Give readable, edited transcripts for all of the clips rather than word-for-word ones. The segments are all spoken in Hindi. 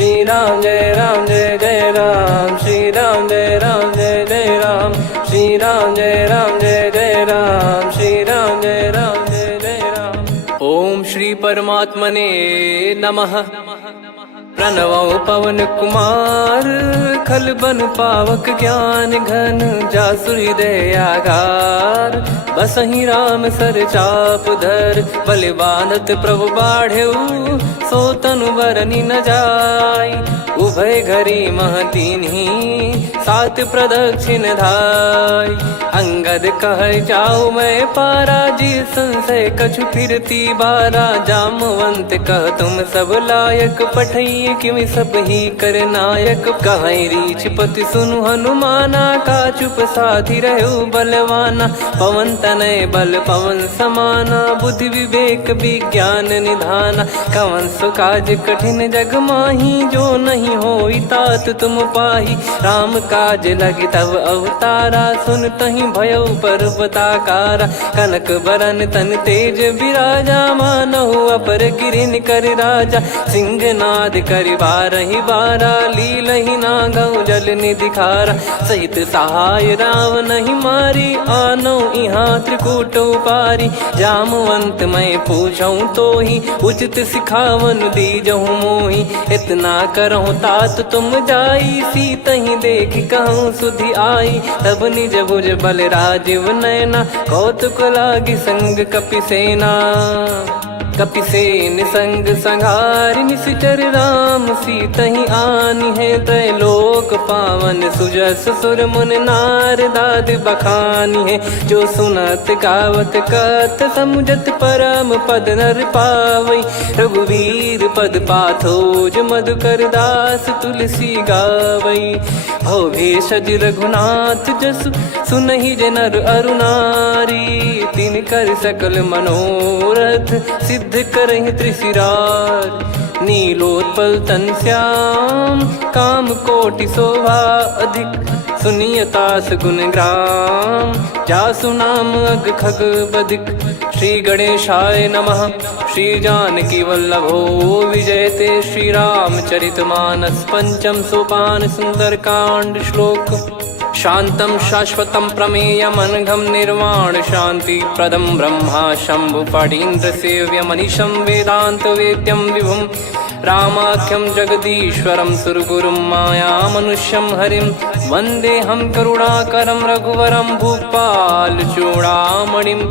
श्री राम जय जय राम, श्री राम जय जय राम, श्री राम जय जय राम, श्री राम जय जय राम। ओम श्री परमात्मने नमः। प्रणवो पवन कुमार, खल बन पावक ज्ञान घन, जासु हृदय आगार। बसहि राम सर चाप धर, बल बांधत प्रभु बाढ़ेऊ, सो तनु बरनि न जाय। उभय घरी मह दीन्ही, सात प्रदक्षिण धाय। अंगद कह जाऊ मैं पारा, जी संशय कछु फिरती बारा। जामवंत कह तुम सब लायक, पठई किमि सब ही कर नायक। कहीं रीछ पति सुनु हनुमाना, का चुप साधि रहु बलवाना। पवन तनय बल पवन समाना, बुद्धि विवेक विज्ञान निधाना। कवन सो काज कठिन जग माही, जो नहीं होई तात तुम पाही। राम काज लगी तब अवतारा, सुन तहि भयउ पर्वताकारा। कनक बरन तन तेज बिराजा, मानहु अपर गिरिन कर राजा। सिंहनाद करि बारहि बारा, लीलहि नागौ जल निधि खारा। सहित सहाय रावण ही मारी, आनो इहाँ त्रिकूट उपारी। जामवंत मैं पूछऊँ तो ही, उचित सिखावन दीजहु मोहि। इतना करहु तात तुम जाई, सीतहि देख कहूँ सुधि आई। तब निज भुज बल राजीव नैना, कौतुक लागी संग कपिसेना। कपिसेन संग संहारि, निशिचर राम सीतहि आनि है। त्रैलोक पावन सुजस सुर मुन नार, दाद बखानी है। जो सुनत गावत कथ, समुझत परम पद नर पावई। रघुवीर पद पाथोज, मधुकर दास तुलसी गावई। भव भेषज रघुनाथ जसु, सुनहि जे नर अरु नारी। तिन कर सकल मनोरथ, सिद्ध करहि त्रिशिरार। नीलोत्पल तन श्याम, काम कोटि शोभा अधिक। सुनियतास गुण ग्राम, जासु नाम अग खग बदिक। श्री गणेशाय नमः। श्री जानकी वल्लभो विजयते, श्री रामचरित मानस। पंचम सोपान सुंदरकांड श्लोक। शांतं शाश्वतं प्रमेयमनघं, निर्वाण शांति प्रदं ब्रह्मा शंभु फणीन्द्र सेव्यमनिशं। वेदांत वेद्यं विभुं रामाख्यं जगदीश्वरं, सुरगुरुं माया मनुष्यं हरिं। वन्देऽहं करुणाकरं रघुवरं, भूपाल चूडामणिं।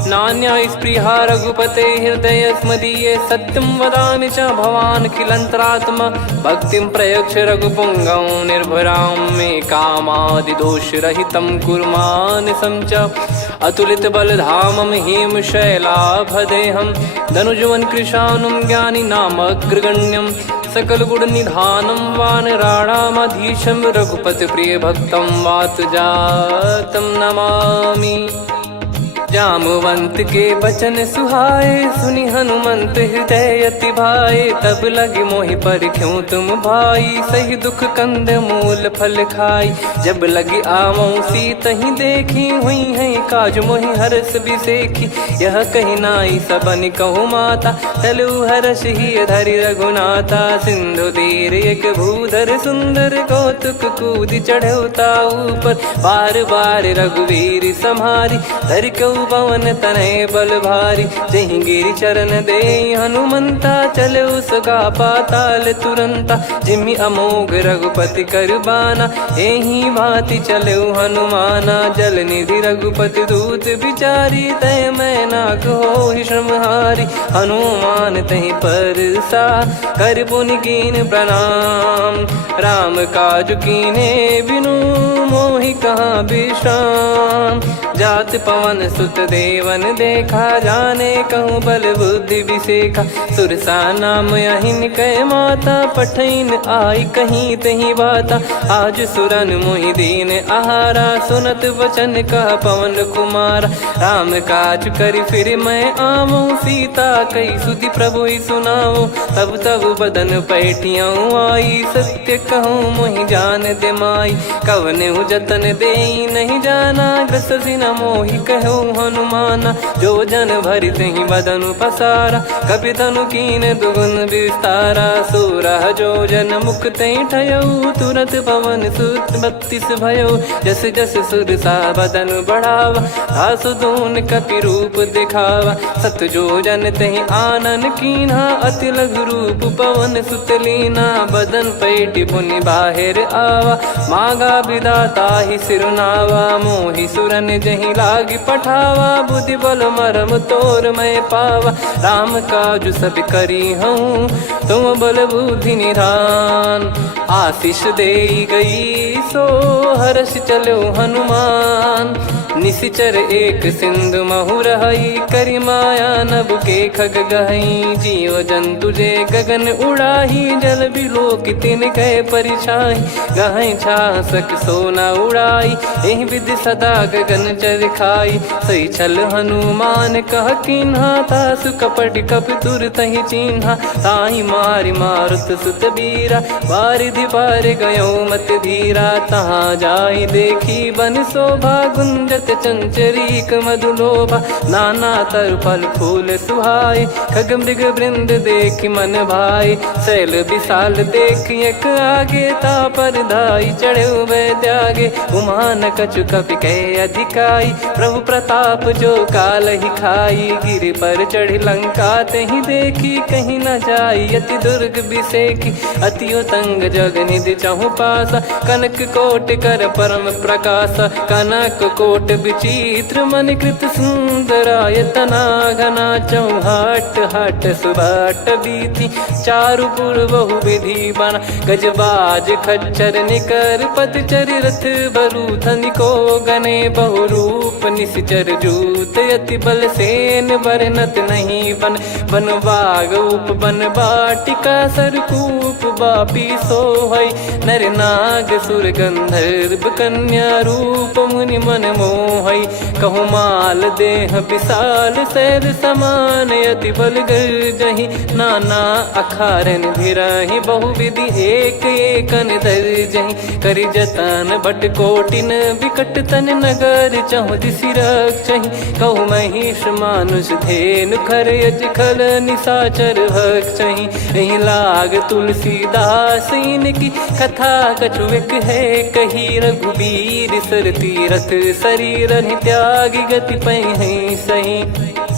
नान्या स्पृहा रघुपते हृदय स्मदीये, सत्यं वदामि च भवान् खिलन्तरात्मा। भक्तिं प्रयच्छ रघुपुङ्गं, निर्भरां मे कामादिदोषरहितं कुर्मानसं च। अतुलित बलधामं हेमशैलाभदेहं, धनुजवन कृशानुं ज्ञानी नामग्रगण्यं। सकल गुण निधानं वानराणामधीशं, रघुपति प्रिय भक्तं वात जातं नमामि। जामवंत के बचन सुहाए, सुनि हनुमंत हृदय अति भाए। तब लगे मोहि परख्यूं तुम भाई, सही दुख कंद मूल फल खाई। जब लगे आवऊं सीतहि देखी, हुई है काज मोहि हरस बिसेखी। यह कही नाई सबन कहु माता, चलु हरष ही धरि रघुनाथा। सिंधु तीर एक भूधर सुंदर, कौतुक कूदि चढ़ौता ऊपर। बार बार रघुवीर सम्हारी, धरि कऊ पवन तनय बल भारी। जहि गिरि चरण दे हनुमंता, चले उसका पाताल तुरंता। जिमि अमोघ रघुपति कर बाना, एहि भांति चले हनुमाना। जल निधि रघुपति दूत बिचारी, तय मैं नाक होहि श्रमहारी। हनुमान तहि परसा, कर पुनि कीन प्रणाम। राम काज कीने बिनु, मोहि कहाँ विश्राम। जात पवन सुत देवन देखा, जाने कहूँ बल बुद्धि विसेखा। सुरसा नाम अहिन कै माता, पठैन आई कहीं तहीं बाता। आज सुरन मोहि दीन आहारा, सुनत वचन कह पवन कुमारा। राम काज करि फिर मैं आवऊं, सीता कई सुधि प्रभु ही सुनाऊं। तब तब बदन पैठियाँ आई, सत्य कहूँ मोहि जान दे माई। कवने जतन दे नहीं जाना, ग्रसि न मोहि कहो हनुमाना। जो जन भरि तहि बदनु पसारा, कपि तनु कीन दुगुन विस्तारा। सोरह जो जन मुख तहि ठयऊ, तुरत पवन सुत 32 भयऊ। जस जस सुर सा बदन बढ़ावा, आसु दून कपि रूप दिखावा। सत जो जन तहि आनन कीन्हा, अति लघु रूप पवन सुत लीना। बदन पैटि पुनि बाहिर आवा, मागा विधाता ही सिरुनावा। मोहि सुरन जहि लागी पठावा, बुद्धि बल मरम तोर मैं पावा। राम काजु सब करी हूँ, तुम बल बुद्धि निधान। आशीष देई गई सो हर्ष चलो हनुमान। निशिचर एक सिंधु महु रहई, करि माया नभ के खग गहई। जीव जंतु जे गगन उड़ाही, जल बिलोक तिन कह परिछाई। गहई छासक सोना उड़ाई, एहि विधि सदा गगन चर खाई। सही छल हनुमान कह कीन्हा, तासु कपट कपि तुर तहि चिन्हा। ताहि मारि मारुत सुत बीरा, वारिधि पार गयो मत धीरा। तहाँ जाई देखी बन शोभा, गुंजत चंचरीक मधुलोभा। नाना तर फल फूल सुहाई, खग मृग वृंद देखि मन भाई। शैल विशाल देखि एक आगे, तापर धाई चढ़े वै त्यागे। उमा न कछु कपि कह अधिकाई, प्रभु प्रताप जो काल ही खाई। गिरि पर चढ़ी लंका तहि देखी, कहीं न जाई अति दुर्ग बिसेकी। अति उतंग जग निधि चहु पासा, कनक कोट कर परम प्रकाशा। कनक कोट विचित्र मन कृत सुंदरायतना। घना चौहाट हाट सुबाट बीती, चारुपुर बहु विधि बना। गजबाज खच्चर निकर पतचर, रथ बरु धनिको गने। बहु रूप निशिचर जूत, अति बल सेन बरनत नहीं बन। बन बाग उप बन बाटिका, सरकूप बापी सोहई। नर नाग सुर गंधर्व कन्या, रूप मुनि मन मोहई। कहु माल देह विशाल, शैल समान अति बल गर्जहि। नाना अखारन भिरहि, बहु विधि एक एकन दर्जहि। करि जतन बट कोटिन, विकट तन नगर चहु दिसि रक्षहि। कहु महिष मानुष धेनु, खर यज खल निशाचर भक्षहि। एहि लाग तुलसीदास इनकी, कथा कछु एक है कही। रघुबीर सर तीरथ शरीर, त्यागी गति पै सही।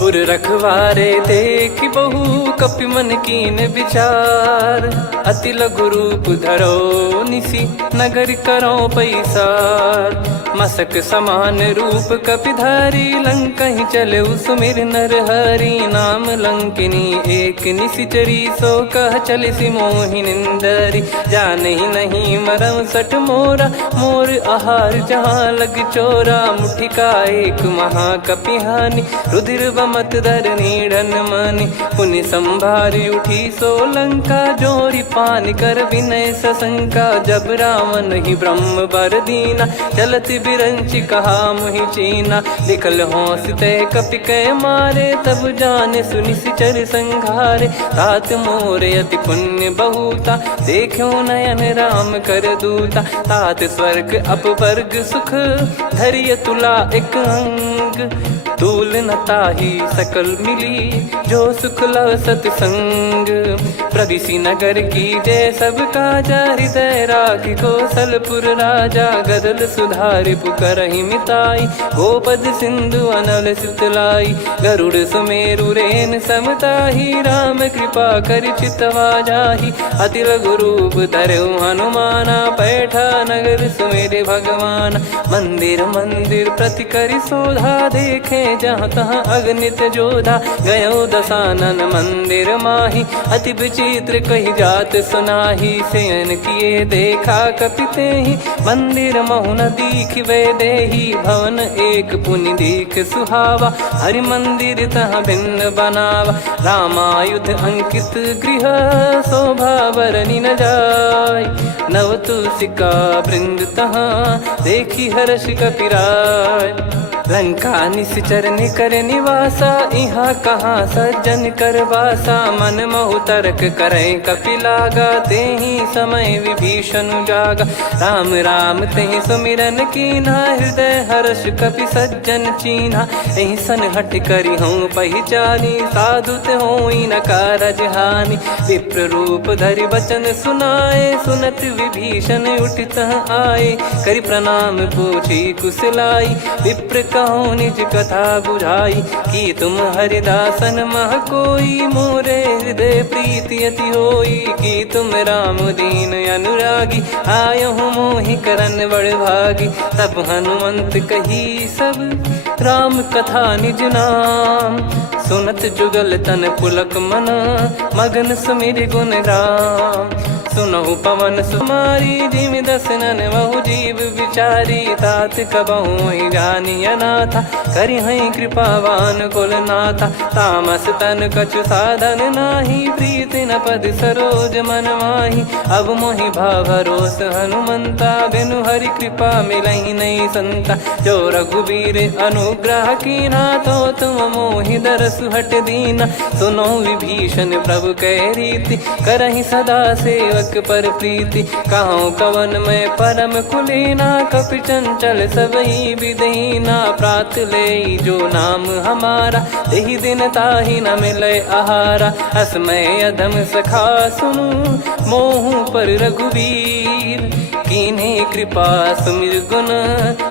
उर रखवारे देखि बहु, कपि मन कीन विचार। अति लघु रूप धरो निसी, नगर करो पैसार। मसक समान रूप कपि धारी, लंकहि चले सुमिर नर हरि। नाम लंकिनी एक निशिचरी, सो कह चलिसि मोहि निंदरी। जानहि नहीं मरम सठ मोरा, मोर आहार जहाँ लग चोरा। मुठिका एक महाकपि हानि, रुधिर बमत धरनी ढन मानि। पुनि संभारी उठी सो लंका, जोरी पान कर विनय सशंका। जब रावण ही ब्रह्म बर दीना, चलति बिरंचि कहा मुहि चीना। लिखल होंस ते कपि कै मारे, तब जाने सुनि सिचर संघारे। तात मोर अति पुण्य बहुता, देखो नयन राम कर दूता। तात स्वर्ग अपवर्ग सुख, धरिय तुला एक अंग। तूल न ताहि सकल मिली, जो सुख लव सतसंग। प्रदिशि नगर की जय सब काजा, हृदय राखि कौशलपुर राजा। गदल सुधारि पुकारहि मिताई, गोपद सिंधु अनल सितलाई। गरुड़ सुमेरु रेन समताहि, राम कृपा करि चितवा जाहि। अति लघु रूप धरऊ हनुमाना, पैठा नगर सुमेरे भगवान। मंदिर मंदिर प्रति करि शोधा, देखे जहाँ तहाँ अगणित जोधा। गयो दशानन मंदिर माही, अति विचित्र कही जात सुनाही। शयन किए देखा कपि तेहि, मंदिर महु न दीख वे देही। भवन एक पुनि दीख सुहावा, हरि मंदिर तहाँ भिन्न बनावा। रामायुध अंकित गृह, शोभा बरनि न जाय। नव तुलसी का वृंद तहाँ, देखी हर्ष कपिराय। लंका निश्चर निकर निवासा, इहाँ कहाँ सज्जन कर वासा। मन महु तर्क करें कपिलागा, तेहि समय विभीषण जागा। राम राम तेहि सुमिरन कीन्हा, हृदय हर्ष कपि सज्जन चीन्हा। एहि सन हट करी हूँ पहिचानी, साधु ते होई न कारज हानि। विप्र रूप धरि बचन सुनाए, सुनत विभीषण उठित आए। करि प्रणाम पूछी कुशलाई, विप्र कहो निज कथा बुझाई। कि तुम हरिदासन मह कोई, मोरे हृदय प्रीति अति होई। कि तुम राम दीन अनुरागी, आयहु मोहि करन बड़ भागी। तब हनुमंत कही सब राम कथा निज नाम, सुनत जुगल तन पुलक मना, मगन सुमिर गुण राम। सुनहु पवन सुमारी, जिमि दसनन महु जीव विचारी। तात कबहु जानी अनाथा, करि हई कृपावान कुल नाथा। तामस तन कछु साधन नाही, प्रीति न पद सरोज मन माही। अब मोहि भावरोस हनुमंता, बिनु हरि कृपा मिलहि नहीं संता। जो रघुबीर अनुग्रह कीन्हा, तो तुम मोहि दरसु हट दीना। सुनो विभीषण प्रभु कह रीति, करहि सदा सेवक पर प्रीति। कहूँ कवन में परम कुलीना, कपि चंचल सबही विदहीना। प्रात ले जो नाम हमारा, तेहि दिन ताहि न मिले आहारा। असमय अधम सखा सुनु, मोहु पर रघुवीर। कीन्हे कृपा सुमिर गुण,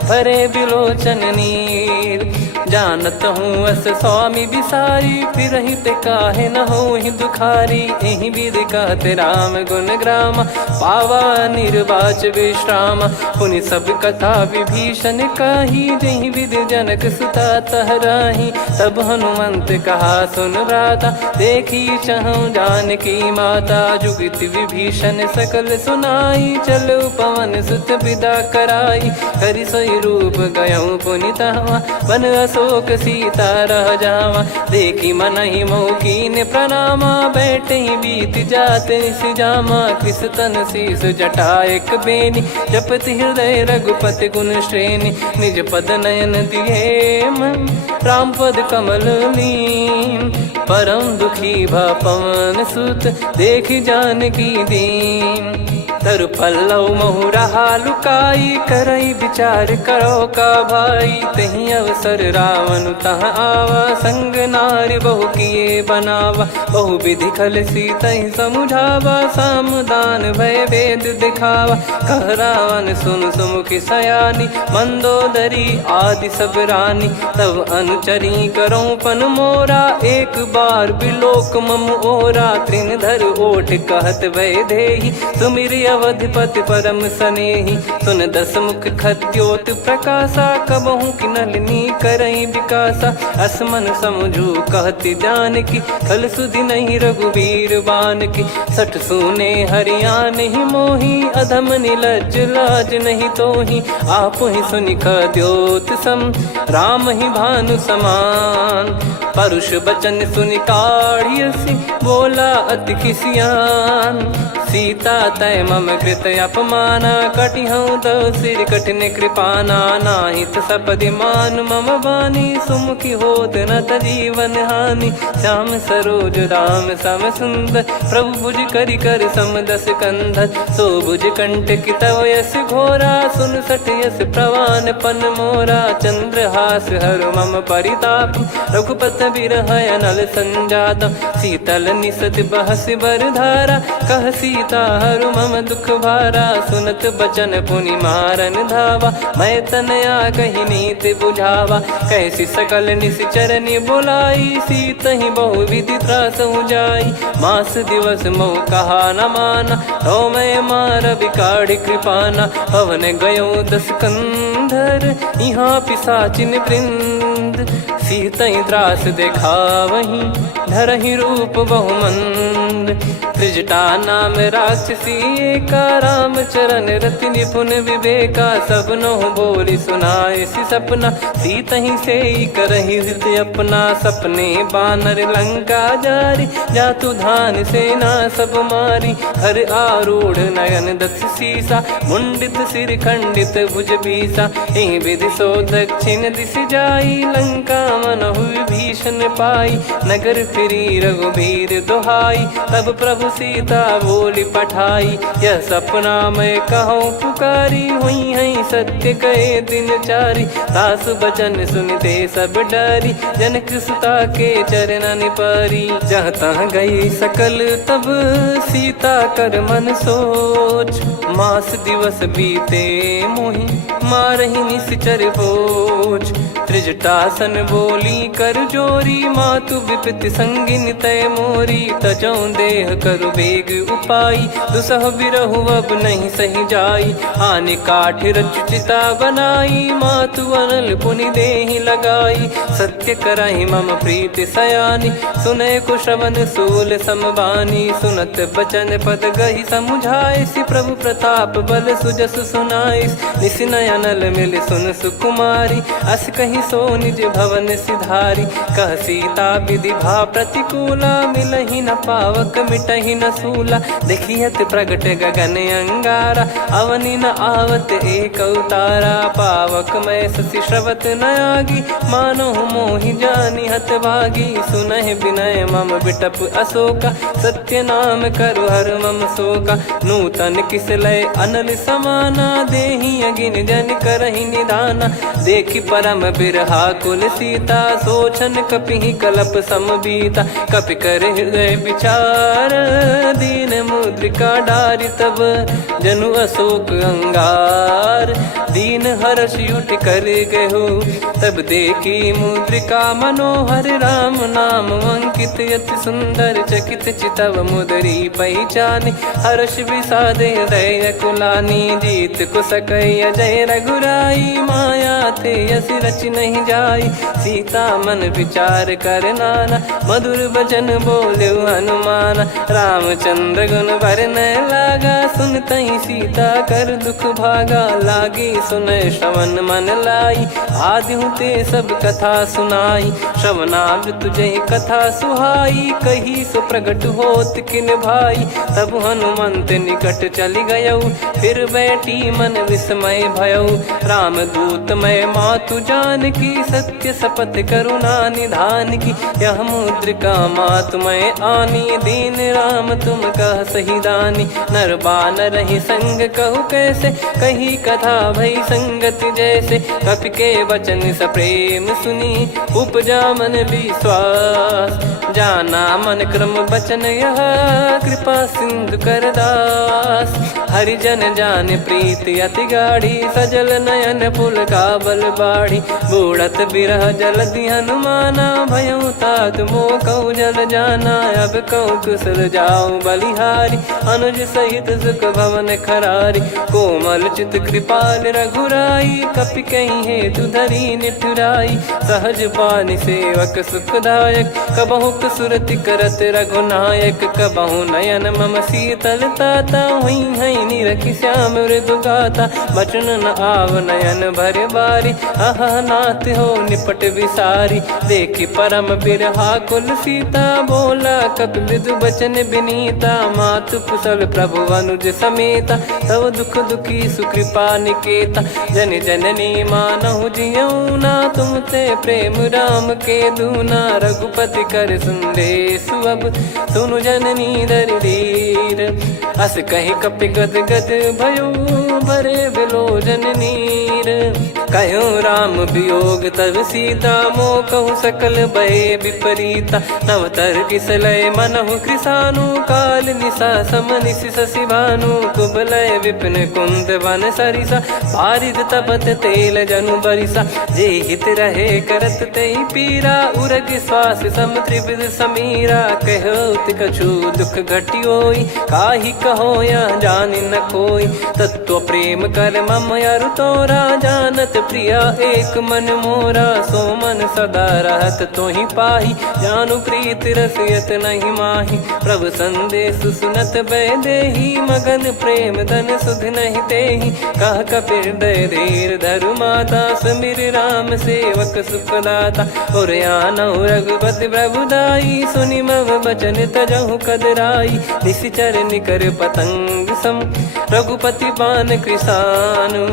भरे बिलोचन नीर। जानत हूँ अस स्वामी बिसारी, फिर ते काहे न होहि दुखारी। एहि विधि कहते राम गुण ग्राम, पावा निर्वाच विश्राम। पुनि सब कथा विभीषण काही, जहि विधि जनक सुता तहराही। तब हनुमंत कहा सुन भ्राता, देखी चहु जानकी माता। जुगति विभीषण सकल सुनाई, चलो पवन सुत विदा कराई। हरि सोई रूप गयऊँ पुनि तहवा, बन अशोक सीता रह जावा। देखी मनहि मौकीन प्रणामा, बैठे ही बीत जाते सिजामा। कृष तन शीस जटा एक बेनी, जपति हृदय रघुपति गुण श्रेणी। निज पद नयन दिए मन, राम पद कमल लीन। परम दुखी भा पवन सुत, देखि जानकी दीन। तरु पल्लव महु रहा लुकाई, करई विचार करो का भाई। तही अवसर रावण तह आवा, संग नारी बहु किए बनावा। बहु विधि खल सीतहि समुझावा, सामदान भय वेद दिखावा। कह रावण सुन सुमुखि सयानी, मंदोदरी आदि सब रानी। तब अनुचरी करो पन मोरा, एक बार बिलोक मम ओरा। तृण धर ओठ कहत भय देहि, सुमिर अवधिपति परम सनेहि। सुन दस मुख खद्योत प्रकाशा, कबहु कि नलिनी करई विकासा। असमन समझू कहति जानकी, खल सुधि नहीं रघुवीर बान की। सठ सुने हरियाण ही मोही, अधम निलज्ज लाज नहीं तोही। आप ही सुनि खद्योत सम, राम ही भानु समान। परुष बचन सुनि काढ़ियसि, बोला अति किसियान। सीता तय मम कृत अपमाना, कटिहऊँ तो सिर कठिन कृपाना। नाहित सपदि मान मम बानी, सुमुखी होत न जीवन हानि। श्याम सरोज राम सम सुंदर, प्रभु भुज करि कर सम दस कंधर। सो भुज कंठ की तव यस घोरा, सुन सठ यस प्रवान पन मोरा। चंद्रहास हर मम परिताप, रघुपत बिरह अनल संजात। शीतल निसत बहस बर धारा, कह सीता हरु मम दुख भारा। सुनत बचन पुनि मारन धावा, मैं तनया कही नीति बुझावा। कैसी सकल निश्चरनि बुलाई, सीतहि बहु विधि त्रासहु जाई। मास दिवस मोह कहा न माना, तो मैं मार बिकाढ़ कृपाना। पवन गयो दस कंधर, यहाँ पिशाचिन वृंद। सीतहि त्रास देखावहीं, धरहि रूप बहुमंद। त्रिजटा नाम राक्षसी एका, राम चरण रति निपुण विवेका। सबनो बोली सुनाए सी सपना, सीत ही से करही हृदय अपना। सपने बानर लंका जारी, जातु धान सेना सब मारी। हर आरूढ़ नयन दस सीसा, मुंडित सिर खंडित भुज बीसा। एहि विधि सो दक्षिण दिश जाई, लंका मनहु विभीषण पाई। नगर फिरी रघुबीर दुहाई, तब प्रभु सीता बोली पठाई। यह सपना मैं कहूँ पुकारी, हुई है सत्य कहे दिन चारी। सासु बचन सुनते सब डरी, जनक सुता के चरण पारी। जहाँ तहाँ गई सकल तब सीता कर मन सोच। मास दिवस बीते मोहि मारहि निश्चर बोझ। त्रिजटासन बोली कर जोरी, मातु विपति संगिन तय मोरी। तजौ देह करु बेग उपाई, दुसह बिरहु अब नहीं सही जाई। आने काठ रचिता बनाई, मातु अनल पुनि देहि लगाई। सत्य करहि मम प्रीति सयानी, सुनय को श्रवण सूल समबानी। सुनत बचन पद गहि समुझाए, सि प्रभु प्रताप बल सुजस सुनाइस। निस नयनल मिल सुन सुकुमारी, अस कहि सो निज भवन सिधारी। कह सीता विधि भा प्रतिकूला, मिलहि न पावक मिटहि न सूला। देखियत प्रगट गगन अंगारा, अवनि न आवत एक अवतारा। पावक मैं शशि श्रवत न आगी, मानो मोहि जानि हत भागी। सुनहि विनय मम बिटप अशोका, सत्य नाम करु हर मम शोका। नूतन किस लय अनल समाना, देहि अगिन जन करहि निदाना। देखि परम बिरहा कुल सीता, सोचन कपिहि कलप समबीता। कपि कर हृदय विचार, दीन मुद्रिका डारि तब जनु अशोक अंगार। दीन हर्ष उठ कर गहु, तब देखी मुद्रिका मनोहर। राम नाम अंकित अति सुंदर, चकित चितव मुदरी पहचाने। हर्ष विषाद हृदय कुलानी, जीत को सकय जय रघुराई। माया थे यस रच नहीं जाई, सीता मन विचार कर नाना। मधुर बचन बोले हनुमान, रामचंद्र गुण वरन लागा। सुनतहि सीता कर दुख भागा, लागी सुनय श्रवण मन लाई। आदि ते सब कथा सुनाई, श्रवणाव तुझे कथा सुहाई। कही सो प्रगट होत किन भाई, तब हनुमंत निकट चली गयऊ। फिर बैठी मन विस्मय भयऊ, राम दूत मैं मातु जान की। सत्य शपथ करुणा निधान की, यह मुद्रिका मातु मैं आनी। दीन राम तुम कह सही दानी, नर बानर ही संग कहु कैसे। कही कथा भई संगति जैसे, कपि के वचन सप्रेम सुनी। उपजा मन विश्वास, जाना मन क्रम बचन यह। कृपा सिंधु कर दास, हरिजन जान प्रीति अति गाढ़ी। सजल नयन पुल काबल बाढ़ी, बूढ़त बिरह जलधि हनुमाना। भयउ तात मोह कहु जल जाना, अब कहु कुशल जाऊं बलिहारी। अनुज सहित सुख भवन खरारी, कोमल चित कृपाल रघुराई। कपि कहीं हेतु धरी निठुराई, सहज पानि सेवक सुखदायक। कबहु सुरति करत रघुनायक, कबहु नयन मम शीतल ताता। हुई है निरखि श्याम मृदु गाता, बचन न आव नयन भर बारी। अह नाथ हो निपट विसारी, देखि परम बिरहा कुल सीता। बोला कपि मृदु बचन बिनीता, मातु कुशल प्रभु अनुज समेता। तव दुख दुखी सुकृपा निकेता, जन जननी मानहु जियऊ ना। तुम ते प्रेम राम के दूना, रघुपति कर संदेश अब सुनु जननी दर धीर। अस कहि कपि गद गद भयो, भरे विलोचन नीर। कहो राम वियोग तब सीता, मोह कहु सकल भय विपरीता। नवतर किसलय मनहु कृसानु, काल निशा समनिश शशि भानु। कुबलय विपिन कुंद वन सरिसा, पारिद तपत तेल जनु बरिसा। जे हित रहे करत तेहि पीरा, उरग श्वास सम त्रिविध समीरा। कहो कछु दुख घटियोई, काहि कहो या जानि न कोई। तत्व प्रेम कर मम अरु तोरा, जानत प्रिया एक मन मोरा, सो मन सदा रहत तो ही पाही। जानु प्रीत रसियत नहीं माही, प्रभु संदेश सुनत बैदेही। मगन प्रेम धन सुध नहीं तेहि, कह कपिर दय धीर धरु माता। समिर राम सेवक सुखदाता, और आनौ रघुपति प्रभुदाई। सुनि मम बचन तजहु कदराई, निशिचर निकर पतंग सम। रघुपति पान कृसानु,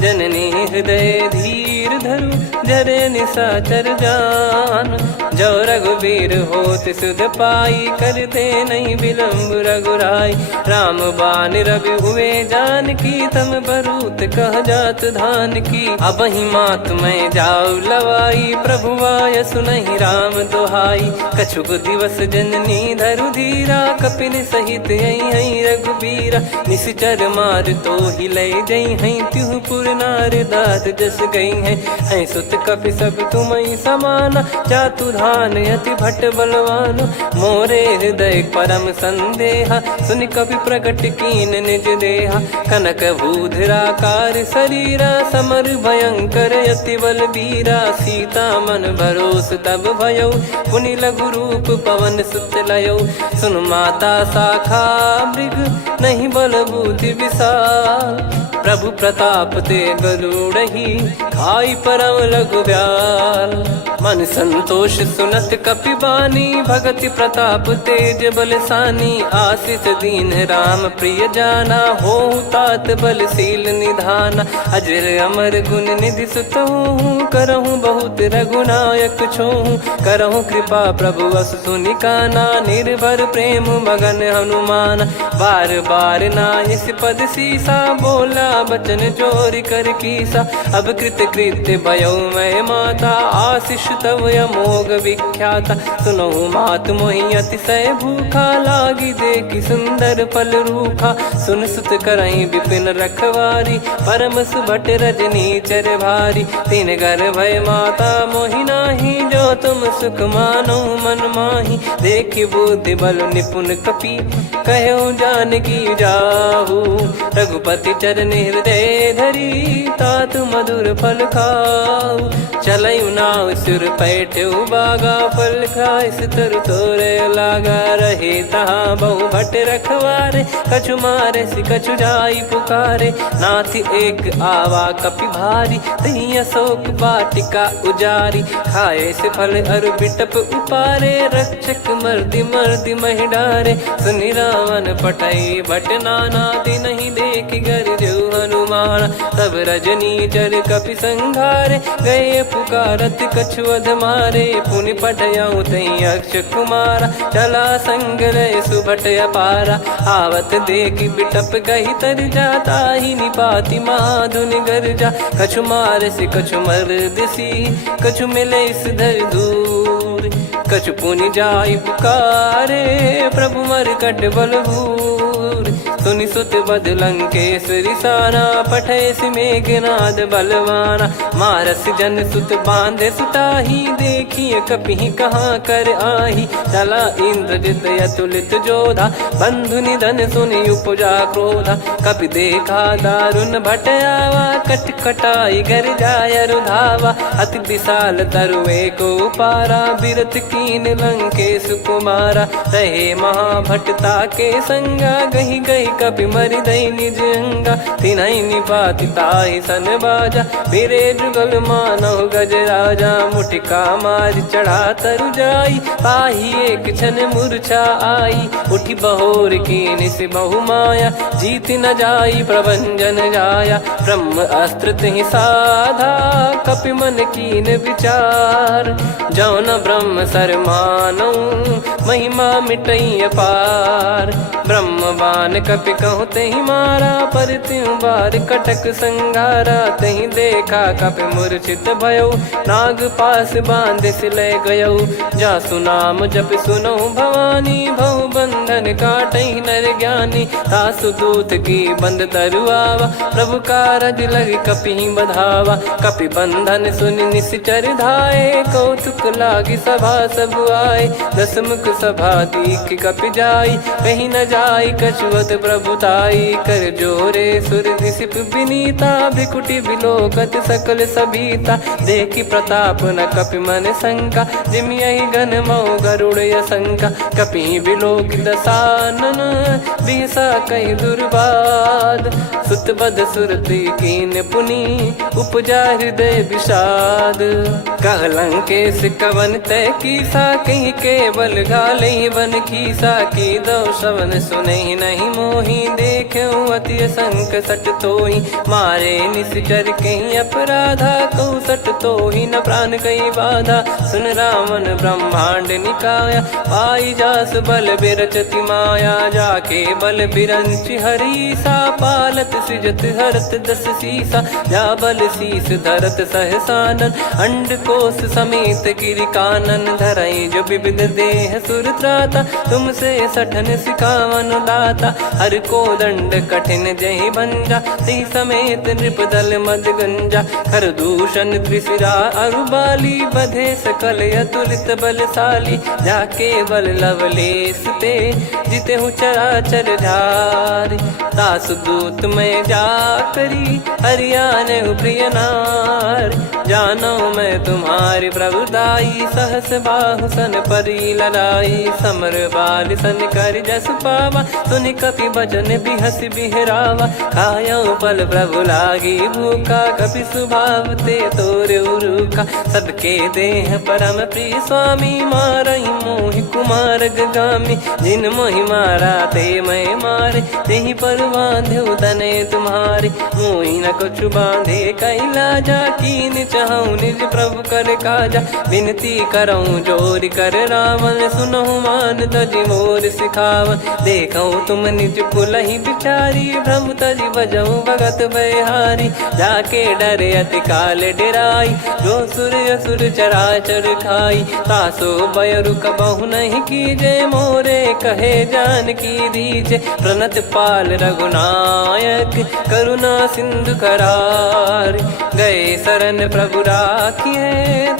जननी हृदय धीर धरु। जरे निशाचर जान, जो रघुवीर होत सुध पाई। करते नहीं विलम्ब रघुराई, राम बान रवि हुए जानकी। तम बरूत कह जात धान की, अब ही मात मैं जाऊ लवाई। प्रभु आय सुनहि राम दोहाई, कछुक दिवस जननी धरु धीरा। कपिन सहित यही रघुबीरा, निशिचर मार तो ही ले जई हैं। त्युह पुर नार दात जस गई हैं, सुत कपि सब तुमहि समाना। जातु धान यति भट बलवान, मोरे हृदय परम संदेहा। सुनि कपि प्रकट कीन निज देहा, कनक भूधराकार शरीरा। समर भयंकर यति बल बीरा, सीता मन भरोस तब भयौ। पुनि लघु रूप पवन सुत लयौ, सुन माता शाखा मृग। नहीं बल बुद्धि विशाल, प्रभु प्रताप ते गरुड़हि। खाई परम लघु ब्याल, मन संतोष सुनत कपि बानी। भगति प्रताप तेज बलसानी, आशीष दीन राम प्रिय जाना। होहु तात बलशील निधाना, अजर अमर गुण निधि सुतहु। करहु बहुत रघुनायक छोहु, करहु कृपा प्रभु अस सुनि काना। निर्भर प्रेम मगन हनुमान, बार बार नायस पद सीसा। बोला बचन चोरी कर कीसा, अब कृत कृत्य भयो मैं माता। आशीष तव अमोघ विख्याता, सुनहु मात मोहि अतिशय भूखा। लागी देखि सुंदर फल रूखा, सुन सुत करहि विपिन रखवारी। परम सुभट रजनी चर भारी, तीन घर भय माता मोहि नाही। जो तुम सुख मानो मन माही, देखि बुद्धि बल निपुण कपि। कहु जानकी जाहु, रघुपति चरण हृदय धरी। तात मधुर फल खाऊ, चलऊ नाव सुर पैठऊ बागा। फल खाय सितर तोरे लागा, रहे तहाँ बहु भट रखवारे। कछु मारे सि कछु जाई पुकारे, नाथ एक आवा कपि भारी। तही अशोक वाटिका उजारी, खाए से फल अरु बिटप उपारे। रक्षक मर्दि मर्दि महि डारे, सुनि रावण पटई भट नाना। तिनहि देखि गर जऊ हनुमान, तब रजनी चर कपि संघारे। गए पुकारत कछु अध मारे, पुनि पटयऊ तई अक्ष कुमारा। चला संग रहे सुभट अपारा, आवत देखि बिटप गही तर जाता। ही निपाति माधुनि गर्जा, कछु मार से कछु मर्दिसी। कछु मिले इस धर दूर, कछु पुनि जाई पुकारे। प्रभु मरकट बल भूर, सुनि सुत बद लंकेश्वरी साना। पठैसि मेघनाद बलवाना, मारस जन सुत बांधे सुताही। देखिए कपिहि कहाँ कर आही, चला इंद्रजित अतुलित जोधा। बंधु निधन सुनि उपजा क्रोधा, कपि देखा दारुण भट आवा। कट कटाई घर जाय रुधावा, अति विशाल तरुए को पारा। बिरत कीन लंकेश कुमारा, रहे महाभटता के संगा। गही गही कपि मरि दई निज अंगा, तिन्हि निपाति ताहि सन बाजा। बिरे जुगल मानव गज राजा, मुटिका मार चढ़ा तरु जाई। पाही एक क्षण मूर्छा आई, उठी बहोर कीन से बहु माया। जीत न जाई प्रभंजन जाया, ब्रह्म अस्त्र तिहि साधा। कपि मन कीन विचार, जौ न ब्रह्म सर मानौ। महिमा मिटई अपार, ब्रह्म बान कपि कहु तहि मारा। पर त्यों बार कटक संगारा, तहि देखा कपि मूर्छित भयौ। नाग पास बांध सिले गयौ, जासु नाम जप सुनौ भवानी। भव बंधन काटहि नर ज्ञानी, तासु दूत की बंद तरुआवा। प्रभु कारज लग कपि बधावा, कपि बंधन सुनि निश्चर धाये। कौतुक लागी सभा सब आए, दसमुख सभा दीख कपि जाई। कहीं न जाई कछुवत प्रभुताई कर जोरे सुर दिसिप विनीता भ्रिकुटी बिलोकत सकल सबीता देखी प्रताप न कपि मन शंका जिमि यही गण मऊ गरुड़ असंका कपि बिलोक दसानन बिहसा कही दुर्बाद सुत बद सुरति कीन पुनि उपजा हृदय विषाद कहलंकेश कवन तय कीसा कहीं केवल घाले बन खीसा की दो शवन सुने नहीं मोही देखे अति संक सट तोही मारे निश्चर कहीं अपराधा कहू सट तोही न प्राण कहीं बाधा सुन रावण ब्रह्मांड निकाया पाई जास बल बिरचति माया जाके बल बिरंच हरीसा पालत सृजत हरत दस सीसा जा बल शीस धरत सहसानन अंड कोश समेत गिरि कानन धरई जो विविध देह सुर त्राता तुमसे सठन सिखावन दाता हर को दंड कठिन जहि भंजा ती समेत नृपदल मद गंजा खर दूषण त्रिशिरा अरुबाली बधे सकल अतुलित बलशाली जाके बल लवलेस ते जिते हूँ चराचर झारी दास दूत में जा करी हरियाने प्रिय नार जानो मैं तुम्हारी प्रभुताई सहस बाहु सन परी ललाई समर बाल सन कर जस पावा सुनि कपि भजन बिहस बिहरावा खायो पल प्रभु लागी भूखा कपि स्वभाव ते तोर उरुखा सबके देह परम प्रिय स्वामी मारई मोहि कुमार गामी जिन मोहि मारा ते मैं मारे तेहि पर बांधो तने तुम्हारे मोहि न कुछ बांधे कैला जा कीन चाहूं निज प्रभु कर काजा विनती करऊं जोर कर रावण सुनहु मान तजि मोर सिखावन देखऊं तुम निज कुलहि बिचारी भ्रम तजि बजऊं भगत बहारी जाके डरे अति काल डेराई जो सुर असुर चराचर खाई तासो भय रुक बहु नहीं कीजे मोरे कहे जान की दीजे प्रणत पाल रघुनायक करुणा सिंधु करार गए शरण प्रभु राखिए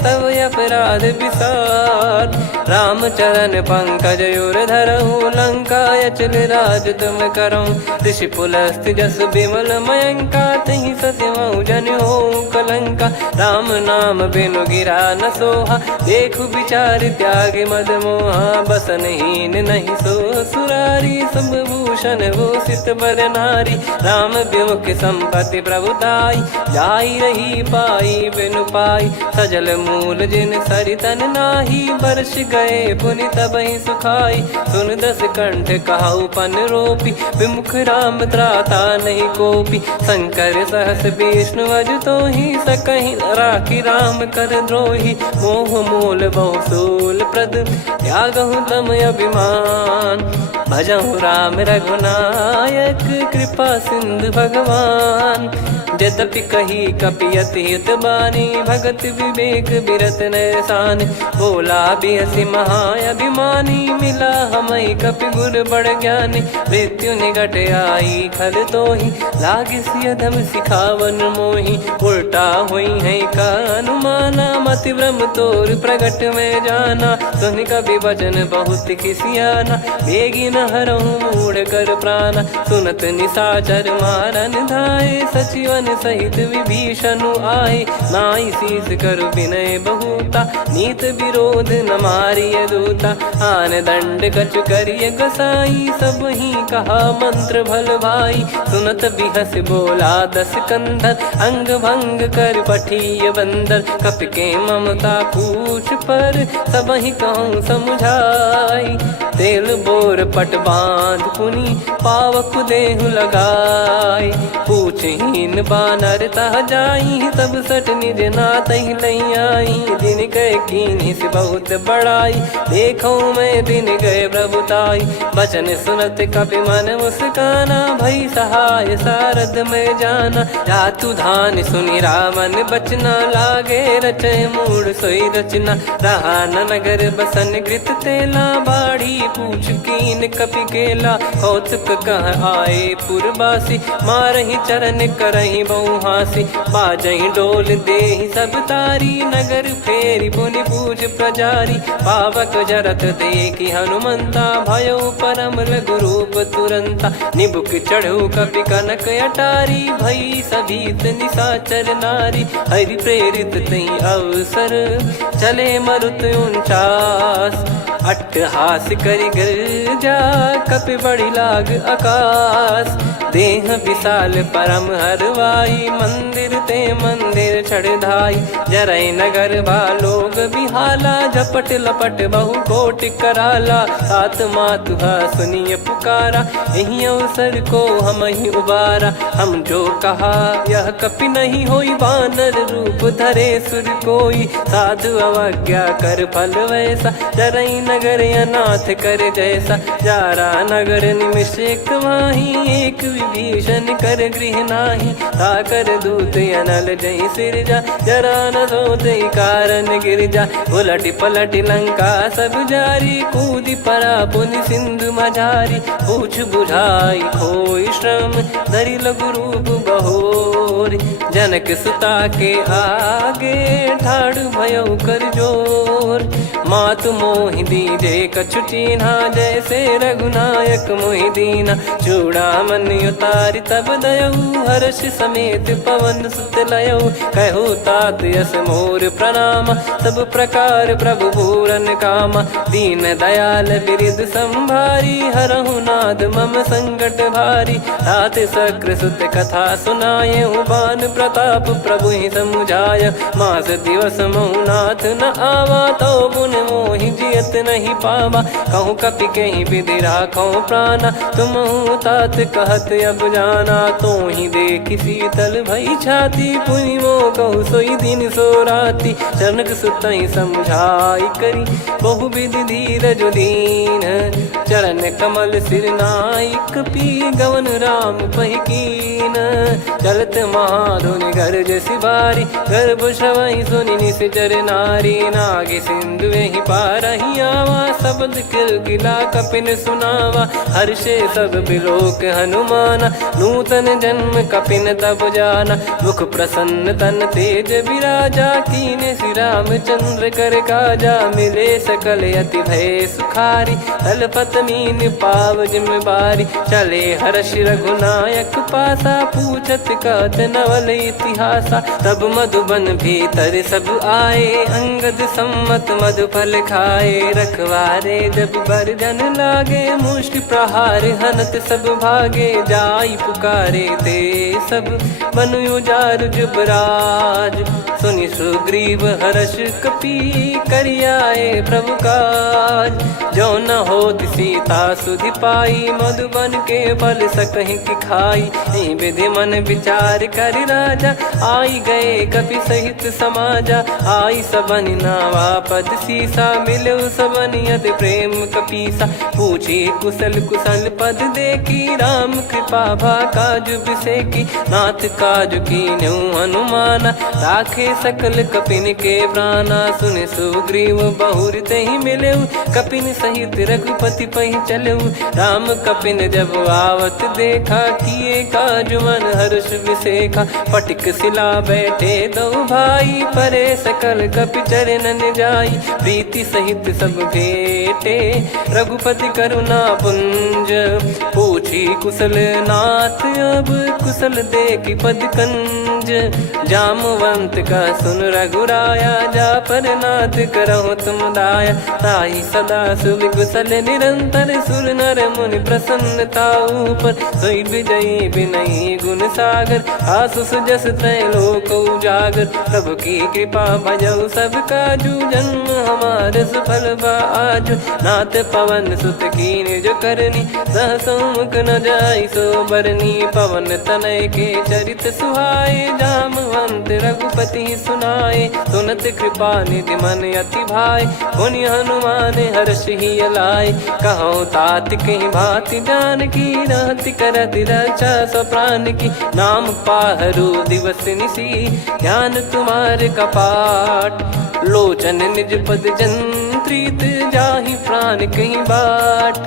तब अपराध विसार राम चरण पंकज उर धरहु लंका अचल राज तुम करऊं ऋषि पुलस्त्य जस विमल मयंका तहि सत्यमऊ जन हो कलंका राम नाम बिनु गिरा न सोहा देखु विचार त्याग मद मोहा बसनहीन नहीं सो सुरारी सब भूषण भूषित बर नारी राम विमुख संपत्ति प्रभुताई जाई रही पाई बिनु पाई सजल मूल जिन सरितन नाही वर्ष गए पुनि तबहि सुखाई सुन दस कंठ कहाऊ पन रोपी विमुख राम त्राता नहीं कोपी शंकर सहस विष्णु अज तो ही सकहि राखी राम कर द्रोही मोह मूल बहु सूल प्रद त्यागहु तम अभिमान भजहु राम रघुनायक कृपा सिंधु भगवान यद्यपि कही कपियत हित बानी भगत विवेक बिरत नैसान बोला बिहसी महाअभिमानी मिला हमई कपि गुर बड़ ज्ञानी मृत्यु निकट आई खल तो ही लागे सियधम सिखावन मोही उल्टा हुई है का अनुमाना मति ब्रह्म तोर प्रगट में जाना सुन कभी भजन बहुत खिसियाना बेगी न हरहु मूढ़ कर प्राण सुनत निशाचर मारन धाये सचिवन सहित विभीषणु आए नाई शीस कर विनय बहुता नीत विरोध न मारिय दूता आन दंड कछु करिय गसाई सब ही कहा मंत्र भल भाई सुनत बिहस बोला दस कंधर अंग भंग कर पठिय बंदर कप के ममता पूछ पर सब ही कहूँ समझाई तेल बोर पट बांध पुनि पावक देहु लगाई पूछहीन बानर तह जाई तब सट निज नाथ लई आई दिन गए कीनी से बहुत बड़ाई देखो मैं दिन गए प्रभुताई बचन सुनत कपि मन मुस्काना भई सहाय सारद में जाना जातु धान सुनि रामन बचना लागे रचय मूड सोई रचना रहा न नगर बसन कृत तेला बाड़ी पूछ कीन कपि केला, कौतुक कह आए पुरबासी, मारही चरण करही बहु हासी, बाजही डोल देहि सब तारी, नगर फेरी पुनि पूज प्रजारी, पावक जरत देखी हनुमंता, भयो परम रघुरूप तुरंता, निबुक चढ़ऊ कपि कनक अटारी, भई सभीत निशाचर नारी, हरि प्रेरित तई अवसर, चले मरुत 49, अट्टहास करि गिरजा, कपि बड़ी लाग आकाश, देह विशाल परम हरवाई, मंदिर ते मंदिर चढ़धाई, जरई नगर भालोग बिहाला, झपट लपट बहु कोटि कराला, सात मातुहा सुनिय पुकारा, यही अवसर को हम ही उबारा, हम जो कहा यह कपि नहीं होई, वानर रूप धरे सुर कोई, साधु अवज्ञा कर फल वैसा, जरई नगर अनाथ कर जैसा, जारा नगर निमिष एक माही, एक विभीषण कर गृह नाही, ताकर दूत अनल जय सिरजा, जरा न सोते कारण गिरजा, उलट पलट लंका सब जारी, कूदी परा पुनि सिंधु मझारी, पूछ बुझाई खोई श्रम, धरि लघु रूप बहोरी, जनक सुता के आगे, ठाड़ भयो कर जोर, मातु मोहि दीजे कछु चीन्हा, जैसे रघुनायक मोहि दीना, चूड़ामणि उतारि तब दयऊ, हर्ष समेत पवन सुत लयऊ, कहु तात यस मोर प्रणाम, सब प्रकार प्रभु पूरन कामा, दीन दयाल बिरिद संभारी, हरहु नाद मम संकट भारी, तात सक्र सुत कथा सुनाये, बान प्रताप प्रभु ही समुझाय, मास दिवस महु नाथ न आवा, तो गुण मोहि जियत नहीं पावा, कहूँ कपि कहीं विधि राखो प्राणा, तुम तात कहत अब जाना, तो ही देखी शीतल भई छाती, पुनि मो कहु सोई दिन सो राती, जनक सुतई समझाई करी, बहु विधि धीरज दीन, चरण कमल सिर नाई, कपि गवन राम पहिकीन, चलत महाधुनि गरज सिबारी, गर्भ श्रवहि सुनि निश्चर नारी, नागे सिंधु ही पारही आवा, शब्द किलकिला कपिन सुनावा, हर्षे सब बिलोक हनुमाना, नूतन जन्म कपिन तब जाना, मुख प्रसन्न तन तेज विराजा, कीने श्री रामचंद्र कर काजा, मिले सकल अति भय सुखारी, तलपत मीन पाव जिम्मेवारी, चले हर्ष रघुनायक पासा, पूछत कहत नवल इतिहासा, तब मधुबन भीतर सब आए, अंगद सम्मत मधुफल खाए, रखवारे जब बरजन लागे, मुष्टि प्रहार हनत सब भागे, जाई पुकारे ते सब बनु उजार जुबराज, सुनि सुग्रीव हर्ष कपि करियाए प्रभु काज, जो न होत सीता सुधि पाई, मधुबन के फल सकहि की खाई, विधि मन विचार कर राजा, आई गए कपि सहित समाजा, आई सबन नावा पद सीसा, मिलो सबन यत प्रेम कपीसा, पूछी कुशल कुशल पद देखी, राम कृपा भा काज बिसेकी, नाथ काज कीन्यु हनुमाना, राखे सकल कपिन के प्राणा, सुन सुग्रीव बहुर तेहि मिलेऊ, कपिन सहित रघुपति पहि चलेऊ, राम कपिन जब आवत देखा, किए काज मन हर्ष विसेखा, फटिक सिला बैठे दो भाई, परे सकल कपि चरणन जाई, प्रीति सहित सब भेटे, रघुपति करुणा पुंज, पूछी कुशल नाथ अब, कुशल देखी पद कंज, जामवंत का सुन रघुराया, जा पर नाथ करहु तुम दाया, ताई सदा सुभि कुशल निरंतर, सुर नर मुनि प्रसन्नता ऊपर, सोई विजयी बिनई गुण सागर, आसुस जस त्रैलोक उजागर, प्रभु की कृपा भजऊ सब काजू, जन्म हमार सफल बा आज, नाथ पवन सुत कीन जो करनी, सहसो मुख न जाई सो बरनी, पवन तनय के चरित सुहाए, जामवंत रघुपति सुनाए, सुनत कृपा निधि मन अति भाई, पुनि हनुमान हर्ष ही अलाय, कहो तात कहीं भांति जान की, रहति करति रक्षा सो प्राण की, नाम पाहरु दिवस निसी, ध्यान तुम्हारे कपाट, लोचन निज पद जन प्रीत जाहि प्राण कहीं बाट।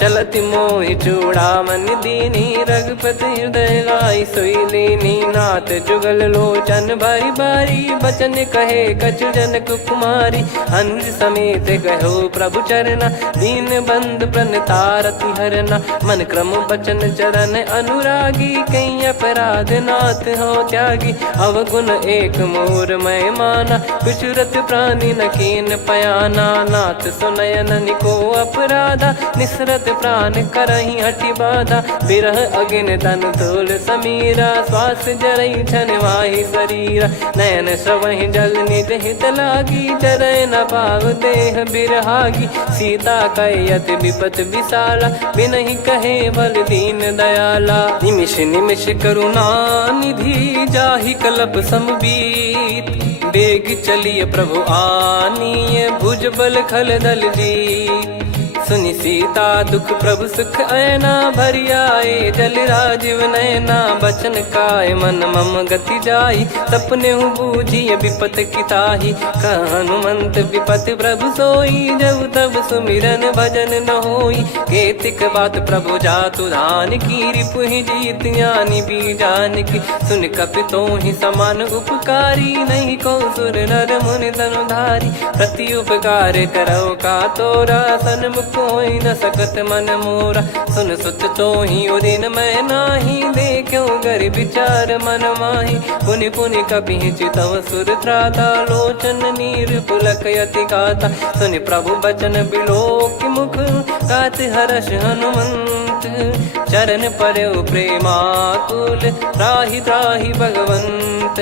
चलत मोहि चूड़ामन दीनी रघुपति हृदय लाई सोई लीनी। नाथ जुगल लोचन बारी बारी बचन कहे कछु जनक कुमारी। अनुज समेत कहो प्रभु चरना दीन बंद प्रणतारति हरना। मन क्रम बचन चरण अनुरागी कहीं अपराध नाथ हो त्यागी। अवगुण एक मोर मैं माना कुचुरत प्राणी न कीन पयाना। नाथ सुनयन निको अपराधा निसरत प्राण करही हटि बाधा। बिरह अगिन तन धूल समीरा श्वास जरई छन माही शरीरा। नयन श्रवहि जल निज हित लागी जरय न पाव देह बिरहागी। सीता कयत विपत विशाला बिनहि कहे बल दीन दयाला। निमिष निमिष करुणा निधि जाहि कलप समबीत। बेग चलिए प्रभु आनीय भुज बल खल दल जीत। सुनि सीता दुख प्रभु सुख ऐना भरि आए जल राजीव नैना। बचन काय मन मम गति जाई सपने हूँ बूझिय विपत किताही। हनुमंत विपत प्रभु सोई जब तब सुमिरन भजन न होई। केतिक बात प्रभु जातु धान की रिपुहि जीत ज्ञानी बीजान की। सुन कपितो ही समान उपकारी नहीं को सुर नर मुनि तनुधारी। प्रति उपकार करो का तोरा सन्मुख कोई न सकत मन मोरा। सुन सुत तो ही उदिन मैं नाही देखो गर विचार मन माही। पुनि पुनि कपि चितव सुर त्राता लोचन नीर पुलक यति गाता। सुनि प्रभु बचन बिलोक मुख गात हर्ष हनुमंत। चरण परयो प्रेमाकुल त्राहि त्राहि भगवंत।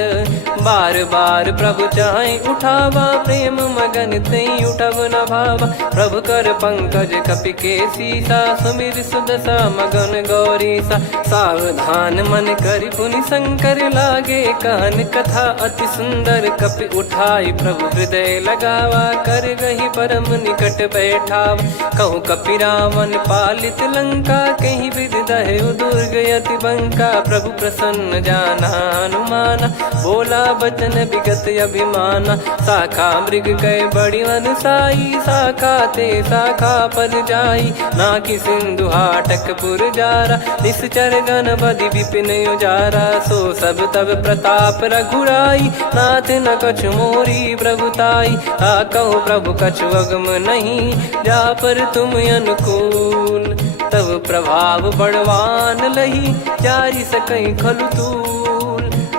बार बार प्रभु चाहे उठावा प्रेम मगन तई उठब न भावा। प्रभु कर पंकज कपि के सीसा सुमिर सुदशा मगन गौरीसा। सावधान मन करि पुनि शंकर लागे कहन कथा अति सुंदर। कपि उठाई प्रभु हृदय लगावा कर गही परम निकट बैठावा। कहूँ कपि रावण पालित लंका कहीं विधि दहु दुर्ग यति बंका। प्रभु प्रसन्न जाना हनुमाना बोला बचन विगत अभिमाना। शाखा मृग कह बड़ी अनुसाई शाखा ते शाखा पर जाई। ना कि सिंधु हाटक पुर जारा निश्चर गण बधि विपिन उजारा। सो सब तब प्रताप रघुराई नाथ न कछु मोरी प्रभुताई। कहो प्रभु कछु अगम नहीं जा पर तुम अनुकूल। तब प्रभाव बड़वान लही जारी सकई खलु तूल।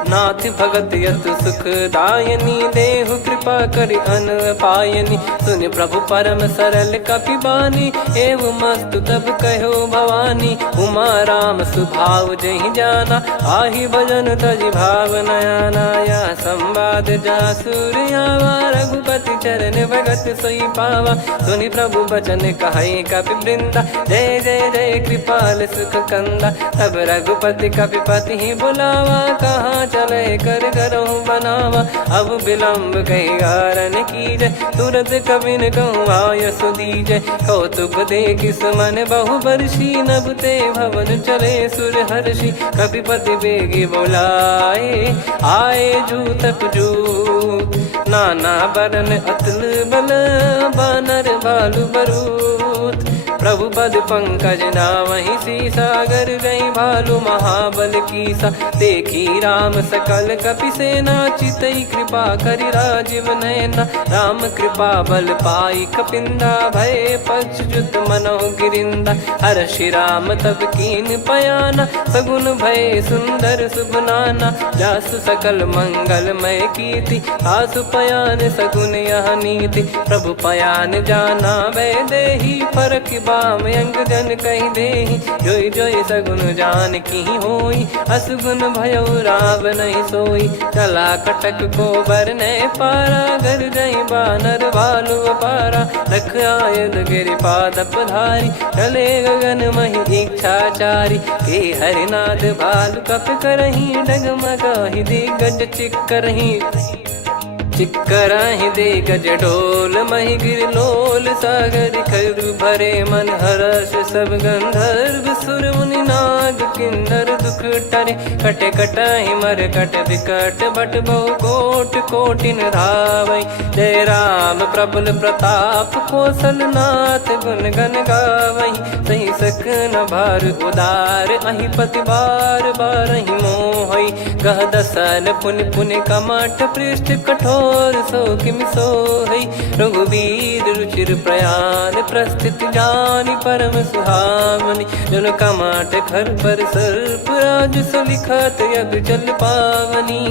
नाथ भगत यत सुख दायनी देहु कृपा करि अन पायनी। सुन प्रभु परम सरल कपि बानी एवं मस्तु तब कहो भवानी। उमा राम सुभाव जहि जाना आहि भजन तजि भाव नयाना। या संवाद जासुर आवा रघुपति चरण भगत सोई पावा। सुनि प्रभु बचन कहै कपि वृंदा जय जय जय कृपाल सुख कंदा। तब रघुपति कपि पति ही बुलावा कहाँ चले कर करहु बनावा। अब विलम्ब कही कारण कीजय तुरंत कबिन कहूँ आयस दीजय। कौतुक देखि सुमन बहु बरसी नभ ते भवन चले सुर हर्षि। कपिपति बेगी बोलाए आए जूतक जूत। नाना बरन अतुल बल बानर भालु बरूत। प्रभु पद पंकज नावहि सीसागर गई भालु महाबल कीसा। देखी राम सकल कपि सेना चितई कृपा करि राजीव नयना। राम कृपा बल पाई कपिंदा भय पक्ष जुत मनो गिरिंदा। हर्षि राम तब कीन पयाना सगुन भय सुंदर सुगुनाना। जासु सकल मंगलमय कीर्ति आसु पयान सगुन यह नीति। प्रभु पयान जाना वै देहि फरक बाम अंग जन कहि देहि। जोई जोई सगुन जान की होई असगुन भयो राव नहीं सोई। चला कटक को बरने पारा घर जई बानर भालु अपारा। लख आयद गिरि पाद पधारी चले गगन महि इच्छाचारी। के हरिनाथ भालु कप करही डगमगाहि दिग्गज चिक्करही। चिक्कराहि दिग्गज ढोल महि गिर लोल सागर खरु भरे मन हर्ष सब गंधर्व सुर मुनि नाग किन्नर दुख टरे। कटे कटाहि मर कट विकट भट बहु कोट कोटिन धावै। जय राम प्रबल प्रताप कौशलनाथ गुण गण गावै। सही सकन भार उदार अहि पति बार बारहि मोहै। गह दसन पुन पुन कमठ पृष्ठ कठोर सो किम सोहै। रघुवीर रुचिर प्रयाण प्रस्थित जानि परम सुहावनि। जन कमठ खर पर सर्प राज सलिखत अब जल पावनी।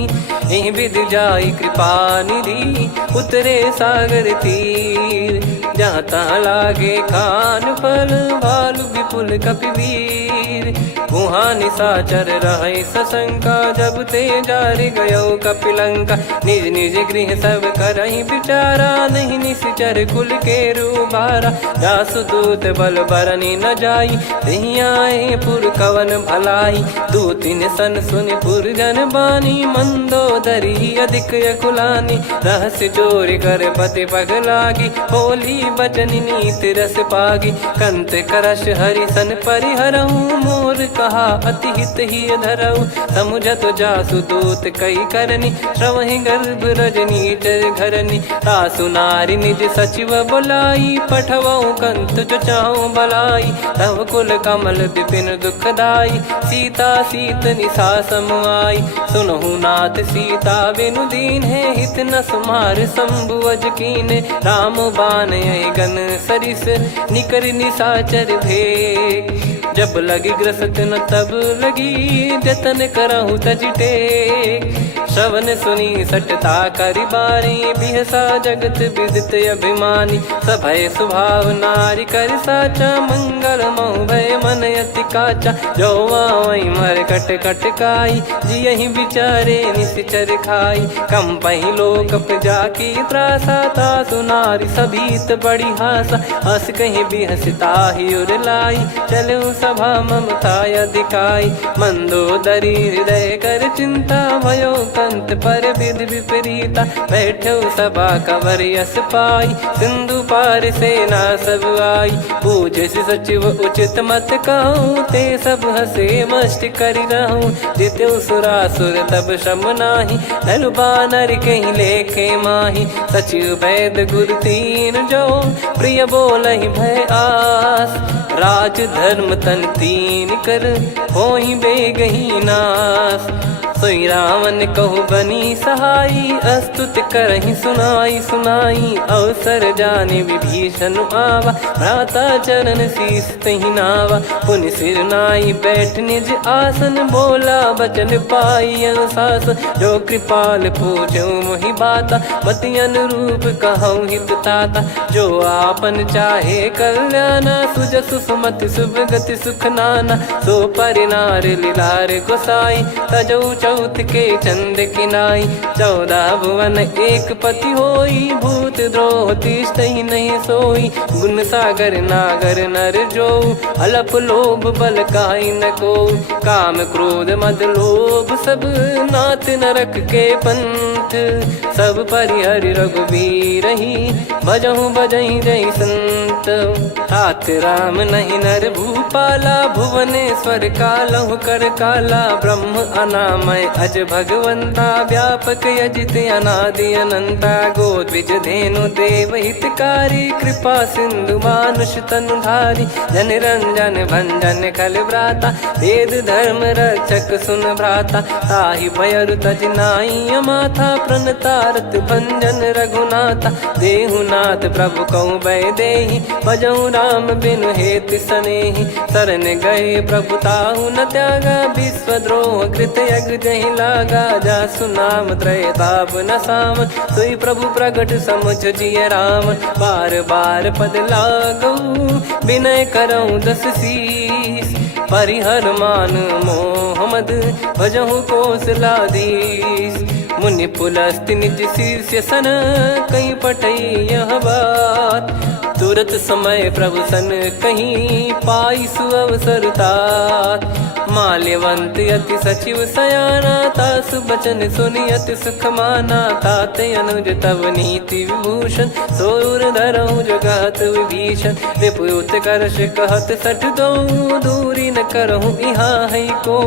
एहि विधि जाई कृपा निधि उतरे सागर तीर। जहाँ तहाँ लागे खान फल भालु विपुल कपिवीर। वहाँ निशाचर रहे सशंका जब ते जारि गयो कपिलंका। निज निज गृह सब करहि विचारा नहीं निश्चर कुल के रूबारा। जासु दूत बल बरनि न जाई तेहि आए पुर कवन भलाई। दूतिन सन सुनि पुर जन बानी मंदोदरी अधिक अकुलानी। रहस्य चोरी कर पति पग लागी होली बचन नीति रस पागी। कंत करश हरि सन परिहरहु मोर कहा अति हित ही धरऊ। समुझत जासु दूत कई करनी श्रवहि गर्भ रजनी चर घरनी। तासु नारी निज सचिव बुलाई पठवऊ कंत जो चाहूं भलाई। तव कुल कमल विपिन दुखदाई सीता सीत निशा समुआई। सुनहु नाथ सीता बिनु दीन है हित न सुमार शंभु अज कीने। राम बान गन सरिस निकर निशाचर भेग। जब लगी ग्रसत न तब लगी जतन करहु तज टेक। श्रवण सुनी सटता करि बारी बिहसा जगत विदित अभिमानी। सभय स्वभाव नारी कर साचा मंगल मऊ भय मन अति काचा। जो आवै मर कट कट काई जियहि विचारे निश्चर खाई। कम पहि लोक प्रजा की त्रासा तासु नारी सभीत बड़ी हासा। हस कहीं बिहसता ही उर लाई चलऊ सभा ममता अधिकाई। मंदोदरी हृदय कर चिंता भयो कंत पर विधि विपरीता। बैठो सभा कवर यस पाई सिंधु पार सेना सब आई। पूजे सचिव उचित मत कहूँ ते सब हसे मस्त करि रहूँ। जित्यु सुरासुर तब श्रम नाही नर बानर कहीं लेखे माही। सचिव वैद गुरु तीन जो प्रिय बोलहि भय आस। राज धर्म तन तीन कर होई बेगही नास। सोई रावण कहु बनी सहाई अस्तुत करहि सुनाई सुनाई। अवसर जाने विभीषण आवा भ्राता चरण शीस तहि नावा। पुनि सिर नाई बैठ निज आसन बोला बचन पाई अनुशास। जो कृपाल पूछो मोहि बाता मति अनुरूप कहूँ हित ताता। जो आपन चाहे कल्याणा सुजसु सुमति शुभ गति सुख नाना। सो परिनार लीलार गोसाई तजौ चौथ के चंद किनाई। 14 भुवन एक पति होई भूत द्रोह तिष्ठहि नहीं सोई। गुण सागर नागर नर जो अलप लोभ बल काई न को। काम क्रोध मद लोभ सब नाथ नरक के पंथ। सब परिहरि रघुबीर ही भजहु भजहि जय संत। तात राम नहीं नर भूपाला भुवनेश्वर कालहु कर काला। ब्रह्म अनामय अज भगवंता व्यापक यजित अनादि अनंता। गोद्विज धेनु देव हितकारी कृपा सिंधु मानुष तनुधारी। जन रंजन भंजन खल भ्राता वेद धर्म रक्षक सुन भ्राता। ताहि भयरु तज नाई माथा प्रणतारत भंजन रघुनाथा। देहुनाथ प्रभु कहु भय देहि भजहु राम बिनु हेति सनेहि। शरण गए प्रभु ताहु न त्यागा विश्वद्रोह कृत यज्ञ जहि लागा। जासु नाम त्रय ताप न साम सोई प्रभु प्रगट समुझ जिय राम। बार बार पद लागऊ विनय करऊँ 10 शीस। परिहर मान मोह मद भजहु कौशलाधीश। मुनि पुलस्त्य निज शीर्ष सन कहीं पटई यह बात। तुरत समय प्रभु सन कहीं पाई सुअवसर तात। माल्यवंत अति सचिव सयाना तासु बचन सुनि अति सुख माना। ताते अनुज तव नीति विभूषण सोर धरहु जगत विभीषण। रिपुत करश कहत सठ दो दूरी न करहु यहाँ है को।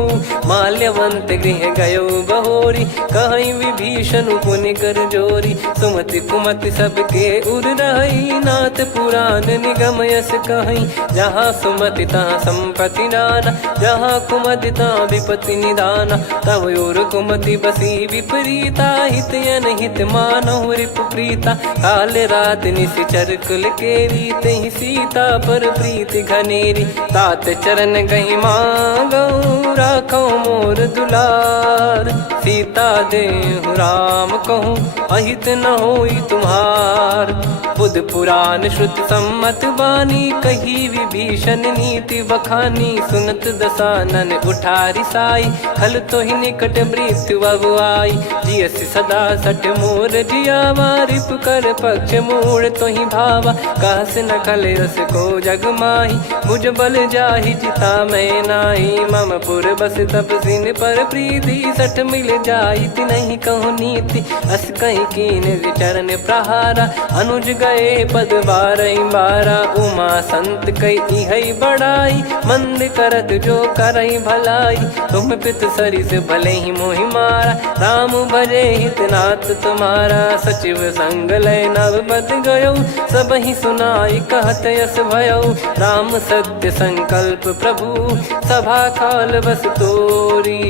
माल्यवंत गृह गयो बहोरी कहीं विभीषण पुनि कर जोरी। सुमति कुमति सबके उर रही नाथ पुराण निगम यस कहीं। जहाँ सुमति तहाँ संपत्ति नाना जहाँ कुमति तहाँ विपत्ति निदाना। तब और कुमति बसी विपरीता हित अनहित मानहु रिपु प्रीता। काल रात निशिचर कुल केरी तहि सीता पर प्रीति घनेरी। तात चरण गही मांगऊ राखो मोर दुलार। सीता देहु राम कहूँ अहित न होई तुम्हार। बुध पुराण श्रुत सम्मत बानी कही विभीषण नीति बखानी। सुनत दसानन उठारी साई खल तो ही निकट मृत्यु अब आई। जियसि सदा सठ मोर जियावा रिप कर पक्ष मूड़ तो ही भावा। कहस न खल रस को जग माही मुझ बल जाहि जिता मैं नाई। मम पुर बस तब सिन पर प्रीति सठ मिल जाई नहीं कहूँ नीति। अस कहीं कीन विचरण प्रहारा अनुज गए पद बारही बारा। उमा संत कई है बड़ाई मंद करत जो करई भलाई। तुम पित सरिस भले ही मोहि मारा राम भजे हितनाथ तुम्हारा। सचिव संग लय नव बद गयो सब ही सुनाई कहत यस भयो। राम सत्य संकल्प प्रभु सभा काल बस तोरी।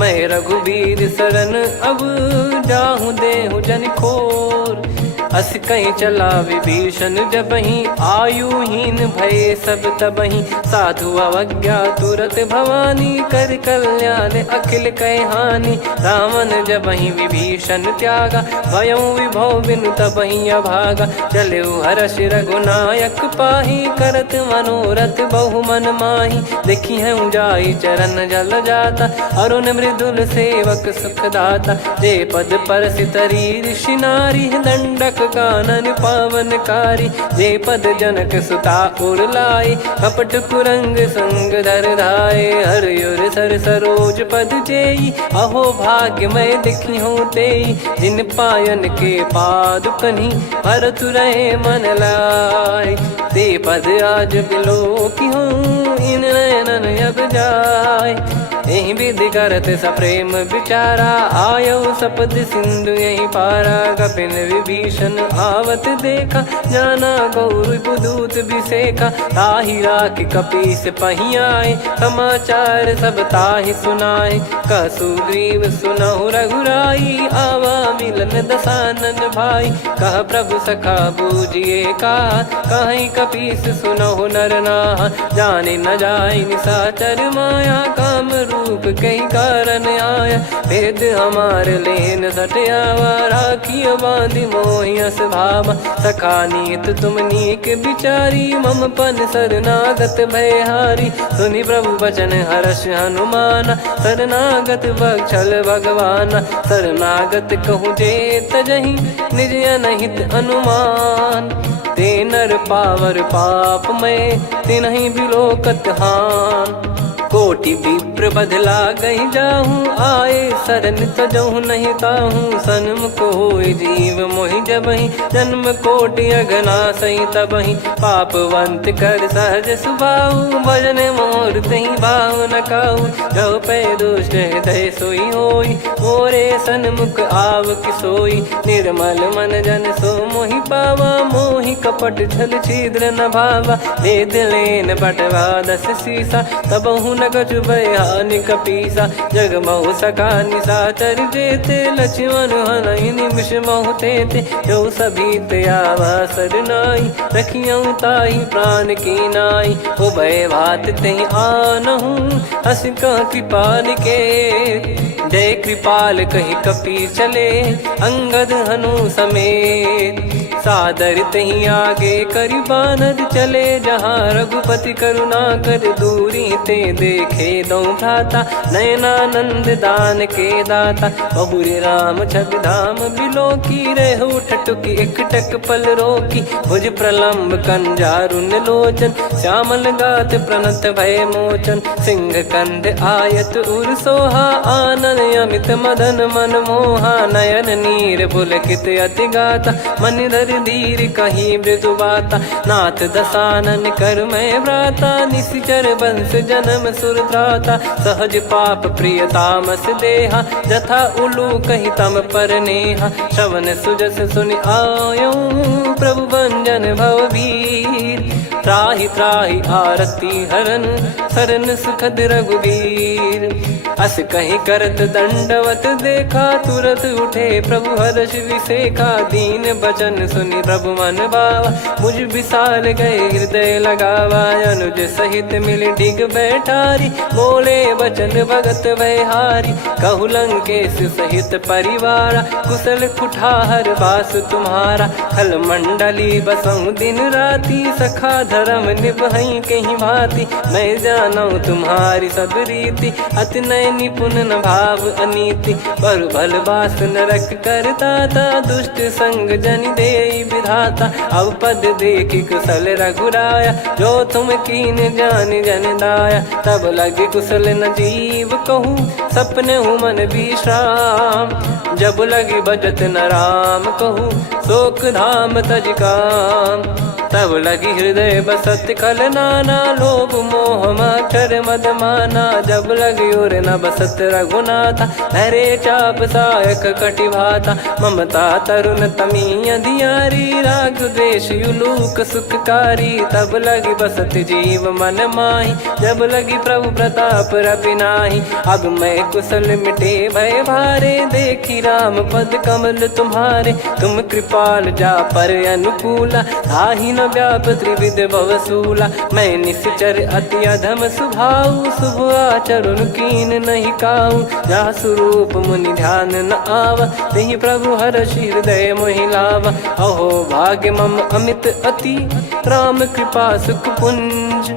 मैं रघुबीर शरण अब जाहूँ देहु जन खोर। अस कहीं चला विभीषण जबहि आयुहीन भय सब तबहि। साधु अवज्ञा तुरत भवानी कर कल्याण अखिल कह हानि। रावण जबहि विभीषण त्यागा भयउ विभव बिनु तबहि अभागा। चलऊ हर्ष रघुनायक पाही करत मनोरथ बहु मन माही। देखी हूँ जाई चरण जल जाता अरुण मृदुल सेवक सुखदाता। जे पद पर सितरी ऋषि नारी दंडक कानन पावनकारी। जे पद जनक सुता उर लाए कपट कुरंग संग धर धाये। हरियुर सर सरोज पद जेई अहो भाग्य मैं दिखी हूँ तेई। जिन पायन के पाद कन्ही भरत रहे मन लाए। ते पद आज बिलो की हूँ इन नयनन अब जाय। यही विधि करत सप्रेम विचारा आयो सपद सिंधु यही पारा। कपिन विभीषण आवत देखा जाना गौर बुदूत बिसेखा। ताहि राख कपीस पही आए समाचार सब ताहि सुनाए। कह सुग्रीव सुनहु रघुराई आवा मिलन दसानन भाई। कह प्रभु सखा बूझिए का कहीं कपीस सुनहु नर नाहा। जाने न जाय निशाचर माया काम रूप कई कारण आया। भेद हमार लेन सटयावा राखिय बांधि मोहियस भावा। सखा नीत तुम नीक बिचारी मम पन शरणागत भयहारी। सुनि प्रभु वचन हर्ष हनुमाना शरणागत बक्षल भगवाना। शरणागत कहूँ जे तजहि निज अनहित अनुमान। ते नर पावर पाप में तिन्हि बिलोकत हान। कोटि विप्र बदला गई जाहूँ आए शरण तजहु नहीं ताहूँ। सन्मुख होय जीव मोहि जबहि जन्म कोटि अघना सही तबहि। पापवंत कर सहज सुभाऊ भजन मोर तहि भाव न काऊ। जो पै दुष्ट हृदय सोई होई मोरे सन्मुख आव किसोई। निर्मल मन जन सो मोहि पावा मोहि कपट छल छिद्र न भावा। वेद लेन बटवा दस सीसा तबहु न कछु भयानि कपीसा। जग महु सखा निशाचर जेते लक्ष्मण हनहि निमिष महु तेते। जो सभी त्यावा सरनाई रखियऊ ताहि प्राण की नाई। उभय भात तेहि आनहु हस कह कृपाल के। जय कृपाल कहि कपी चले अंगद हनु समेत। सादर तही आगे करि बानर चले जहाँ रघुपति करुणा कर दूरी ते देखे दो भ्राता। नयनानंद दान के दाता बहुरी राम छवि धाम बिलो की रहु खटुकी एकटक पल रोकी, भुज प्रलम्ब कंजारुन लोचन, श्यामल गात प्रणत भय मोचन, सिंह कंध आयत उर सोहा, आनन अमित मदन मन मोहा, नयन नीर पुलकित अति गाता, मन धर धीर कहीं मृदु बाता, नाथ दसानन कर मैं व्राता, निशिचर बंस जन्म सुर त्राता, सहज पाप प्रिय तामस देहा, जथा उलू कही तम पर नेहा, श्रवण सुजस सुनि आयो प्रभु भंजन भवबीर, त्राहि त्राहि आरती हरन सरन सुखद रघुबीर, अस कहीं करत दंडवत देखा, तुरत उठे प्रभु हर्ष विसेखा, दीन बचन सुनि प्रभु मन भावा, मुझ विशाल गए हृदय लगावा, अनुज सहित मिल डिग बैठारी, बोले बचन भगत वैहारी, कहु लंकेश सहित परिवारा, कुशल कुठार बास तुम्हारा, खल मंडली बसऊं दिन राती, सखा धर्म निभई कहीं भांति, मैं जानू तुम्हारी सब रीति, अति नय निपुण न भाव अनीति, पर भल बास नरक करता था, दुष्ट संग जन दे विधाता, अब पद देखी कुशल रघुराया, जो तुम कीन जान जन दाया, तब लगे कुशल न जीव कहूँ, सपने हूँ मन विश्राम, जब लगी भजत न राम कहूँ, शोक धाम तज काम, तब लगी हृदय बसत खल नाना, लोभ मोह मकर मद माना, जब लगी और न बसत रघुनाथा, हरे चाप सायक कटि भाता, ममता तरुण तमी अधियारी, राग द्वेष युलूक सुखकारी, तब लगी बसत जीव मन माही, जब लगी प्रभु प्रताप रवि नाही, अब मैं कुशल मिटे भय भारे, देखी राम पद कमल तुम्हारे, तुम कृपाल जा पर अनुकूला, ताहि न व्याप त्रिविध भवसूला, मैं निश्चर अति अधम सुभाऊ, शुभ आचरण कीन नहीं काऊ, जा स्वरूप मुनि ध्यान न आवा, तेहि प्रभु हर्ष हृदय मोहि लावा, अहो भाग्य मम अमित अति, राम कृपा सुख पुंज,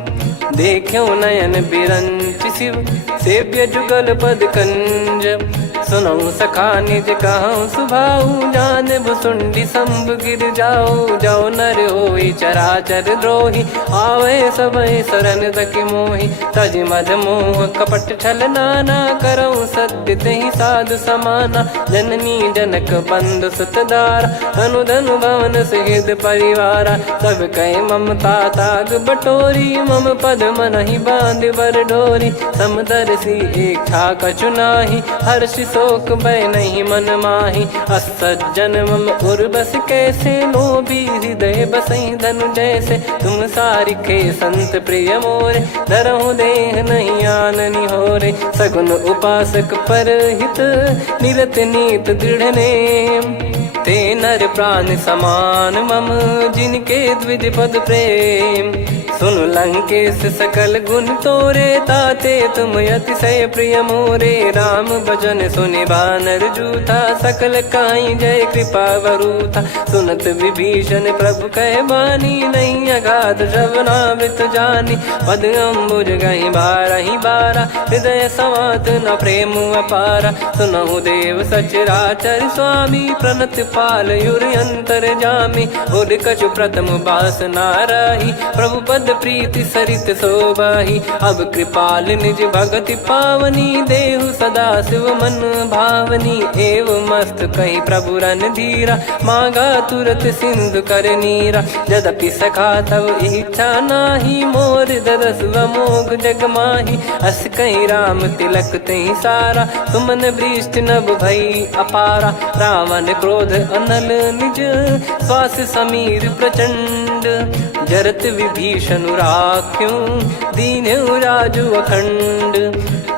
देखो नयन बिरंच शिव, सेव्य जुगल पद कंज, सुनऊ सखा निज कहूँ सुभाऊ, जान भुसुंडी संभ गिर जाओ, जाओ नर होई चराचर द्रोही, आवे सबय शरण तक मोहि, तज मद मोह कपट छल नाना, करऊँ सत्य तेहि साधु समाना, जननी जनक बंधु सुतदारा, धनु धनु भवन सहित परिवारा, सब कहे ममता ताग बटोरी, मम पद मनहि बांध बर डोरी, समदर्शी इच्छा कछु नाही, हर्षि शोक भय नहीं मन माही, असज्जन मम उर बस कैसे, लोभी हृदय बसई धनु जैसे, तुम सारिखे संत प्रिय मोरे, धरहु देह नहीं आननि होरे, सगुन उपासक पर हित, निरत नीत दृढ़ नेम, ते नर प्राण समान मम, जिनके द्विज पद प्रेम, सुन लंकेश सकल गुण तोरे, ताते तुम अतिशय प्रिय मोरे, राम भजन सुनि बानर जूथा, सकल काई जय कृपा वरूथा, सुनत विभीषण प्रभु कह बानी, नहीं अगाध श्रवणामृत जानी, पद अम्बुज गहि बारहि बारा, हृदय समात न प्रेम अपारा, सुनहु देव सचराचर स्वामी, प्रणत पाल युर अंतर जामी, उर कछु प्रथम बास नाराही, प्रभु पद प्रीति सरित शोभाही, अब कृपाल निज भगति पावनी, देहु सदा शिव मन भावनी, एव मस्त कही प्रभु रन धीरा, मांगा तुरत सिंधु कर नीरा, यद्यपि सखा तब इच्छा नाही, मोर दरस मोग जग माही, अस कहीं राम तिलक तही सारा, सुमन वृष्ट नभ भई अपारा, रावण क्रोध अनल निज, श्वास समीर प्रचंड, जरत विभीषण राख्यों, दीन्हु राजु अखंड,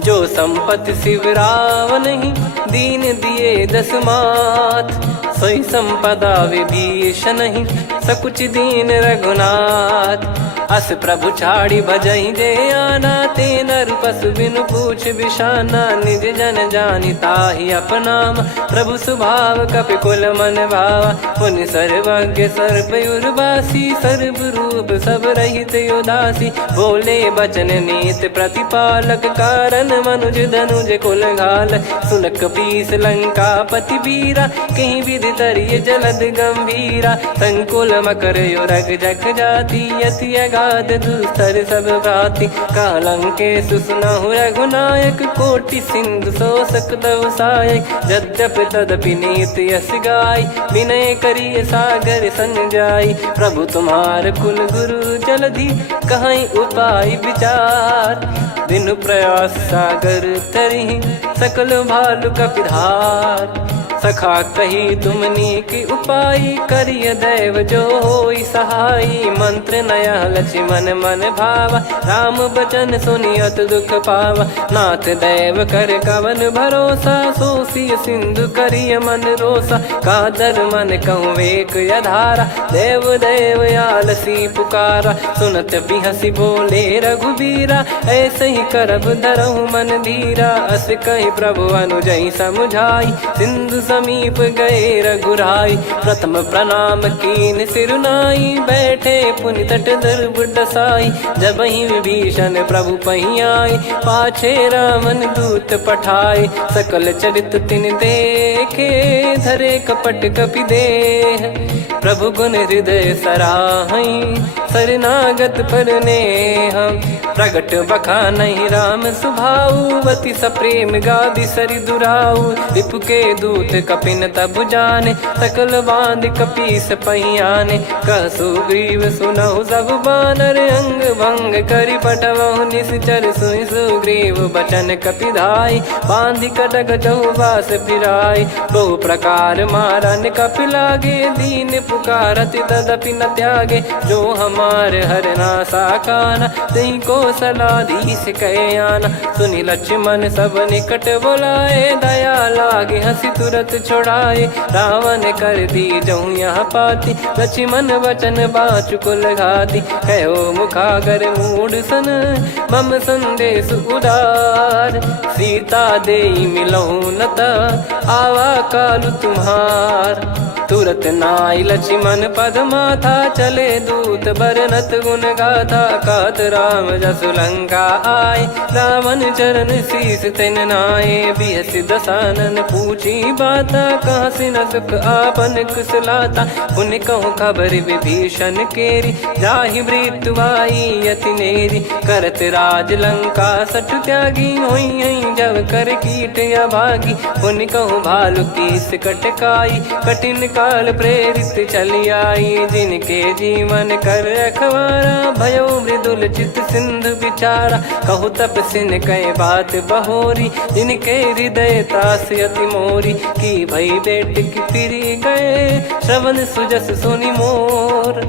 जो संपत्ति शिव रावण ही, दीन दिए दस मात, सोई संपदा विभीषण ही, सकुच दीन रघुनाथ, अस प्रभु छाड़ी भजई जे आना, ते नर पशु बिनु पूछ बिशाना, निज जन जानि ताहि अपनाम, प्रभु स्वभाव कपि कुल मन भावा, मुनि सर्वज्ञ सर्प उर्वासी, सर्व रूप सब रहित उदासी, बोले बचन नीत प्रतिपालक, कारण मनुज धनुज कुल घाल, सुन कपीस लंका पति वीरा, कहीं विधि तरिय जलद गंभीरा, संकुल मकर युरग जख जाति, यति अगाध दुस्तर सब भ्राति, कालंके सुसुनहु रघुनायक, कोटि सिंधु शोषक तव सहायक, यद्यपि तदपि नीति यस गाय, विनय करिय सागर सन जाई, प्रभु तुम्हार कुल गुरु जलधि, कहीं उपाय विचार, बिनु प्रयास सागर तरिहि, सकल भालु कपिधार, सखा कही तुमनी की उपाय, करिय दैव जो होई सहाई, मंत्र नया लक्ष्मण मन भावा, राम बचन सुनियत दुख पावा, नाथ दैव कर कवन भरोसा, सोसी सिंधु करिय मन रोसा, कादर मन कहूँ एक यधारा, देव देव आलसी पुकारा, सुनत बिहसी बोले रघुबीरा, ऐसे ही करब धरहु मन धीरा, अस कही प्रभु अनुजई समुझाई, सिंधु समीप गए रघुराई, प्रथम प्रणाम कीन सिरुनाई, बैठे पुनि तट दर्भ डसाई, जब ही विभीषण प्रभु पहियाई, पाछे रावण दूत पठाए, सकल चरित तिन देखे, धरे कपट कपि देह, प्रभु गुण हृदय सराहई, शरणागत पर नेह, प्रगट बखानहि राम सुभाऊ, अति सप्रेम गादि सरि दुराऊ, रिपु के दूत कपिन तब जाने, सकल बांध कपीस पहियाने, कह सुग्रीव सुनहु सब बानर, अंग भंग करि पठवहु निश्चर, सुनि सुग्रीव बचन कपिधाई, बांधि कटक चहुबास फिराई, बहु प्रकार मारन कपि लागे, दीन पुकारत तदपि न त्यागे, जो हमार हरना साकाना, तही को सलाधीश कहे आना, सुनि लक्ष्मण सब निकट बुलाए, दया लागे हंसी तुरत छोड़ाए, रावण कर दी जऊँ यहाँ पाती, लक्ष्मण वचन बाचु कुल घाती, कहो मुखागर मूड सन, मम संदेश उदार, सीता देई मिलऊँ नता, आवा कालु तुम्हार, तुरत नाई लक्ष्मण पद माथा, चले दूत बरनत गुण गाथा, कहत राम जसु लंका आए, रावण चरण शीस तिन नाये, बिहस दसानन पूछी बाता, कहाँ से न सुख आपन कुशलाता, पुन कहूँ खबर विभीषण केरी, जाहि मृत्यु आई अति नेरी, करत राज लंका सठ त्यागी, होई जब कर कीट अभागी, पुन कहूँ भालु कीस कटकाई, कठिन काल प्रेरित चली आई, जिनके जीवन कर रखवारा, भयो मृदुल चित सिंधु विचारा, कहु तप सिन कई बात बहोरी, जिनके हृदय तास अति मोरी, की भई बेट की फिरी गए, श्रवण सुजस सुनि मोर,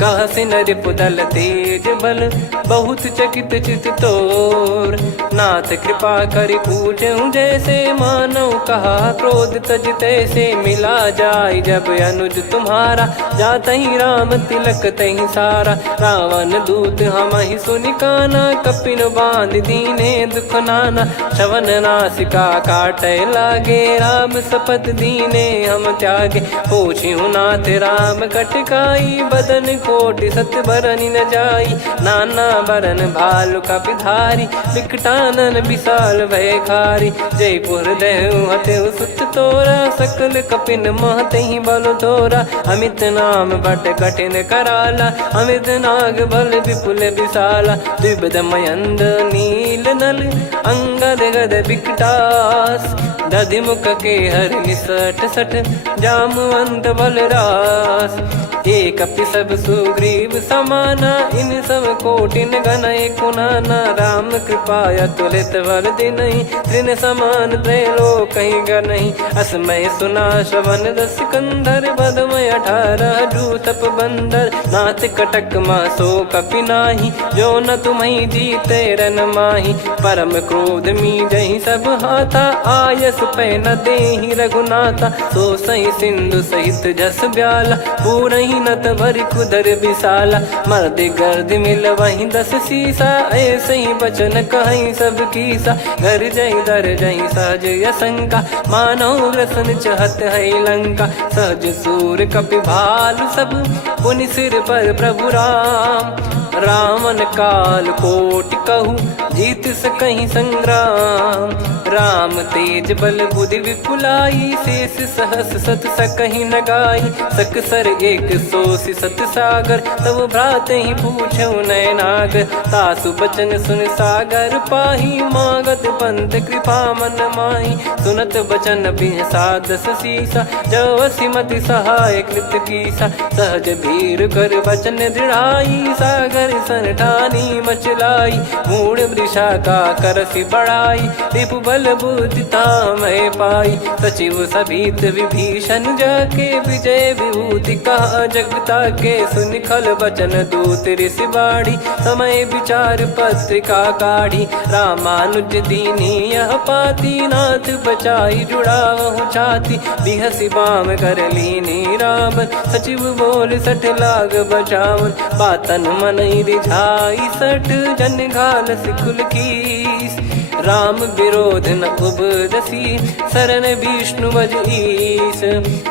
कह सिन रिपुदल तेज बल, बहुत चकित चित तोर, नाथ कृपा करि पूछऊँ जैसे, मानव कहा क्रोध तज तैसे, मिला जाय जब अनुज तुम्हारा, जातहि राम तिलक तहि सारा, रावण दूत हमहि सुनि काना, कपिन बांध दीने दुख नाना, श्रवण नासिका काटे लागे, राम शपथ दीने हम त्यागे, पूछिहु नाथ राम कटकाई, बदन कोटि सत बरनि न जाई, नाना बरन भालु कपिधारी, विकटानन विशाल भयखारी, जयपुर देहु हतेहु सुत तोरा, सकल कपिन महतहि बल तोरा, अमित नाम बट कठिन कराला, अमित नाग बल विपुल विशाला, द्विविध मयंद नील नल, अंगद गद विकटास, दधिमुख के हर निसठ सठ, जामवंत बलरास, एक कपि सब सुग्रीव समाना, इन सब कोटिन गणय कुनाना, राम कृपा अतुलित बल दिनहि, तृण समान त्रैलोक कहीं गनहि, असमय सुना श्रवण दस कंधर, बदमय 18 जूतप बंदर, नाथ कटक मासो कपि नाही, जो न तुम्हि जीते रन माही, परम क्रोध मी जहि सब हाथा, आयस पे न देहि रघुनाथा। तो सही सिंधु सहित जस ब्याला, पूरही नत भरि कुदर विशाला। मर्द गर्द मिल वहीं 10 सीसा, ऐसे ही बचन कहीं सब कीसा। घर जय दर जय सहज यसंका, मानव रसन चहत है लंका। सहज सूर कपि भालु सब, पुनि सिर पर प्रभु राम। रावण काल कोटि कहूँ, जीत सकहीं संग्राम। राम तेज बल बुद्धि विपुलाई, शेष सहस सत सकहीं न गाई। सकसर एक सोसी सत सागर, तब भ्रात ही पूछो नयनागर। तासु बचन सुन सागर पाही, मागत पंथ कृपा मन माही। सुनत बचन बिहसादस सीसा, जो सिमति सहाय कृत कीसा। सहज भीर कर बचन दृढ़ाई, सागर सन ठानी मचलाई। मूढ़ वृषा का करसी बढ़ाई, रिपु बल बुद्धि तामय पाई। सचिव सभीत विभीषण जाके, विजय विभूति कहा जगता के। सुन खल बचन दूत ऋषि बाड़ी, समय विचार पत्रिका काढ़ी। रामानुज दीनी यह पाती, नाथ बचाई जुड़ावहु छाती। बिहसी बाम कर लीनी राम, सचिव बोल 60 लाग बचावन। बातन मन रिझाई 60, जन घाल सिकुल कीस। राम विरोध न उपजसी, शरण विष्णु बज ईस।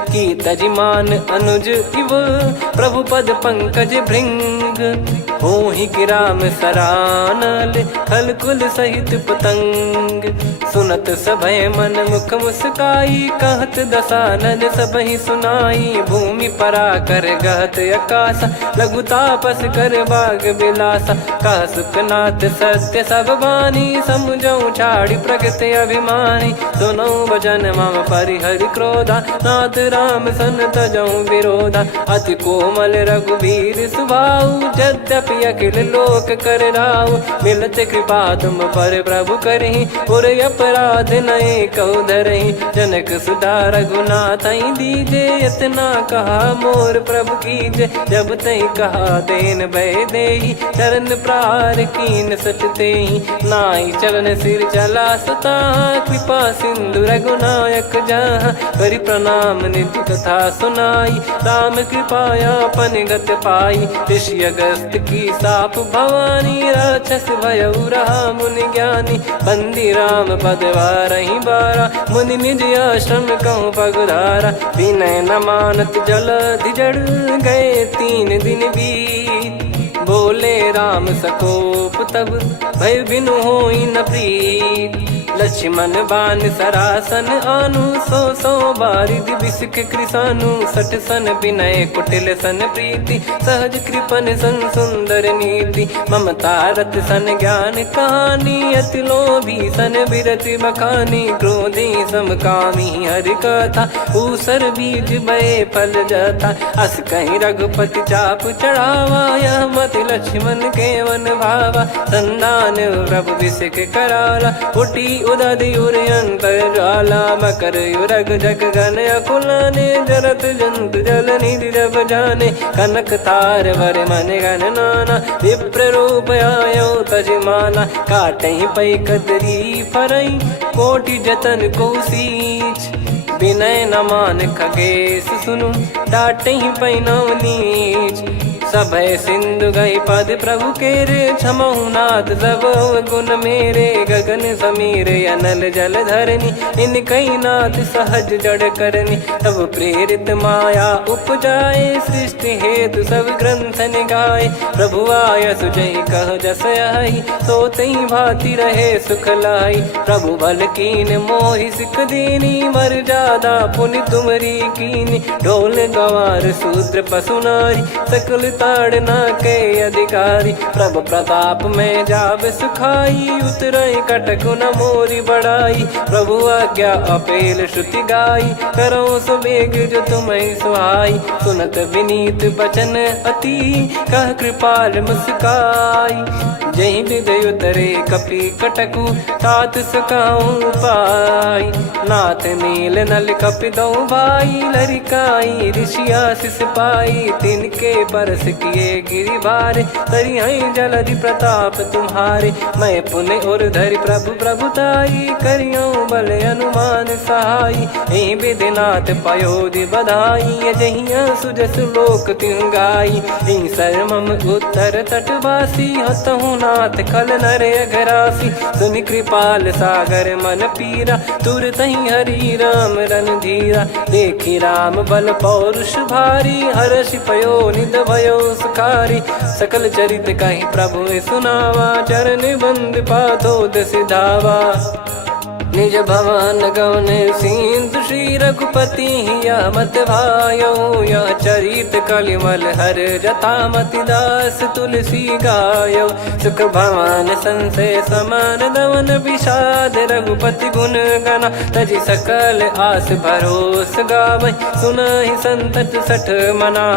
की तजिमान अनुज इव, प्रभु पद पंकज भृंग। होहि कि राम सरानल, खल कुल सहित पतंग। सुनत सभय मन मुख मुस्काई, कहत दसानन सबहि सुनाई। भूमि परा कर गहत आकाशा, लघु तापस कर बाग बिलासा। कह सुखनाथ सत्य सब बानी, समझौ छाड़ी प्रगति अभिमानी। सुनो भजन मम परिहरि क्रोधा, नाथ राम सन तजौ विरोधा। अति कोमल रघुवीर सुभाऊ, यद्यपि अखिल लोक कर राऊ। मिलत कृपा तुम पर प्रभु करहि, पुर अपराध नए कहु धरहि। जनक सुता रघुनाथ दीजे, इतना कहा मोर प्रभु कीजे। जब तई कहा देन भय देहि, चरण प्रार कीन सटतेहि। नाई चरण सिर चला सता, कृपा सिंधु रघुनायक जहाँ। करि प्रणाम निज कथा सुनाई, राम कृपाया अपन गत पाई। ऋषि अगस्त की साप भवानी, राक्षस भयउ रहा मुनि ज्ञानी। बंदी राम पद वारहि बारा, मुनि निज आश्रम कहूँ पगुधारा। विनय न मानत जलधि जड़, गए 3 दिन बीत। बोले राम सकोप तब, भय बिनु होई न प्रीत। लक्ष्मण बान सरासन आनु, 100 बारिधि बिसक कृसानु। 60 सन विनय कुटिल सन प्रीति, सहज कृपन सन सुंदर नीति। ममता रत सन ज्ञान कहानी, अति लोभी सन बिरति बखानी। क्रोधी समकामी हरि कथा, ऊसर बीज बये फल जथा। अस कहीं रघुपति चाप चढ़ावा, यह मति लक्ष्मण के वन भावा। संदान प्रभु बिसक कराला, उठी उदधि उर अंतर ज्वाला। मकर युरग जग गन अकुलाने, जरत जंतु जल निधि जब जाने। कनक तार वर मन गण नाना, विप्र रूप आयो तजमाना। काटहि पै कदरी फरई, कोटि जतन को सींच। विनय न मान खगेश सुनु, डांटहि पै नव नीच। सभय सिंधु गई पद प्रभु केरे, क्षमहु नाथ सब गुण मेरे। गगन समीर अनल जल धरनी, इनकई नाथ सहज जड़ करनी। तब प्रेरित माया उपजाए, सृष्टि हेतु सब ग्रंथ निगाए। प्रभु आय सुजय कह जस आई, सोतई भांति रहे सुख लाई। प्रभु बल कीन मोहि सिख दीनी, मर जादा पुनि तुमरी कीनी। ढोल गवार शूद्र पशु नारी, सकल ताड़ना के अधिकारी। प्रभु प्रताप में जाब सुखाई, उतरई कटक न मोरी बढ़ाई। प्रभु आज्ञा अपेल श्रुति गाई, करो सो बेग जो तुम्हें सुहाई। सुनत विनीत बचन अति, कह कृपाल मुस्काई। जही हृदय उतरे कपि कटकु, तात सकाऊं पाई। नाथ नील नल कपि दो भाई, लरिकाई ऋषि आशीष पाई। तिनके पर किए गिरिबारे, तरियई जलधि प्रताप तुम्हारे। मैं पुण्य और धरि प्रभु प्रभुताई, करियऊँ बल अनुमान सहाई। एहि विधिनाथ पयोधि बधाई, जहिया सुजस लोक तिहुँ गाई। एहि सरमम उत्तर तटवासी, हतहु नाथ खल नर अघरासी। सुनि कृपाल सागर मन पीरा, तुरतहि हरि राम रणधीरा। देखि राम बल पौरुष भारी, हर्षि पयो निध भयो सुखारी। सकल चरित कहि प्रभु सुनावा, चरण बंद पाथोद सिधावा। निज भवन गवन सिंधु श्री रघुपति, यह मत भायो यह चरित कलिमल हर जथा मति दास तुलसी गायो। सुख भवन संशय समान दवन, विषाद रघुपति गुण गना। तजि सकल आस भरोस गावै, सुनहि संतत सठ मना।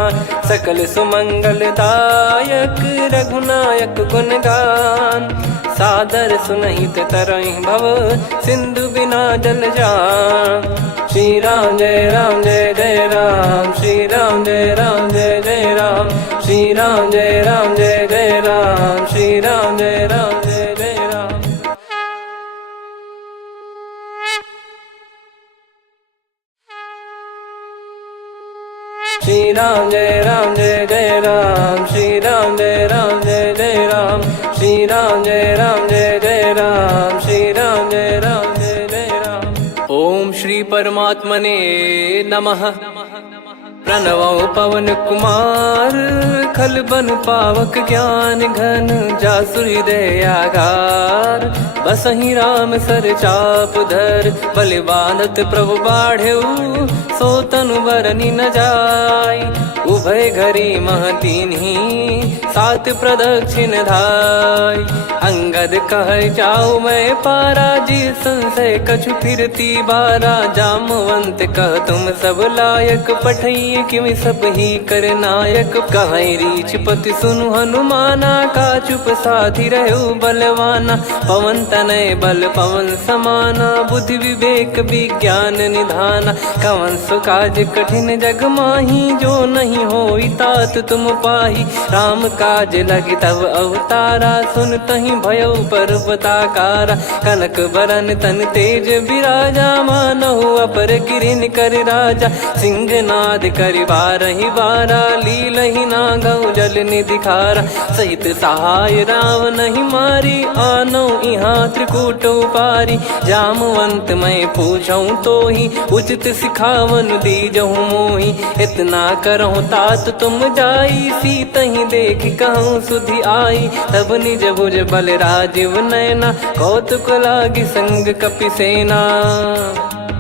सकल सुमंगल दायक रघुनायक गुण गान, सादर सुनहित तरहि भव सिंधु बिना जल जान। श्री राम जय राम जय जय राम, श्री राम जय राम जय जय राम, श्री राम जय राम जय जय राम, श्री राम जय राम जय जय राम। श्री राम जय राम जय जय राम, श्री राम जय राम जय जय राम, श्री राम जय राम जय जय राम, श्री राम जय राम जय जय राम। ओम श्री परमात्मने नमः। प्रणवो पवन कुमार, खल बन पावक ज्ञान घन। जासु हृदय आगार, बसहि राम सर चाप धर। बलि बांधत प्रभु बाढ़ऊ, सो तनु बरनि न जाय। उभय घरी महतीन्ही, सात प्रदक्षिण धाय। अंगद कह जाऊ मैं पारा, जी संशय कछु फिरती बारा। जामवंत कह तुम सब लायक, पठई किमि सब ही कर नायक। कहीं रीछ पति सुनु हनुमाना, का चुप साधि रहु बलवाना। पवन तनय बल पवन समाना, बुद्धि विवेक विज्ञान निधाना। कवन सो काज कठिन जग माही, जो नहीं होई तात तुम पाही। राम काज लगी तब अवतारा, सुन तहि भयो पर्वताकारा। कनक बरन तन तेज विराजा, मानहु अपर गिरिन कर राजा। सिंहनाद करि बारहि बारा, लीलहि नागौ जल निधि खारा। सहित सहाय राम नहीं मारी, आनौ इहाँ त्रिकूट उपारी। जामवंत मैं पूछऊँ तोहि, उचित सिखावन दीजहु मोहि। इतना करहु तात तुम जाई, सीतहि देख कहूँ सुधि आई। तब निज भुज बल राजीव नैना, कौतुक लागी संग कपि सेना।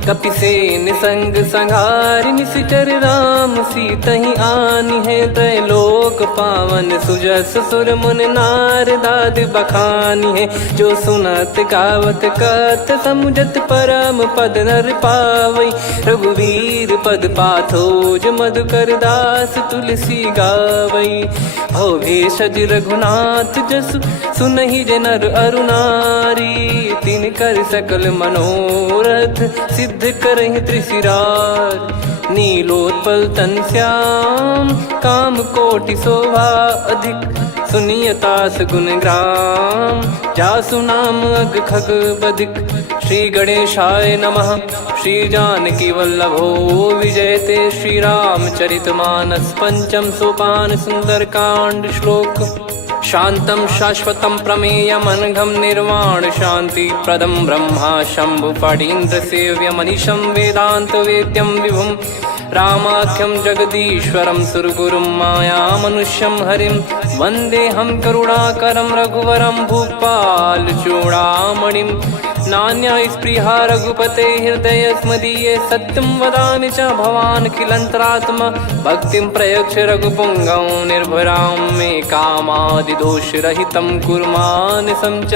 कपिसेन संग संघारि, निशिचर राम सीतहि आनि है। त्रैलोक पावन सुजस सुर मुन नार, दाद बखानी है। जो सुनत गावत कथ, समुझत परम पद नर पावै। रघुवीर पद पाथोज, मधुकर दास तुलसी गावै। भव भेषज रघुनाथ जसु, सुनहि जे नर अरु नारी। तिन कर सकल मनोरथ, सिद्ध करहि त्रिशिरार। नीलोत्पल तन श्याम, काम कोटि शोभा अधिक। सुनियतास गुण ग्राम, जासु नाम अग खग बदिक। श्री गणेशाय नमः। श्री जानकी वल्लभो विजयते, श्री रामचरितमानस। पंचम सोपान सुंदरकांड श्लोक। शांतं शाश्वतं प्रमेयमनघं निर्वाण शांति प्रदं ब्रह्मा शंभु फणीन्द्र सेव्यमनिशं वेदांत वेद्यं विभुं। रामाख्यं जगदीश्वरं सुरगुरुं मायामनुष्यं हरिं। वन्देऽहं करुणाकरं रघुवरं भूपाल चूडामणिं। नान्या स्पृहा रघुपते हृदय स्मदीये। सत्यं वदामि च भवान् खिलन्तरात्मा। भक्तिं प्रयच्छ रघुपुङ्गं निर्भरां मे कामादिदोषरहितं कुर्मानसं च।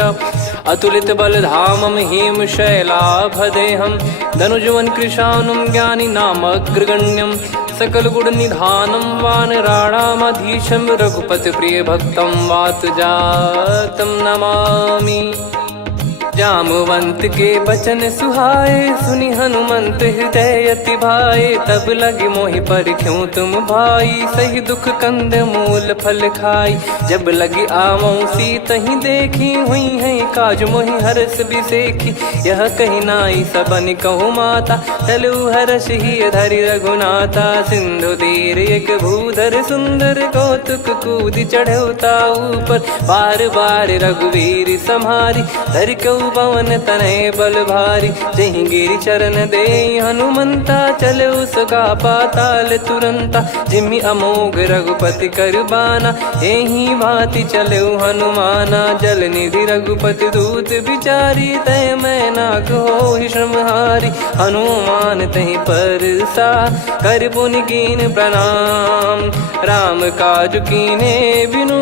अतुलित बलधामं हेमशैलाभदेहं। धनुजवन कृशानुं ज्ञानी नामग्रगण्यं। सकल गुण निधानं वानराणामधीशं। रघुपति प्रिय भक्तं वात जातं नमामि। जामवंत के बचन सुहाए, सुनि हनुमंत हृदय अति भाए। तब लगे मोहि पर क्यों तुम भाई, सही दुख कंद मूल फल खाई। जब लगी आवऊं सीत ही देखी, हुई है काज मोहि हरस बिसेखी। यह कही नाई सबन कहु माता, चलू हरष ही धरि रघुनाथा। सिंधु तीर एक भूधर सुंदर, कौतुक कूद चढ़ौता ऊपर। बार बार रघुवीर सम्हारी, धर कऊ पवन तनय बल भारी। जहि गिरि चरण दे हनुमंता, चले उसका पाताल तुरंता। जिमि अमोघ रघुपति कर बाना, एहि भांति चले हनुमाना। जल निधि रघुपति दूत बिचारी, तय मैं नाग होहि श्रमहारी। हनुमान तहि परसा, कर पुनि कीन प्रणाम। राम काज कीने बिनु,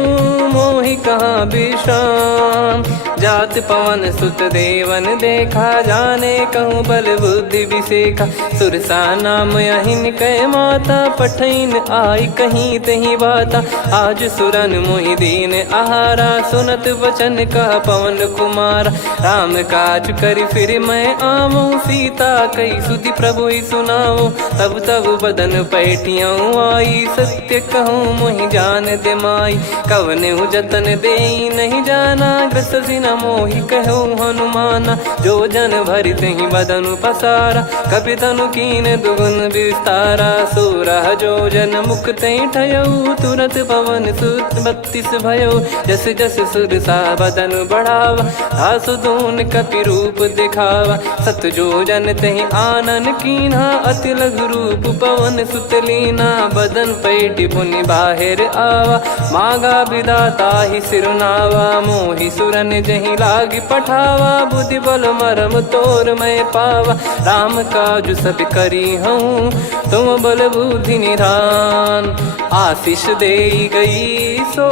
मोहि कहाँ विश्राम। जात पवन सुत देवन देखा, जाने कहूँ बल बुद्धि विसेखा। सुरसा नाम अहिन कै माता, पठैन आई कहीं तही बाता। आज सुरन मोहि दीन आहारा, सुनत वचन कह पवन कुमारा। राम काज कर फिर मैं आवऊं, सीता कई सुधि प्रभु ही सुनाओ। तब तब बदन पैठियाँ आई, सत्य कहूँ मोहि जान दे माई। कवने जतन दे नहीं जाना, ग्रसि न मोहि कहो हनुमाना। जो जन भरि तहि बदन पसारा, कपि तनु कीन दुगुन विस्तारा। सोरह जो जन मुख तहि ठयऊ, तुरत पवन सुत 32 भयऊ। जस जस सुरसा बदन बढ़ावा, आसु दून कपि रूप दिखावा। सत जो जन तहि आनन कीन्हा, अति लघु रूप पवन सुत लीना। बदन पैठि पुनि बाहिर आवा, मागा विधाता ही सिरुनावा। मोहि सुरन जहि लागी पठावा, बुद्धि बल मरम तोर मैं पावा। राम काज सब करी हूँ, तुम बल बुद्धि निधान। आशीष दे गई सो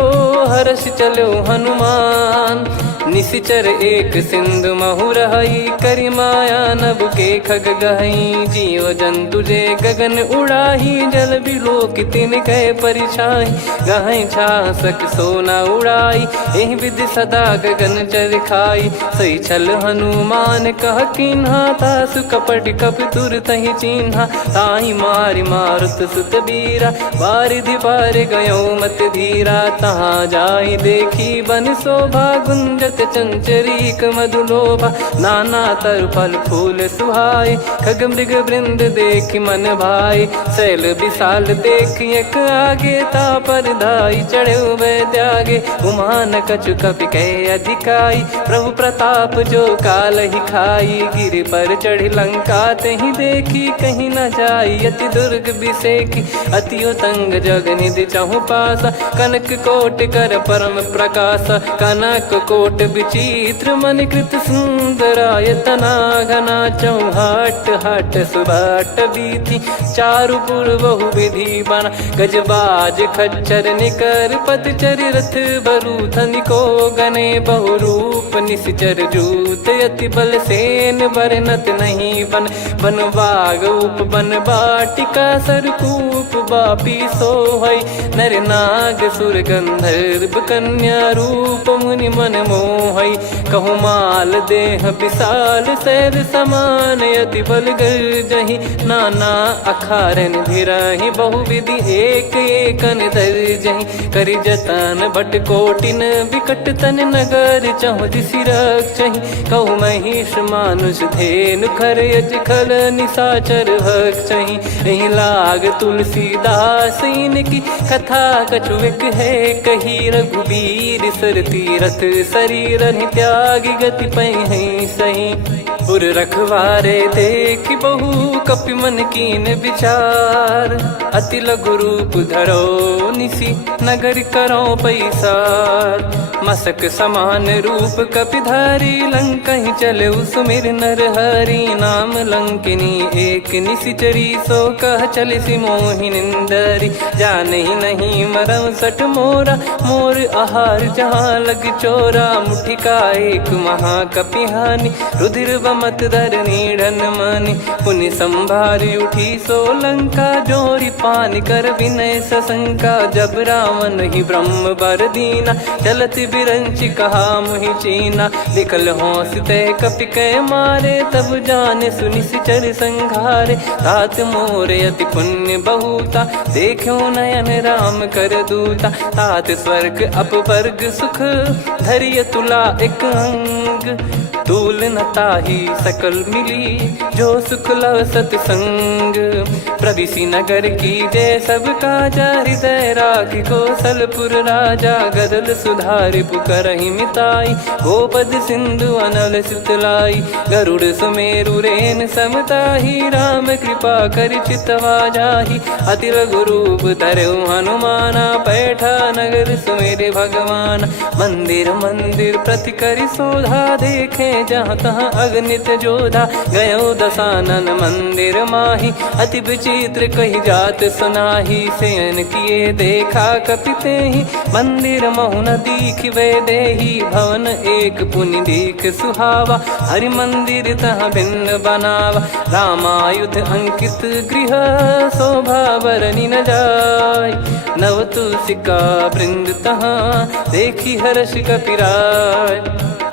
हर्ष चलो हनुमान। निशिचर एक सिंधु महु रहई, करि माया नभ के खग गहई। जीव जंतु जे गगन उड़ाही, जल बिलोक तिन कह परिछाई। गहई छासक सोना उड़ाई, एहि विधि सदा गगन चर खाई। सही छल हनुमान कह कीन्हा, तासु कपट कप तुर तहि चिन्हा। ताहि मारि मारुत सुत बीरा, बारिधि पार गयो मत धीरा। तहाँ जाई देखी बन शोभा, गुंजत चंचरीक मधुलोभा। नाना तर फल फूल सुहाए, खग मृग वृंद देख मन भाई। शैल विशाल देख एक आगे, तापर धाई चढ़े त्यागे। उमान कछु कपि कह अधिकाई, प्रभु प्रताप जो काल ही खाई। गिरि पर चढ़ी लंका तहि देखी, कहीं न जाई अति दुर्ग बिसेखी। अति उतंग जग निधि चहु पासा, कनक कोट कर परम प्रकाश। कनक कोट विचित्र मन कृत सुंदरायतना। घना चौहाट हाट सुबाट बीथी, चारु पुर बहु विधि बना। गजबाज खच्चर निकर पतचर, रथ बरु धनिको गने। बहु रूप निश्चर जूत, अति बल सेन बरनत नहीं बन। बन बाग उप बन बाटिका, सरकूप बापी सोहई। नर नाग सुर गंधर्व कन्या, रूप मुनि मन मोहई। कहु माल देह विशाल, शैल समान अति बल गर्जहि। नाना अखारन भिरहि, बहु विधि एक एकन दर्जहि। करि जतन भट कोटिन, विकट तन नगर चहु दिसि रक्षहि। कहु महिष मानुष धेनु, खर यज खल निशाचर भक्षहि। एहि लाग तुलसीदास इनकी, कथा कछु एक है कही। रघुबीर सर तीरथ शरीर, त्यागी गति पै सही। पुर रखवारे देख बहु, कपि मन कीन विचार। अति लघु रूप धरो निसी, नगर करो पैसार। मसक समान रूप कपिधारी, लंकहि चले सुमिर नर हरि। नाम लंकिनी एक निशिचरी, सो कह चलिसि मोहि निंदरी। जानहि नहीं मरम सठ मोरा, मोर आहार जहाँ लग चोरा। मुठिका एक महाकपिहानि, रुधिर कमत धरनी ढन मानी। पुनि संभारी उठी सोलंका, जोरी पान कर विनय सशंका। जब रावण ही ब्रह्म बर दीना, चलत बिरंच कहा मुहि चीना। निकल होंस तय कपि कै मारे, तब जाने सुनि सिचर संघारे। तात मोर अति पुण्य बहुता, देखो नयन राम कर दूता। तात स्वर्ग अपवर्ग सुख, धैर्य तुला एक अंग। तूल न ताहि सकल मिली, जो सुख लव सतसंग। प्रविशि नगर की जय सब काजा, हृदय राखि कौशलपुर राजा। गदल सुधारि पुकारहि मिताई, गोपद सिंधु अनल सितलाई। गरुड़ सुमेरु रेन समताहि, राम कृपा कर चितवा जाहि। अति लघु रूप धरऊ हनुमाना, बैठा नगर सुमेरे भगवान। मंदिर मंदिर प्रति करि शोधा, देखे जहाँ तहाँ अगणित जोधा। गयो दशानन मंदिर माही, अति विचित्र कही जात सुनाही। शयन किए देखा कपिते ही, मंदिर महु न दीख वे देही। भवन एक पुनि दीख सुहावा, हरि मंदिर तहाँ भिन्न बनावा। रामायुध अंकित गृह, शोभा बरनि न जाय। नव तुलसिका वृंद तहाँ, देखी हर्ष कपिराय।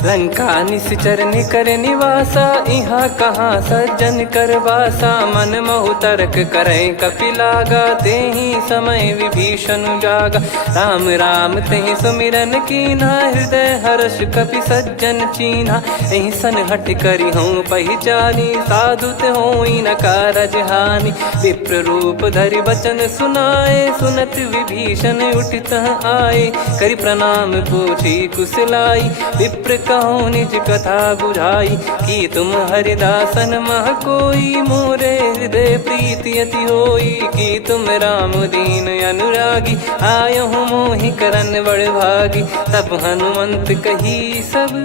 लंका निश्चर निकर निवासा, यहाँ कहाँ सज्जन कर वासा। मन महु तर्क करे कपिलागा, तेहि समय विभीषण जागा। राम राम तेहि सुमिरन कीन्हा, हृदय हर्ष कपि सज्जन चीन्हा। एहि सन हट करि हूँ पहिचानी, साधु ते होई न कारज हानि। विप्र रूप धरि वचन सुनाए, सुनत विभीषण उठित आए। करि प्रणाम पूछी कुशलाई, विप्र कहूँ निज कथा बुझाई। कि तुम हरिदासन मह कोई, मोरे हृदय प्रीति अति होई। कि तुम राम दीन अनुरागी, आयहु मोहि करन बड़ भागी। तब हनुमंत कही सब,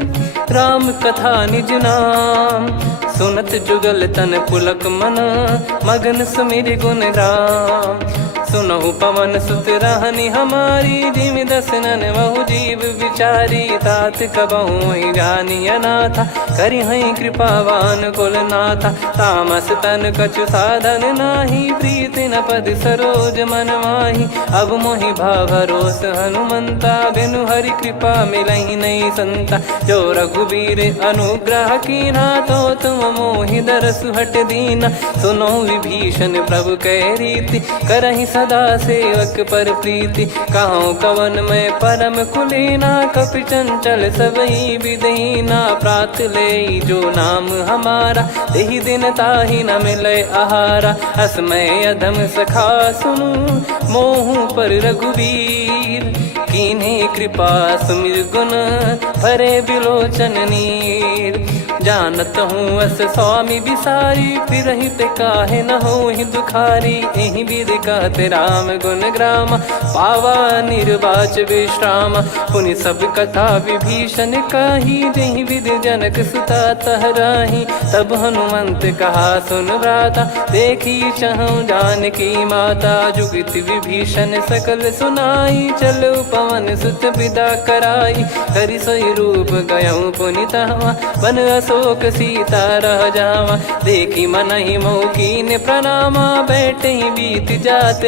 राम कथा निज नाम। सुनत जुगल तन पुलक मन, मगन सुमिर गुण राम। सुनहु पवन सुत रहनि हमारी, जिमि दसनन महु जीव विचारी। तात कबहु ही जानी अनाथा, करि हई कृपावान कुल नाथा। तामस तन कछु साधन नाही, प्रीति न पद सरोज मन माही। अब मोहि भावरोस हनुमंता, बिनु हरि कृपा मिलहि नहीं संता। जो रघुबीर अनुग्रह कीन्हा, तो तुम मोहि दरसु हट दीना। सुनो विभीषण प्रभु कह रीति, करहि सदा सेवक पर प्रीति। कहूँ कवन में परम कुलीना, कपि चंचल सबई विदहीना। प्रात ले जो नाम हमारा, तेहि दिन ताहि न मिले आहारा। असमय अधम सखा सुनु, मोहु पर रघुवीर। कीन्हे कृपा सुमिर गुण, भरे बिलोचन नीर। जानत हूँ अस स्वामी बिसारी, फिरहित काहे न होहि दुखारी। एहि विधि कहते राम गुण ग्राम, पावा निर्वाच विश्राम। पुनि सब कथा विभीषण काही, जहि विधि जनक सुता तहराही। तब हनुमंत कहा सुन भ्राता, देखी चहु जानकी माता। जुगति विभीषण सकल सुनाई, चलो पवन सुत विदा कराई। हरि सोई रूप गयऊँ पुनि तहवा, बन अशोक सीता रह जावा। देखी मनहि मौकीन प्रणामा, बैठे ही बीत जात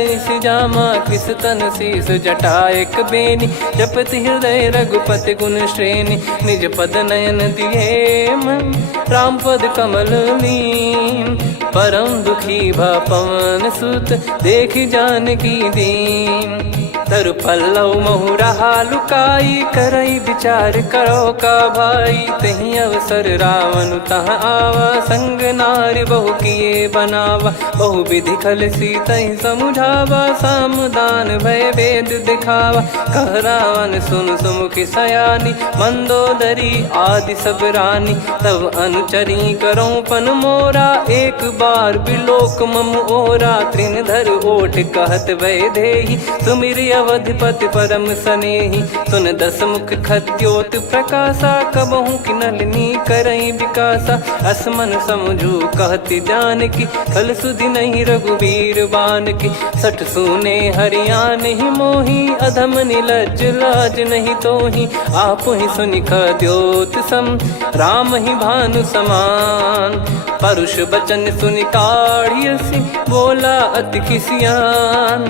जामा। कृष तन शीस जटा एक बेनी, जपति हृदय रघुपति गुण श्रेणी। निज पद नयन दिए मन, राम पद कमल लीन। परम दुखी भा पवन सुत, देखी जानकी दीन। तरु पल्लव महु रहा लुकाई, करई विचार करो का भाई। तही अवसर रावण तह आवा, संग नारी बहु किए बनावा। बहु विधि खल सीतहि समुझावा, सामदान भय वेद दिखावा। कह रावण सुन सुमुखि सयानी, मंदोदरी आदि सब रानी। तब अनुचरी करो पन मोरा, एक बार बिलोक मम ओरा। तृण धर ओठ कहत भय देहि, सुमिर अवधिपति परम स्नेही। सुन दस मुख खद्योत प्रकाशा, कबहू की नलिनी करई विकासा। असमन समझू कहती जान की, कल सुधि नहीं रघुबीर बान की। सठ सुने हरियाण ही मोही, अधम निलज लाज नहीं तोही। आप ही सुनि खद्योत सम, राम ही भानु समान। परुष बचन सुनि काढ़ियसि, बोला अति किसियान।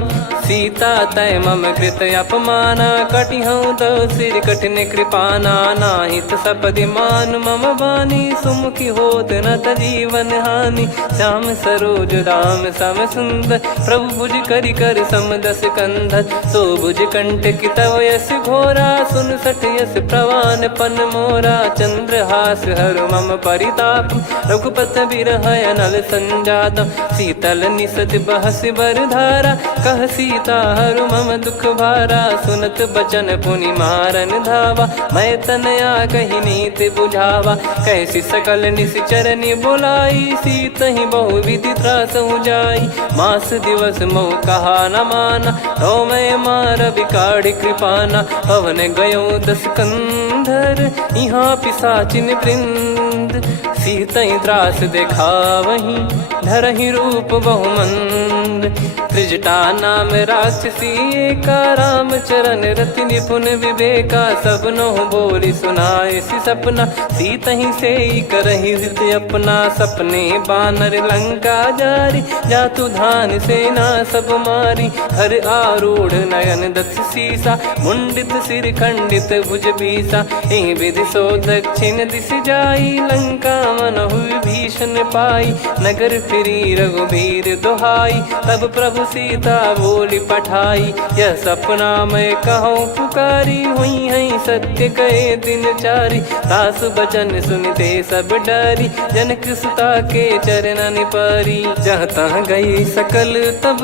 सीता तय मम कृत अपमाना, कटिहऊँ तो सिर कठिन कृपाना। नाहित सपदि मान मम बानी, सुमुखी होत न त जीवन हानि। श्याम सरोज राम सम सुंदर, प्रभु भुज करि कर सम दस कंधर। सो भुज कंठ की तव यस घोरा, सुन सठ यस प्रवान पन मोरा। चंद्रहास हर मम परिताप, रघुपत बिरह अनल संजात। शीतल निसत बहस बर धारा, कह सीता हर मम दुख भारा। सुनत बचन पुनि मारन धावा, मैं तनया कही नीति बुझावा। कैसी सकल निश्चर बुलाई, सीत ही बहु विधि त्रासहु जाई। मास दिवस मोह कहा न माना, तो मैं मार बिकाढ़ कृपाना। पवन गयो दस कंधर, यहाँ पिशाचिन वृंद। सीतई त्रास देखावहीं, धरहि रूप बहुमंद। त्रिजटा नाम राक्षसी एका, राम चरण रति निपुण विवेका। सबनो बोली सुनाए सि सपना, सीतहि से करहि हृदय अपना। सपने बानर लंका जारी, जातु धान सेना सब मारी। हर आरूढ़ नयन दस सीसा, मुंडित सिर खंडित भुज बीसा। एहि विधि सो दक्षिण दिश जाई, लंका मनहु भीषण पाई। नगर फिरी रघुबीर दुहाई, तब प्रभु सीता बोली पठाई। यह सपना मैं कहूँ पुकारी, हुई है सत्य कहे दिन चारी। सास बचन सुनते सब डरी, जनक सुता के चरण परी। जहाँ तहाँ गई सकल तब,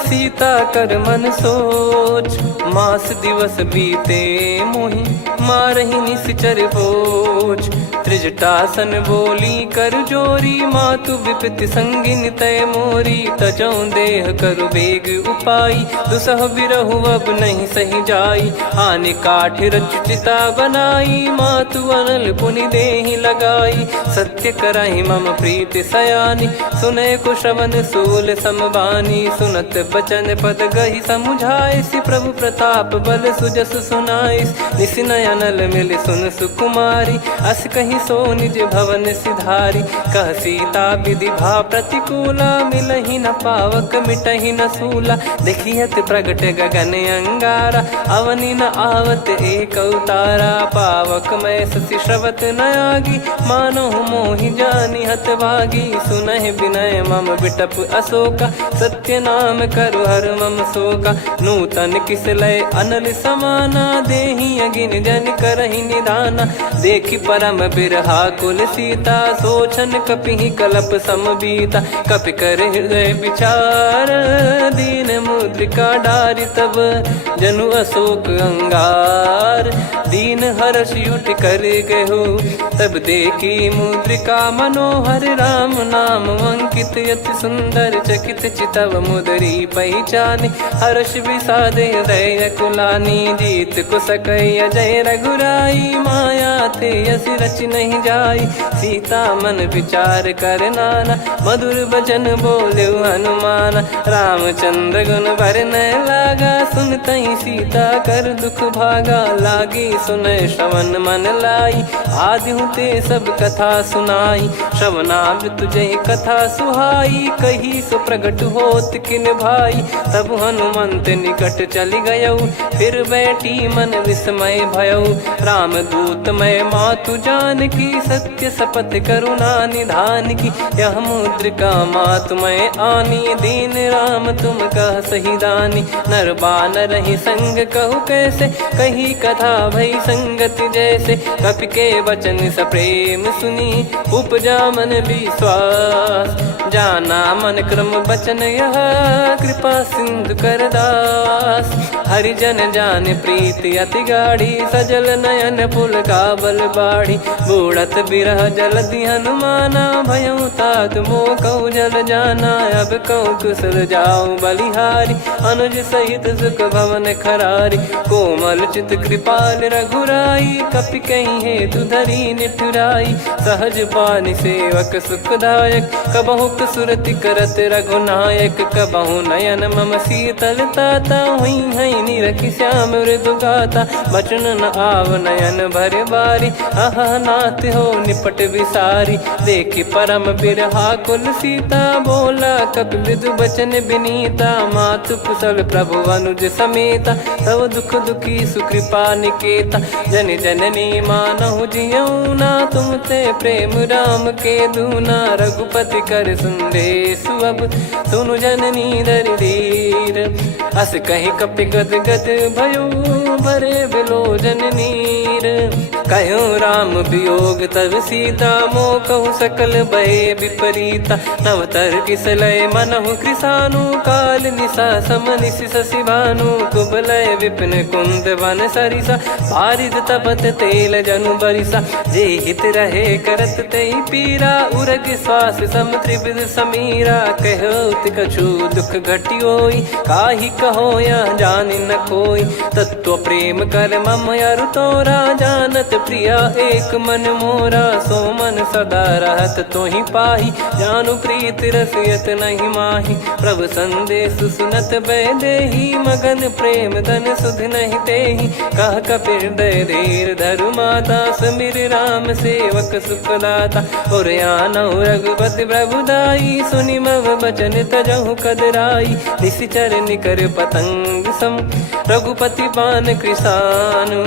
सीता कर मन सोच। मास दिवस बीते मोहि, मारहि निश्चर बोझ। त्रिजटासन बोली कर जोरी, मातु विपति संगिन तय मोरी। तजौ देह करु बेग उपाई, दुसह बिरहु अब नहीं सही जाई। हानि काठ रचिता बनाई, मातु अनल पुनि देहि लगाई। सत्य करहि मम प्रीति सयानी, सुनय को श्रवण सूल समबानी। सुनत बचन पद गहि समुझाइसि, प्रभु प्रताप बल सुजस सुनाइस। निसिनय अनल मिल सुन सुकुमारी, अस कहि सो निज भवन सिधारी। कह सीता विधि भा प्रतिकूला, मिलहि न पावक मिटहि न सूला। देखियत प्रगट गगन अंगारा, अवनि न आवत एक अवतारा। पावक मैं शशि श्रवत न आगी, मानो मोहि जानि हत भागी। सुनहि विनय मम बिटप अशोका, सत्य नाम करु हर मम शोका। नूतन किस लय अनल समाना, देहि अगिन जन करहि निदाना। देखि परम बिरहा कुल सीता, सोचन कपिहि कलप समबीता। कपि कर हृदय विचार, दीन मुद्रिका डारि तब। जनु अशोक अंगार, दीन हर्ष युट कर गहु। तब देखी मुद्रिका मनोहर, राम नाम अंकित अति सुंदर। चकित चितव मुदरी पहचाने, हर्ष विषाद हृदय कुलानी। जीत को सकय जय रघुराई, माया थे यस रच नहीं जाई। सीता मन विचार कर नाना, मधुर बचन बोले हनुमान। रामचंद्र गुण भरन लागा, सुनतहि सीता कर दुख भागा। लागी सुनय श्रवण मन लाई, आदि ते सब कथा सुनाई। श्रवणामृत जय कथा सुहाई, कही सो प्रगट होत किन भाई। तब हनुमंत निकट चली गयौ, फिर बैठी मन विस्मय भयौ। राम दूत मैं मातु जान की, सत्य शपथ करुणा निधान की। यह मुद्रिका मातु मैं आनी, दीन राम तुम कह सही दानी। नर बानर ही संग कहु कैसे, कही कथा भई संगति जैसे। कपि के वचन सप्रेम सुनी, उपजा मन विश्वास। जाना मन क्रम बचन यह, कृपा सिंधु कर दास। हरिजन जान प्रीति अति गाढ़ी, सजल नयन पुल काबल बाढ़ी। बूढ़त बिरह जलधि हनुमाना, भयउ तात मोह कहु जल जाना। अब कहु कुशल जाऊं बलिहारी, अनुज सहित सुख भवन खरारी। कोमल चित कृपाल रघुराई, कपि कहीं हेतु धरी निठुराई। सहज पानि सेवक सुखदायक, कबहु सुरति करत रघुनायक। कबहु नयन मम शीतल ताता, हुई हई निरखि श्याम मृदु गाता। बचन न आव नयन भर बारी, आह नाथ हो निपट विसारी। देखि परम बिरहा कुल सीता, बोला कपि मृदु बचन बिनीता। मातु कुशल प्रभु अनुज समेता, तव दुख दुखी सुकृपा निकेता। जन जननी मानहु जियऊ ना, तुम ते प्रेम राम के दूना। रघुपति कर संदेशु अब, सुनु जननी दर धीर। अस कहीं कपि गद गद भयो, भरे बिलोचन नीर। कहो राम वियोग तब सीता, मोह कहु सकल भय विपरीता। नवतर किसलय मनहु कृसानु, काल निशा समनिशि शशि भानु। कुबलय विपिन कुंद वन सरिसा, पारिद तपत तेल जनु बरिसा। जे हित रहे करत तेहि पीरा, उरग श्वास सम त्रिविध समीरा। कहो कछु दुख घटियोई, काहि कहो या जानि न कोई। तत्व प्रेम कर मम अरु तोरा, जानत प्रिया एक मन मोरा। सो मन सदा रहत तोहि पाही, जानु प्रीत रसियत नहीं माही। प्रभु संदेश सुनत बैदेही, मगन प्रेम धन सुध नहीं तेहि। कह कपि हृदय धीर धरु माता, सुमिर राम सेवक सुखदाता। और आनहु रघुपति प्रभुदाई, सुनि मम बचन तजहु कदराई। निशिचर निकर पतंग सम, रघुपति पान कृसानु।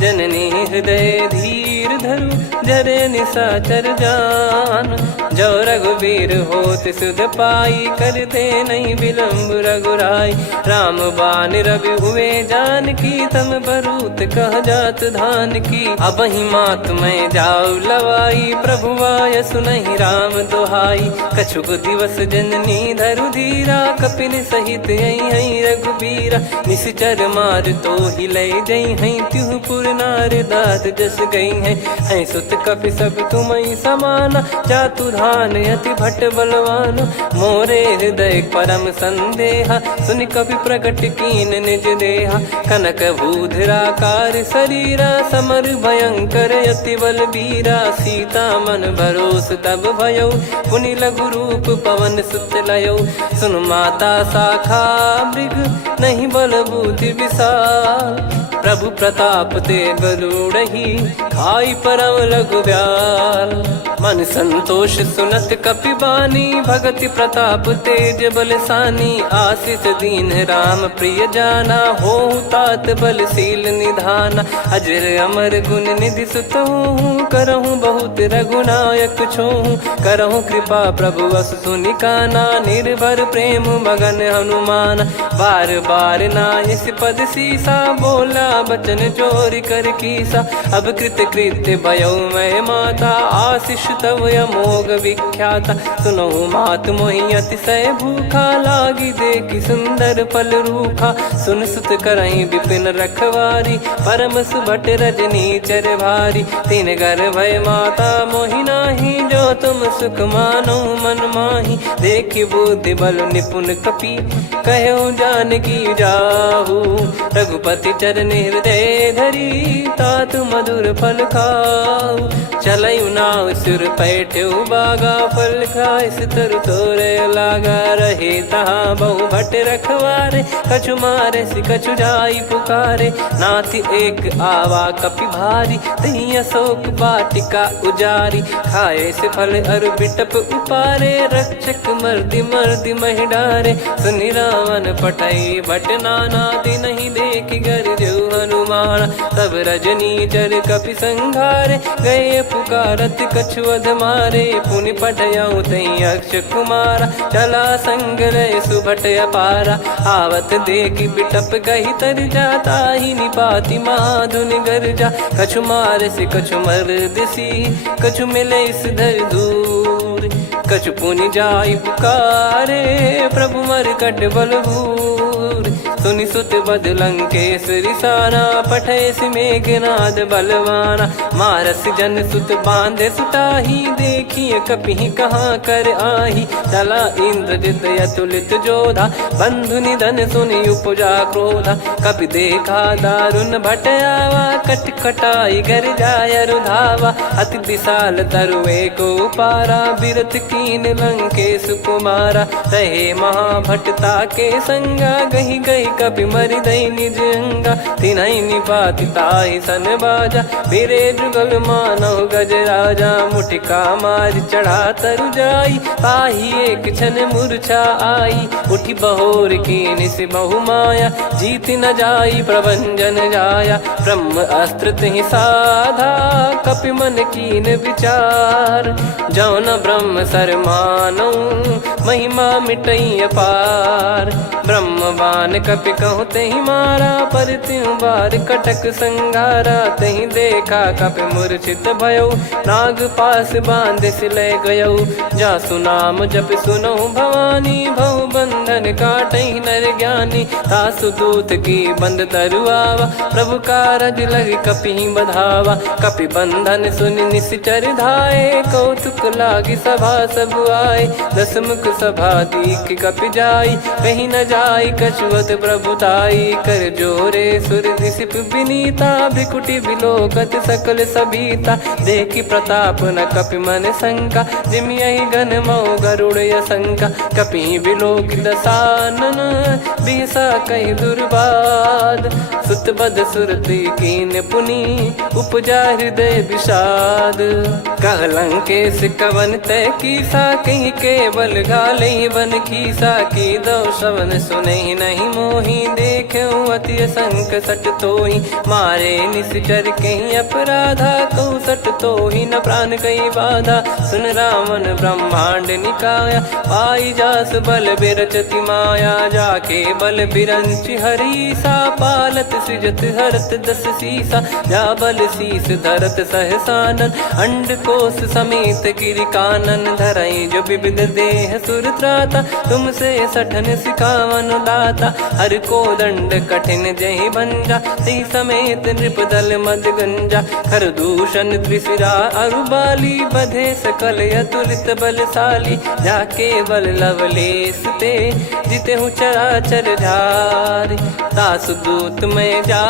जननी हृदय धीर धरु, जरे निशाचर जान। जो रघुबीर होत सुध पाई, कर दे नहीं विलम्ब रघुराई। राम बान रवि हुए जानकी, तम बरूत कह जात धान की। अब ही मात मैं जाऊ लवाई, प्रभु आय सुनहि राम दोहाई। कछुक दिवस जननी धरु धीरा, कपिन सहित यही रघुबीरा। निशिचर मार तो ही ले जई हैं, त्युह पुर नार दात जस गई हैं। सुत कपि सब तुमहि समाना, जातु धान अति भट बलवान। मोरे हृदय परम संदेहा, सुनि कपि प्रकट कीन निज देहा। कनक भूधराकार शरीरा, समर भयंकर अति बलबीरा। सीता मन भरोस तब भयउ, पुनि लघु रूप पवन सुत लयउ। सुन माता शाखा मृग, नहीं बल बुद्धि विशाल। प्रभु प्रताप ते गरुड़हि, खाई परम लघु ब्याल। मन संतोष सुनत कपि बानी, भगति प्रताप तेज बलसानी। आशीष दीन राम प्रिय जाना, होहु तात बलशील निधाना। अजर अमर गुण निधि सुतहु, करहु बहुत रघुनायक छोहु। करहु कृपा प्रभु अस सुनि काना, निर्भर प्रेम मगन हनुमान। बार बार नायस पद सीसा, बोला बचन चोरी कर कीसा। अब कृत कृत्य भयो मैं माता, आशीष तव अमोघ विख्याता। सुनहु मात मोहि अतिशय भूखा, लागी देखि सुंदर फल रूखा। सुन सुत करहि विपिन रखवारी, परम सुभट रजनी चर भारी। तीन घर भय माता मोहि नाही, जो तुम सुख मानो मन माही। देखि बुद्धि बल निपुण कपि, कहु जानकी जाहु। रघुपति चरण हृदय धरी, तात मधुर फल खाऊ। चलयु नाव सुर पैठ्यु बागा, फल खाइस तरु तोरे लागा। रहे तहाँ बहु भट रखवारे, कछु मारे सि कछु जाई पुकारे। नाथि एक आवा कपि भारी, तही अशोक वाटिका उजारी। खाए से फल अरु बिटप उपारे, रक्षक मर्दि मर्दि महि डारे। सुनि रावण पठई भट नाना, तिनहि देखि गरजउ हनुमान। तब रजनी चर कपि संघारे, गए पुकारत कछु अध मारे। पुनि पठयउ तई अक्ष कुमारा, चला संग रहे सुभट अपारा। आवत देखि बिटप गही तर जाता, ही निपाति माधुनि गर्जा। कछु मार से कछु मर्दिसी, कछु मिले इस धर दूर। कछु पुनि जाई पुकारे, प्रभु मरकट बलभूर। सुनि सुत बद लंकेश्वरी साना, पठैसि मेघनाद बलवाना। मारस जन सुत बांधे सुताही, देखिए कपिहि कहाँ कर आही। चला इंद्रजित अतुलित जोधा, बंधु निधन सुनि उपजा क्रोधा। कपि देखा दारुण भट आवा, कट कटाई घर जाय रुधावा। अति विशाल तरुए को पारा, बिरथ कीन लंकेश कुमारा। तहे महाभटता के संगा, गही गही कपि मरि दई निज अंगा। तिन्हि निपाति ताहि सन बाजा, फिरे जुगल मानव गज राजा। मुटिका मार चढ़ा तरु जाई, ताहि एक क्षण मूर्छा आई। उठी बहोर कीन से बहु माया, जीत न जाई प्रभंजन जाया। ब्रह्म अस्त्र तिहि साधा, कपि मन कीन विचार। जौ न ब्रह्म सर मानौ, महिमा मिटई अपार। ब्रह्मवान कपि कहु तेहि मारा, पर त्यों बार कटक संगारा। तेहि देखा कपि मूर्छित भयो, नाग पास बांध सिले गयो। जासु नाम जप सुनहु भवानी, भव बंधन काटहि नर ज्ञानी। तासु दूत की बंद तरुआवा, प्रभु कारज लग कपि बधावा। कपि बंधन सुनि निश्चर धाये, कौतुक लागी सभा सब आए। दस मुख सभा दीख कपि जाई, कहीं न जाई कछुअत प्रभुताई। कर जोरे सुर दिसिप विनीता, भ्रिकुटि बिलोकत सकल सबीता। देखि प्रताप न कपि मन शंका, जिमि यही गन मऊ गरुड़ असंका। कपि बिलोक दसानन, बिहसा कहि दुर्बाद। सुत बद सुरति कीन पुनि, उपजा हृदय विषाद। कह लंकेश कवन तय कीसा, कहीं केवल घाले बन खीसा। की दो श्रवण सुनहि नहीं मोहि, देखऊं अति संक सट तोहि। मारे निश्चर कहीं अपराधा, कहूँ सट तोहि न प्राण कहीं बाधा। सुन रावण ब्रह्मांड निकाया, पाई जास बल बिरचति माया। जाके बल बिरंच हरीसा, पालत सृजत हरत दस सीसा। जा बल शीस धरत सहसानन, अंड कोश समेत गिरि कानन। धरई जो विविध देह सुर त्राता, तुमसे सठन सिखावन दाता। हर को दंड कठिन जहि भंजा, ती समेत नृप दल मद गंजा। खर दूषण त्रिशिरा अरुबाली, बधे सकल अतुलित बलशाली। जाके बल लवलेस ते, जिते हूँ चराचर झारी। दास दूत में जा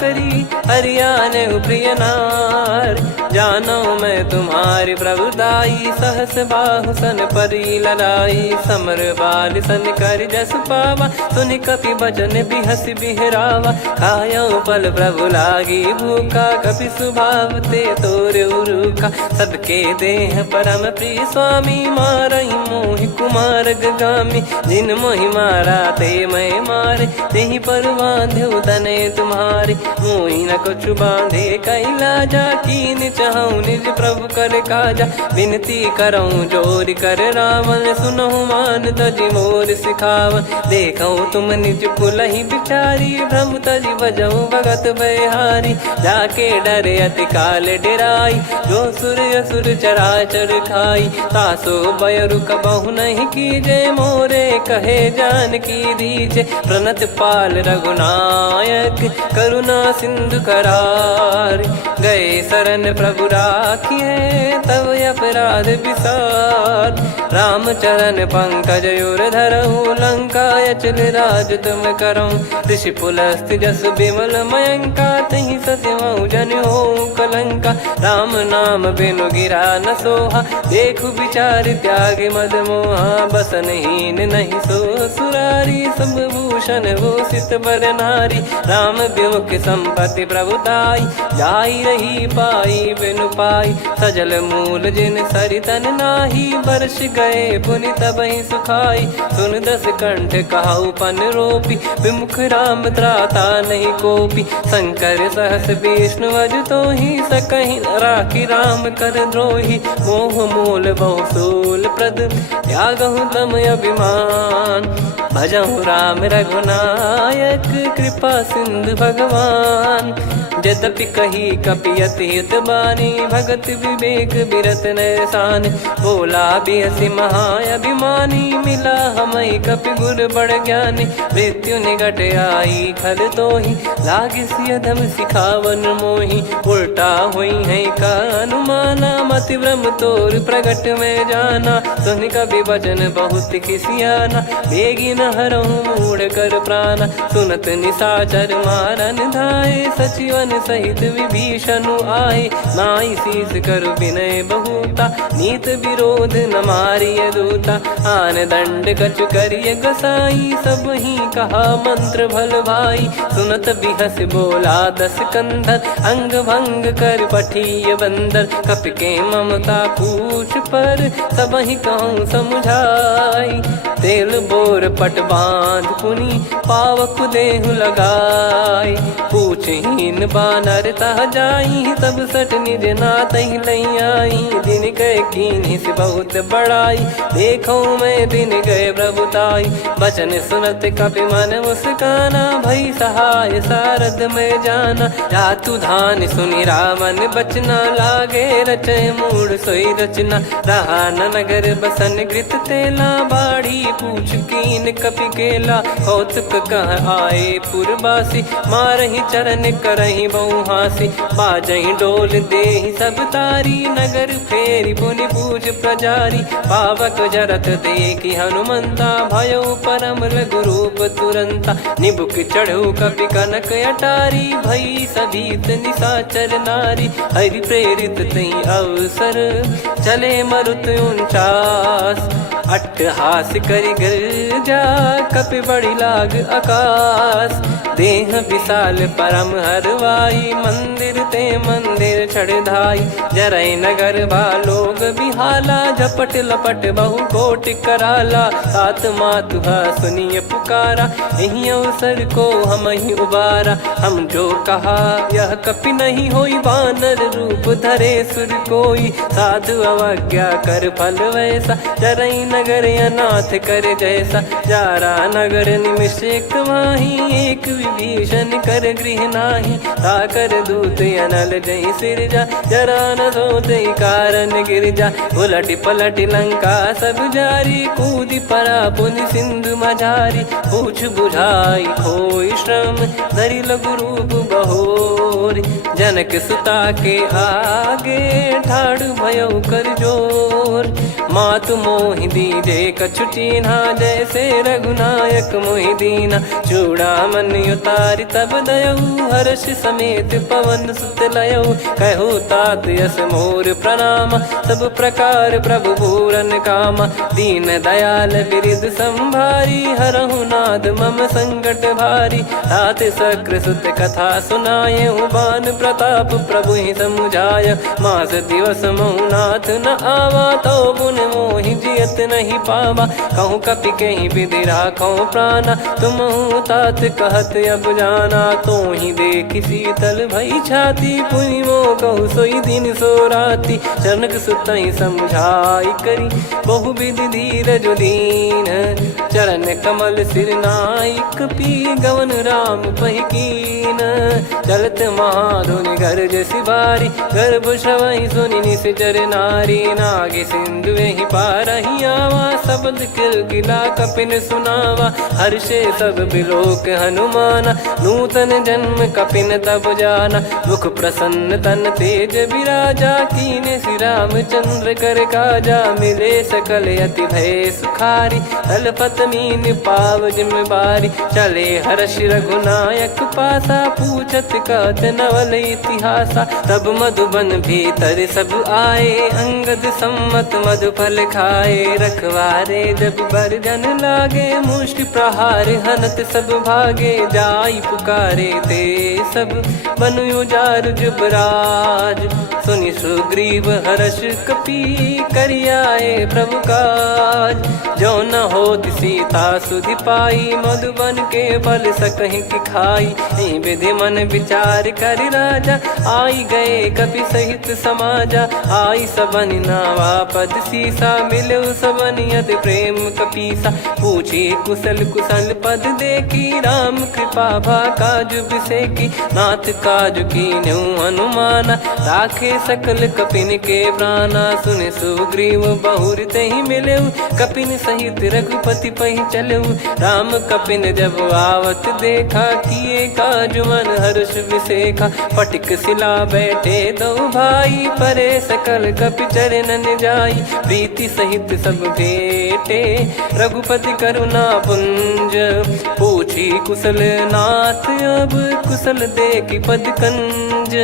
करी, हरियाने प्रिय नार। जानो मैं तुम्हारी प्रभुताई, सहस बाहु सन परी ललाई। समर बाल सन कर जस पावा, सुनि कपि बचन बिहस बिहरावा। खायो पल प्रभु लागी भूखा, कपि स्वभाव ते तोर उरुखा। सबके देह परम प्रिय स्वामी, मारई मोहि कुमार गगामी। जिन मोहि मारा ते मैं मारे, तेहि पर बांधो तने तुम्हारे। मोहि न कछु बांधे कैलाजा, कीन चाहूं निज प्रभु कर काजा। विनती करऊं जोर कर रावण, सुनहु मान तजि मोर सिखावन। देखऊं तुम निज पुलहि बिचारी, भ्रम तजि बजऊं भगत बहारी। जाके डरे अति काल डेराई, जो सुर असुर चराचर खाई। तासो भय रुक बहु नहीं कीजे, मोरे कहे जान की दीजे। प्रणत पाल रघुनायक, करुणा सिंधु करार। गए शरण प्रभु राखिए, तब अपराध विसार। राम चरण पंकज उर धरहु, लंका अचल राज तुम करऊं। ऋषि पुलस्त्य जस विमल मयंका, तहि सत्यमऊ जन हो कलंका। राम नाम बिनु गिरा न सोहा, देखु विचार त्याग मद मोहा। बसनहीन नहीं सो सुरारी, सब भूषण भूषित बर नारी। राम विमुख संपत्ति प्रभुताई, जाई रही पाई बिनु पाई। सजल मूल जिन सरितन नाही, बरस गए पुनि तबहि सुखाई। सुन दस कंठ कहाऊ पन रोपी, विमुख राम त्राता नहीं कोपी। शंकर सहस विष्णु अज तोहि, सकहि न राखी राम कर द्रोही। मोह मूल बहु सूल प्रद, त्यागहु तम अभिमान। भजहु राम रघुनायक, कृपा सिंधु भगवान। यद्यपि कही कपि अति हित बानी, भगत विवेक बिरत नरसान। बोला बिहसि महाअभिमानी, मिला हमें कपि गुर बड़ ज्ञानी। मृत्यु निकट आई खल तो ही, लागे सिय धम सिखावन मोही। उल्टा हुई है का अनुमाना, मति ब्रह्म तोर प्रगट में जाना। सुन कवि वचन बहुत खिसियाना, बेगी न हरहु मूढ़ कर प्राणा। सुनत निशाचर मारन धाये, सचिवन सहित विभीषण आए। नाई शीस कर विनय बहुता, नीत विरोध न मारिय दूता। आन दंड कछु करिय गोसाई, सब ही कहा मंत्र भल भाई। सुनत बिहस बोला दस कंधर, अंग भंग कर पठिय बंदर। कपि के ममता पूछ पर, सब ही कहूँ समझाई। तेल बोर पट बांध पुनि, पावक देहु लगाई। पूछहीन बानर तह जाई, तब सट निज नाथ लई आई। दिन गए कीन्ही से बहुत बड़ाई, देखो मैं दिन गए प्रभुताई। बचन सुनत कपि मन मुस्काना, भई सहाय सारद में जाना। जातु धान सुनि रामन बचना, लागे रचय मूढ़ सोई रचना। रहा न नगर बसन कृत तेला, बाड़ी पूछ कीन कपि केला। कौतुक कह आए पुरबासी, मारहि चरण करहि बहु हासी। बाजहि डोल देहि सब तारी, नगर फेरी पुनि पूछ प्रजारी। पावक जरत देखि हनुमंता, भयो परम लघु रूप तुरंता। निबुक चढ़ऊ कपि कनक अटारी, भई सभीत निशाचर नारी। हरि प्रेरित तई अवसर, चले मरुत 49। अट्टहास करि गिरजा, कपि बड़ी लाग आकाश। देह विशाल परम हरवाई, मंदिर ते मंदिर चढ़धाई। जरई नगर भालोग बिहाला, झपट लपट बहु कोट कराला। सात मातुहा सुनिय पुकारा, यही अवसर को हम ही उबारा। हम जो कहा यह कपि नहीं होई, बानर रूप धरे सुर कोई। साधु अवज्ञा कर फल वैसा, जरई नगर अनाथ कर जैसा। जारा नगर निमिष एक माही, एक विभीषण कर गृह नाही। ताकर दूत अनल जय सिरजा, जरा न सोते कारण गिरजा। उलट पलट लंका सब जारी, कूद परा पुनि सिंधु मझारी। पूछ बुझाई खोई श्रम, धरि लघु रूप बहोरी। जनक सुता के आगे, ठाड़ भयो कर जोर। मातु मोहि दीजे कछु चीन्हा, जैसे रघुनायक मोहि दीना। चूड़ामन उतारि तब दयऊ, हर्ष समेत पवन सुत लयऊ। कहु तात यस मोर प्रणाम, सब प्रकार प्रभु पूरन कामा। दीन दयाल बिरिद संभारी, हरहु नाद मम संकट भारी। तात सक्र सुत कथा सुनायऊ, बान प्रताप प्रभु ही समुझाय। मास दिवस महु नाथ न आवा, तो गुण मोहि जियत नहीं पावा। कहूँ कपि कहीं विधि राखो प्राणा, तुम तात कहत अब जाना। तो ही देख शीतल भई छाती, पुनि मो कहु सोई दिन सो राती। जनक सुतहि समझाई करी, बहु विधि धीरज दीन। चरण कमल सिर नाइक, पी गवन राम पहिकीन। चलत महाधुनि गरज सिबारी, गर्भ श्रवहि सुनि निश्चर नारी। नागे सिंधु ही पारहि आवा, शब्द किल गिला कपिन सुनावा। हर्षे सब बिलोक हनुमाना, नूतन जन्म कपिन तब जाना। मुख प्रसन्न तन तेज विराजा, कीने श्री रामचंद्र कर काजा। मिले सकल अति भय सुखारी, तलपत मीन पाव जिम्मेवारी। चले हर्ष रघुनायक पासा, पूछत कहत नवल इतिहासा। तब मधुबन भीतर सब आए, अंगद सम्मत मधुफल खाए। रखवारे जब बरजन लागे, मुष्टि प्रहार हनत सब भागे। जाई पुकारे ते सब, बनु उजार जुबराज। सुनि सुग्रीव हर्ष कपि, करियाए प्रभु काज। जो न होत सीता सुधि पाई, मधुबन के फल सकहि की खाई। विधि मन विचार कर राजा, आई गए कपि सहित समाजा। आई सबन नावा पद सी सीसा, मिले सबनियत प्रेम कपीसा। पूछी कुशल कुशल पद देखी, राम कृपा भा काज बिसेकी। नाथ काज की न्यू हनुमाना, राखे सकल कपिन के प्राणा। सुने सुग्रीव बहुर ते ही मिले, कपिन सहित रघुपति पहि चले। राम कपिन जब आवत देखा, किए काज मन हर्ष विसेखा। फटिक सिला बैठे दो भाई, परे सकल कपि चरणन जाई। प्रीति सहित सब भेटे, रघुपति करुणा पुंज। पूछी कुशल नाथ, अब कुशल देखी पद कंज।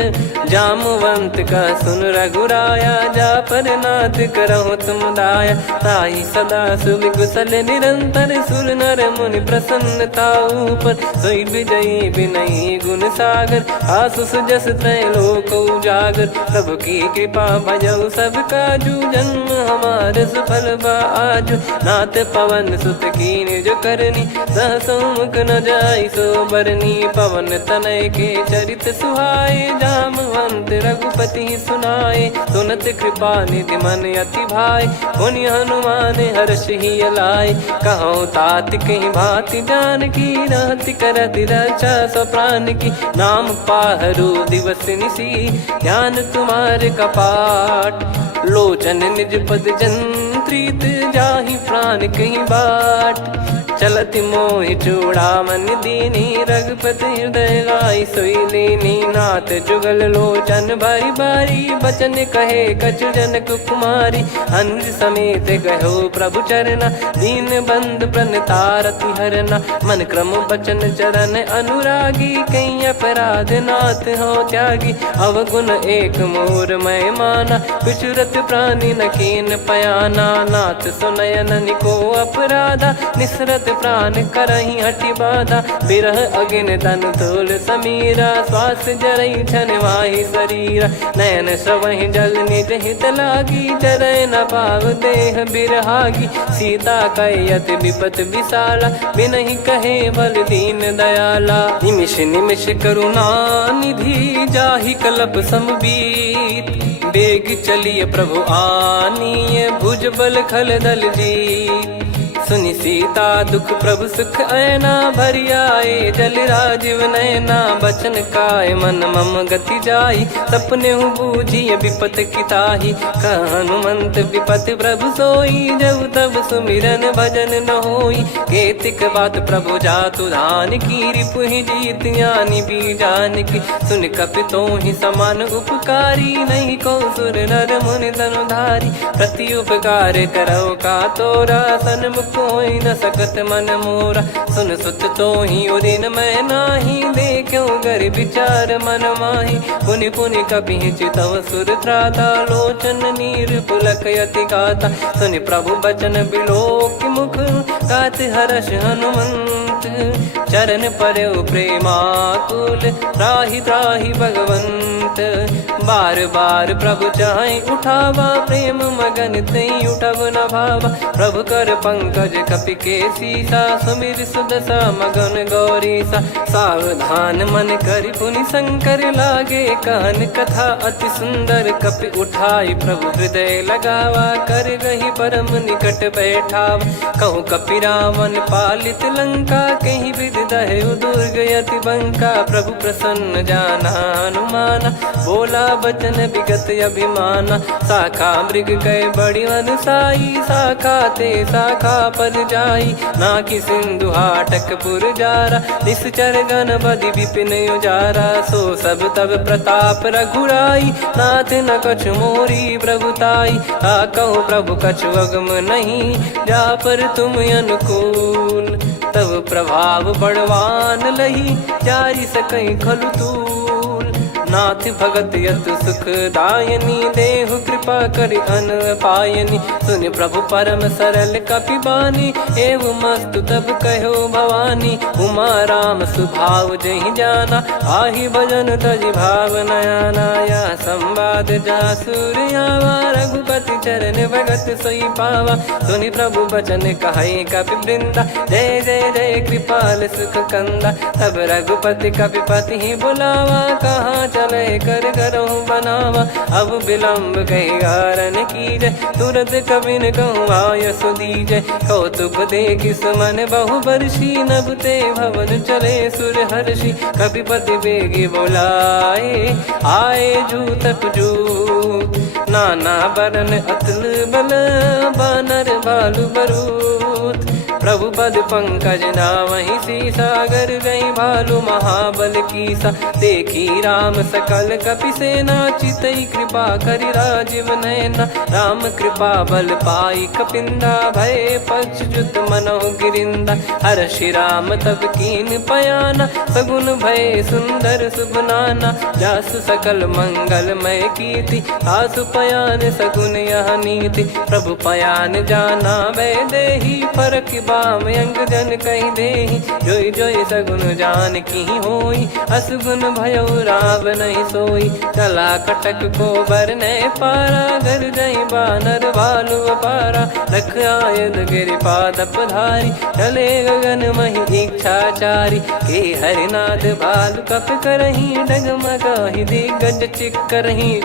जामवंत का सुन रघुराया, जा पर नाथ करहु तुम दाया। ताई सदा सुविकुशल निरंतर, सुर नर मुनि प्रसन्नता ऊपर। सोई विजयी विनयी गुण सागर, आसुस जस त्रैलोक उजागर। प्रभु की कृपा भजऊ सब काजू, जन्म हमार सफल बा आजु। नाथ पवन सुत की निज करनी, सहसो मुख न जाई सो बरनी। पवन तनय के चरित सुहाए, जामवंत रघुपति सुनाए। सुनत कृपा निधि मन अति भाई, पुनि हनुमान हर्ष ही अलाय। कहो तात कहीं भांति जान की, रहति करति रक्षा सो प्राण की। नाम पाहरु दिवस निसी, ध्यान तुम्हारे कपाट। लोचन निज पद जंत्रित, जाहि प्राण कहीं बाट। चलति मोहि चूड़ामन दीनी, रघुपति हृदय लाई सोई लीनी। नाथ जुगल लोचन बारी बारी, बचन कहे कछु जनक कुमारी। अनुज समेत गयो प्रभु चरना, दीन बंद प्रणतारति हरना। मन क्रम बचन चरण अनुरागी, कहीं अपराध नाथ हो त्यागी। अवगुण एक मोर मैं माना, विचुरत प्राणी न कीन पयाना। नाथ सुनयन को अपराधा, निसरत प्राण करही हटि बाधा। बिरह अगिन तन तोल समीरा, श्वास जरई छन वाहि शरीरा। नयन श्रवहि जल निज हित लागी, जरय न पाव देह बिरहागी। सीता कयत विपत विशाला, बिनहि कहे बल दीन दयाला। निमिष निमिष करुणा निधि, जाहि कलप समबीत। बेग चलिए प्रभु आनीय, भुज बल खल दल जीत। सुनि सीता दुख प्रभु सुख ऐना, भरि आए जल राजीव नैना। बचन काय मन मम गति जाई, सपने हूँ बूझिए विपत किताही। हनुमंत विपत प्रभु सोई, जब तब सुमिरन भजन न होई। केतिक बात प्रभु जातु धान की, रिपुहि जीत ज्ञानी बीजान की। सुन कपि तोहि समान उपकारी, नहीं को सुर नर मुनि तनुधारी। प्रति उपकार करौ का तोरा, सन्मुख कोई न सकत मन मोरा। सुन सुत तो ही उदिन मैं नाही, देखो गर विचार मन माही। पुनि पुनि कपि चितव सुर त्राता, लोचन नीर पुलक यति गाता। सुनि प्रभु बचन बिलोक मुख, गात हर्ष हनुमंत। चरण परौ प्रेमाकुल, त्राहि त्राहि भगवंत। बार बार प्रभु चाहि उठावा, प्रेम मगन तई उठब न भावा। प्रभु कर पंकज कपि के सीसा, सुमिर सुदशा मगन गौरीसा। सावधान मन करि पुनि शंकर लागे, कहन कथा अति सुंदर। कपि उठाई प्रभु हृदय लगावा, कर गही परम निकट बैठावा। कहूँ कपि रावण पालित लंका, कहीं विधि दहु दुर्ग यति बंका। प्रभु प्रसन्न जाना हनुमाना, बोला बचन विगत अभिमाना। शाखा मृग कै बड़ी अनुसाई, शाखा ते शाखा पर जाई। नाकि सिंधु हाटक पुर जारा, निश्चर गण बदि विपिन उजारा। सो सब तब प्रताप रघुराई, नाथ न कछु मोरी प्रभुताई। कहूँ प्रभु कछु अगम नहीं, जा पर तुम अनुकूल। तब प्रभाव बड़वान लही, जारी सकई खलु तूल। नाथ भगत यत सुख दायनी, देहु कृपा करि अन पायनी। सुन प्रभु परम सरल कपि बानी, एव मस्तु तब कहो भवानी। उमा राम सुभाव जहि जाना, आहि भजन तजि भाव नयाना। या संवाद जासुर आवा, रघुपति चरण भगत सोई पावा। सुनि प्रभु बचन कहै कपि वृंदा, जय जय जय कृपाल सुख कंदा। तब रघुपति कपि पति ही बुलावा, कहाँ चले कर करहु बनावा। अब विलम्ब कही कारण कीजय, तुरत कबिन कहूँ आयस दीजय। कौतुक देखि सुमन बहु बरसी नभते भवन चले सुर हर्षि। कपिपति बेगी बोलाए आए जूतक जूत। नाना बरन अतुल बल बानर भालु बरूत। प्रभु पद पंकज नावहि सीसागर गई भालु महाबल कीसा। देखी राम सकल कपि सेना चितई कृपा करि राजीव नयना। राम कृपा बल पाई कपिंदा भय पक्ष जुत मनोह गिरिंदा। हर्षि राम तब कीन पयाना सगुन भय सुंदर शुभ नाना। जासु सकल मंगलमय कीर्ति आसु पयान सगुन यह नीति। प्रभु पयान जाना वै देहि फरक बाम अंग जन कहि देहि। जोई जोई सगुन जान की होई असगुन भयो राव नहीं सोई। चला कटक को बरने पारा घर जई बानर भालु अपारा। लख आयद गिरिपाद पधारी चले गगन महि इच्छाचारी। के हरिनाद भालु कप करही डगमगाहि दिग्गज चिक्करही।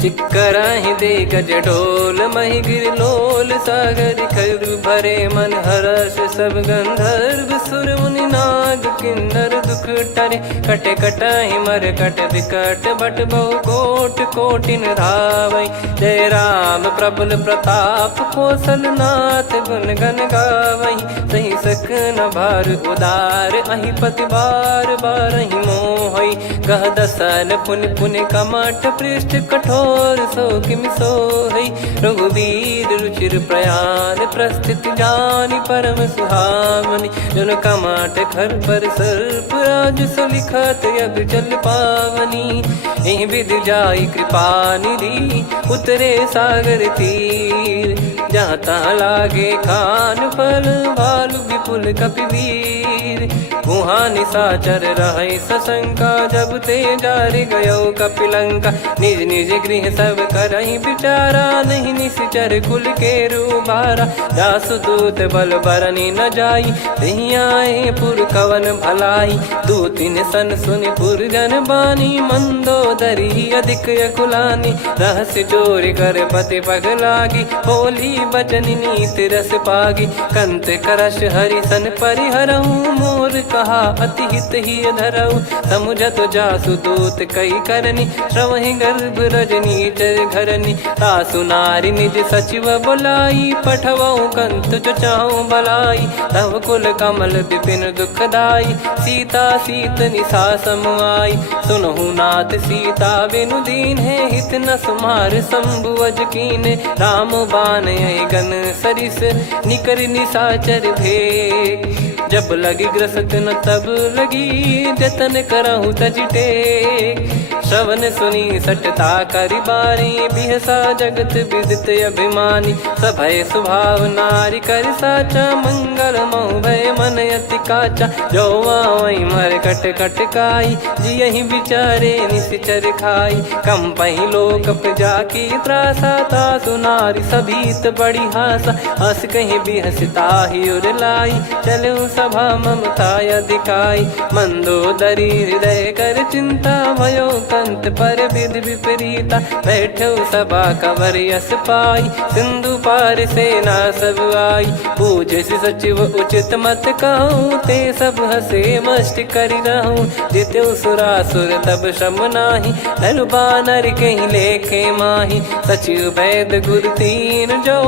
चिक्कराहि दिग्गज ढोल महि गिर लोल सागर खर भरे मन हर्ष सब गंधर्व सुर मुनि नाग किन्नर दुख टरे। कटे कटाहि मर कट विकट बट बहु कोट कोटिन धावै। जय राम प्रबल प्रताप कौशल नाथ गुण गन गावै। सही सकन भार उदार अहि पति बार बारहि मोहै। गह दसन पुन पुन कमठ पृष्ठ कठोर सो किम सोहै। रघुवीर रुचिर प्रयाण प्रस्थित जानि परम सुहावनि। जन कमाट खर पर सर्प राज सलिखत अब जल पावनी। एहि विधि जाई कृपा निधि उतरे सागर तीर। जहाँ तहाँ लागे खान फल भालु विपुल कपिवीर। वहाँ निशाचर रहै सशंका जब ते जारि गयो कपिलंका। निज निज गृह सब करहि विचारा नहीं निश्चर कुल के रूबारा। जासु दूत बल बरनी न जाई तेहि आए पुर कवन भलाई। दूतिन सन सुनि पुर जन बानी मंदोदरी अधिक अकुलानी। रहस्य चोरी कर पति पग लागी होली बचन नीति रस पागी। कंत करश हरिसन परिहरहु मोर कहा अति हित ही धरऊ। समुझत जासु दूत कई करनी श्रवहि गर्भ रजनी चर घरनी। तासु नारी निज सचिव बुलाई पठवऊ कंत जो चाहूं भलाई। तव कुल कमल विपिन दुखदाई सीता सीत निशा समुआई। सुनहु नाथ सीता बिनु दीन है हित न सुमार शंभु अज कीने। राम बान गन सरिस निकर निशाचर भेग। जब लगी ग्रसत न तब लगी जतन करहु तज टेक। श्रवण सुनी सटता करि बारी बिहसा जगत विदित अभिमानी। सभय स्वभाव नारी कर साचा मंगल मऊ भय मन अति काचा। जो आवई मर कट कट काई जियहि बिचारे निश्चर खाई। कम पही लोक जाकी त्रासा तासु नारी सभीत बड़ी हासा। हस कहीं बिहसता ही उर लाई चलऊ सभा ममता अधिकाई। मंदोदरी हृदय कर चिंता भयो कंत पर विध विपरीता। बैठो सभा कवर यस पाई सिंधु पार सेना सब आई। पूज सचिव उचित मत कहूँ ते सब हसे मस्त करि रहूँ। जित्यु सुरासुर तब श्रम नाही नर बानर कहीं लेखे माही। सचिव वैद गुरु तीन जो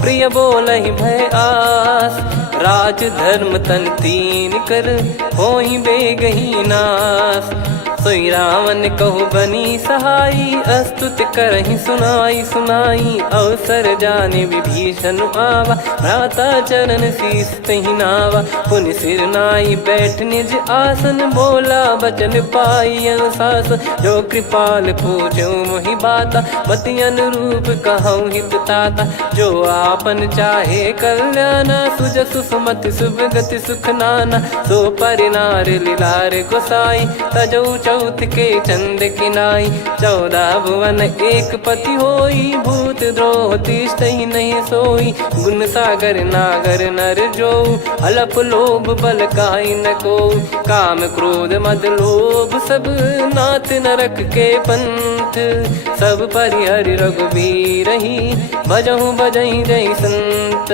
प्रिय बोलहि भय आस। राज धर्म तन तीन कर होई बेगही नास। सोई रावण कहु बनी सहाई अस्तुत करहि सुनाई सुनाई। अवसर जाने विभीषण आवा भ्राता चरण शीस तहि नावा। पुनि सिर नाई बैठ निज आसन बोला बचन पाई अनुशासन। जो कृपाल पूछो मोहि बाता मति अनुरूप कहूँ हित ताता। जो आपन चाहे कल्याणा सुजसु सुमति शुभ गति सुख नाना। सो परिनार लीलार गोसाई तजौ चौथ के चंद किनाई। 14 भुवन एक पति होई भूत द्रोह तिष्ठहि नहीं सोई। गुण सागर नागर नर जो अलप लोभ बल काई न को। काम क्रोध मद लोभ सब नाथ नरक के पंथ। सब परिहरि रघुबीर ही भजहु भजहि जय संत।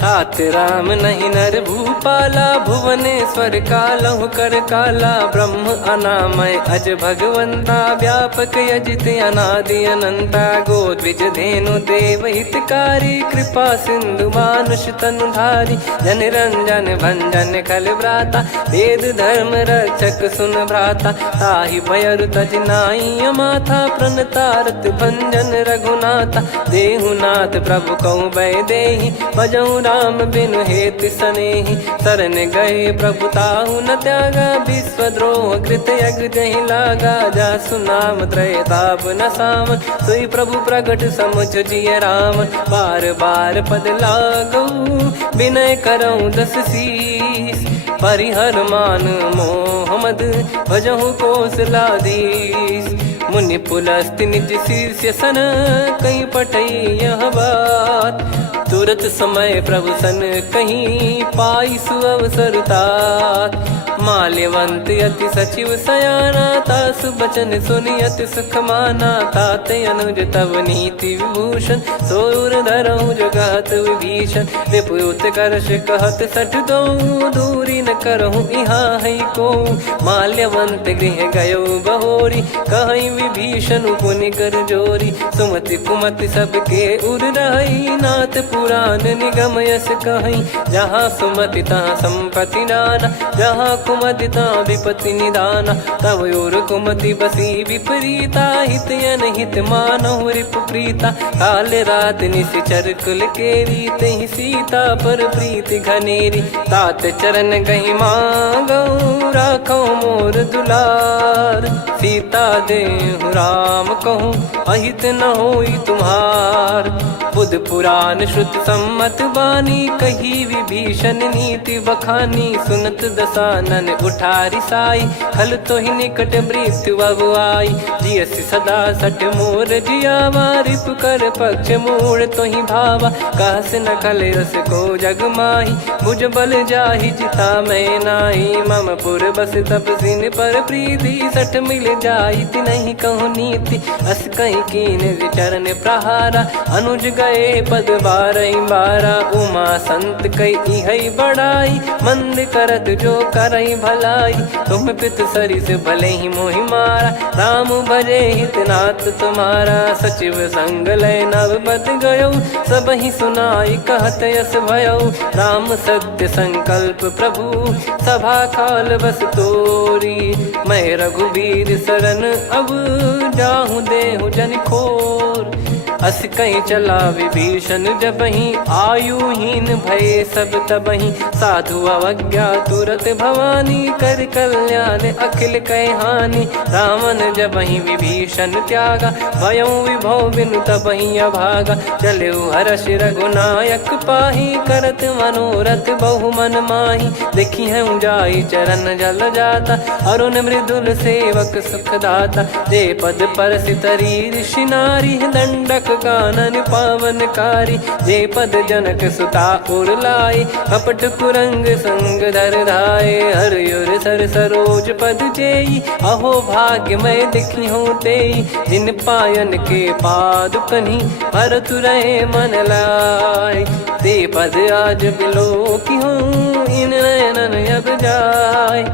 तात राम नहीं नर भूपाला भुवनेश्वर कालहु कर काला ब्रह्म अनामय अज भगवंता व्यापक यजित अनादि अनंता गोद्विज धेनु देव हितकारी कृपा सिंधु मानुष तनुधारी जन रंजन भंजन खल भ्राता वेद धर्म रक्षक सुन भ्राता ताहि भयरु तज नाई माथा प्रणतारत भंजन रघुनाथा देहुनाथ प्रभु कहु बै देहि भजहु राम बिनु हेत सनेहि शरण गए प्रभु ताहु न त्यागा विश्वद्रोह कृत यज्ञ जहि लागा जासु नाम त्रय ताप न सावन सोई प्रभु प्रगट समुझ जिय राम बार बार पद लागऊ विनय करऊँ दस शीस परिहर मान मोहम्मद भजहु कौशलाधीश मुनि पुलस्त निज शीर्ष सन कहीं पटई यह बात तुरत समय प्रभु सन कहीं पाई सुअवसर तात माल्यवंत अति सचिव सयाना तासु बचन सुनि अति सुख माना ताते अनुज तव नीति विभूषण सोर धरहु जगत विभीषण विपुत करश कहत सठ दो दूरी न करहु यहाँ है को माल्यवंत गृह गयो बहोरी कहीं विभीषण पुनि कर जोरी सुमति कुमति सबके उर रही नाथ पुराण निगम यस कहीं जहाँ सुमति तहाँ संपत्ति नाना जहाँ कुमति तहाँ विपत्ति निदाना तव और कुमति बसी विपरीता हित अनहित मानहु रिपु प्रीता काल रात निशिचर कुल केरी तहि सीता पर प्रीति घनेरी तात चरण गहि मांगऊ राखो मोर दुलार सीता देहु राम कहूँ अहित न होई तुम्हार बुध पुराण श्रुत सम्मत वाणी कही विभीषण नीति बखानी सुनत दसानन उठारी साई खल तो ही निकट मृत्यु अब आई जियसि सदा सठ मोर जियावा रिप कर पक्ष मूड़ तो ही भावा कहस न खल रस को जग माही भुज बल जाहि जिता मैं नाही मम पुर बस तप सिन पर प्रीति सठ मिल जाई नहीं कहूँ नीति अस कहीं कीन विचरण प्रहारा अनुज गए पद बारा उमा संत कई है बड़ाई मंद करत जो करई भलाई तुम पित सरिस भले ही मोहि मारा राम भजे हितनाथ तुम्हारा सचिव संग लय नव बद गयो सब ही सुनाई कहत यस भयो राम सत्य संकल्प प्रभु सभा काल बस तोरी मैं रघुबीर शरण अब जाहूँ देहु जन खोर अस कहीं चला विभीषण जब ही आयुहीन भय सब तबही साधु अवज्ञा तुरत भवानी कर कल्याण अखिल कह हानि रावण जब ही विभीषण त्यागा भयं विभव बिनु तबही अभागा चले हर्ष रघुनायक पाही करत मनोरथ बहु मन माही देखी है जाई चरण जल जाता अरुण मृदुल सेवक सुखदाता जे पद पर सितरी ऋषि नारी दंडक कानन पावनकारी जे पद जनक सुता उर लाई कपट कुरंग संग धर धाये हरियुर सर सरोज पद जेई अहो भाग्य मैं दिखी हूँ तेई जिन पायन के पाद कन्ही भरत रहे मन लाय ते पद आज बिलो की हूँ इन नयनन अब जाय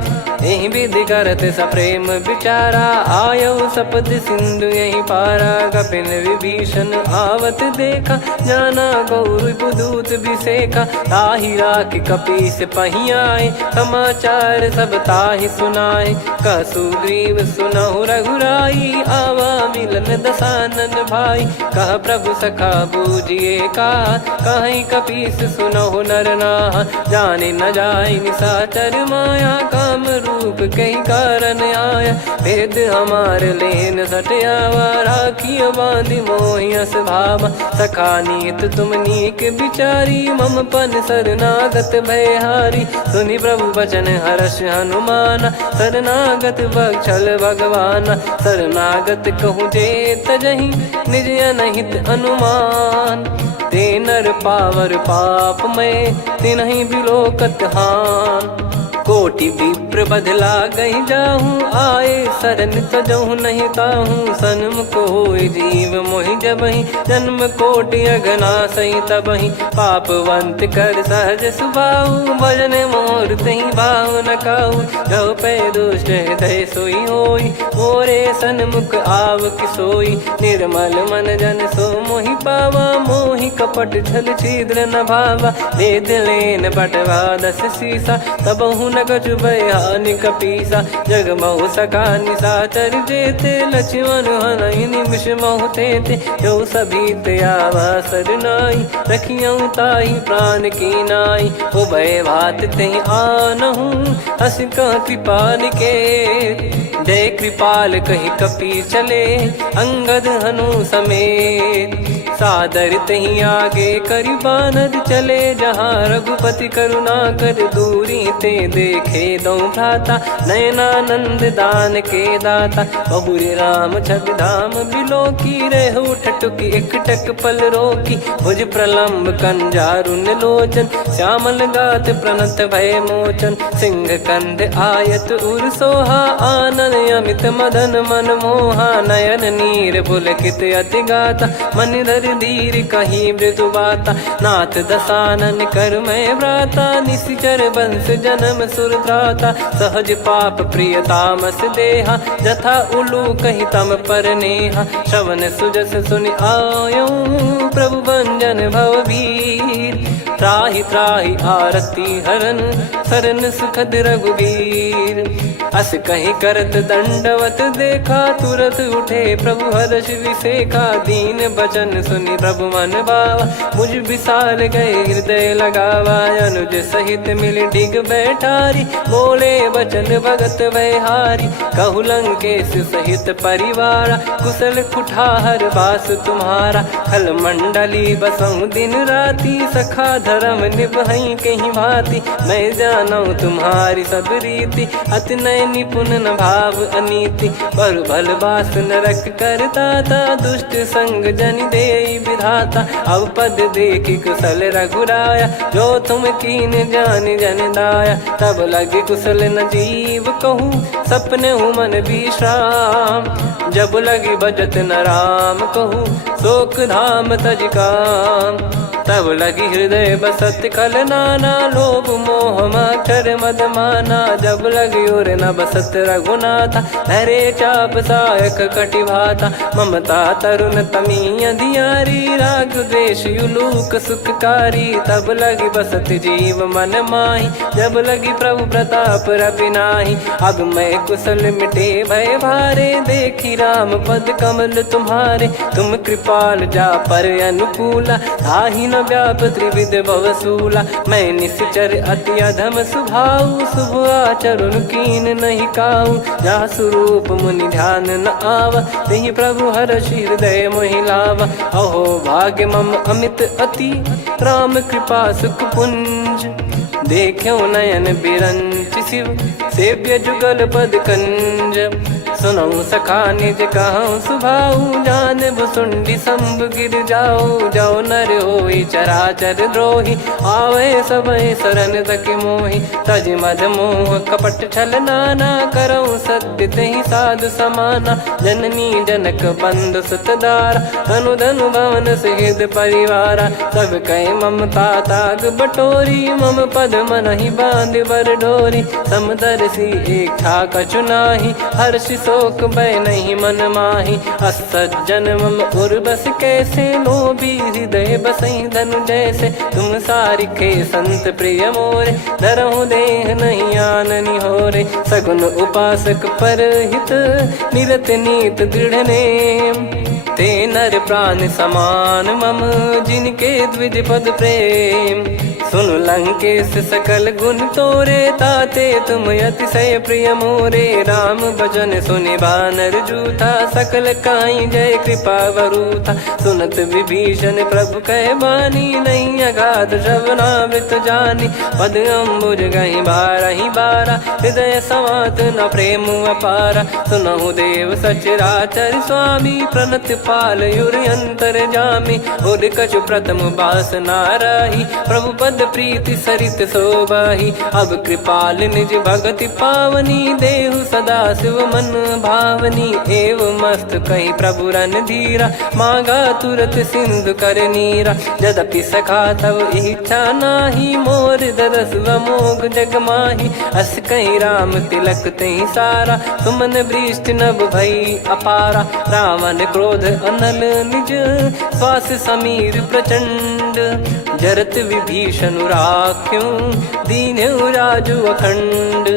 यही विधि करत सप्रेम विचारा आयो सपद सिंधु यही पारा कपिन विभीषण आवत देखा जाना गौर बुदूत विसेखा ताहि राख कपीस पही आए समाचार सब ताहि सुनाए कह सुग्रीव सुनहु रघुराई आवा मिलन दसानन भाई कह प्रभु सखा बूझिए का कहीं कपीस सुनहु नर नाहा जाने न जाय निशाचर माया काम रूप कई कारण आया भेद हमार लेन सटयावा राखियो बांधि मोहियस भावा सखा नीत तुम नीक बिचारी मम पन शरणागत भयहारी सुनि प्रभु वचन हर्ष हनुमाना शरणागत बक्षल भगवाना शरणागत कहूँ जे तजहि निज अनहित अनुमान ते नर पावर पाप में तिन्हि बिलोकत हान कोटि विप्र बदला गई जाहूँ, आए शरण तजहु नहीं ताहूँ। सन्मुख होई जीव मोहि जबहि, जन्म कोटि अगना सही तबहि। पापवंत कर सहज सुभाऊ, भजन मोर तहि भाव न काऊ। जो पै दुष्ट हृदय सोई होई, मोरे सन्मुख आव किसोई। निर्मल मन जन सो मोहि पावा, मोहि कपट छल छिद्र न भावा। वेद लेन बटवा 10 सीसा, तबहु न कछु भय हानि कपीसा। जग महु सका निशाचर जेते, लक्ष्मण हनहि निमिष महु तेते। जो सभी त्यावा सरनाई, रखियऊ ताहि प्राण की नाई। उभय भात तेहि आनहु, हस कह कृपाल के। जय कृपाल कहि कपि चले, अंगद हनु समेत। सादर तही आगे करि बानर चले, जहाँ रघुपति करुणा कर दूरी ते देखे दो भ्राता। नयनानंद दान के दाता, बहुरी राम छग धाम बिलो की। रेहु ठटुकी एकटक पल रोकी, भुज प्रलम्ब कंजारुन लोचन। श्यामल गात प्रणत भय मोचन, सिंह कंध आयत उर सोहा। आनन अमित मदन मन मोहा, नयन नीर पुलकित अति गाता। मन धर धीर कहीं मृदु बाता, नाथ दसानन कर मैं व्राता। निशिचर बंस जन्म सुर त्राता, सहज पाप प्रिय तामस देहा। जथा उलू कहीं तम पर नेहा, श्रवण सुजस सुनि आयो। प्रभु भंजन भववीर, त्राहि त्राहि आरती हरन। सरन सुखद रघुवीर, अस कहीं करत दंडवत देखा। तुरत उठे प्रभु हर्ष विसेखा, दीन बचन सुनि प्रभु मन भावा। मुझ विसार गए हृदय लगावा, अनुज सहित मिल डिग बैठारी। बोले बचन भगत वैहारी, कहु लंकेश सहित परिवारा। कुशल कुठार बास तुम्हारा, खल मंडली बसऊं दिन राती। सखा धर्म निभई कहीं भांति, मैं जानू तुम्हारी सब रीति। अति नय निपुण न भाव अनीति, पर भल बास नरक करता था। दुष्ट संग जन देई विधाता, अब पद देखी कुशल रघुराया। जो तुम कीन जान जन दाया, तब लगे कुशल न जीव कहूँ। सपने हूँ मन विश्राम, जब लगी बजत न राम कहूँ। शोक धाम तज काम, तब लगी हृदय बसत खल नाना। लोभ मोह मक्षर मद माना, जब लगी और न बसत रघुनाथा। हरे चाप सायक कटि भाता, ममता तरुण तमी अधियारी। राग द्वेष युलूक सुखकारी, तब लगी बसत जीव मन माही। जब लगी प्रभु प्रताप रवि नाही, अब मैं कुशल मिटे भय भारे। देखी राम पद कमल तुम्हारे, तुम कृपाल जा पर अनुकूला। ताहि न व्याप त्रिविध भवसूला, मैं निश्चर अति अधम सुभाऊ। शुभ आचरण कीन नहीं काऊ, जा स्वरूप मुनि ध्यान न आवा। तेहि प्रभु हर्ष हृदय मोहि लावा। अहो भाग्य मम अमित अति, राम कृपा सुख पुंज। देखो नयन बिरंच शिव, सेव्य जुगल पद कंज। सुनऊ सखा निज कहूँ सुभाऊ, जान भुसुंडी संभ गिर जाओ। जाओ नर होई चराचर द्रोही, आवे सबय शरण तक मोहि। तज मद मोह कपट छल नाना, करऊँ सत्य तेहि साधु समाना। जननी जनक बंधु सुतदारा, धनु धनु भवन सहित परिवारा। सब कहे ममता ताग बटोरी, मम पद मनहि बांध बर डोरी। समदर्शी इच्छा कछु नाही, हर्षि शोक भय नहीं मन माही। असज्जन मम उर बस कैसे, लोभी हृदय बसई धनु जैसे। तुम सारिखे संत प्रिय मोरे, धरहु देह नहीं आननि होरे। सगुन उपासक पर हित, निरत नीत दृढ़ नेम। ते नर प्राण समान मम, जिनके द्विज पद प्रेम। सुन लंकेश सकल गुण तोरे, ताते तुम अतिशय प्रिय मोरे। राम भजन सुनि बानर जूथा, सकल काई जय कृपा वरूथा। सुनत विभीषण प्रभु कह बानी, नहीं अगाध श्रवणामृत जानी। पद अम्बुज गहि बारहि बारा, हृदय समात न प्रेम अपारा। सुनहु देव सचराचर स्वामी, प्रणत पाल युर अंतर जामी। उर कछु प्रथम बास नाराही, प्रभु पद पद प्रीति सरित शोभाही। अब कृपाल निज भगति पावनी, देहु सदा शिव मन भावनी। एव मस्त कही प्रभु रन धीरा, मांगा तुरत सिंधु कर नीरा। यद्यपि सखा तब इच्छा नाही, मोर दरस अमोघ जग माही। अस कहीं राम तिलक तही सारा, सुमन वृष्ट नभ भई अपारा। रावण क्रोध अनल निज, श्वास समीर प्रचंड। जरत विभीषण राख्यों, दीन्हु राजु अखंड।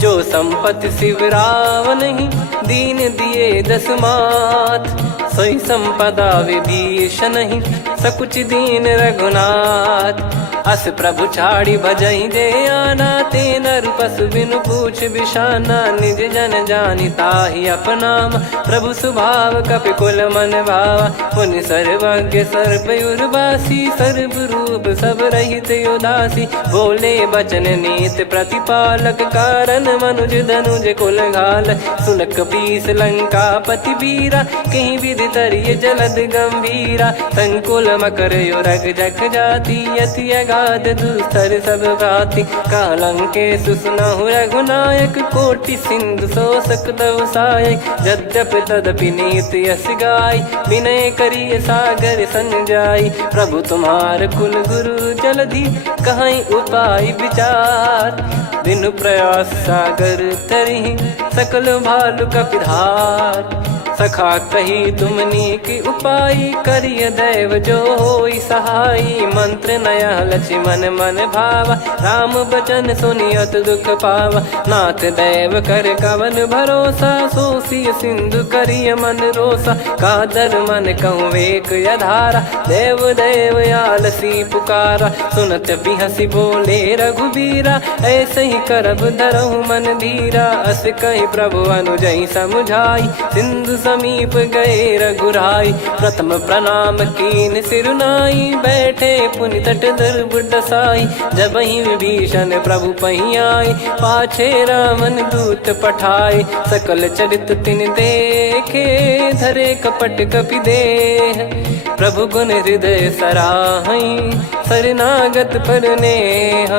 जो संपत्ति शिव रावण ही, दीन दिए दस मात। सोई संपदा विभीषण ही, सकुच दीन रघुनाथ। अस प्रभु छाड़ी भजई जे आना, ते नर पशु बिनु पूछ बिशाना। निज जन जानि ताहि अपनाम, प्रभु स्वभाव कपि कुल मन भावा। मुनि सर्वज्ञ सर्प उर्वासी, सर्व रूप सब रहित उदासी। बोले बचन नीत प्रतिपालक, कारण मनुज धनुज कुल घाल। सुन कपीस लंका पति वीरा, कहीं विधि तरिय जलद गंभीरा। संकुल मकर युरग जग जाति, यति अगाध दुस्तर सब भांति। कालंकेश सुनहु रघुनायक, कोटि सिंधु शोषक तव सहायक। यद्यपि तदपि नीति यस गाय, विनय करिय सागर सन जाई। प्रभु तुम्हार कुल गुरु जलधि, कहीं उपाय विचार। बिनु प्रयास सागर तरिहि, सकल भालु कपिधार। सखा कही तुमनी की उपाय, करिय दैव जो होई सहाई। मंत्र नया लक्ष्मण मन भावा, राम बचन सुनियत दुख पावा। नाथ दैव कर कवन भरोसा, सोसिय सिंधु करिय मन रोसा। कादर मन कहूँ वेक यधारा, देव देव आलसी पुकारा। सुनत बिहसी बोले रघुबीरा, ऐसे ही करब धरहु मन धीरा। अस कही प्रभु अनुजई समुझाई, सिंधु समीप गए रघुराई। प्रथम प्रणाम कीन सिरुनाई, बैठे पुनि तट दर्भ डसाई। जब ही विभीषण प्रभु पही आए, पाछे रावण दूत पठाए। सकल चरित तिन देखे, धरे कपट कपि देह। प्रभु गुण हृदय सराहई, शरणागत पर नेह।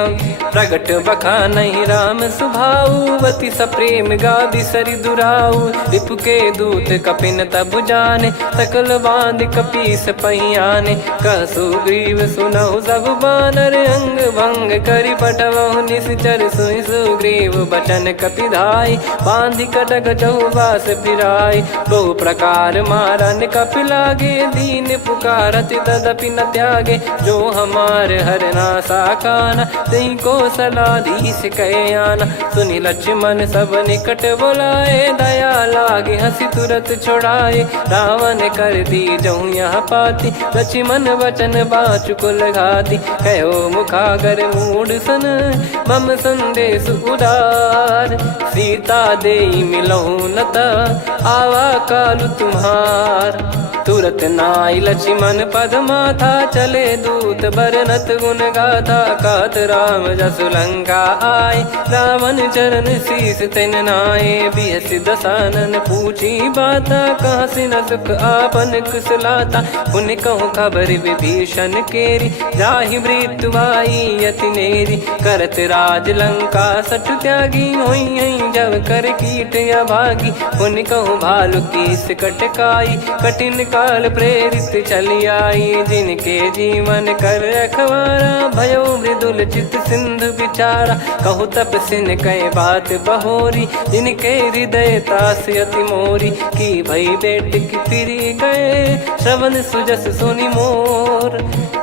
प्रगट बखानहि राम सुभाऊ, अति सप्रेम गादि सरि दुराऊ। रिपु के दूत कपिन तब जाने, सकल बांध कपीस पहियाने। कह सुग्रीव सुनहु सब बानर, अंग भंग करि पठवहु निश्चर। सुनि सुग्रीव बचन कपिधाई, बांधि कटक चौबास फिराई। बहु प्रकार मारन कपि लागे, दीन पुकारत तदपि न त्यागे। जो हमार हरना साकाना, तही को सलाधीश कहे आना। सुनि लक्ष्मण सब निकट बुलाए, दया लागे हंसी तुरत छोड़ाए। रावण कर दी जहु यहाँ पाती, लक्ष्मण वचन बाचु कुल घाती। कहो मुखागर मूड सन, मम संदेश उदार। सीता देई मिलहु नता, आवा कालु तुम्हार। तुरत नाई लक्ष्मण पद माथा, चले दूत बरनत गुण गाथा। कात राम जसु लंका आए, रावण चरण शीस तिन नाये। बिहस दसानन पूछी बाता, कहाँ से न सुख आपन कुशलाता। पुन कहूँ खबर विभीषण केरी, जाहि मृत्यु आई अति नेरी। करत राज लंका सठ त्यागी, होई जब कर कीट अभागी। पुन कहूँ भालु कीस कटकाई, कठिन काल प्रेरित चली आई। जिनके जीवन कर रखवारा, भयो मृदुल चित सिंधु विचारा। कहु तपसिन कह बात बहोरी, जिनके हृदय तास अति मोरी। की भई बेट की फिरी गए, श्रवण सुजस सुनि मोर।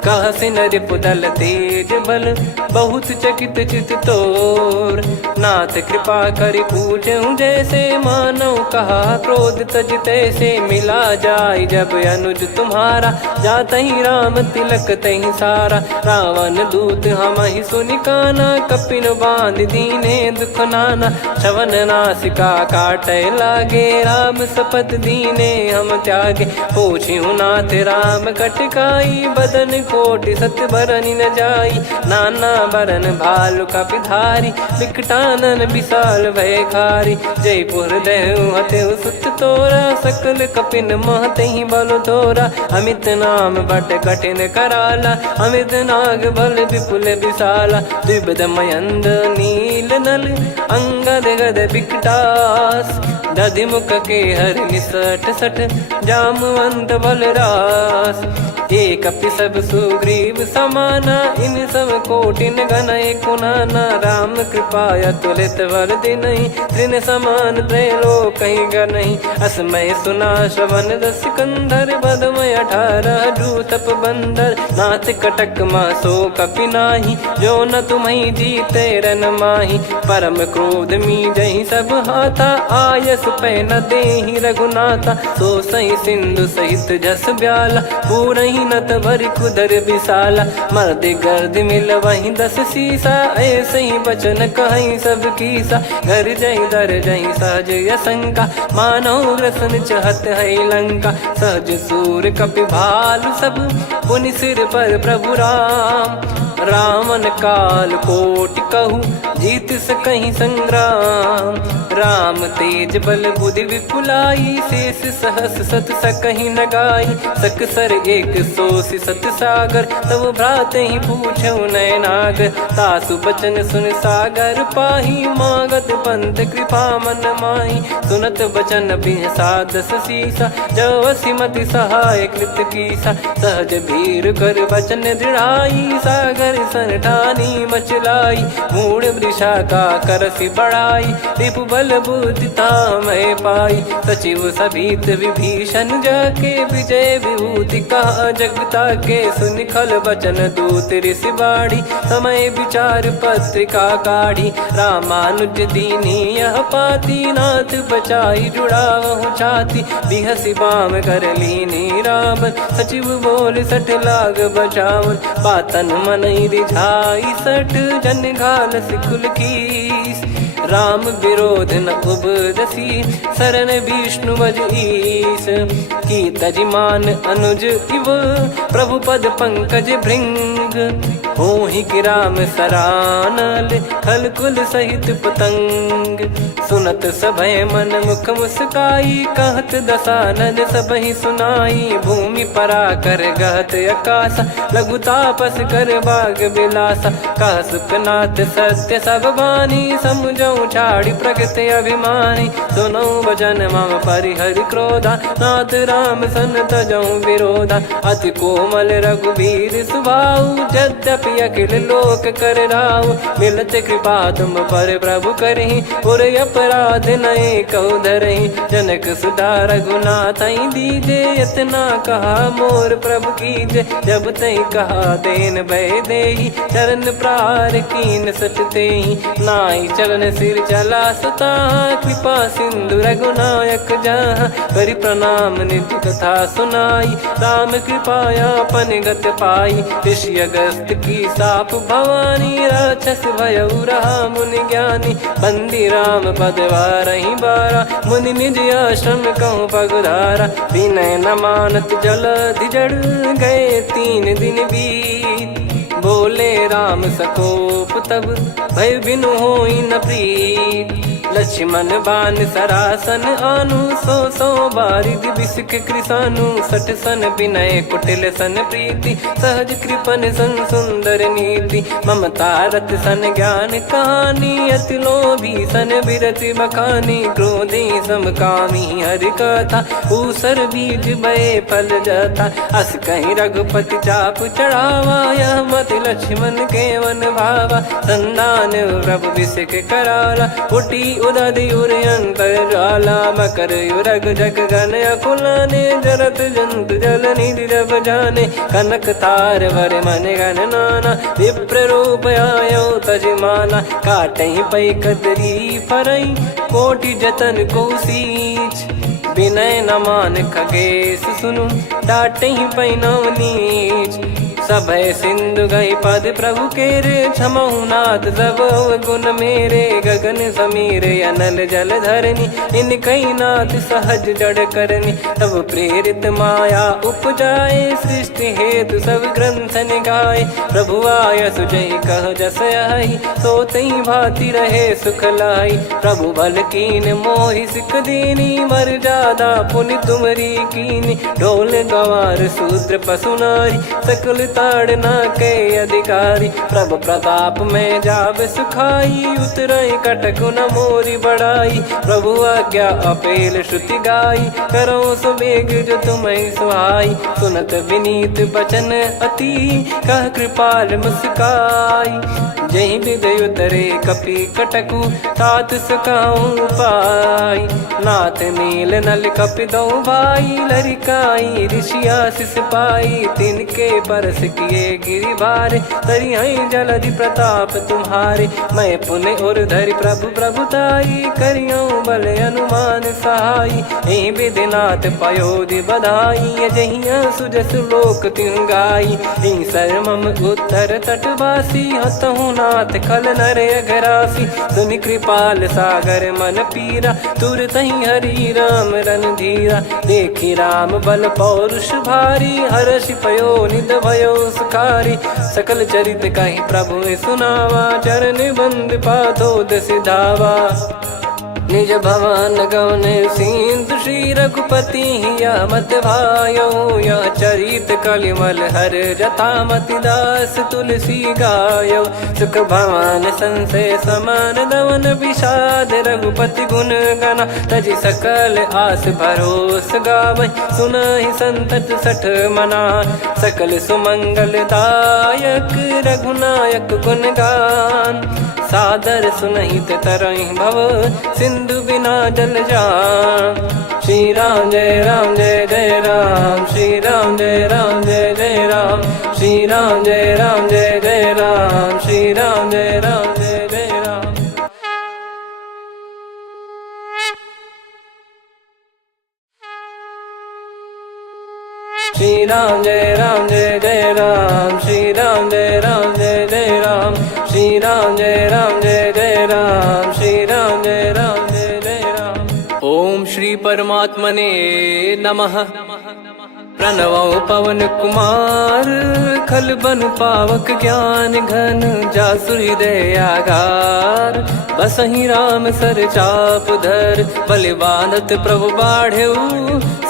कह सिन रिपुदल तेज बल, बहुत चकित चित तोर। नाथ कृपा करि पूछऊं जैसे, मानव कहा क्रोध तज तैसे। मिला जाय जब अनुज तुम्हारा, जातहि राम तिलक तहि सारा। रावण दूत हमहि सुनि काना, कपिन बांध दीने दुख नाना। श्रवण नासिका काटै लागे, राम शपथ दीने हम त्यागे। पूछिहु नाथ राम कटकाई, बदन कोटि सत बरनि न जाई। नाना बरन भालु कपिधारी विकटानन विशाल भयकारी। जयपुर देहु हतेउ सुत तोरा सकल कपिन महतेहि बल तोरा। अमित नाम बट कठिन कराला अमित नाग बल विपुल विशाला। द्विविध मयंद नील नल अंगद गद विकटास। दधिमुख के हर निसठ सठ जामवंत बलरास। एक कपि सब सुग्रीव समाना इन सब कोटिन गण कुनाना। राम कृपाया तुलित वर दिनहि त्रिन समान त्रैलोक कहीं गनहि। असमय सुना श्रवण दस कंधर बदमय 18 जूतप बंदर। नाथ कटक मां सो कपि नाही जो न तुम्हि जीते रन माही। परम क्रोध मी जहि सब हाथा आयस पै न देहि रघुनाथा। सो सही सिंधु सहित जस ब्याला पूरहि नत भरि कुदर विशाला। मर्द गर्द मिल वहीं 10 सीसा ऐसे ही बचन कहीं सब कीसा। घर जहि दर जहि सहज यसंका मानव ग्रसन चहत है लंका। सहज सूर कपि भालु सब पुनि सिर पर प्रभु राम। रावण काल कोटि कहु जीत सकहि संग्राम। राम तेज बल बुद्धि विपुलाई शेष सहस सत सकहि न गाई। सकसर एक सोसी सत सागर तब भ्राते ही पूछौ नयनागर। तासु बचन सुन सागर पाही मागत पंथ कृपा मन माही। सुनत बचन बिहसा 10 सीसा जव सिमति सहाय कृत कीसा। सहज भीर कर बचन दृढ़ाई सागर सन ठानी मचलाई। मूढ़ वृषा का करसि बढ़ाई रिपु बल बुद्धि तामय पाई। सचिव सभीत विभीषण जाके विजय विभूति कहा जगता के। सुनि खल बचन दूत ऋषि बाड़ी समय विचार पत्रिका काढ़ी। रामानुज दीनी यह पाती नाथ बचाई जुड़ावहु छाती। बिहसि बाम कर लीनी राम सचिव बोल 60 लाग बचावन। बातन मन रिझाई 60 जन घाल सिकुल कीस। राम विरोध न उपजसी शरण विष्णु बज ईस। की तजिमान अनुज इव प्रभु पद पंकज भृंग। होहि कि राम सरानल खल कुल सहित पतंग। सुनत सभय मन मुख मुस्काई कहत दसानन सबहि सुनाई। भूमि परा कर गहत आकाश लघु तापस कर बाग बिलासा। कह सुखनाथ सत्य सब बानी समुझौ छाड़ी प्रगति अभिमानी। सुनौ भजन मम परिहरि क्रोधा नाथ राम सन तजौ विरोधा। अति कोमल रघुवीर सुभाऊ यद्यपि अखिल लोक कर राऊ। मिलत कृपा तुम पर प्रभु करहि पुर अपराध नए कौ धरहि। जनक सुधा रघुनाथ दीजे इतना कहा मोर प्रभु कीजे। जब तई कहा देन भय देहि चरण प्रार कीन सटतेहि। नाई चरण सिर चला सता कृपा सिंधु रघुनायक जहाँ। करि प्रणाम नित्य कथा सुनाई राम कृपाया अपन गत पाई। ऋषि अगस्त की साप भवानी राक्षस भयउ रहा मुनि ज्ञानी। बंदी राम पद वारहि बारा मुनि निज आश्रम कहूँ पगधारा। विनय न मानत जलधि जड़ गए 3 दिन बीत। बोले राम सकोप तब भय बिनु होई न प्रीत। लक्ष्मण बान सरासन आनु 100 बारिद बिसक कृसानु। 60 सन विनय कुटिल सन प्रीति सहज कृपन सन सुंदर नीति। ममता रत सन ज्ञान कहानी अति लोभी सन बिरति बखानी। क्रोधी समकामी हरि कथा ऊसर बीज भय फल जथा। अस कहीं रघुपति चाप चढ़ावा यह मत लक्ष्मण के वन भावा। संदान प्रभु बिसक कराला उठी उदधि उर अंतर ज्वाला। मकर युरग जग गण अकुलाने जरत जंतु जल निधि जब जाने। कनक तार वर मन गण नाना विप्र रूप आयो तजमाना। काटहि पै कदरी फरई कोटि जतन को सींच। विनय न मान खगेश सुनु डांटहि पै नव नीच। सभय सिंधु गई पद प्रभु केरे, क्षमहु नाथ सब गुण मेरे। गगन समीर अनल जल धरनी, इन कई नाथ सहज जड़ करनी। तब प्रेरित माया उपजाए, सृष्टि हेतु सब ग्रंथ निगाए। प्रभु आय सुजय कह जस आई, सो तई भांति रहे सुख लाई। प्रभु बल कीन मोहि सिख दीनी, मर्यादा पुनि तुमरी कीनी। ढोल गवार शूद्र पशु नारी, सकल ताड़ना के अधिकारी। प्रभु प्रताप में जाब सुखाई, उतरई कटक न मोरी बढ़ाई। प्रभु आज्ञा अपेल श्रुति गाई, करो सुबेग जो तुम्हें सुहाई। सुनत विनीत बचन अति, कह कृपाल मुस्काई। जय विदय उतरे कपि कटकु, तात सकाऊं पाई। नाथ नील नल कपि दो भाई, लरिकाई ऋषिया शिष पाई। तिनके परस किए गिरि भारे, तरिहै जलधि प्रताप तुम्हारे। मैं पुण्य और धरि प्रभु प्रभुताई, करियऊं बल अनुमान सहाई। एहि विधिनाथ पयोधि बधाई, जहिया सुजस लोक तिहुँ गाई। एहि सरमम उत्तर तटवासी, हतहु नाथ खल नर अघरासी। सुनि कृपाल सागर मन पीरा, तुरत ही हरि राम रणधीरा। देखी राम बल पौरुष भारी, हर्षि पयो निध भयो सुखारी। सकल चरित कहि प्रभु सुनावा, चरण बंद पाथोद सिधावा। निज भवन गौन सिंधु, श्री रघुपति हिया मत भायो। यह चरित कलिमल हर जथा, मति दास तुलसी गायो। सुख भवन संशय समान, दवन विषाद रघुपति गुण गना। तजि सकल आस भरोस गावै, सुनहि संतत सठ मना। सकल सुमंगल दायक, रघुनायक गुण गान। सादर सुनहित तरहि भव, सिंधु बिना जल जान। श्री राम जय राम जय जय राम, श्री राम जय राम जय जय राम। श्री राम जय राम जय जय राम, श्री राम जय राम जय जय राम। श्री राम जय राम जय जय राम, श्री राम जय राम जय जय राम। श्री राम जय राम जय जय राम, श्री राम जय राम जय जय राम। ओम श्री परमात्मने नमः। प्रणवो पवन कुमार, खल बन पावक ज्ञान घन। जासु हृदय आगार, बसहि राम सर चाप धर। बलि बांधत प्रभु बाढ़ेऊ,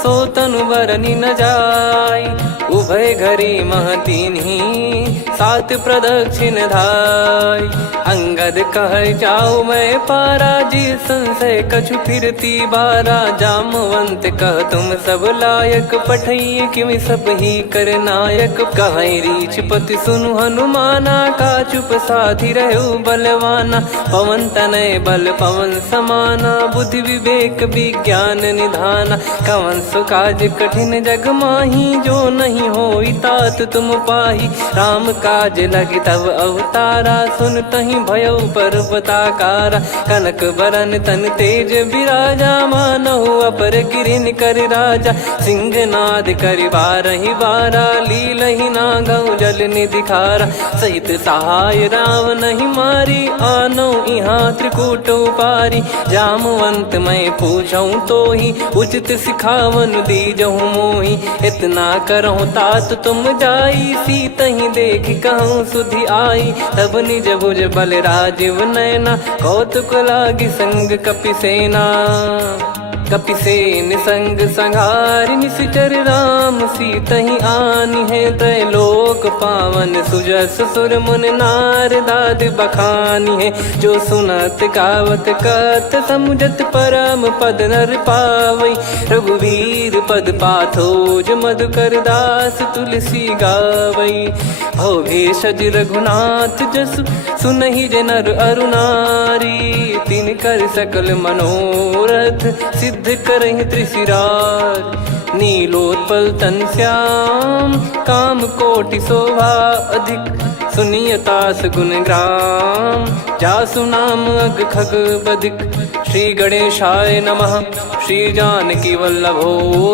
सो तनु बरनि न जाय। उभय घरी महतीन्ही, सात प्रदक्षिण धाय। अंगद कह जाऊ मैं पारा, जी संशय कछु फिरती बारा। जामवंत कह तुम सब लायक, पठई किमि सब ही कर नायक। कहै रीछ पति सुनु हनुमाना, का चुप साधि रहु बलवाना। पवन तनय बल पवन समाना, बुद्धि विवेक विज्ञान निधाना। कवन सो काज कठिन जग माही, जो नहीं होई तात तुम पाही। राम काज लगी तब अवतारा, सुन तहि भयउ पर्वताकारा। कनक बरन तन तेज विराजा, मानहु अपर गिरिन कर राजा। सिंहनाद करि बारहि बारा, लीलहि नागौ जल निधि खारा। सहित सहाय राम नहीं मारी, आनो इहाँ त्रिकूट उपारी। जामवंत मैं पूछऊं तोहि, उचित सिखावन दीजहु मोहि। इतना करहु तात तुम जाई, सीतहि देख कहूँ सुधि आई। तब निज भुज बल राजीव नैना, कौतुक लागी संग कपि सेना। कपिसेन संग संघारि निशिचर राम, सीतहि आनि है त्रैलोक पावन। सुजस सुर मुन नार दाद बखानी है, जो सुनत गावत कथ समुझत परम पद नर पावै। रघुवीर पद पाथोज मधुकर दास, तुलसी गावै। भव भेषज रघुनाथ जसु, सुनहि जे नर अरु नारी। तिन कर सकल मनोरथ, सिद्ध करहि त्रिशिरार। नीलोत्पल तन श्याम, काम कोटि शोभा अधिक। सुनियतास गुण ग्राम। जासु नाम अग खग बदिक श्री गणेशाय नमः। श्री जानकी वल्लभो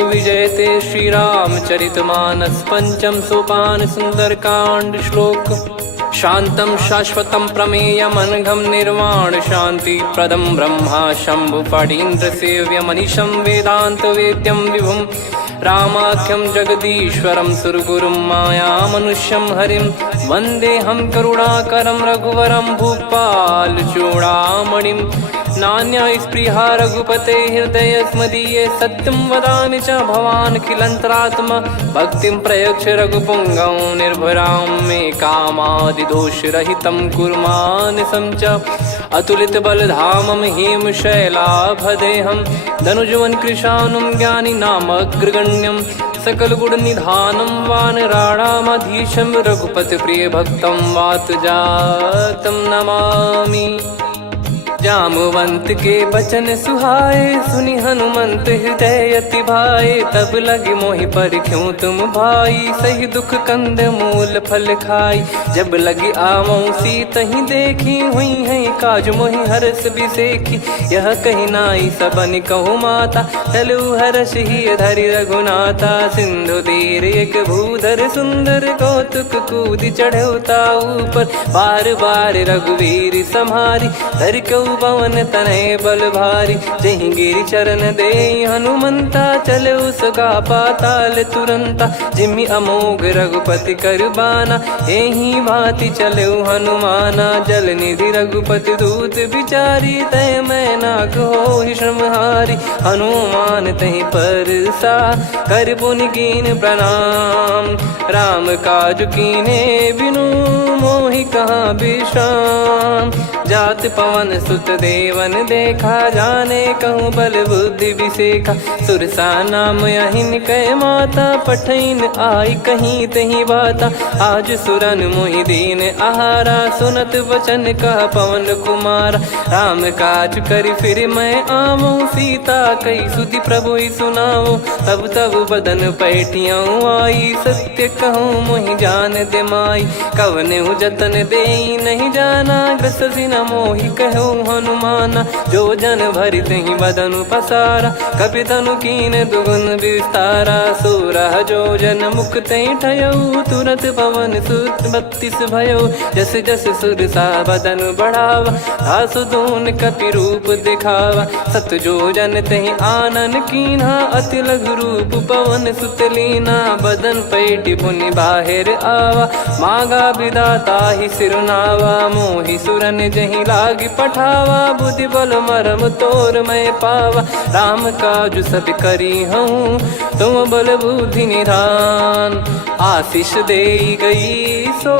विजयते श्री रामचरितमानस। पंचम सोपान सुंदरकांड श्लोक। शांतं शाश्वतं प्रमेयमनघं निर्वाण शांति प्रदं ब्रह्मा शंभु फणीन्द्र सेव्यमनिशं वेदांत वेद्यं विभुं रामाख्यं जगदीश्वरं सुरगुरुं मायामनुष्यं हरिं वन्देऽहं करुणाकरं रघुवरं भूपाल चूडामणिं। नान्या स्पृहा रघुपते हृदय स्मदीये सत्यं वदामि च भवान् खिलन्तरात्मा। भक्तिं प्रयच्छ रघुपुङ्गं निर्भरां मे कामादिदोषरहितं कुर्मानसं च। अतुलित बलधामं हेमशैलाभदेहं धनुजवन कृशानुं ज्ञानिनामग्रगण्यं सकल गुण निधानं वानराणामधीशं रघुपति प्रिय भक्तं वातजातं नमामि। जामवंत के बचन सुहाए सुनि हनुमंत हृदय अति भाए। तब लगे मोहि पर क्यों तुम भाई सही दुख कंद मूल फल खाई। जब लगी आवों सीत ही देखी हुई है काज मोहि हरस बिसेखी। यह कही नाई सबन कहु माता चलु हरष ही धरि रघुनाथा। सिंधु तीर एक भूधर सुंदर कौतुक कूद चढ़ौता ऊपर। बार बार रघुवीर सम्हारी धर कऊ पवन तनय बल भारी। जहीं गिरि चरण दे हनुमंता चले उसका पाताल तुरंता। जिमि अमोघ रघुपति कर बाना एही भांति चले हनुमाना। जल निधि रघुपति दूत बिचारी तय मैं नाग हो श्रमहारी। हनुमान तहीं परसा कर पुनि कीन प्रणाम। राम काज कीने बिनु मोहि कहाँ विश्राम। जात पवन सुत देवन देखा जाने कहूँ बल बुद्धि विसेखा। सुरसा नाम यहिन कै माता पठैन आई कहीं तहीं बाता। आज सुरन मोहि दीन आहारा सुनत वचन कह पवन कुमारा। राम काज कर फिर मैं आवूं सीता कई सुधि प्रभु ही सुनाओ। तब तब बदन पैठियाँ आई सत्य कहूँ मोहि जान दे माई। कवने जतन दे नहीं जाना ग्रसि न मोहि कहो हनुमाना। जो जन भरि तहि बदनु पसारा कपि तनु कीन दुगुन विस्तारा। सोरह जो जन मुख तहि ठयऊ तुरत पवन सुत 32 भयो। जस जस सुरसा बदन बढ़ावा आसु दून कपि रूप दिखावा। सत जो जन तहि आनन कीन्हा अति लघु रूप पवन सुत लीना। बदन पैठि पुनि बाहिर आवा मागा विदाता ही सिरुनावा। मोहि सुरन जहि लागी पठावा बुद्धि बल मरम तोर मैं पावा। राम काज सब करी हूँ तुम बल बुद्धि निधान। आशीष दे गई सो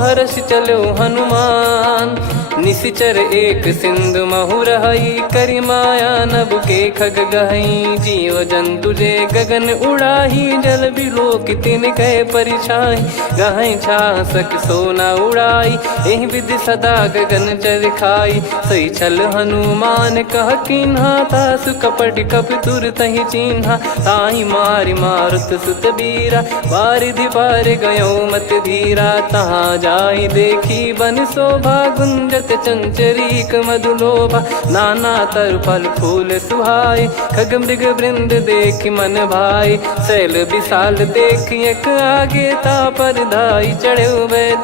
हर्ष चलो हनुमान। निशिचर एक सिंधु महु रहई करी माया नभ के खग गहई। जीव जंतु जे गगन उड़ाही जल बिलोक तिन कह परिछाई। गहई छासक सोना उड़ाई एहि विधि सदा गगन चर खाई। सही छल हनुमान कह कीन्हा तासु कपट कप तुर तहि चिन्हा। ताहि मारि मारुत सुत बीरा बारिधि पार गयो मत धीरा। तहाँ जाई देखी बन शोभा गुंजत चंचरीक मधुलोभा। नाना तर फल फूल सुहाए खग मृग वृंद देख मन भाई। शैल विशाल देख एक आगे ता पर धाई चढ़े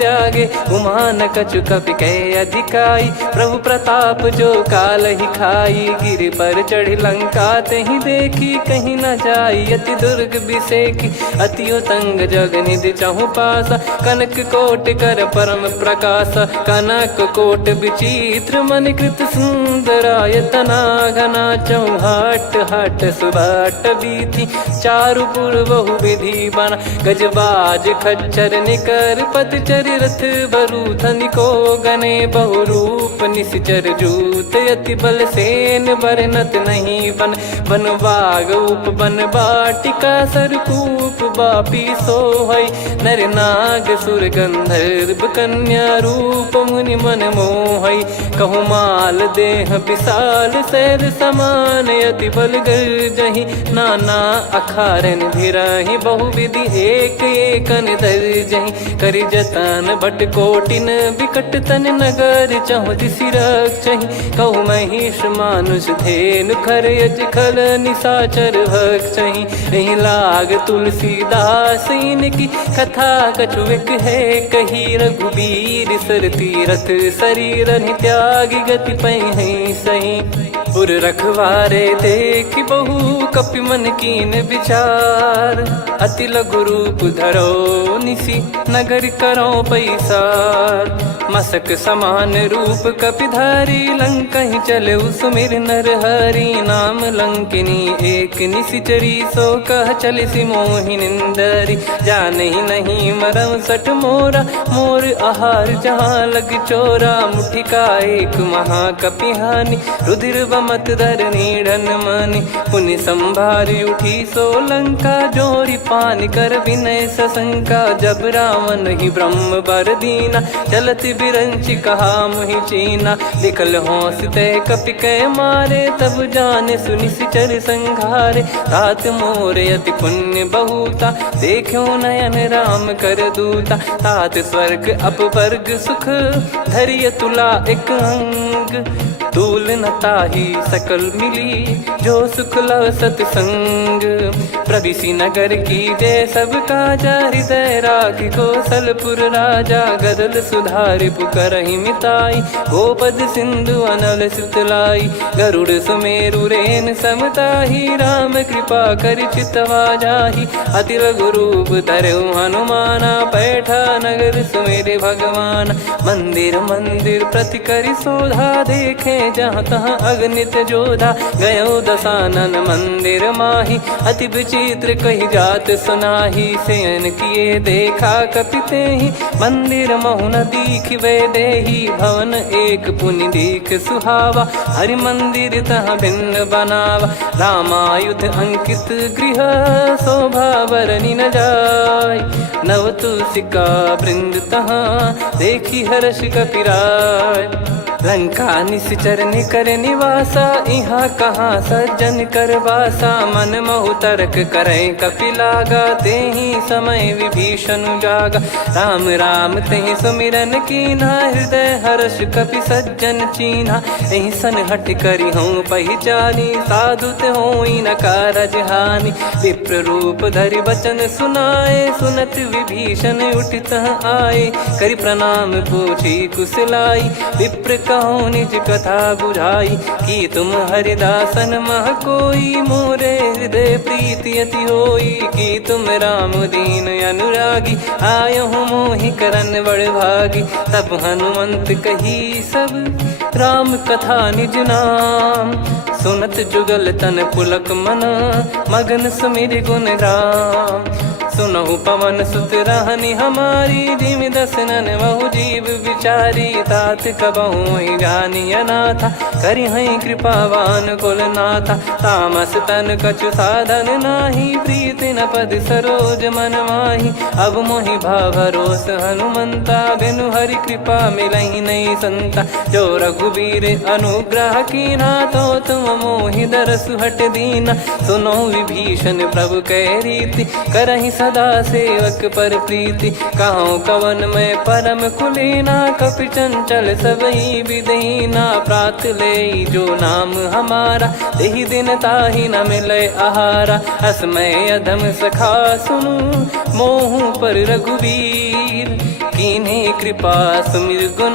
त्यागे। उमान कछु कपि कह अधिकाई प्रभु प्रताप जो काल ही खाई। गिर पर चढ़ी लंका तहि देखी कहीं न जाई। अति दुर्ग बिसेकी अति उतंग जग निधि चहु पासा। कनक कोट कर परम प्रकाश कनक कोट विचित्र मन कृत सुंदरायतना। घना चौहाट हाट सुबाट बीथी चारु पुर बहु विधि बना। गजबाज खच्चर निकर पतचर रथ बरु धनिको गने बहु रूप निश्चर जूत। अति बल सेन बरनत नहीं बन बन बाग उप बन बाटिका सरकूप बापी सोहै। नर नाग सुर गंधर्व कन्या रूप मुनि मन मोहै। कहु माल देह विशाल शैल समान अति बल गर्जहि। नाना अखारन भिराहि बहुविधि एक एकन दर्जहि। करि जतन भट कोटिन बिकट तन नगर चहु दिसि रक्षहि। कहु महिष मानुष धेनु खर यज खल निशाचर भक्षहि। एहि लाग तुलसीदास इनकी कथा कछुविक है कही। रघुबीर सर तीरथ शरीर त्यागी गति पहि सही। पुर रखवारे देखि बहु कपि मन कीन विचार। अति लघु रूप धरो निसि नगर करो पैसार। मसक समान रूप कपिधारी लंकहि चले सुमिर नर हरि। नाम लंकिनी एक निसिचरी सो कह चलिसि मोहि निंदरी। जानहि नहीं मरम सठ मोरा मोर आहार जहाँ लग चोरा। मुठिका एक महाकपिहानि रुधिर बमत धरनी ढन मानि। पुनि संभारी उठी सो लंका जोरी पानी कर विनय सशंका। जब रावण ही ब्रह्म बर दीना चलत बिरंचि कहा मुहि चीना। लिखल होंस ते कपि कै मारे तब जाने सुनि सिचर संघारे। तात मोर अति पुण्य बहुता देखो नयन राम कर दूता। तात स्वर्ग अपवर्ग सुख धरिय तुला एक अंग। तूल न ताहि सकल मिली जो सुख लव सतसंग। प्रविशि नगर की जय सब काजा हृदय राखि कौशलपुर राजा। गदल सुधारि पुकरहि मिताई गोपद सिंधु अनल सितलाई। गरुड़ सुमेरु रेन समताहि राम कृपा करि चितवा जाहि। अति लघु रूप धरऊ हनुमाना पैठा नगर सुमेरे भगवान। मंदिर मंदिर प्रति करि शोधा देखे जहाँ तहाँ अगणित जोधा। गयो दशानन मंदिर माही अति विचित्र कही जात सुनाही। शयन किए देखा कपिते ही मंदिर महु न दीख वे देही। भवन एक पुनि दीख सुहावा हरि मंदिर तहाँ भिन्न बनावा। रामायुध अंकित गृह शोभा बरनि न जाय। नव तुलसिका वृंद तहाँ देखी हर्ष कपिराय। लंका निश्चर कर निवासा यहाँ कहाँ सज्जन कर वासा। मन महु तर्क करे कपिलागा तेहि समय विभीषण जागा। राम राम तेहि सुमिरन कीन्हा हृदय हर्ष कपि सज्जन चीन्हा। एहि सन हट करि हूँ पहिचानी साधु ते होई न कारज हानि। विप्र रूप धरि वचन सुनाए सुनत विभीषण उठित आए। करि प्रणाम पूछी कुशलाई विप्र कहो निज कथा बुझाई। कि तुम हरिदासन मह कोई मोरे हृदय प्रीति अति होई। कि तुम राम दीन अनुरागी आयो हूँ मोहि करन बड़ भागी। तब हनुमंत कही सब राम कथा निज नाम। सुनत जुगल तन पुलक मन मगन सुमिर गुण राम। सुनहु पवन सुत रहनी हमारी जिमि दसनन महु जीव विचारी। तात कबहु ही जानी अनाथा करि हई कृपावान कुल नाथा। तामस तन कछु साधन नाही प्रीति न पद सरोज मन माही। अब मोहि भाव भरोस हनुमंता बिनु हरि कृपा मिलहि नहीं संता। जो रघुबीर अनुग्रह कीना तो तुम मोहि दरसु हट दीना। सुनो विभीषण प्रभु कह रीति करहि सदा सेवक पर प्रीति। कहो कवन में परम कुलीना कपि चंचल सबही विदहीना। प्रात ले जो नाम हमारा तेहि दिन ताहि न मिले आहारा। असमय अधम सखा सुनु मोहु पर रघुवीर। कीन्ही कृपा सुमिर गुण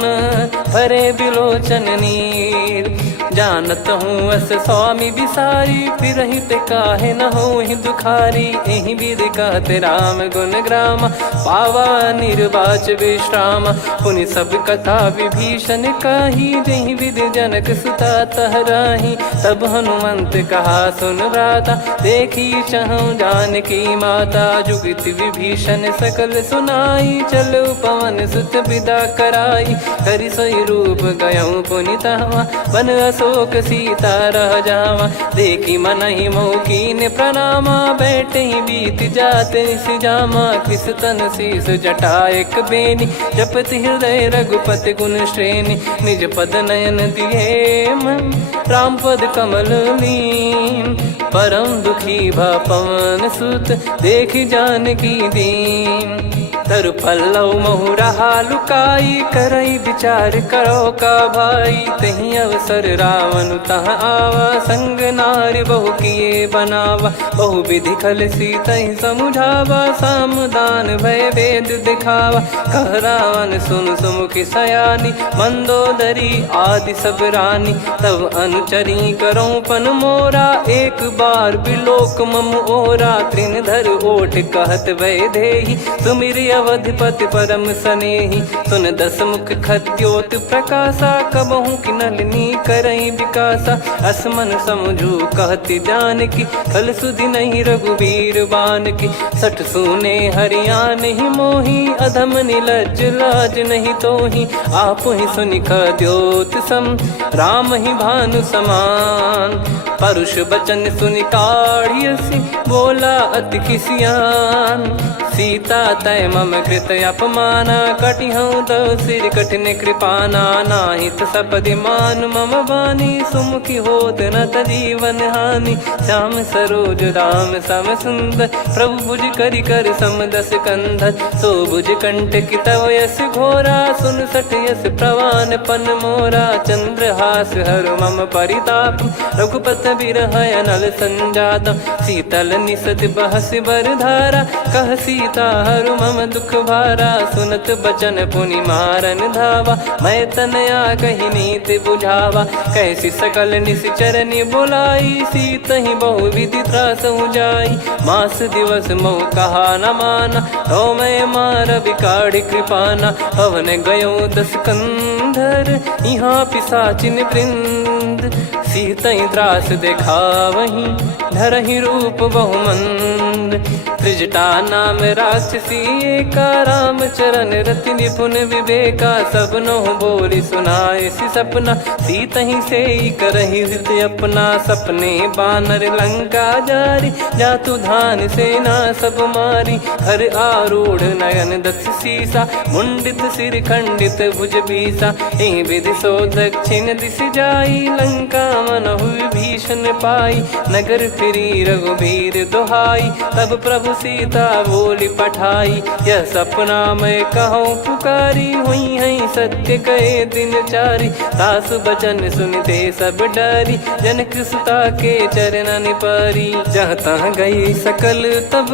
भरे बिलोचन नीर। जानत हूँ अस स्वामी बिसारी फिर ही ते काहे न हो ही दुखारी। एहि विधि कहते राम गुण ग्राम पावा निर्वाच विश्राम। पुनि सब कथा विभीषण काही जहि विधि जनक सुता तहराही। तब हनुमंत कहा सुन भ्राता देखी चहु जानकी माता। जुगति विभीषण सकल सुनाई चलो पवन सुत विदा कराई। करि सोई रूप गयऊँ पुनि तहवा वन शोक सीता रह जावा। देखी मन ही मौकीन प्रणामा, बैठे ही बीत जाते निस जामा। किस तन शीस जटा एक बेनी, जपति हृदय रघुपति गुण श्रेणी। निज पद नयन दिए मन, राम पद कमल लीन। परम दुखी भा पवन सुत, देखी जानकी दीन। तरु पल्लव महु रहा लुकाई, करई विचार करो का भाई। तही अवसर रावण तह आवा, संग नारी बहु किए बनावा। बहु विधि खल सीतहि समुझावा, सामदान भय वेद दिखावा। कह रावण सुन सुमुखी सयानी, मंदोदरी आदि सब रानी। तब अनुचरी करो पन मोरा, एक बार बिलोक मम ओरा। त्रिनधर ओठ कहत भय देहि, सुमिर अवधिपति परम सनेहि। सुन दस मुख खद्योत प्रकाशा, कबहु की नलिनी करई विकासा। असमन समझू कहती जानकी, कल सुधि नहीं रघुवीर बान की। सठ सुने हरियाण ही मोही, अधम निलज्ज लाज नहीं तोही। आप ही सुनि खद्योत सम, राम ही भानु समान। परुष बचन सुनि काढ़ियसी, बोला अति किसियान। सीता तय मम कृत अपमाना, कटिहऊँ तव सिर कठिन कृपाना। नाहित सपदि मान मम बानी, सुमुखी होत न जीवन हानि। श्याम सरोज राम सम सुंदर, प्रभु भुज करि कर सम दस कंधर। सो भुज कंठ की तव यस घोरा, सुन सठ यस प्रवान पन मोरा। चंद्रहास हर मम परिताप, रघुपत बिरह अनल संजात। शीतल निसत बहस बर धारा, कह सीता हरु मम दुख भारा। सुनत बचन पुनि मारन धावा, मैं तनया कही नीति बुझावा। कैसी सकल निश्चरनि बुलाई, सीतहि बहु विधि त्रासहु जाई। मास दिवस मोह कहा न माना, तो मैं मार बिकाढ़ी कृपाना। पवन गयो दस कंधर, यहाँ पिशाचिन वृंद। सीतहि त्रास देखावहीं, धरहि रूप बहुमंद। त्रिजटा नाम राक्षसी एका, राम चरण रति निपुण विवेका। सब नोह बोली सुनाए सि सपना, सीतहि से करहि हृदय अपना। सपने बानर लंका जारी, जातु धान सेना सब मारी। हर आरूढ़ नयन दस सीसा, मुंडित सिर खंडित भुज बीसा। ए विधि सो दक्षिण दिश जाई, लंका मनहु भीषण पाई। नगर फिरी रघुबीर दुहाई, तब प्रभु सीता बोली पठाई। यह सपना मैं कहूँ पुकारी, हुई है सत्य कहे दिन चारी। सासु बचन सुनते सब डरी, जनक सुता के चरण परी। जहाँ तहाँ गई सकल तब,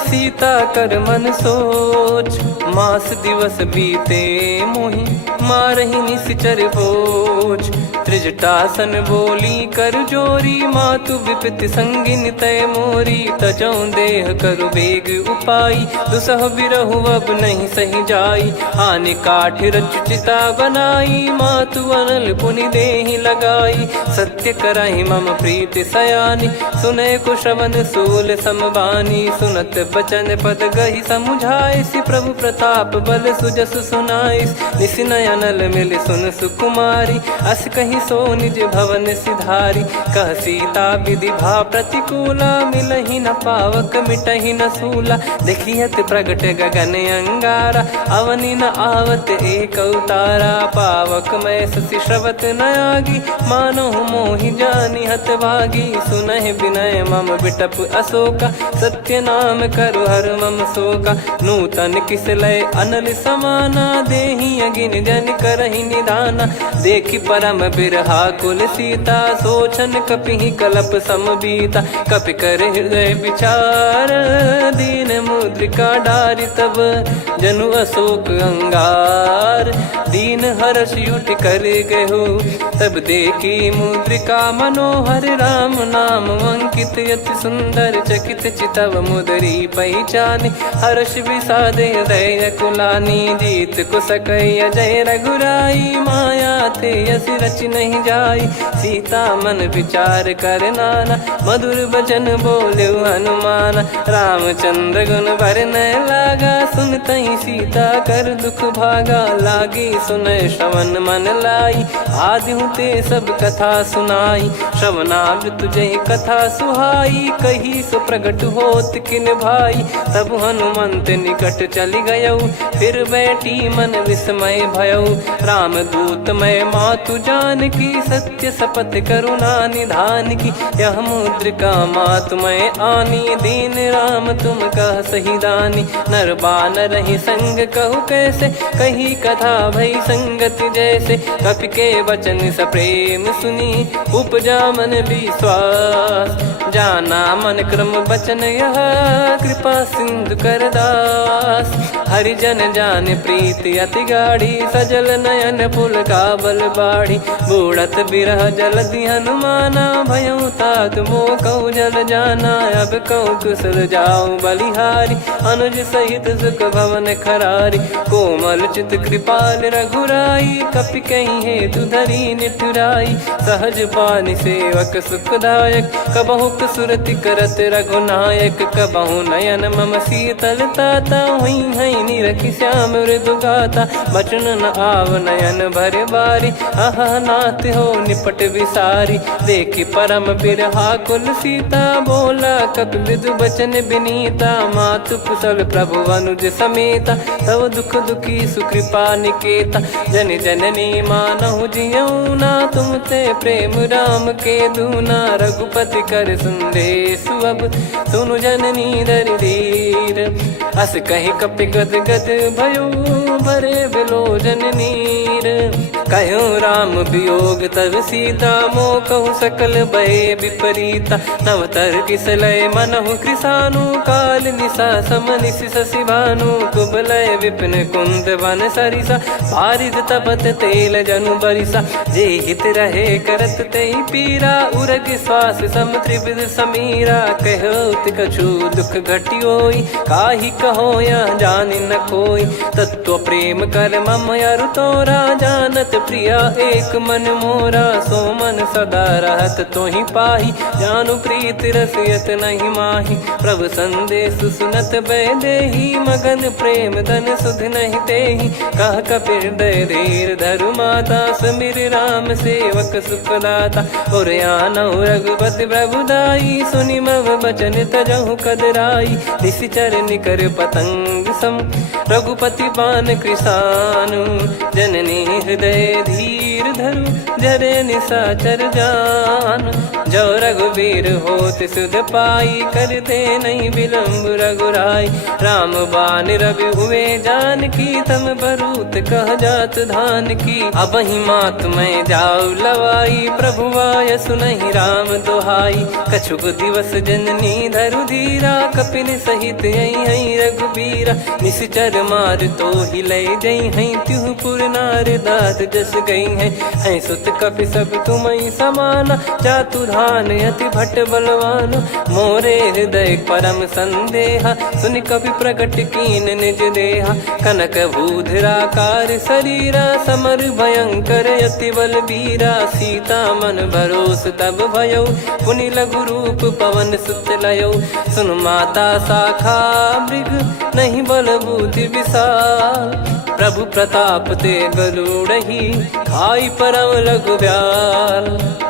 सीता कर मन सोच। मास दिवस बीते मोहि, मारहि निश्चर बोझ। त्रिजटासन बोली कर जोरी, मातु विपति संगिन तय मोरी। तजौ देह करु वेग उपाई, दुसह बिरहु अब नहीं सही जाई। हानि काठ रचिता बनाई, मातु अनल पुनि देहि लगाई। सत्य करहि मम प्रीति सयानी, सुनय को श्रवण सूल समबानी। सुनत बचन पद गहि समुझाइसि, प्रभु प्रताप बल सुजस सुनाइस। निस नयनल मिल सुन सुकुमारी, अस कहि सो निज भवन सिधारी। कह सीता विधि भा प्रतिकूला, मिलहि न पावक मिटहि न सूला। देखियत प्रगट गगन अंगारा, अवनि न आवत एक अवतारा। पावक मैं शशि श्रवत न आगी, मानो मोहि जानि हत भागी। सुनहि विनय मम बिटप अशोका, सत्य नाम करु हर मम शोका। नूतन किस लय अनल समाना, देहि अगिन जन करहि निधाना। देखि परम बिरहा कुल सीता, सोचन कपिहि कलप समबीता। कपि कर हृदय विचार, दीन मुद्रिका डारि तब। जनु अशोक अंगार, दीन हर्ष उठ कर गहु। तब देखी मुद्रिका मनोहर, राम नाम अंकित अति सुंदर। चकित चितव मुदरी पहचान, हर्ष विषाद हृदय कुलानी। जीत को सकय जय रघुराई, माया थे यस रच नहीं जाई। सीता मन विचार कर नाना मधुर बचन बोले हनुमान। रामचंद्र गुण बरने लागा सुनतहि सीता कर दुख भागा। लागी सुने श्रवण मन लाई आदि ते सब कथा सुनाई। श्रवणाब तुझे कथा सुहाई कही सो प्रगट होत किन भाई। तब हनुमंत निकट चली गयौ फिर बैठी मन विस्मय भयौ। राम दूत मैं मातु जान की सत्य शपथ करुणा निधान की। यह मुद्रिका मातु मैं आनी दीन राम तुम कह सही दानी। नर बानर ही संग कहु कैसे कही कथा भई संगति जैसे। कपि के वचन सप्रेम सुनी उपजा मन विश्वास। जाना मन क्रम बचन यह कृपा सिंधु कर दास। हरिजन जान प्रीति अति गाढ़ी सजल नयन पुल काबल बाढ़ी। बूढ़त बिरह जल दी हनुमाना भयउ तात मो कहु जल जाना। अब कहु कुशल जाऊं बलिहारी अनुज सहित सुख भवन खरारी। कोमल चित कृपाल रघुराई कपि कहीं हेतु धरी निठुराई। सहज पानि सेवक सुखदायक कबहु सुरति करत रघुनायक। कबहु नयन मम शीतल ताता हुई हई निरखि श्याम मृदु गाता। बचन न आव नयन भर बारी अह नाथ हो निपट विसारी। देखी परम बिरहा कुल सीता बोला कपि विदु बचन बिनीता। मातु कुशल प्रभु अनुज समेता तव दुख दुखी सुकृपा निकेता। जन जननी मानहु जियऊ ना तुम ते प्रेम राम के दूना। रघुपति कर संदेशु अब सुनु जननी दर धीर। अस कहि कपि गद गद भयो भरे विलोचन नीर। कहो राम वियोग तब सीता मो कहु सकल भय विपरीता। नव तर किसलय मनहु कृसानु काल निशा समनिशि शशि भानु। कुबलय विपिन कुंद वन सरिसा पारिद तपत तेल जनु बरिसा। जे हित रहे करत तेहि पीरा उरग श्वास सम त्रिविध समीरा। कहो कछु दुख घटियोई काहि कहो या जानि न कोई। तत्व प्रेम कर मम अरु तोरा जानत प्रिया एक मन मोरा। सो मन सदा रहत तोहि पाही जानु प्रीत रसियत नहीं माही। प्रभु संदेश सुनत बैदेही मगन प्रेम धन सुध नहीं तेहि। कह कपिर दय धीर धरु माता समिर राम सेवक सुखदाता। और आनौ रघुपति प्रभुदाई सुनि मव बचन तजहु कदराई। निशिचर निकर पतंग सम रघुपति पान कृसानु। जननी हृदय धीर धरु जरे निशाचर जान। जो रघुवीर होत सुध पाई कर दे नहीं विलम्ब रघुराई। राम बान रवि हुए जान की तम बरूत कह जात धान की। अब ही मात में जाऊ लवाई प्रभु आय सुनहि राम दोहाई। कछुक दिवस जननी धरु धीरा कपिन सहित यही रघुबीरा। निश्चर मार तो ही ले जई हैं त्यों पुर नार दात जस गई हैं। सुत कपि सब तुम समाना जातु धान अति भट बलवान। मोरे हृदय परम संदेहा सुन कपि प्रकट कीन निज देहा। कनक भूधराकार शरीरा समर भयंकर अति बल बीरा। सीता मन भरोस तब भयौ पुनि लघु रूप पवन सुत लयौ। सुन माता शाखा मृग नहीं बल बुद्धि विशाल। प्रभु प्रताप ते गरुड़हि खाई परम लघु ब्याल।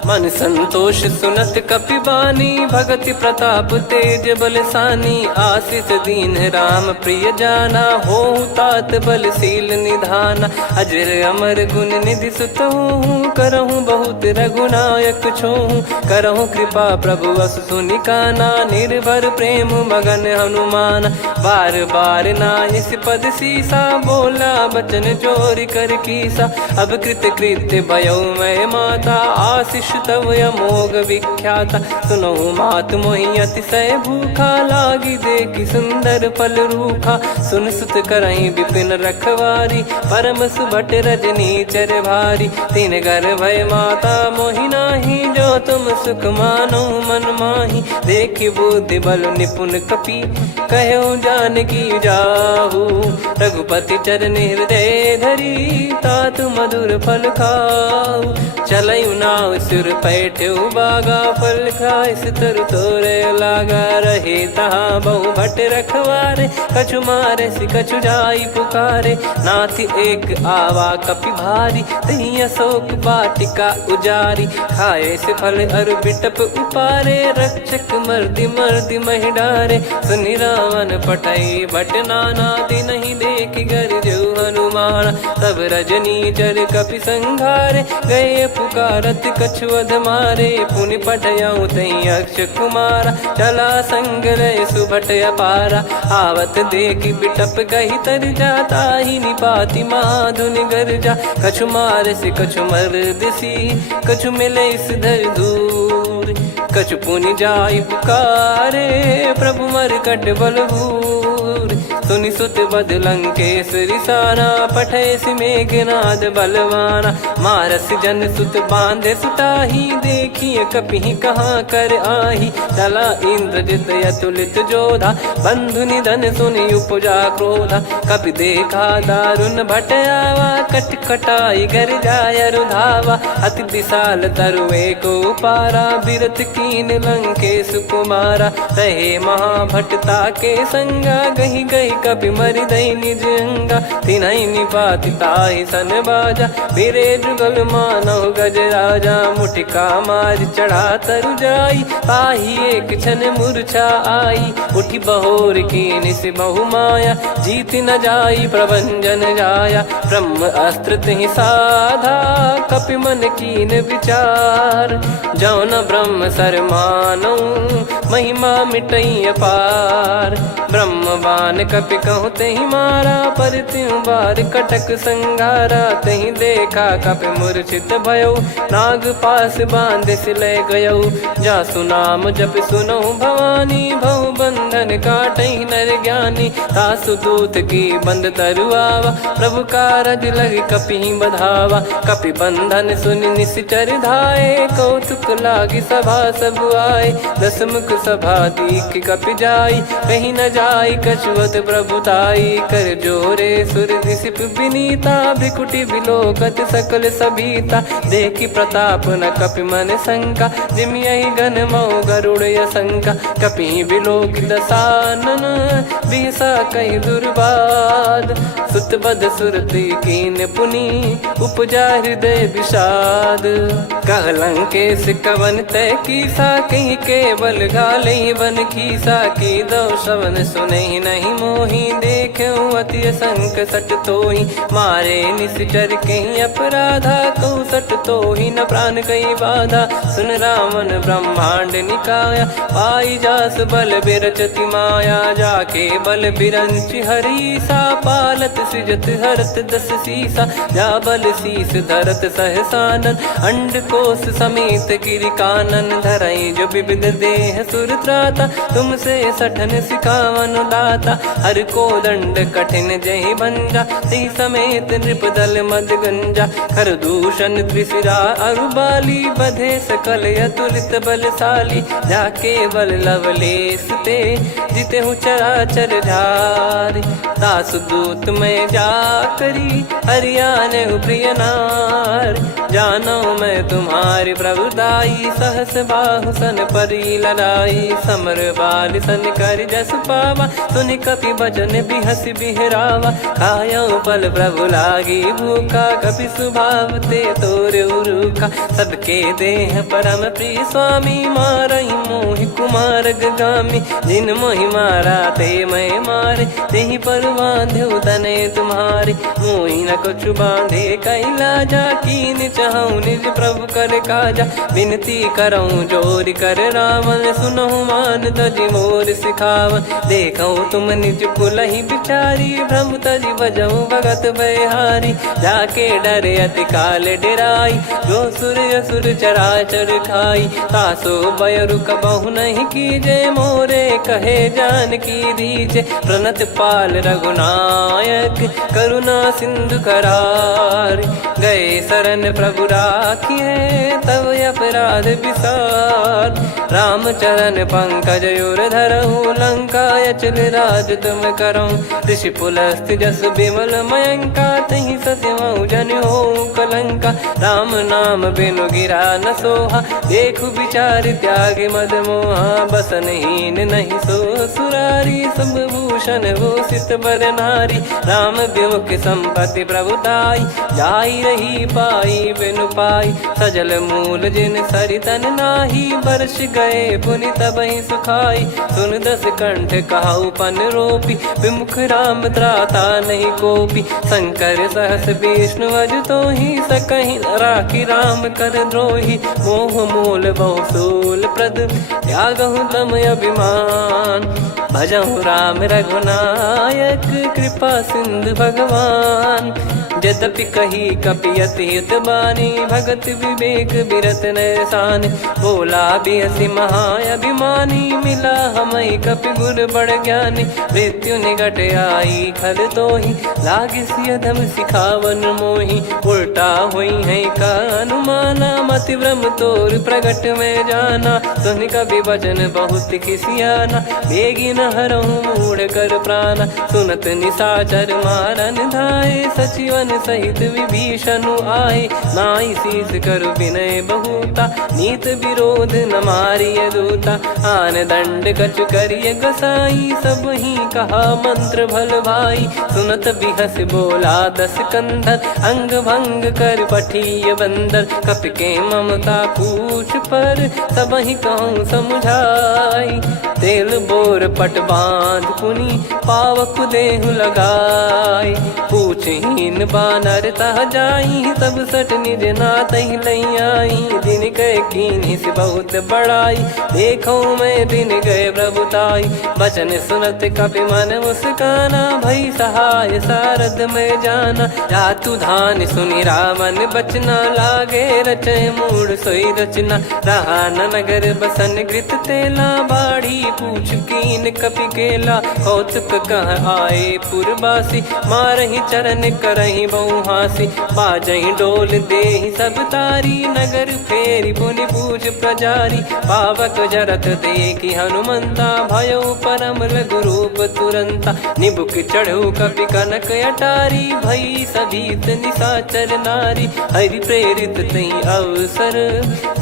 मन संतोष सुनत कपि बानी भगति प्रताप तेज बलसानी। आशीष दीन राम प्रिय जाना हो तात बलशील निधाना। अजर अमर गुण निधि सुत हूँ करहूँ बहुत रघुनायक छोहूँ। करहूँ कृपा प्रभु अस सुनि काना निर्भर प्रेम मगन हनुमान। बार बार नायस पद सीसा बोला बचन चोरी कर कीसा। अब कृत कृत्य भयो मैं माता आशीष तव अमोघ विख्याता। सुनो मात मोहि अतिशय भूखा लागी देखी सुंदर फल रूखा। सुन सुत करई विपिन रखवारी परम सुभट रजनी चर भारी। तीन घर भय माता मोहि नाही जो तुम सुख मानो मन माही। देखी बुद्धि बल निपुण कपि कहो जानकी जाहू। रघुपति चरण हृदय धरी साथ मधुर फल खाऊ। चलयु नाव सिर पैठ्यु बागा, फल खाइस तरु तोरे लागा। रहे तहाँ बहु भट रखवारे, कछु मारे सि कछु जाई पुकारे। नाथ एक आवा कपि भारी, तही अशोक वाटिका उजारी। खाए से फल अरु बिटप उपारे, रक्षक मर्दि मर्दि महि डारे। सुनि रावण पटई भट नाना, तिनहि देखि गरजु हनुमान। तब रजनी चर कपि संघारे, गए पुकारत कछु अध मारे। पुनि पटयउ तई अक्ष कुमारा, चला संग रहे सुभट अपारा। आवत देखि बिटप गही तर जाता, ही निपाति महाधुनि गरजा। कछु मार से कछु मर्दिसी, कछु मिले इस धर दूर। कछु पुनि जाई पुकारे, प्रभु मरकट बलभूर। सुनि सुत बद लंकेश रिसाना, पठे सि मेघनाद बलवाना। मारस जन सुत बांधे सुताही, देखिए कपिहि कहाँ कर आही। चला इंद्रजित अतुलित जोधा, बंधु निधन सुनि उपजा क्रोधा। कपि देखा दारुण भट आवा, कट कटाई गर जाय रुधावा। अति विशाल तरुए को पारा, बिरत कीन लंकेश कुमारा। रहे महाभटता के संगा, गही गही कपि मरि दई निज अंगा। तिन्हि निपाति ताहि सन बाजा, फिरे जुगल मानव गज राजा। मुटिका मार चढ़ा तरु जाई, ताहि एक क्षण मूर्छा आई। उठि बहोर कीन से बहु माया, जीत न जाई प्रभंजन जाया। ब्रह्म अस्त्र तिहि साधा, कपि मन कीन विचार। जौ न ब्रह्म सर मानौ, महिमा मिटई अपार। ब्रह्म बान कपि कहु तहि मारा, पर त्यों बार कटक संगारा। तहि देखा कपि मूर्छित भयउ, नाग पास बांध सिले गयउ। जासु नाम जप सुनहु भवानी, भव बंधन काटहि नर ज्ञानी। तासु दूत की बंद तरुआवा, प्रभु कारज लग कपि बधावा। कपि बंधन सुनि निश्चर धाये, कौतुक लागी सभा सब आए। दस मुख सभा दीख कपि जाई, कहीं न जाई कछुअत प्रभुताई। कर जोरे सुर दिसिप विनीता, भ्रिकुटि बिलोकत सकल सबीता। देखि प्रताप न कपि मन शंका, जिमियहि गन मऊ गरुड़ असंका। कपि बिलोक दसानन, बिहसा कहि दुर्बाद। सुत बद सुरति कीन पुनि, उपजा हृदय विषाद। कह लंकेश कवन तय कीसा, कहीं केवल घालहि बन खीसा। की दो श्रवण सुनहि नहीं मोहि, देखऊं अति संक सट तोहि। मारे निश्चर कहीं अपराधा, कहूँ सट तोहि न प्राण कहीं बाधा। सुन रावण ब्रह्मांड निकाया, पाई जास बल बिरचति माया। जाके बल बिरंच हरीसा, पालत सृजत हरत दस सीसा। जा बल शीस धरत सहसानन, अंड कोश समेत गिरि कानन। धरई जो विविध देह सुर त्राता, तुमसे सठन सिखावन दाता। हर को दंड कठिन जहि भंजा, ती समेत नृप दल मद गंजा। खर दूषण त्रिशिरा अरुबाली, बधे सकल अतुलित बलशाली। जाके बल लवलेस ते, जितेहु चराचर झारि। दास दूत में जा करी, हरियाने प्रिय नार। जानो मैं तुम्हारी प्रभुताई, सहस बाहु सन परी लड़ाई। समर बाल सन कर जस पावा, सुनि कपि बचन बिहस बिहरावा। खायो पल प्रभु लागी भूखा, कपि स्वभाव ते तोर उरुखा। सबके देह परम प्रिय स्वामी, मारई मोहि कुमार गगामी। जिन मोहि मारा ते मैं मारे, तेहि पर बांधो तने तुम्हारे। मोहि न कछु बांधे कैलाजा, कीन चाहूं निज प्रभु कर काजा। विनती करऊं जोरि कर रावण, सुनहु मान तजि मोर सिखावन। देखऊं तुम निज कुलहि बिचारी, भ्रम तजि बजऊं भगत बयहारी। जाके डरे अति काल डेराई, जो सुर असुर चराचर खाई। तासो बयरु कबहु नहीं कीजे, मोरे कहे जानकी दीजे। प्रणत पाल रघुनायक करुणा सिंधु करार, गए शरण प्रभु राखिए तब अपराध विसार। राम चरण पंकज उर धरहु, लंका अचल राज तुम करऊं। ऋषि पुलस्त्य जस विमल मयंका, तहि सत्यमऊ जन हो कलंका। राम नाम बिनु गिरा न सोहा, देखु विचार त्याग मद मोहा। बसनहीन नहीं सो सुरारी, सब भूषण भूषित बर नारी। राम विमुख संपत्ति प्रभुताई, जाई रही पाई बिनु पाई। सजल मूल जिन सरितन नाही, बरस गए पुनि तबहि सुखाई। सुन दस कंठ कहाऊ पन रोपी, विमुख राम त्राता नहीं कोपी। शंकर सहस विष्णु अज तो ही, सकहि न राखी राम कर द्रोही। मोह मूल बहु सूल प्रद, त्यागहु तम अभिमान। भजहु राम रघुनायक, कृपा सिंधु भगवान। यद्यपि कही कपियति हित बानी, भगत विवेक बिरत नैसान। बोला बिहसी महाअभिमानी, मिला हमई कपि गुर बड़ ज्ञानी। मृत्यु निकट आई खल तोहि, लागे सिय धम सिखावन मोहि। उल्टा हुई है का अनुमाना, मति भ्रम तोर प्रगट में जाना। सुन कवि वचन बहुत खिसियाना, बेगी न हरहु मूढ़ कर प्राणा। सुनत निशाचर मारन धाये, सचिवन सहित विभीषणु आए। नाई शीस कर विनय बहुता, नीत विरोध न मारिय दूता। आन दंड कछु करिय गसाई, सब ही कहा मंत्र भल भाई। सुनत बिहस बोला दस कंधर, अंग भंग कर पठिय बंदर। कपि के ममता पूछ पर, सब ही कहूँ समुझाई। तेल बोर पट बांध पुनि, पावक देहु लगाई। पूछहीन बानर तह जाई, तब सट निज नातहि लई आई। दिन गए कीन्ही से बहुत बड़ाई, देखो मैं दिन गए प्रभुताई। बचन सुनत कपि मन मुस्काना, भई सहाय सारद में जाना। जातु धान सुनि रामन बचना, लागे रचय मूढ़ सोई रचना। रहा न नगर बसन घृत तेला, बाढ़ी पूछ कीन कपि केला। कौतुक कह आए पुरबासी, मारहि चरण करहि बहु हासी। बाजहि डोल देहि सब तारी, नगर फेरी पुनि पूज प्रजारी। पावक जरत देखि हनुमंता, भयो परम लघु रूप तुरंता। निबुक चढ़ऊ कपि कनक अटारी, भई सभीत निशाचर नारी। हरि प्रेरित तहि अवसर,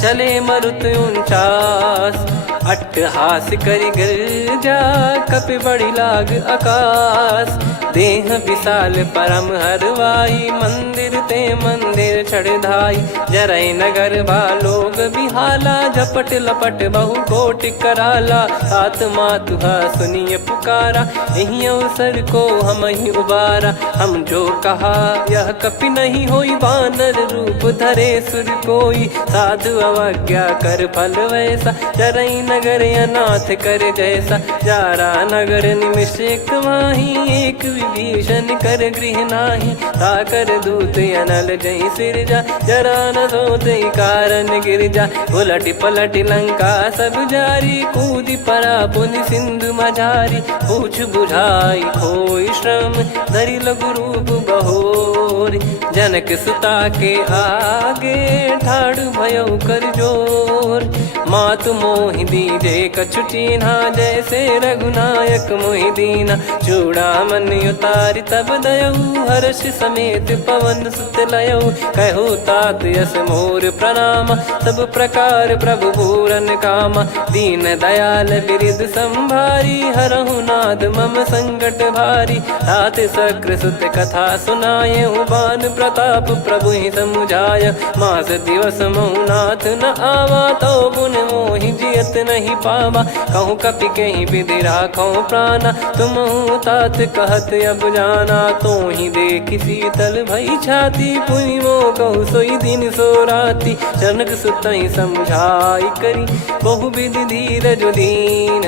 चले मरुत 49। अट्टहास करि गिरजा, कपि बड़ी लाग आकाश। देह विशाल परम हरवाई, मंदिर ते मंदिर चढ़धाई। जरई नगर बालोग बिहाला, झपट लपट बहु कोटि कराला। सात मातुहा सुनिय पुकारा, यही अवसर को हम ही उबारा। हम जो कहा यह कपि नहीं होई, वानर रूप धरे सुर कोई। साधु अवज्ञा कर फल वैसा, जरई नगर अनाथ कर जैसा। जारा नगर निमिष एक माही, एक विभीषण कर गृह नाही। ताकर दूत अनल जय सिरजा, जरा न सोते कारण गिरजा। उलटि पलटि लंका सब जारी, कूदि परा पुनि सिंधु मझारी। पूछ बुझाई खोई श्रम, धरि लघु रूप बहोरी। जनक सुता के आगे, ठाड़ भयउ कर जोर। मातु मोहि दीजे कछु चीन्हा, जैसे रघुनायक मोहि दीना। चूड़ामणि उतारि तब दयऊ, हर्ष समेत पवन सुत लयऊ। कहु तात यस मोर प्रणाम, सब प्रकार प्रभु पूरन कामा। दीन दयाल बिरिद संभारी, हरहु नाद मम संकट भारी। तात सकृ सुत कथा सुनायहु, बान प्रताप प्रभु ही समुझाय। मास दिवस महु नाथ न आवा, तो गुण मोहि जियत नहीं पावा। कहूँ कपि कहीं विधि राखो प्राणा, तुम तात कहत अब जाना। तो ही देख शीतल भई छाती, पुनि मो कहु सोई दिन सो राती। जनक सुतहि समझाई करी, बहु विधि धीरज दीन।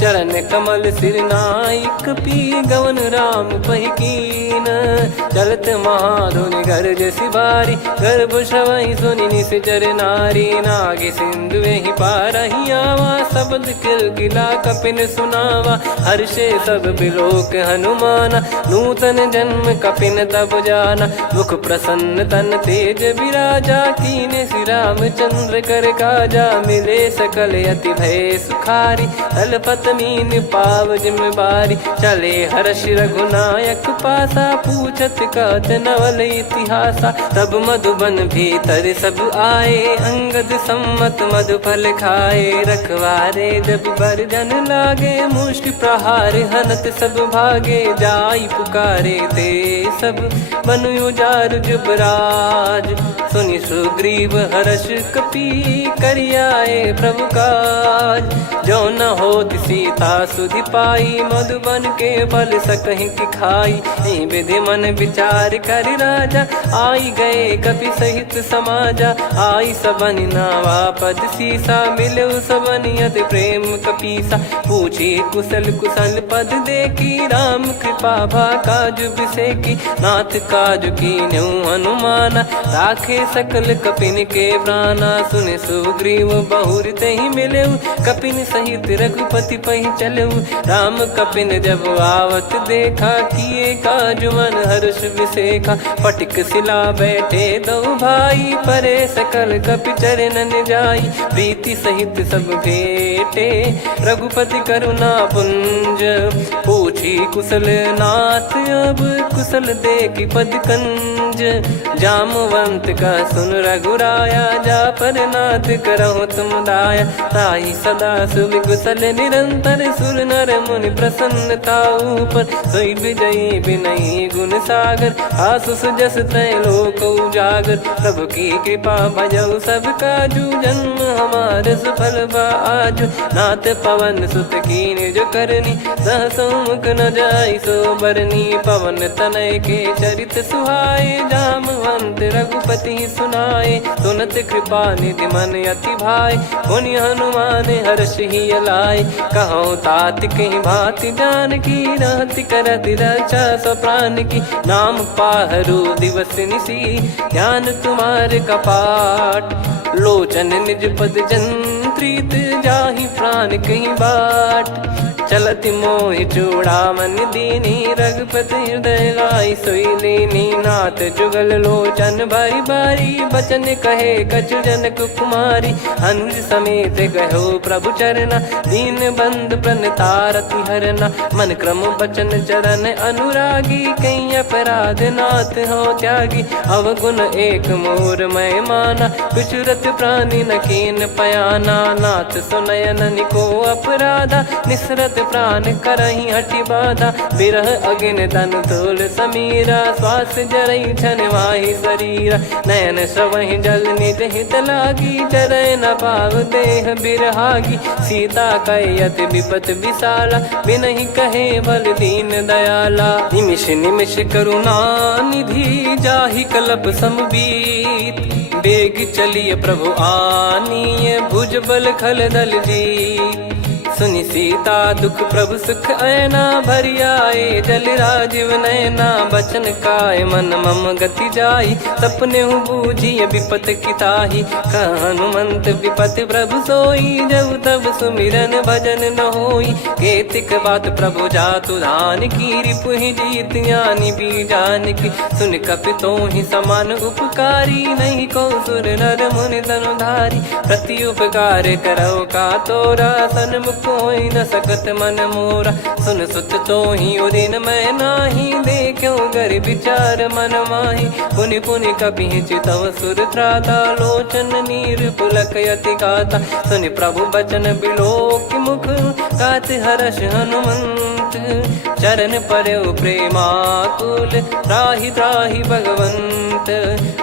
चरण कमल सिर नाइक, पी गवन राम पहिकीन। चलत महाधुनि गरज सिबारी, गर्भ श्रवहि सुनि निश्चर नारी। नागे सिंधु ही पारहि आवा, शब्द किलकिला कपिन सुनावा। हर्षे सब बिलोक हनुमाना, नूतन जन्म कपिन तब जाना। मुख प्रसन्न तन तेज विराजा, कीने श्री रामचंद्र कर काजा। मिले सकल अति भय सुखारी, तलपत मीन पाव जिम्मेवारी। चले हर्ष रघुनायक पासा, पूछत कहत नवल इतिहासा। तब मधुबन भीतर सब आए, अंगद सम्मत मधुफल खाए। रखवारे जब बरजन लागे, मुष्टि प्रहार हनत सब भागे। जाई पुकारे ते सब, बनु उजार जुबराज। सुनि सुग्रीव हर्ष कपि, करियाए प्रभु काज। जो न होत सीता सुधि पाई, मधुबन के फल सकहि की खाई। विधि मन विचार कर राजा, आई गए कपि सहित समाजा। आई सबनि नावा पद सीसा, मिले सबनि अति प्रेम कपीसा। पूछी कुशल कुशल पद देखी, राम कृपा भा काज बिसेकी। नाथ काज कीन्हु हनुमाना, राखे सकल कपिन के प्राणा। सुने सुग्रीव बहुर तेहि मिलेउ, कपिन सहित रघुपति पहि चलेउ। राम कपिन जब आवत देखा, किए काज मन हर्ष विसेखा। फटिक सिला बैठे दो भाई, परे सकल कपि चरणन जाई। प्रीति सहित सब भेटे, रघुपति करुणा पुंज। पूछी कुशल नाथ अब, कुशल देखि पद कंज। जामवंत का सुन रघुराया, जा पर नाथ करहु तुम दाया। ताई सदा सुविकुशल निरंतर, सुर नर मुनि प्रसन्नता ऊपर। सोई विजयी विनयी गुण सागर, आसु सुजस तय लोक उजागर। प्रभु की कृपा भजऊ सब काजू, जन्म हमार सफल बा आजु। नाथ पवन सुत कीन्ह जो करनी, सहसो मुख न जाई सो बरनी। पवन तनय के चरित सुहाए, जामवंत रघुपति सुनाए। सुनत कृपा निधि मन अति भाई, पुनि हनुमान हर्ष ही लाए। कहो तात कहीं भांति जान की, रहति करति रक्षा सो प्राण की। नाम पाहरु दिवस निसी, ध्यान तुम्हारे कपाट। लोचन निज पद जंत्रित, जाहि प्राण कहीं बाट। चलति मोहि चूड़ामन दीनी, रघुपति हृदय लाई सोई लीनी। नाथ जुगल लोचन बारी बारी, बचन कहे कछु जनक कुमारी। अनुज समेत गयो प्रभु चरना, दीन बंद प्रणतारति हरना। मन क्रम बचन चरण अनुरागी, कहीं अपराध नाथ हो त्यागी। अवगुण एक मोर मैं माना, कुछुरत प्राणी न कीन पयाना। नाथ सुनयन निको अपराधा, निसरत प्राण करहि हटि बाधा। बिरह अगिन तन तोल समीरा, श्वास जरई छन वाहि शरीरा। नयन श्रवहि जल निज हित लागी, चरय न पाव देह बिरहागी। सीता कयत विपत विशाला, बिनहि कहे बल दीन दयाला। निमिष निमिष करुणा निधि, जाहि कलप समबीत। बेग चलिए प्रभु आनीय, भुज बल खल दल जी। सुनि सीता दुख प्रभु सुख ऐना, भरि आए जल राजीव नैना। बचन काय मन मम गति जाई, सपने बूझिय विपत किताही। हनुमंत विपत प्रभु सोई, जब तब सुमिरन भजन न होई। केतिक बात प्रभु जातु धान की, रिपुहि जीत ज्ञानी बीजान की। सुन कपि तोहि समान उपकारी, नहीं को सुर नर मुनि तनुधारी। प्रति उपकार करौ का तोरा, सन्मुख कोई न सकत मन मोरा। सुन सुत तोहि उदिन मैं नाही, देखो गर विचार मन माही। पुनि पुनि कपि चितव सुर त्राता, लोचन नीर पुलक यति गाता। सुनि प्रभु बचन बिलोक मुख, गात हर्ष हनुमंत संत चरण परयो प्रेमाकुल त्राहि त्राहि भगवंत।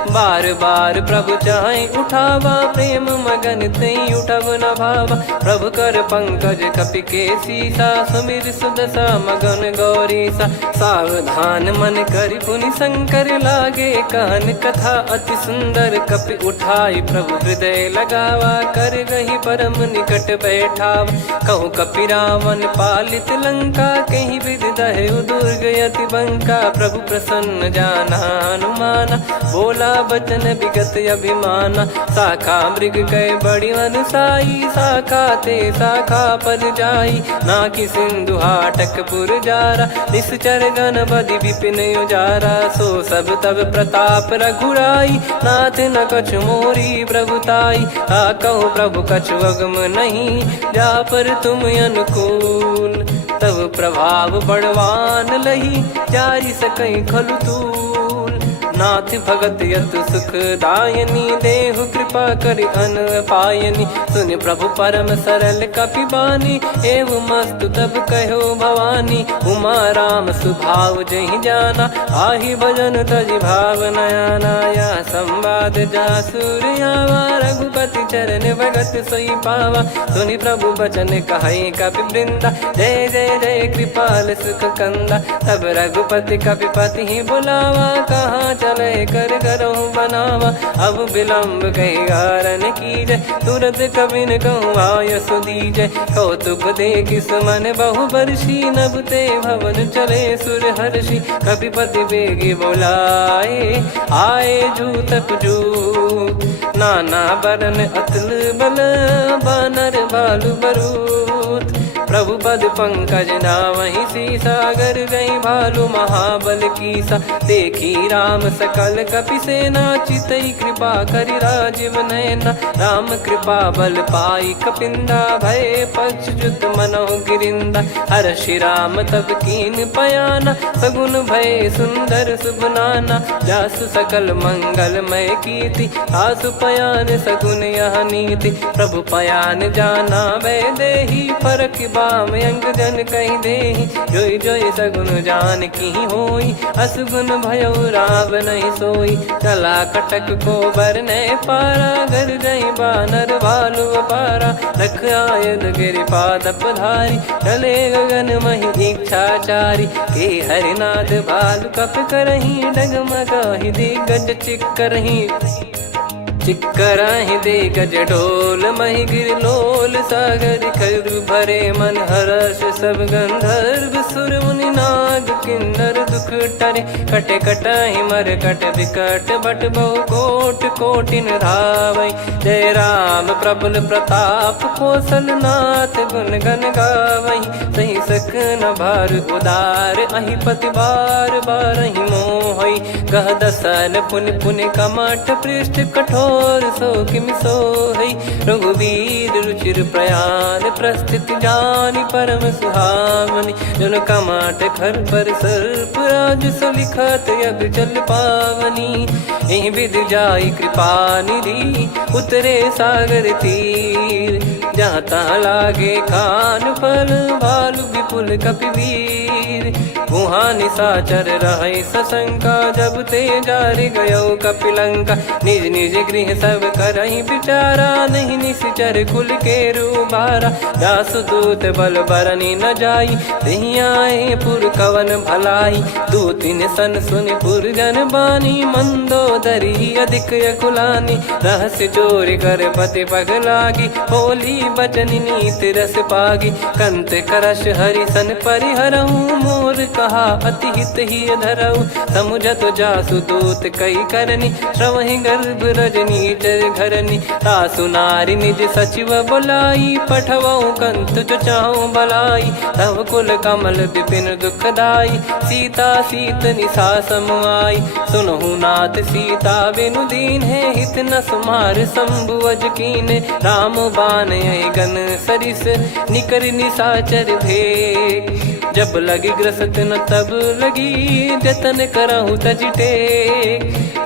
बार बार प्रभु चाहे उठावा प्रेम मगन तई उठब न भावा। प्रभु कर पंकज कपि के सीसा सुमिर सुदशा मगन गौरीसा। सावधान मन करि पुनि शंकर लागे कहन कथा अति सुंदर। कपि उठाई प्रभु हृदय लगावा कर गही परम निकट बैठाव। कहूँ कपि रावण पालित लंका कहीं विधि दहु दुर्ग अति बंका। प्रभु प्रसन्न जाना हनुमाना बोला बचन विगत अभिमाना। शाखा मृग गए बड़ी अनुसाई शाखा ते शाखा पर जाई। ना कि सिंधु हाटक पुर जारा निश्चर गण बदि विपिन उजारा। सो सब तब प्रताप रघुराई नाथ न कछु मोरी प्रभुताई। कहूँ प्रभु कछु अगम नहीं जा पर तुम अनुकूल। तब प्रभाव बड़वान लही जारी सकई खलु तूल। नाथ भगत यत सुख दायनी देहु कृपा करि अन पायनी। सुन प्रभु परम सरल कपि बानी एवं मस्तु तब कहो भवानी। उमा राम सुभाव जहि जाना आहि भजन तजि भाव नया नाया। संवाद जासुर आवा रघुपति चरण भगत सोई पावा। सुनि प्रभु बचन कहै कपि वृंदा जय जय जय कृपाल सुख कंदा। तब रघुपति कपि पति ही बुलावा कहाँ चले कर करहु बनावा। अब विलम्ब कही कारण कीजय तुरत कबिन कहूँ आयस दीजय। कौतुक देखि सुमन बहु बरसी नभ ते भवन चले सुर हर्षि। कपिपति बेगी बोलाए आए जूतक जूत। नाना बरन अतुल बल बानर बालु बरूत। प्रभु पद पंकज नावहि सी सागर गई भालु महाबल कीसा। देखी राम सकल कपि सेना चितई कृपा करि राजीव नयना। राम कृपा बल पाई कपिंदा भय पक्ष जुत मनो गिरिंदा। हर्षि राम तब कीन पयाना सगुन भय सुंदर सुबनाना। जासु सकल मंगलमय कीर्ति आसु पयान सगुन यह नीति। प्रभु पयान जाना वै देही फरक बाम अंग जन कहीं देही। जोई जोई सगुन जान की होई असगुन भयो राव नहीं सोई। चला कटक को बरने पारा घर जई बानर भालु पारा। लख आयद गिरिपाद पधारी चले गगन मही इच्छाचारी। के हरिनाथ भालु कप करही डगमगाहि दिग्गज चिक्करही। चिक्कराहि दे गज ढोल महि गिर लोल सागर खर भरे मन हर्ष सब गंधर्व सुर मुनि नाग किन्नर दुख टरे। कटे कटाहि मर कट विकट बट बहु कोट कोटिन धावै। जय राम प्रबल प्रताप कौशल नाथ गुण गन गावै। सही सक न भार उदार अहि पति बार बारहि मोहै। गह दसन पुन पुन कमठ पृष्ठ कठोर सो किम सोहै। रघुवीर रुचिर प्रयाण प्रस्थित जानि परम सुहावनी। जन कमाट खर पर सर्प राज सलिखत यग जल पावनी। एहि विधि जाई कृपा निधि उतरे सागर तीर। जहाँ तहाँ लागे खान फल भालु विपुल कपिवीर। वहाँ निशाचर रहे सशंका जब ते जारि गयो कपिलंका। निज निज गृह सब करहि विचारा नहीं निश्चर कुल के रूबारा। जासुदूत बल बरनी न जाई तेहि आए पुर कवन भलाई। दूतिन सन सुन पुर जन बानी मंदोदरी अधिक यकुलानी। रहस्य चोरी कर पति पग लागी होली बचन नीत रस पागी। कंत करश हरि सन परिहरहु मोर कहा अति हित ही धरऊ। समुझत जासुदूत कई करनी श्रवहि गर्भ रजनी चर घरनी। तासु नारी निज सचिव बुलाई पठवऊ कंत जो चाहूं बलाई। तव कुल कमल विपिन दुखदाई सीता सीत निशा समुआई। सुनहु नाथ सीता बिनु दीन है हित न सुमार शंभु अज कीन। राम बान गन सरिस निकर निशाचर भेग। जब लगी ग्रसत न तब लगी जतन करहु तज टेक।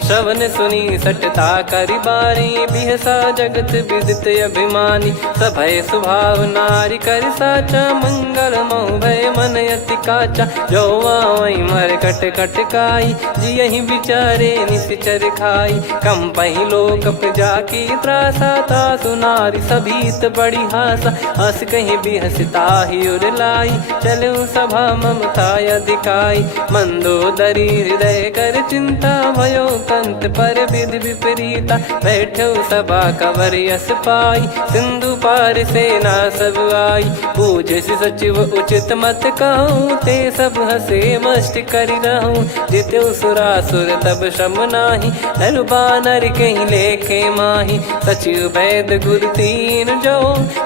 श्रवण सुनी सटता करि बारी, बिहसा जगत विदित अभिमानी। सभय स्वभाव नारी कर साचा, मंगल मऊ भय मन अति काचा। जो आवई मर कट कट काई, जियहि बिचारे निश्चर खाई। कम पही लोक जाकी त्रासा, तासु नारी सभीत बड़ी हासा। हस कहीं बिहसता ही उर लाई, चलऊ सभा ममता अधिकाई। मंदोदरी हृदय कर चिंता, भयो कंत पर विधि विपरीता। बैठो सभा कवर यस पाई, सिंधु पार सेना सब आई। पूज्य सचिव उचित मत कहूँ, ते सब हसे मष्ट करि रहूँ। जित्यु सुरासुर तब श्रम नाही, नर बानर कहीं लेखे माही। सचिव वैद गुरु तीन जो,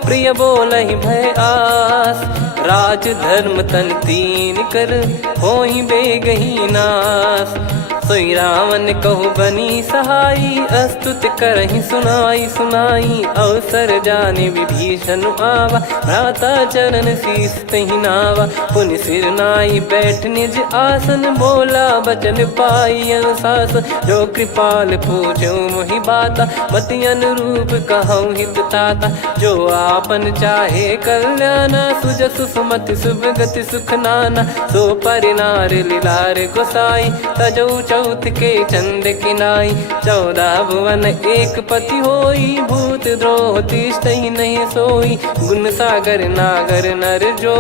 प्रिय बोलहि भय आस। राज धर्म तन तीन कर, होई बेगही नास। सोई रावण कहु बनी सहाई, अस्तुत करहि सुनाई सुनाई। अवसर जाने विभीषण आवा, भ्राता चरण शीस तहि नावा। पुनि सिर नाई बैठ निज आसन, बोला बचन पाई अनुशासन। जो कृपाल पूछो मोहि बाता, मति अनुरूप कहूँ हित ताता। जो आपन चाहे कल्याणा, सुजसु सुमति सुभगति सुख नाना। सो परिनार लीलार गोसाई, तजौ चौथ के चंद किनाई। 14 भुवन एक पति होई, भूत द्रोह तिष्ठहि नहीं सोई। गुण सागर नागर नर जो,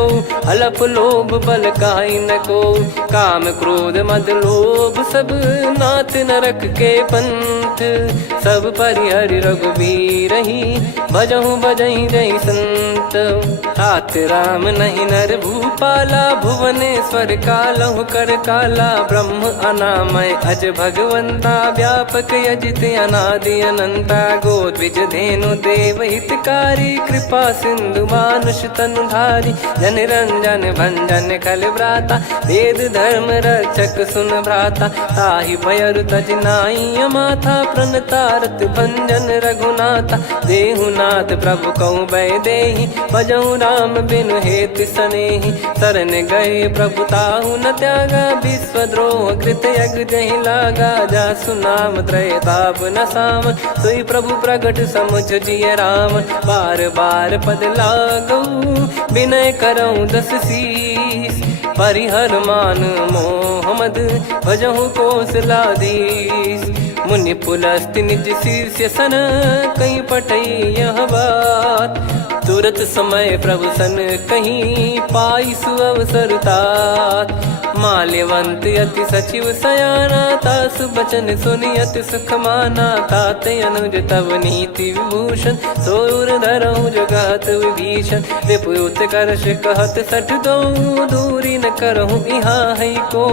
अलप लोभ बल काई न को। काम क्रोध मद लोभ सब, नाथ नरक के पंथ। सब परिहरि रघुबीर ही, भजहु भजहि जहि संत। तात राम नहीं नर भूपाला, भुवनेश्वर कालहु कर काला। ब्रह्म अनामय अज भगवंता, व्यापक यजित अनादि अनंता। गोद्विज धेनु देव हितकारी, कृपा सिंधु मानुष तनुधारी। जन रंजन भंजन खल भ्राता, वेद धर्म रक्षक सुन भ्राता। ताहि भयरु तज नाई माथा, प्रणतारत भंजन रघुनाथा। देहुनाथ प्रभु कहु भय देहि, भजहु राम बिनु हेतु सनेहि। शरण गए प्रभु ताहु न त्यागा, विश्वद्रोह कृत यज्ञ जहि लागा। जासु नाम त्रय ताप न साम, सोई प्रभु प्रगट समुझ जिय राम। बार बार पद लागऊ, विनय करऊँ दस शीस। परिहर मान मोह मद, भजहु कौशलाधीश। मुनि पुलस्त्य निज शिष्य सन, कहीं पटई यह बात। तुरत समय प्रभु सन कहीं, पाई सुअवसर तात। माल्यवंत अति सचिव सयाना, तासु बचन सुनि अति सुख माना। तात अनुज तव नीति विभूषण, सोर धरहु जगत विभीषण। विपुत करश कहत सठ दो, दूरी न करहु इहाँ है को।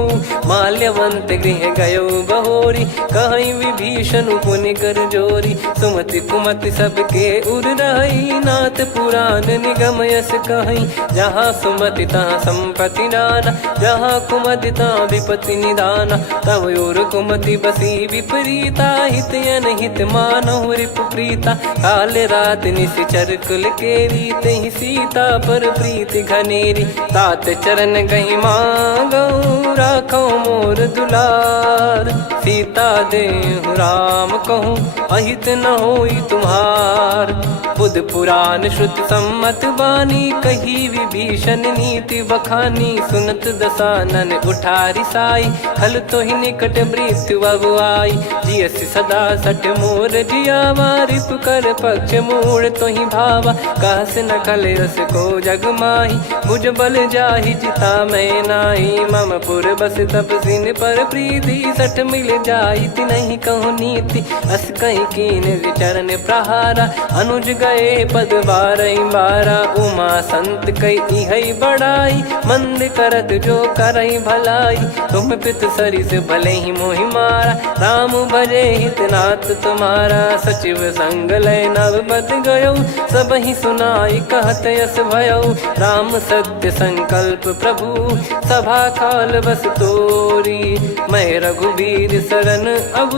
माल्यवंत गृह गयो बहोरी, कहीं विभीषण पुनि कर जोरी। सुमति कुमति सबके उर रही, नाथ पुराण निगम यस कहीं। जहाँ सुमति तहाँ संपत्ति नाना, जहाँ कुमति तहाँ विपत्ति निदाना। तव और कुमति बसी विपरीता, हित अनहित मानहु रिपु प्रीता। काल रात निश्चर कुल केरी, तहि सीता पर प्रीति घनेरी। तात चरण गहि मांगऊ, राखो मोर दुलार। सीता देहु राम कहूँ, अहित न होई तुम्हार। बुध पुराण श्रुत सम्मत बानी, कही विभीषण नीति बखानी। सुनत दसानन उठारी साई, खल तो ही निकट मृत्यु अब आई। जियसि सदा सठ मोर जियावा, रिपु कर पक्ष मूड़ तो ही भावा। कहस न खल रस को जग माही, भुज बल जाहि जिता मैं नाही। मम पुर बस तपसिन पर प्रीति, सठ मिल जाई तिनहि कहूँ नीति। अस कहीं कीन विचरण प्रहारा, अनुज गए पद बारहि बारा। उमा संत कई है बड़ाई, मंद करत जो करई भलाई। तुम पित सरिस भले ही मोहि मारा, राम भजे हितनाथ तुम्हारा। सचिव संग लय नव बद गयो, सब ही सुनाई कहत यस भयो। राम सत्य संकल्प प्रभु, सभा काल बस तोरी। मैं रघुबीर शरण अब,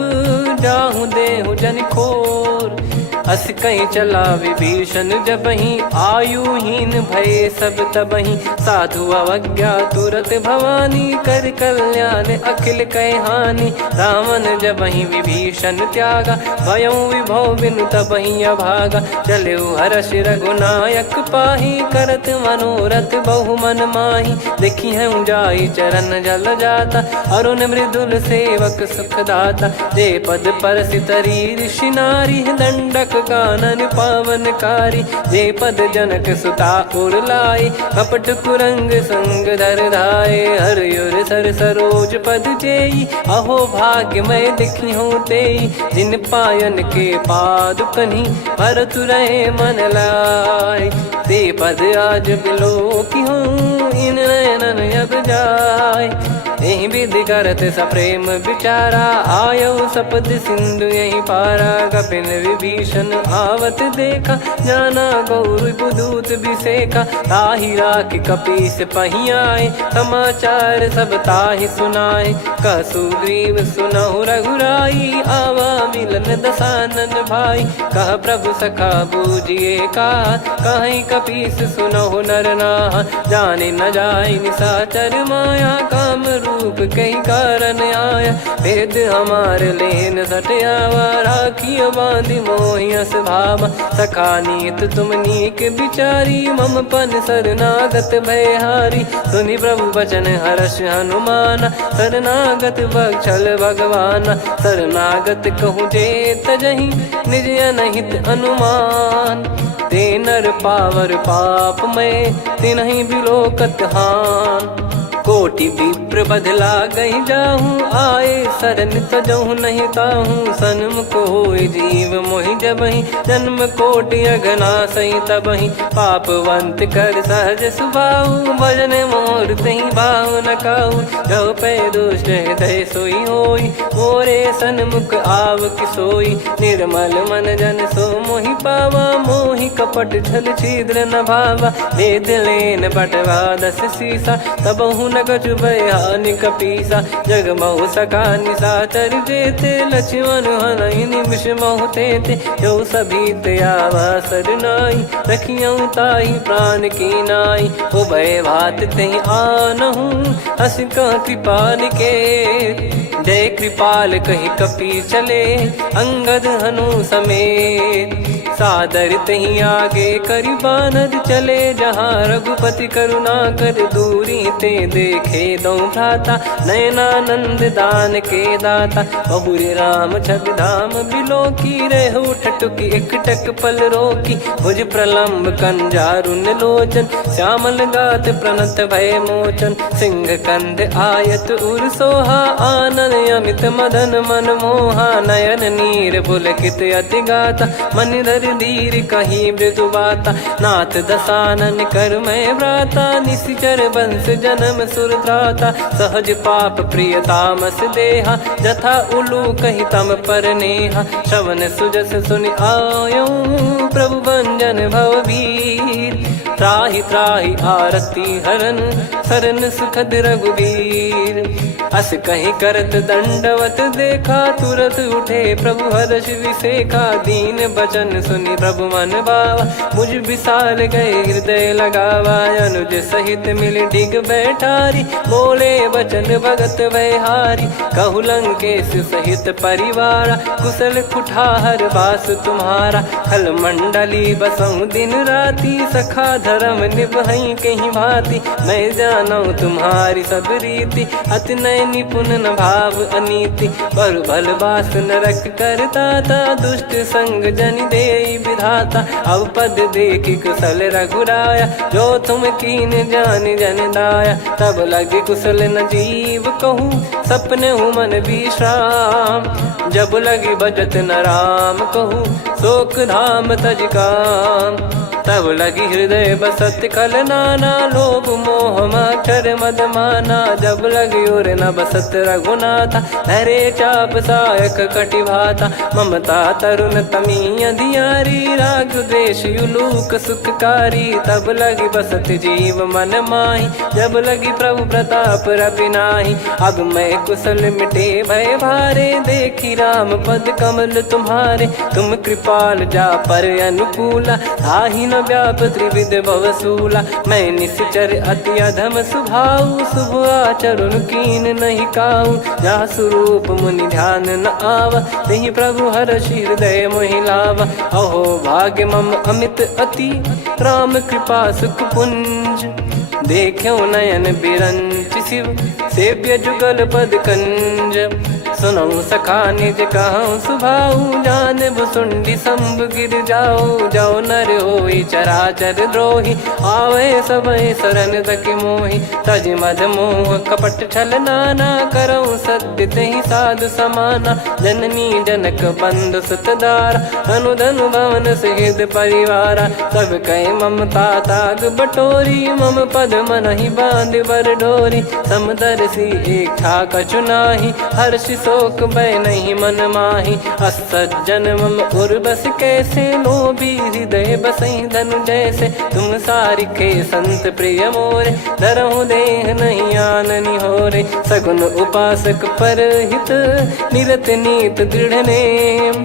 जाहु देहु जन खोर। अस कहीं चला विभीषण जबहि, आयुहीन भये सब तबहि। साधु अवज्ञा तुरत भवानी, कर कल्याण अखिल कह हानि। रावण जबहि विभीषण त्यागा, भयउ विभव बिनु तबहि अभागा। चले हर्ष रघुनायक पाहि, करत मनोरथ बहु मन माहि। देखी हूँ जाई चरण जल जाता, अरुण मृदुल सेवक सुखदाता। जे पद परसि तरी ऋषि नारी, दंडक कानन पावनकारी। जे पद जनक सुता उर लाए, कपट कुरंग संग धर धाये। हरियुर सर सरोज पद जेई, अहो भाग्य मैं दिखी हूँ तेई। जिन पायन के पाद कन्ही, भरत रहे मन लाए। ते पद आज बिलो की हूँ, इन नयनन अब जाय। यही विधि करत सप्रेम विचारा, आयो सपद सिंधु यही पारा। कपिन विभीषण आवत देखा, जाना गौर बुदूत बिसेखा। ताहि राखि कपीस पही आए, समाचार सब ताहि सुनाए। कह सुग्रीव सुनहु रघुराई, आवा मिलन दसानन भाई। कह प्रभु सखा बूझिए का, कहीं कपीस सुनहु नर नाहा। जाने न जाय निशाचर माया, काम रूप कई कारण आया। वेद हमार लेन सटयावा, राखियो बांधि मोहियस भावा। सखा नीत तुम नीक बिचारी, मम पन शरणागत भयहारी। सुनि प्रभु वचन हर्ष हनुमाना, शरणागत बक्षल भगवाना। शरणागत कहूँ जे तजहि, निज अनहित अनुमान। ते नर पावर पाप में, तिन्हि बिलोकत हान। कोटि विप्र बदला गई जाहूँ, आए शरण तजहु नहीं ताहूँ। सन्मुख होय जीव मोहि जबहि, जन्म कोटि अघना सही तबहि। पापवंत कर सहज सुभाऊ, भजन मोर तहि भाव न काऊ। जो पै दुष्ट हृदय सोई होई, मोरे सन्मुख आव किसोई। निर्मल मन जन सो मोहि पावा, मोहि कपट छल छिद्र न भावा। वेद लेन बटवा दस सीसा, तबहु न कछु भय हानि कपीसा। जग महु सका निशाचर जेते, लक्ष्मण हनहि निमिष महु तेते। जो सभी त्यावा सरनाई, रखियऊ ताहि प्राण की नाई। उभय भात तहि आनहु, हस कह कृपाल के। जय कृपाल कहि कपी चले, अंगद हनु समेत। सादर तही आगे करि बानर चले, जहाँ रघुपति करुणा कर दूरी ते देखे दो भ्राता। नयनानंद दान के दाता, बहुरी राम छग धाम बिलो की। रेहु ठटुकी एकटक पल रोकी, भुज प्रलम्ब कंजारुन लोचन। श्यामल गात प्रणत भय मोचन, सिंह कंध आयत उर सोहा। आनन अमित मदन मन मोहा, नयन नीर पुलकित अति गाता। मन धर धीर कहीं मृदु बाता, नाथ दसानन कर मैं व्राता। निशिचर वंश जन्म सुर त्राता, सहज पाप प्रिय तामस देहा। जथा उलू कही तम पर नेहा, श्रवण सुजस सुनि आयो। प्रभु भंजन भव वीर, त्राहि त्राहि आरती हरन। शरण सुखद रघुवीर, अस कहीं करत दंडवत देखा। तुरत उठे प्रभु हर्ष विसेखा, दीन बचन सुनि प्रभु मन भावा। मुझ विसार गए हृदय लगावा, अनुज सहित मिल डिग बैठारी। बोले बचन भगत वैहारी, कहु लंकेश सहित परिवारा। कुशल कुठार बास तुम्हारा, खल मंडली बसऊं दिन राती। सखा धर्म निभई कहीं भांति, मैं जानू तुम्हारी सब रीति। अति नय निपुण न भाव अनीति, पर भल बास नरक करता था। दुष्ट संग जन दे विधाता, अब पद देखी कुशल रघुराया। जो तुम कीन जान जन दाया, तब लगे कुशल न जीव कहूँ। सपने हूँ मन विश्राम, जब लगी बजत न राम कहूँ। शोक धाम तज काम, तब लगी हृदय बसत खल नाना, लोभ मोह मच्छर मद माना। जब लगी उर न बसत रघुनाथा, धरे चाप सायक कटि भाता। ममता तरुण तमी अधियारी, राग द्वेष युलूक सुखकारी। तब लगी बसत जीव मन माही, जब लगी प्रभु प्रताप रवि नाही। अब मैं कुशल मिटे भय भारे, देखी राम पद कमल तुम्हारे। तुम कृपाल जा पर अनुकूला, ताहि न व्याप त्रिविध भवसूला। मैं निश्चर अति अधम सुभाऊ, शुभ आचरण कीन नहीं काऊ। जा स्वरूप मुनि ध्यान न आवा, नहीं प्रभु हर्ष हृदय मोहि लावा। अहो भाग्य मम अमित अति, राम कृपा सुख पुंज। देखो नयन बिरंच शिव, सेव्य जुगल पद कंज। सुनऊ सखा निज कहूँ सुभाऊ, जान भुसुंडी संभ गिर जाओ। जाओ नर होई चराचर द्रोही, आवे सबय शरण तक मोहि। तज मद मोह कपट छल नाना, करऊँ सत्य तेहि साधु समाना। जननी जनक बंधु सुतदारा, अनुधनु भवन सहित परिवारा। सब कहे ममता ताग बटोरी, मम पद मनहि बांध बर डोरी। समदर्शी इच्छा कछु नाही, हर्ष शोक भय नहीं मन माही। असज्जन मम उर बस कैसे, लोभी हृदय बसई धनु जैसे। तुम सारिखे संत प्रिय मोरे, धरहु देह नहीं आननि होरे। सगुन उपासक पर हित, निरत नीत दृढ़ नेम।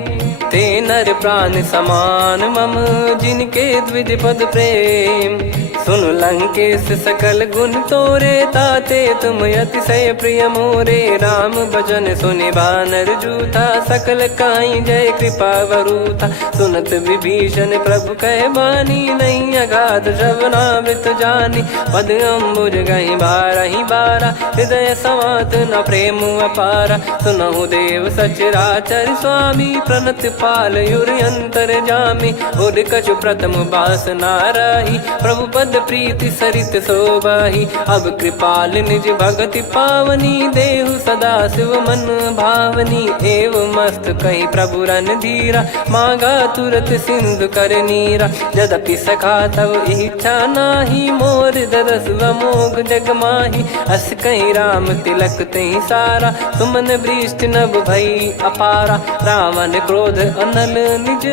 ते नर प्राण समान मम, जिनके द्विज पद प्रेम। सुन लंकेश सकल गुण तोरे, ताते तुम अतिशय प्रिय मोरे। राम भजन सुनि बानर जूथा, सकल काई जय कृपा वरूथा। सुनत विभीषण प्रभु कह बानी, नहीं अगाध श्रवणामृत जानी। पद अम्बुज गहि बारहि बारा, हृदय समात न प्रेम अपारा। सुनहु देव सचराचर स्वामी, प्रणत पाल युर अंतर जामी। उर कछु प्रथम बास नाराही, प्रभु पद प्रीति सरित शोभाही। अब कृपाल निज भगति पावनी, देहु सदा शिव मन भावनी। एव मस्त कही प्रभु रन धीरा, मांगा तुरत सिंधु कर नीरा। यद्यपि सखा तब इच्छा नाही, मोर दरस अमोघ जग माही। अस कहीं राम तिलक तहि सारा, सुमन वृष्ट नभ भई अपारा। रावण क्रोध अनल निज,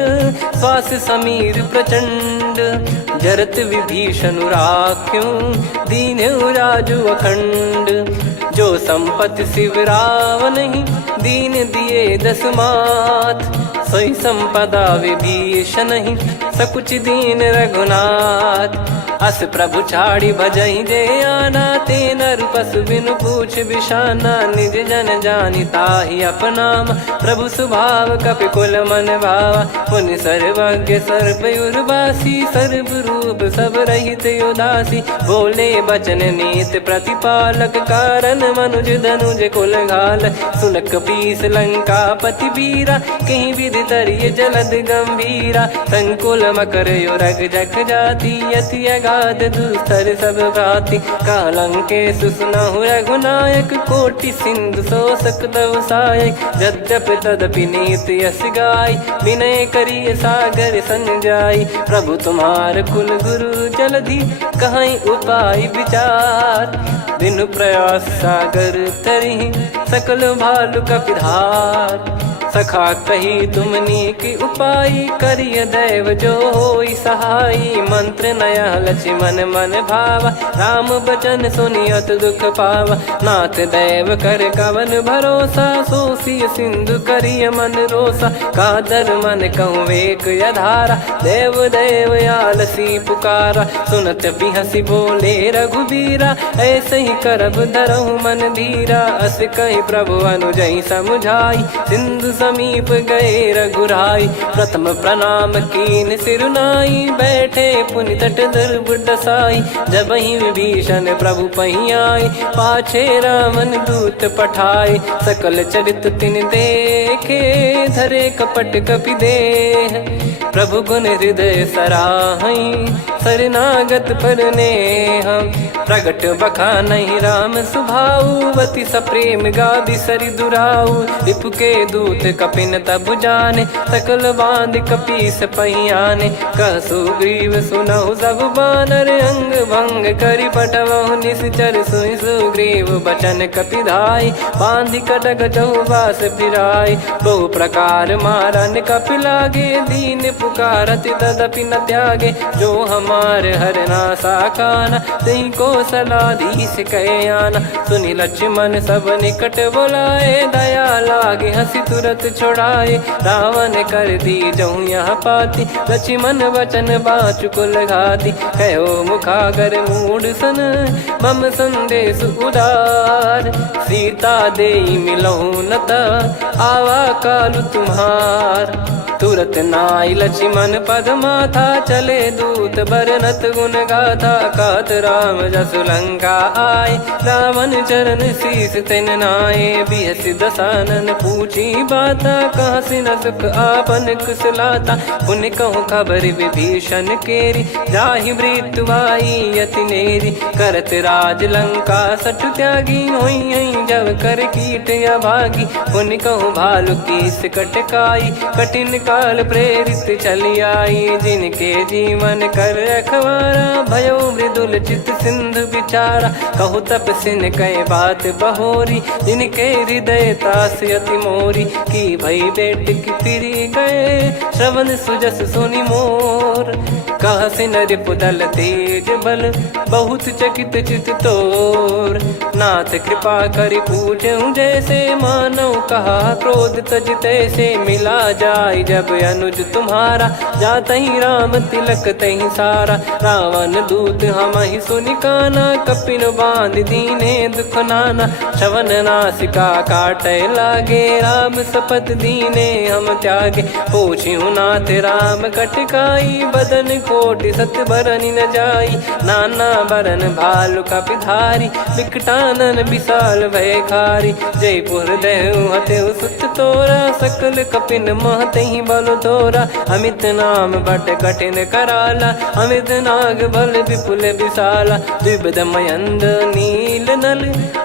श्वास समीर प्रचंड। जरत विभीषण राख्यों, दीन्हु राजु अखंड। जो संपत्ति शिव रावण ही, दीन दिए दस मात। सोई संपदा विभीषण ही, सकुच दीन रघुनाथ। अस प्रभु छाड़ी भजई जे आना, ते नर पशु बिनु पूछ बिशाना। निज जन जानि ताहि अपनाम, प्रभु स्वभाव कपि कुल मन भावा। मुनि सर्वज्ञ सर्वयुर्वासी, सर्व रूप सब रहित उदासी। बोले बचन नीत प्रतिपालक, कारण मनुज धनुज कुल घाल। सुन कपीस लंका पति वीरा, कहीं विधि तरिय जलद गंभीरा। संकुल मकर युरग जख जाति, यति अगाध दुस्तर सब भाति। कालंकेश सुनहु रघुनायक, कोटि सिंधु शोषक तव सहायक। यद्यपि तदपि नीति यस गाय, विनय करिय सागर सन जाई। प्रभु तुम्हार कुल गुरु जलधि, कहीं उपाय विचार। बिनु प्रयास सागर तरिहि, सकल भालु कपिधार। सखा कही तुमनी की उपाय, करिय दैव जो होई सहाई। मंत्र नया लक्ष्मण मन भावा, राम बचन सुनियत दुख पावा। नाथ दैव कर कवन भरोसा, सोसिय सिंधु करिय मन रोसा। कादर मन कहूँ वेक यधारा, देव देव आलसी पुकारा। सुनत बिहसी बोले रघुबीरा, ऐसे ही करब धरहु मन धीरा। अस कही प्रभु अनुजई समुझाई, सिंधु समीप गए रघुराई। प्रथम प्रणाम कीन सिरुनाई, बैठे पुनि तट दर्भ डसाई। जब ही विभीषण प्रभु पही आए, पाछे रावण दूत पठाए। सकल चरित तिन देखे, धरे कपट कपि देह। प्रभु गुण हृदय सराहई, शरणागत पर नेह। प्रगट बखानहि राम सुभाऊ बति सप्रेम गा बिसरि दुराऊ रिपु के दूत कपिन तब जाने सकल बांध कपीस पहियाने कह सुग्रीव सुनहु सब बानर अंग भंग करि पटवहु निश्चर सुनि सुग्रीव बचन कपिधाई बांधि कटक चहुबास फिराई बहु प्रकार मारन कपि लागे दीन पुकारत तदपि न त्यागे जो हमार हरना साकाना तही को सलाधीश कहे आना सुनि लक्ष्मण सब निकट बुलाए दया लागे हंसी तुरत छुड़ाए रावण कर दी जऊँ यहाँ पाती लक्ष्मण वचन बाचु कुल घाती कहो मुखागर मूड सन मम संदेश उदार सीता देई मिलहु नता आवा कालु तुम्हार तुरत नाई लक्ष्मण पद माथा चले दूत बरनत गुण गाथा कात राम जसु लंका आए रावण चरण शीस तिन नाये बिहसि दसानन पूछी बाता कहाँ से न सुख आपन कुशलाता पुन कहूँ खबर विभीषण केरी जाहि मृत्यु आई यति नेरी करत राज लंका सठ त्यागी होई जब कर कीट अभागी पुन कहूँ भालु कीस कटकाई कठिन काल प्रेरित चली आई जिनके जीवन कर रखवारा भयो मृदुल चित सिंधु बिचारा कहु तपसिन कह बात बहोरी जिनके हृदय तास अति मोरी की भई बेट की फिरी गए श्रवण सुजस सुनि मोर कह सिन रिपुदल तेज बल बहुत चकित चित तोर नाथ कृपा करि पूछऊं जैसे मानव कहा क्रोध तज तैसे मिला जाय जब अनुज तुम्हारा जातहि राम तिलक तहि सारा रावण दूत हम ही सुनि काना कपिन बांध दीने दुख नाना श्रवण नासिका काटे लागे राम सपत दीने हम त्यागे पूछियो नाथ राम कटकाई बदन कोटि सत बरनि न जाई नाना बरन भालु कपिधारी विकटानन विशाल भयखारी जयपुर देहु हतेउ सुत तोरा सकल कपिन महतहि बल तोरा अमित नाम बट कठिन कराला अमित नाग बल विपुल विशाला द्विविध मयंद नील नल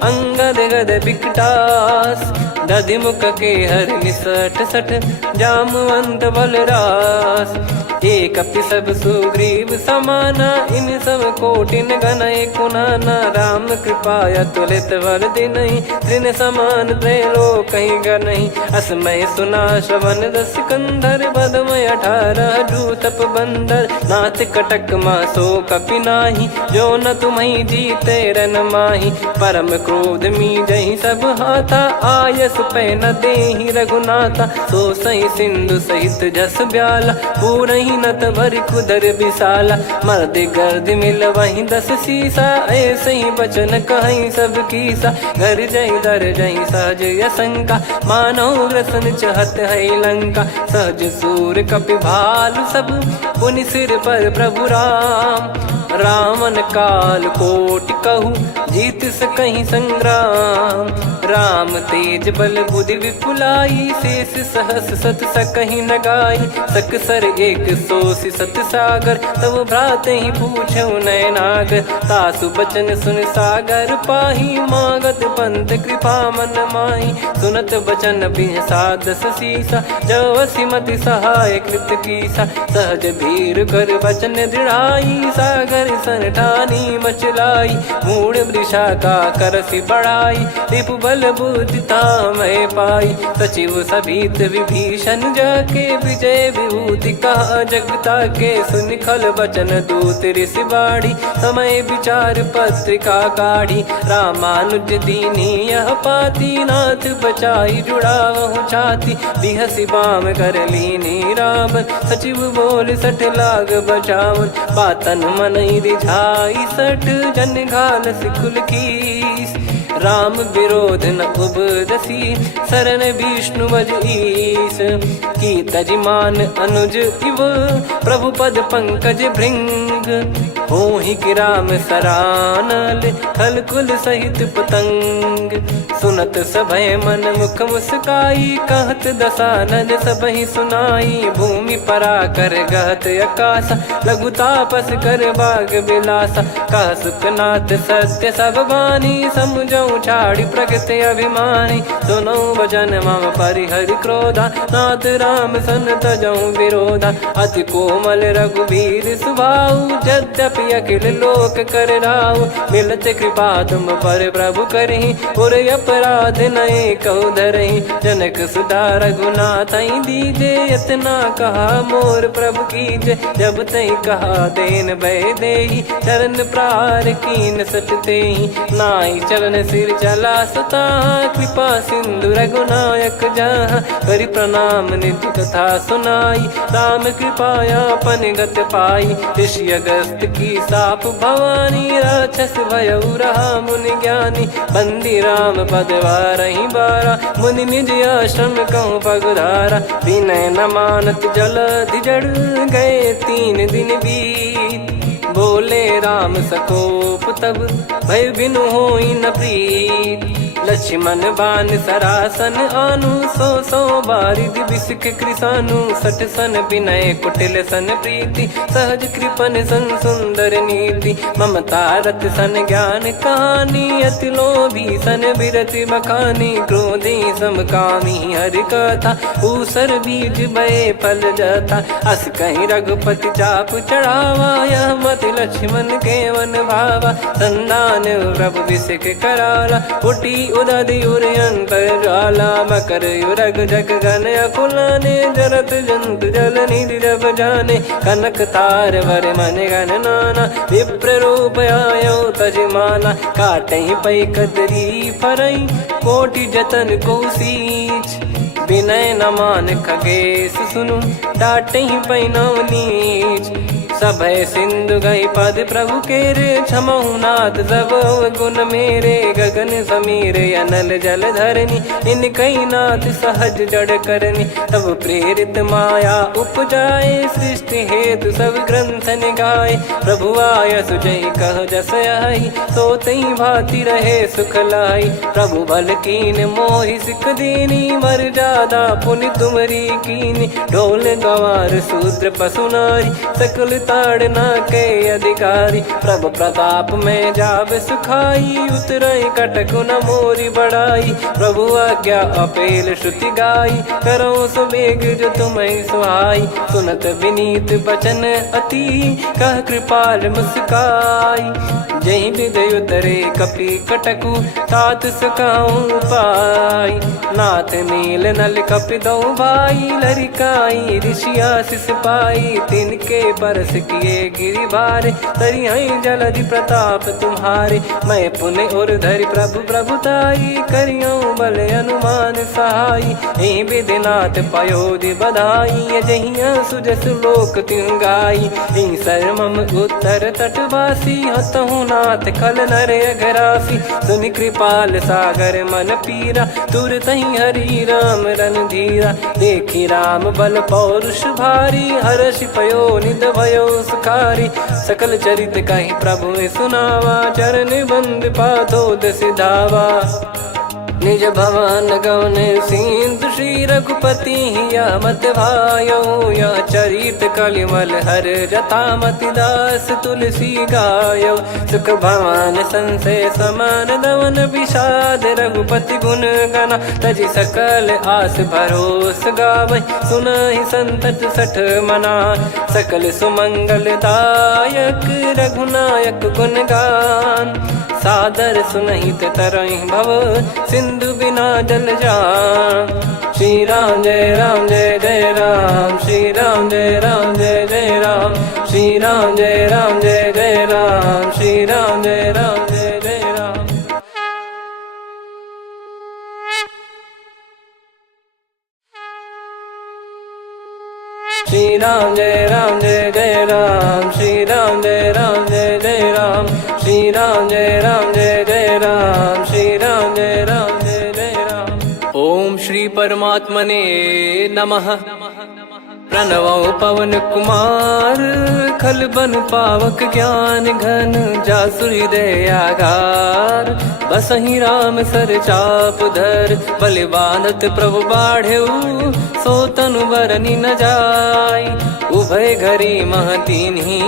अंगद गद विकटास दधिमुख के हर निसठ सठ जामवंत बलरास एक अपि सब सुग्रीव समाना इन सब कोटिन गनय कुनाना राम कृपा अतुलित वर दिनहि त्रिन समान त्रैलोक कहीं गनहि असमय सुना श्रवण दस कंधर बदमय 18 जूतप बंदर नाथ कटक मासो कपि नाही जो न तुम्हि जीते रन माही परम क्रोध मी जहि सब हाथा आयस पै न देहि रघुनाथा सो सही सिंधु सहित जस ब्याला पूरहि नत भरि कुदर विशाला मर्द गर्द मिल वहीं 10 सीसा ऐसे ही बचन कहीं सब कीसा घर जय दर जय सहज यसंका मानो रसन चहत है लंका सहज सूर कपि भालु सब पुनि सिर पर प्रभु राम रावण काल कोटि कहु जीत सकहि संग्राम राम तेज बल बुद्धि विपुलाई शेष सहस सत सकहि न गाई सकसर एक सोसि सत सागर तब भ्राते ही पूछौ नयनाग तासु बचन सुन सागर पाही मागत पंथ कृपा मन माही सुनत बचन बिहसा 10 सीसा जवसि मति सहाय कृत कीसा सहज भीर कर बचन दृढ़ाई सागर सन ठानी मचलाई मूड वृषा का करसि बढ़ाई रिपु बल बुद्धिता मैं पाई सचिव सभीत विभीषण जाके विजय विभूति कहा जगता के सुन खल बचन दूत ऋषि बाड़ी समय विचार पत्रिका काढ़ी रामानुज दीनी यह पाती नाथ बचाई जुड़ावहु छाती बिहसि बाम कर लीनी राम सचिव बोल 60 लाग बचावन बातन मन रिझाई 60 जन घाल सिकुल कीस राम विरोध न उपजसी, शरण विष्णु भज ईश। की तजिमान अनुज इव, प्रभु पद पंकज भृंग। होहि कि राम सरानल, खल कुल सहित पतंग। सुनत सभय मन मुख मुस्काई, कहत दसानन सबहि सुनाई। भूमि परा कर गहत आकाश, लघु तापस कर बाग बिलासा। कह सुखनाथ सत्य सब बानी, समुझऊ छाड़ी प्रगति अभिमानी। सुनो भजन मम परिहरि क्रोधा, नाथ राम सन तजऊ विरोधा। अति कोमल रघुवीर सुभाऊ, यद्यपि अखिल लोक कर राऊ। मिलत कृपा तुम पर प्रभु करहि, पुर अपराध नए कहु धरहि। जनक सुधा रघुनाथ दीजे, इतना कहा मोर प्रभु कीजे। जब तई कहा देन भय देहि, चरण प्रार कीन सट तेहि। नाई चरण सिर चला सता, कृपा सिंधु रघुनायक जहाँ। करि प्रणाम निधि कथा सुनाई, राम कृपाया पन गत पाई। ऋषि अगस्त की साप भवानी, राक्षस भयउ रहा मुनि ज्ञानी। बंदी राम पद वारहि बारा, मुनि निज आश्रम कहूँ पगुधारा। विनय न मानत जलधि जड़, गए 3 दिन बीत। बोले राम सकोप तब, भय बिनु होई न प्रीत। लक्ष्मण बान सरासन आनु, 100 बारिधि बिसिक कृसानु। 60 सन विनय कुटिल सन प्रीति, सहज कृपन सन सुंदर नीति। ममता रत सन ज्ञान कहानी, अति लोभी सन बिरति बखानी। क्रोधी समकामी हरि कथा, ऊसर बीज भय फल जथा। अस कहीं रघुपति चाप चढ़ावा, यह मत लक्ष्मण के वन भावा। संदान प्रभु बिसिक कराला, उठी उदधि उरयंतर ज्वाला। मकर युरग जग गन अकुलाने, जरत जंतु जल निधि जब जाने। कनक तार वर मन गण नाना, विप्र रूप आयो तजमाना। काटहि पै कदरी फरई, कोटि जतन को सींच। विनय न मान खगेश सुनु, डांटहि पै नव नीच। सभय सिंधु गई पद प्रभु केरे, क्षमहु नाथ सब गुण मेरे। गगन समीरे अनल जल धरनी, इन कई नाथ सहज जड़ करनी। तब प्रेरित माया उपजाए, सृष्टि हेतु सब ग्रंथ निगाए। प्रभु आय सुजय कह जस आई, सो तई भांति रहे सुख लाई। प्रभु बल कीन मोहि सिख दीनी, मर्यादा पुनि तुमरी कीनी। ढोल गवार शूद्र पशु नारी, सकल ताड़ना के अधिकारी। प्रभु प्रताप में जाब सुखाई, उतरई कटक न मोरी बढ़ाई। प्रभु आज्ञा अपेल श्रुति गाई, करो सुबेग जो तुम्हें सुहाई। सुनत विनीत बचन अति, कह कृपाल मुस्काई। जही विदय उतरे कपि कटकु, तात सकाऊं पाई। नाथ नील नल कपि दो भाई, लरिकाई ऋषि आशीष पाई। तिनके परस किए गिरि भारे, तरिहै जलधि प्रताप तुम्हारे। मैं पुन और धरि प्रभु प्रभुताई, करियऊं बल अनुमान सहाई। एहि विधिनाथ पयोधि बधाई, जहिया सुजस लोक तिहुँ गाई। एहि सरमम उत्तर तटवासी, हतहु नाथ खल नर अघरासी। सुनि कृपाल सागर मन पीरा, तुरतहि हरि राम रणधीरा। देखि राम बल पौरुष भारी, हर्षि पयो निध भयो सुखारी। सकल चरित कहि प्रभु सुनावा, चरण बंद पादोद सिधावा। निज भवन गौन सिंधु, श्री रघुपति हिया मत भायो। यह चरित कलिमल हर जता, मति दास तुलसी गायो। सुख भवन संशय समान दवन, विषाद रघुपति गुण गना। तजि सकल आस भरोस गावै, सुनहि संतत सठ मना। सकल सुमंगल दायक, रघुनायक गुण गान। सादर सुनहित तरहि भव, सिंधु बिना जल जान। श्री राम जय राम जय जय राम, श्री राम जय राम जय जय राम। श्री राम जय राम जय जय राम, श्री राम जय राम जय जय राम। श्री राम जय राम जय जय राम, श्री राम जय राम जय जय राम। श्री राम जय राम जय जय राम, श्री राम परमात्मने नमः। प्रणवो पवन कुमार खल बन पावक ज्ञान घन जासु हृदय आगार। बसहि राम सर चाप धर बलि बांधत प्रभु बाढ़ेऊ सो तनु बरनि न जाय। उभय घरी महतीन्ही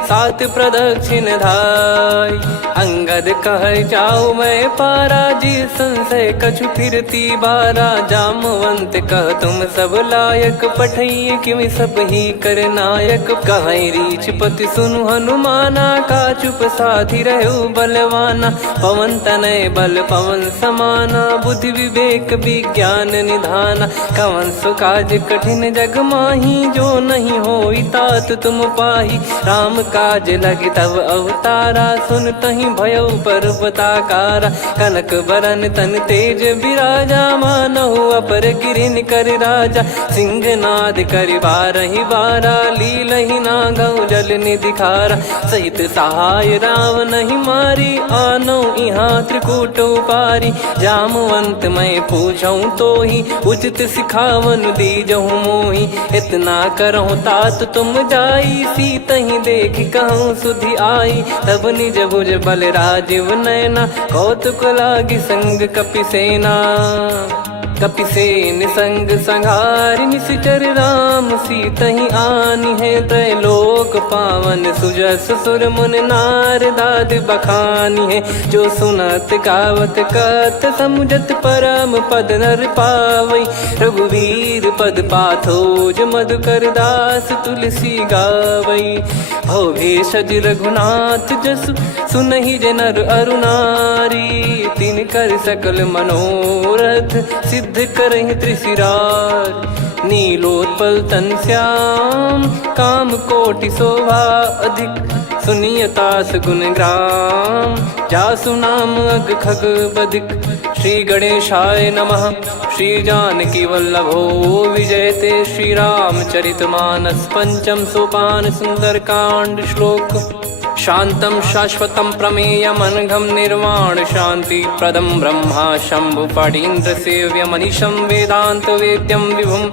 सात प्रदक्षिण धाय। अंगद कह जाऊ मैं पारा जी संशय कछु फिरती बारा। जामवंत कह तुम सब लायक पठई किमि सब ही कर नायक। कहीं रीछ पति सुनु हनुमाना का चुप साधि रहु बलवाना। पवन तनय बल पवन समाना बुद्धि विवेक विज्ञान निधाना। कवन सो काज कठिन जग माही जो नहीं होई तात तुम पाही। राम काज लगी तब अवतारा सुन तहि भयउ पर्वताकारा। कनक बरन तन तेज विराजा मानहु अपर गिरिन कर राजा। सिंहनाद करि बारहि बारा लीलहि नागौ जल निधि खारा। सहित सहाय रावण नहीं मारी आनो इहाँ त्रिकूट उपारी। जामवंत मैं पूछऊँ तो ही उचित सिखावन दीजहु मोही। इतना करहु तात तुम जाई सीतहि देख कहूँ सुधि आई। तब निज भुज बल राजीव नैना कौतुक लागी संग कपिसेना। कपिसेन संग संघारि निशिचर राम सीतहि आनी है। त्रैलोक पावन सुजस सुर मुन नार दाद बखानी है। जो सुनत गावत कत समुझत परम पद नर पावई। रघुवीर पद पाथोज मधुकर दास तुलसी गावई। भव भेषज रघुनाथ जसु सुनहि जे नर अरु नारी। तिन कर सकल मनोरथ सिद्ध करहि त्रिशिरार। नीलोत्पल तन श्याम काम कोटि शोभा अधिक। सुनियतास गुण ग्राम जासु नाम अग खग बधिक। श्री गणेशाय नमः। श्री जानकी वल्लभो विजयते। श्री रामचरित मानस पंचम सोपान सुंदर कांड श्लोक। शांतं शाश्वतं प्रमेयमनघं निर्वाण शांति प्रदं ब्रह्मा शंभु फणीन्द्र सेव्य मनीषं वेदांत वेद्यं विभुं।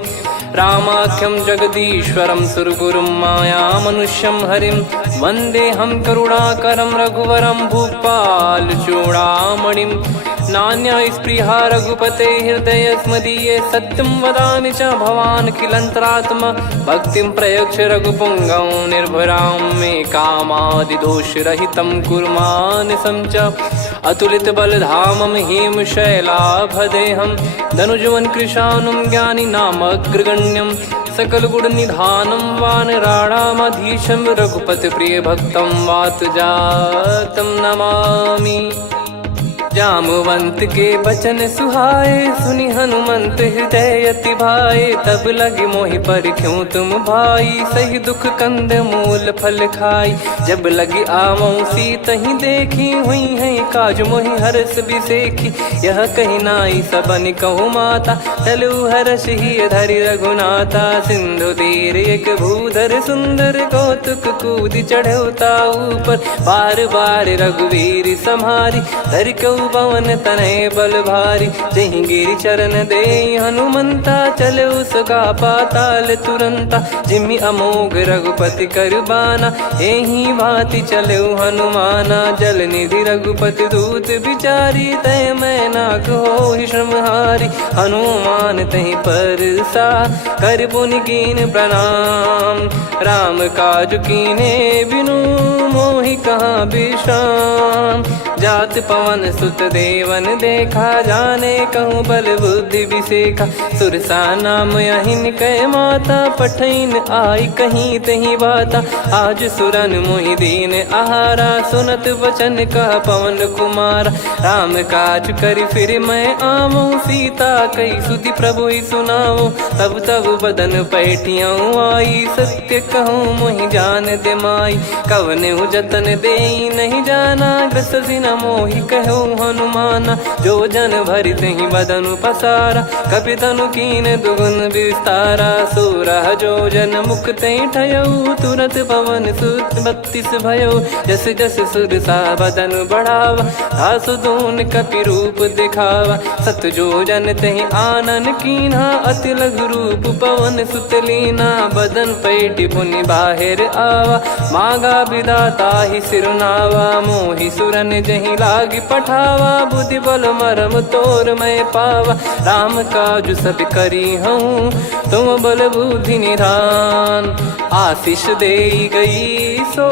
रामाख्यं जगदीश्वरं सुरगुरुं माया मनुष्यं हरिं। वन्देऽहं करुणाकरं रघुवरं भूपाल चूडामणिं। नान्या स्पृहा रघुपते हृदय स्मदीये। सत्यं वदामि च भवान् किलन्तरात्मा। भक्तिं प्रयच्छ रघुपुङ्गं निर्भरां मे कामादिदोषरहितं कुर्मानसं च। अतुलित बलधामं हेमशैलाभदेहं धनुजवन कृशानुं ज्ञानिनामग्रगण्यं। सकल गुण निधानं वानराणामधीशं। रघुपति प्रिय भक्तं वातजातं नमामि। जामवंत के बचन सुहाए सुनि हनुमंत हृदय अति भाए। तब लगे मोहि पर क्यों तुम भाई सही दुख कंद मूल फल खाई। जब लगी आवऊं सीतहि देखी हुई है काज मोहि हरस बिसेखी। यह कही नाई सबन कहु माता चलु हरष ही धरि रघुनाथा। सिंधु तीर एक भूधर सुंदर कौतुक कूद चढ़ौता ऊपर। बार बार रघुवीर सम्हारी धरि कऊ पवन तनय बल भारी। जहि गिरि चरण दे हनुमंता चले उसका पाताल तुरंता। जिमि अमोघ रघुपति कर बाना एहि भांति चले हनुमाना। जल निधि रघुपति दूत बिचारी तय मैं नाग होहि श्रमहारी। हनुमान तहि परसा कर पुनि कीन प्रणाम। राम काज कीने बिनु मोहि कहाँ विश्राम। जात पवन सुत देवन देखा जाने कहूँ बल बुद्धि विसेखा। सुरसा नाम यहिन कै माता पठैन आई कहीं तही बाता। आज सुरन मोहि दीन आहारा सुनत वचन कह पवन कुमारा। राम काज करि फिर मैं आवऊं सीता कई सुधि प्रभु ही सुनाओ। तब तब बदन पैठियाँ आई सत्य कहूँ मोहि जान दे माई। कवने जतन दे नहीं जाना ग्रसि न मोहि कहो हनुमाना। जो जन भरि तहि बदनु पसारा, कपि तनु कीन दुगुन विस्तारा। सोरह जो जन मुख तहि ठयऊ, तुरत पवन सुत 32 भयऊ। जस जस सुरसा बदन बढ़ावा, आसु दून कपि रूप दिखावा। सत जो जन तहि आनन कीन्हा, अति लघु रूप पवन सुत लीना। बदन पैटि पुनि बाहिर आवा, मागा विधाता ही सिरुनावा। मोहि सुरन जहि लागी पठावा, बुद्धि बल मरम तोर मैं पावा। राम काजु सब करी हूँ, तुम बल बुद्धि निधान। आशीष देई गई सो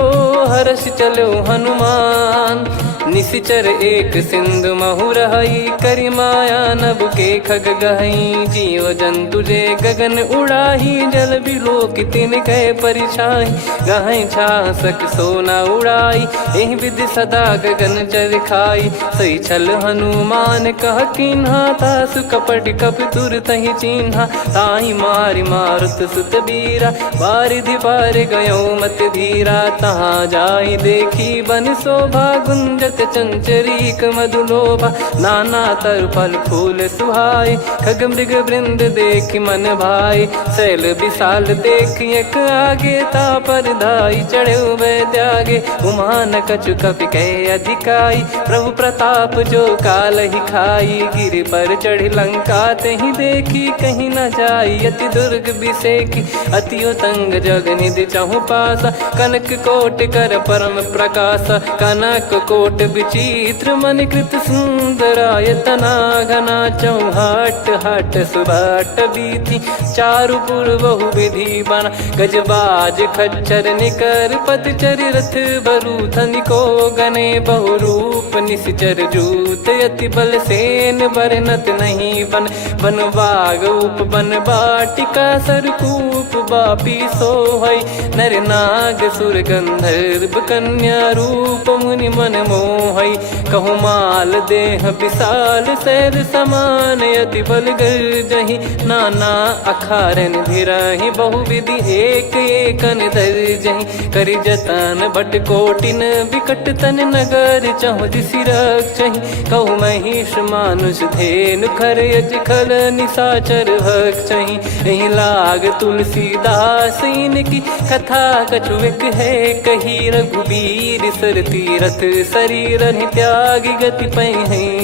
हर्ष चलो हनुमान। निशिचर एक सिंधु महु रहई, करी माया नभ के खग गहई। जीव जंतु जे गगन उड़ाही, जल बिलोक तिन कह परिछाई। गहई छासक सोना उड़ाई, एहि विधि सदा गगन चर खाई। सही छल हनुमान कह कीन्हा, तासु कपट कप तुर तहि चिन्हा। ताहि मारि मारुत सुत बीरा, बारिधि पार गयो मत धीरा। तहाँ जाई देखी बन शोभा, गुंजत चंचरीक मधुलोभा। नाना तर फल फूल सुहाई, खग मृग वृंद देख मन भाई। शैल विशाल देख एक आगे, तापर धाई चढ़े वै त्यागे। उमा न कछु कपि कह अधिकाई, प्रभु प्रताप जो काल ही खाई। गिर पर चढ़ी लंका तहि देखी, कहीं न जाई अति दुर्ग बिसेकी। अति उतंग जग निधि चहु पासा, कनक कोट कर परम प्रकाशा। कनक कोट विचित्र मन कृत सुंदरायतना। घना चौहाट हाट सुबाट बीथी, चारु पुर बहु विधि बना। गजबाज खच्चर निकर पतचर, रथ बरु धनिको गने। बहु रूप निश्चर जूत, अति बल सेन बरनत नहीं बन। बन बाग उप बन बाटिका, सरकूप बापी सोहई। नर नाग सुर गंधर्व कन्या, रूप मुनि मन मोहई। कहु माल देह विशाल, शैल समान अति बल गर्जहि। नाना अखारन भिरहि, बहु विधि एक एकन दर्जहि। करि जतन भट कोटिन, विकट तन नगर चहु दिसि रक्षहि। कहु महिष मानुष धेनु, खर यज खल निशाचर भक्षहि। एहि लाग तुलसीदास इनकी, कथा कछु एक है कही। रघुबीर सर तीरथ शरीर, त्यागी गति पै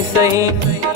सही।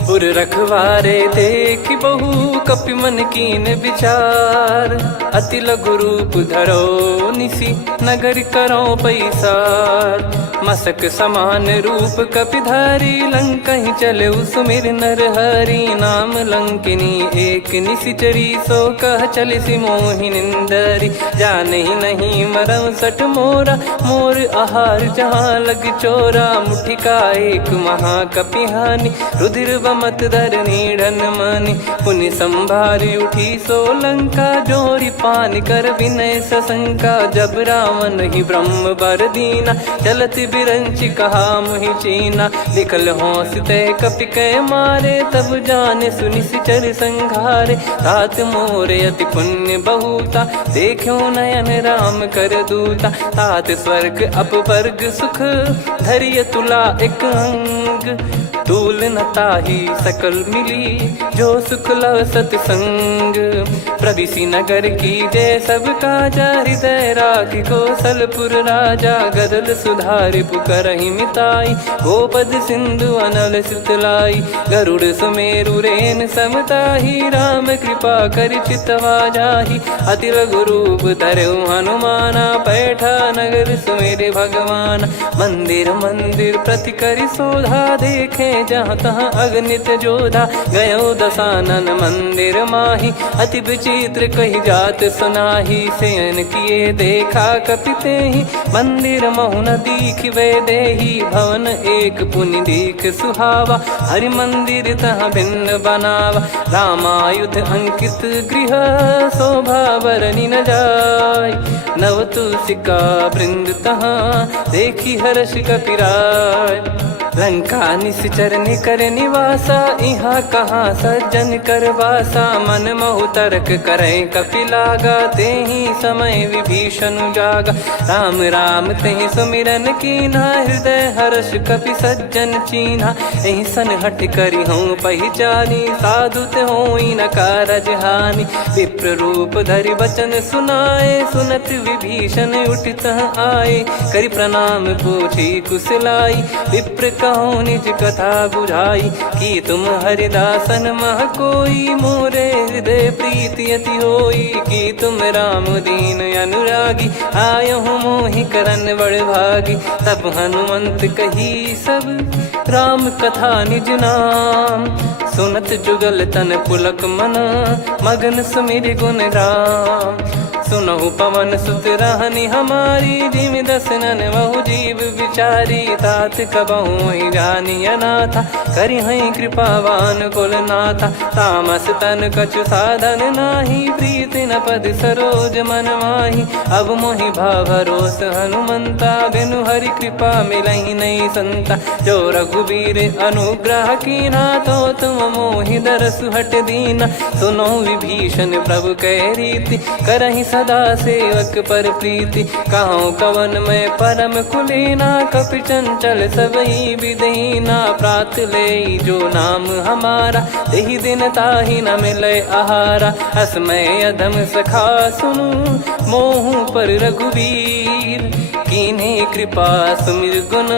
पुर रखवारे देख बहु, कपि मन कीन विचार। अति लघु रूप धरो निसी, नगर करो पैसार। मसक समान रूप कपि धारी, लंकहि चले सुमिर नर हरि। नाम लंकिनी एक निशिचरी, सो कह चलिसि मोहि निंदरी। जानहि नहीं मरौ सठ मोरा, मोर आहार जहाँ लग चोरा। मुठिका एक महाकपि हानि, रुधिर बमत धरनी ढन मानि। पुनि संभारी उठी सो लंका, जोरी पान कर विनय सशंका। जब रावण ही ब्रह्म बर दीना, चलत बिरंचि कहा मुहि चीना। निकल होंस तय कपि कै मारे, तब जाने सुनि सिचर संघारे। तात मोरे अति पुण्य बहुता, देखो नयन राम कर दूता। तात स्वर्ग अपवर्ग सुख, धरिय तुला एक अंग। तूल न ताहि सकल मिली, जो सुख लव सतसंग। प्रविशि नगर की जय सब काजा, हृदय राखि कौशलपुर राजा। गदल सुधारि पुकरहि मिताई, गोपद सिंधु अनल सितलाई। गरुड़ सुमेरु रेन समताहि, राम कृपा करि चितवा जाहि। अति लघु रूप धरऊ हनुमाना, पैठा नगर सुमेरि भगवान। मंदिर मंदिर प्रति करि शोधा, देखे जहाँ तहाँ अगणित जोधा। गयो दशानन मंदिर माही, अति विचित्र कही जात सुनाही। शयन किए देखा कपि तेहि, मंदिर महु न दीख वे देही। भवन एक पुनि दीख सुहावा, हरि मंदिर तहाँ भिन्न बनावा। रामायुध अंकित गृह, शोभा बरनि न जाय। नव तुलसी का वृंद तहाँ, देखी हर्ष कपि राय। लंका निश्चर निकर निवासा, इहा कहाँ सज्जन कर वासा। मन महु तर्क करें कपिलागा, तेहि समय विभीषण जागा। राम राम तेहि सुमिरन कीन्हा, हृदय हर्ष कपि सज्जन चीन्हा। एहि सन हठ करि हूँ पहिचानी, साधु ते होई न कारज हानि। विप्र रूप धरि बचन सुनाए, सुनत विभीषण उठित आए। करि प्रणाम पूछी कुशलाई, विप्र कहो निज कथा बुझाई। कि तुम हरिदासन मह कोई, मोरे हृदय प्रीति अति होई। कि तुम राम दीन अनुरागी, आयहु मोहि करन बड़ भागी। तब हनुमंत कही सब राम कथा निज नाम, सुनत जुगल तन पुलक मना, मगन सुमिर गुण राम। सुनहु पवन सुत रहनी हमारी, जिमि दसनन बहु जीव विचारी। तात कबहु जानी अनाथा, करि हई कृपावान कुल नाथा। तामस तन कछु साधन नाही, प्रीति न पद सरोज मन माही। अब मोहि भाव भरोस हनुमंता, बिनु हरि कृपा मिलहि नहीं संता। जो रघुबीर अनुग्रह कीन्हा, तो तुम मोहि दरसु हट दीना। सुनो विभीषण प्रभु कह रीति, करहि सदा सेवक पर प्रीति। कहूँ कवन में परम कुलीना, कपि चंचल सबही विदहीना। प्रात ले जो नाम हमारा, तेहि दिन ताहि न मिले आहारा। असमय अधम सखा सुनु, मोहु पर रघुवीर। कीन्हे कृपा सुमिर गुण,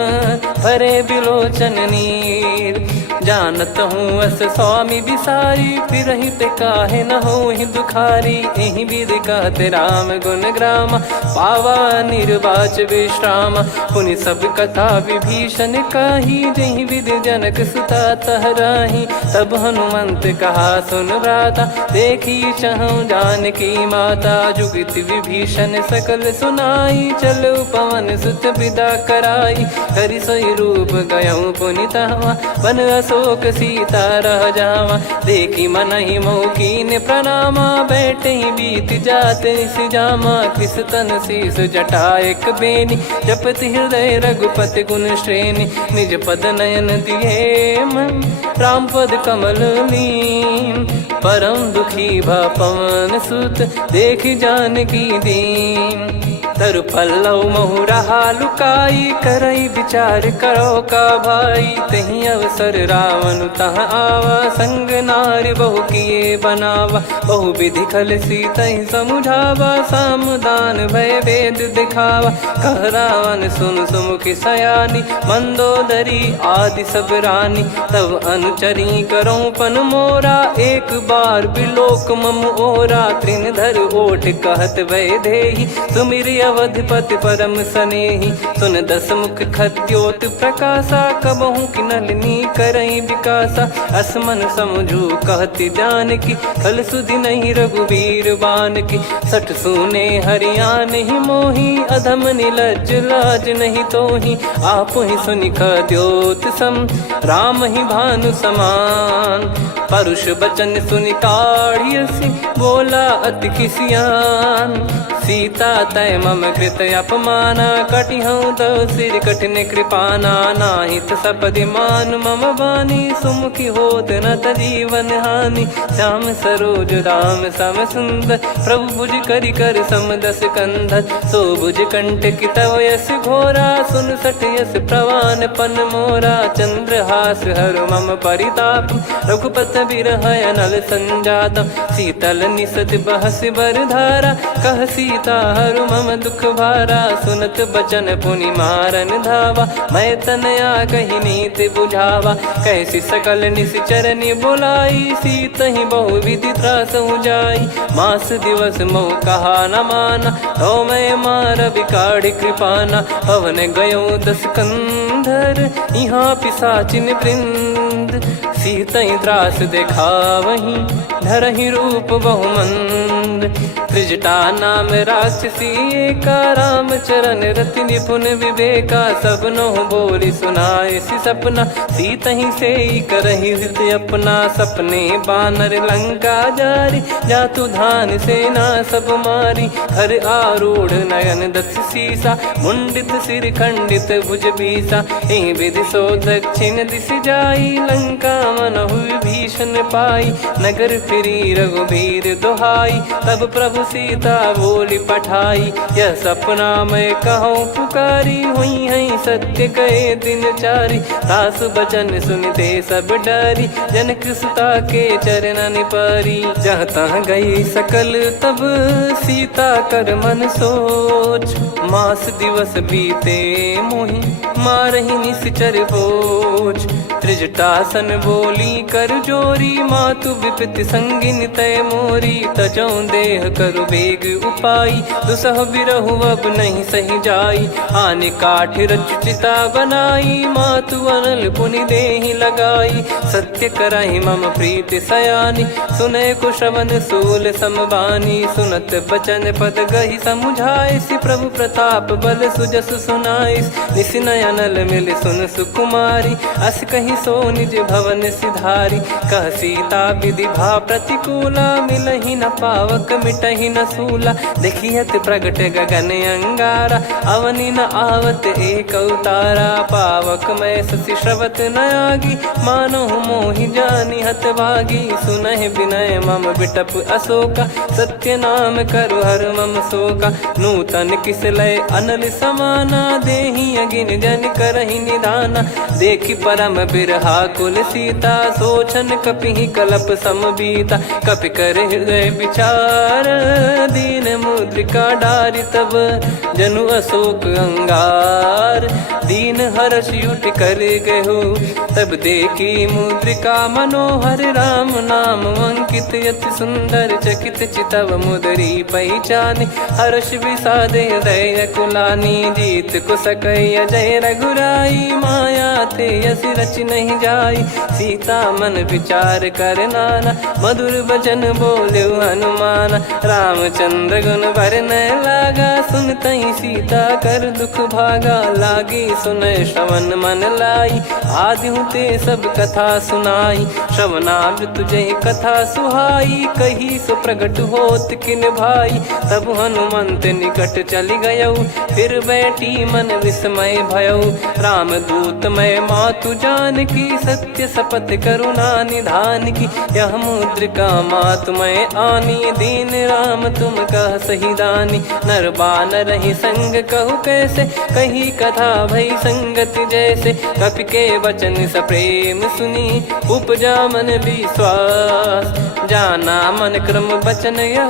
भरे बिलोचन नीर। जानत हूँ अस स्वामी बिसारी, फिरहि ते काहे न होहि दुखारी। एहि विधि कहते राम गुण ग्राम, पावा निर्वाच विश्राम। पुनि सब कथा विभीषण काही, जहि विधि जनक सुता तहराही। तब हनुमंत कहा सुन भ्राता, देखी चहु जानकी माता। जुगति विभीषण सकल सुनाई, चलो पवन सुत विदा कराई। करि सोई रूप गयऊँ पुनि तहवा, बन अशोक सीता रह जावा। देखी मनहि मौकीन प्रणामा, बैठे बीत जात निस जामा। कृस तन शीस जटा एक बेनी, जपति हृदय रघुपति गुण श्रेणी। निज पद नयन दिए मन, राम पद कमल लीन। परम दुखी भा पवन सुत, देखि जानकी दीन। तरु पल्लव महु रहा लुकाई, करई विचार करो का भाई। तहि अवसर रावण तह आवा, संग नारी बहु किए बनावा। बहु विधि खल सीतहि समुझावा, सामदान भय वेद दिखावा। कह रावण सुन सुमुखि सयानी, मंदोदरी आदि सब रानी। तब अनुचरी करो पन मोरा, एक बार बिलोक मम ओरा। तृण धर ओठ कहत भय देहि, सुमिर अवधिपति परम सनेहि। सुन दस मुख खद्योत प्रकाशा, कबहु कि नलिनी करई विकासा। असमन समझू कहति जानकी, फल सुधि नहीं रघुवीर बानकी। सठ सुने हरियाण ही मोही, अधम निलज्ज लाज नहीं तोही। आप ही सुनि खद्योत सम, राम ही भानु समान। परुष बचन सुनि काढ़ियसि, बोला अति किसियान। सीता तय मम कृत अपमाना, कटिहऊँ तव सिर कठिन कृपाना। नाहित सपदि मान मम बानी, सुमुखी होत न जीवन हानि। श्याम सरोज राम सम सुंदर, प्रभु भुज करि कर सम दस कंधर। सो भुज कंठ की तव यस घोरा, सुन सठ यस प्रवान पन मोरा। चंद्रहास हर मम परिताप, रघुपत बिरह अनल संजात। शीतल निसत बहस बर धारा, कह सीता हरु मम दुख भारा। सुनत बचन पुनि मारन धावा, मैं तनया कही नीति बुझावा। कैसी सकल निश्चरनि बुलाई, सीतहि बहु विधि त्रासहु जाई। मास दिवस मोह कहा न माना, तो मैं मार बिकाढ़ी कृपाना। पवन गयो दस कंधर, यहाँ पिशाचिन वृंद। सीतहि त्रास देखावहीं, धरहि रूप बहुमंद। मूल। त्रिजटा नाम राक्षसी एका, राम चरण रति निपुण विवेका। सबनो बोली सुनाए सी सपना, सीत ही से करहि हित अपना। सपने बानर लंका जारी, जातु धान सेना सब मारी। हर आरूढ़ नयन दस सीसा, मुंडित सिर खंडित भुज बीसा। ए विधि सो दक्षिण दिश जाई, लंका मनहु भीषण पाई। नगर फिरी रघुबीर दुहाई, तब प्रभु सीता बोली पठाई। यह सपना मैं कहूँ पुकारी, हुई है सत्य कहे दिन चारी। सासु बचन सुनते सब डरी, जनक सुता के चरणन परी। जहाँ तहाँ गई सकल तब सीता कर मन सोच। मास दिवस बीते मोहि, मारहि निश्चर बोझ। त्रिजटासन बोली कर जोरी, मातु विपति संगिन तय मोरी। तजौ देह करु बेग उपाई, दुसह बिरहु अब नहीं सही जाई। आने काठ रचिता बनाई, मातु अनल पुनि देहि लगाई। सत्य करहि मम प्रीति सयानी, सुनय को श्रवण सूल समबानी। सुनत बचन पद गहि समुझाए, सि प्रभु प्रताप बल सुजस सुनाइस। निस नयनल मिल सुन सुकुमारी, अस कहि सो निज भवन सिधारी। कह सीता विधि भा प्रतिकूला, मिलहि न पावक मिटहि न सूला। देखियत प्रगट गगन अंगारा, अवनि न आवत एक अवतारा। पावक मैं ससि श्रवत न आगी, मानो मोहि जानि हत भागी। सुनहि विनय मम बिटप अशोका, सत्य नाम करु हर मम शोका। नूतन किस लय अनल समाना, देहि अगिन जन करहि निदाना। देखि परम बिरहा कुल सीता, सोचन कपिहि कलप समबीता। कपि कर हृदय विचार, दीन मुद्रिका डारि तब जनु अशोक अंगार। दीन हर्ष युट कर गहु, तब देखी मुद्रिका मनोहर। राम नाम अंकित अति सुंदर, चकित चितव मुदरी पहचान। हर्ष विषाद हृदय कुलानी, जीत को सकय जय रघुराई। माया थे यसी रच नहीं जाई, सीता मन विचार कर नाना। मधुर बचन बोले हनुमान, रामचंद्र गुण बरनै लागा। सुनतहि सीता कर दुख भागा, लागी सुनय श्रवण मन लाई। आदि ते सब कथा सुनाई, श्रवणामृत जय कथा सुहाई। कही सो प्रगट होत किन भाई, तब हनुमंत निकट चली गयौ। फिर बैठी मन विस्मय भयौ, राम दूत मैं मातु जानकी। सत्य शपथ करुणा निधान की, यह मुद्रिका मातु मैं आनी। दीन राम तुम कह सही दानी, नर बानर ही संग कहु कैसे। कही कथा भई संगति जैसे, कपि के वचन सप्रेम सुनी। उपजा मन विश्वास, जाना मन क्रम बचन यह।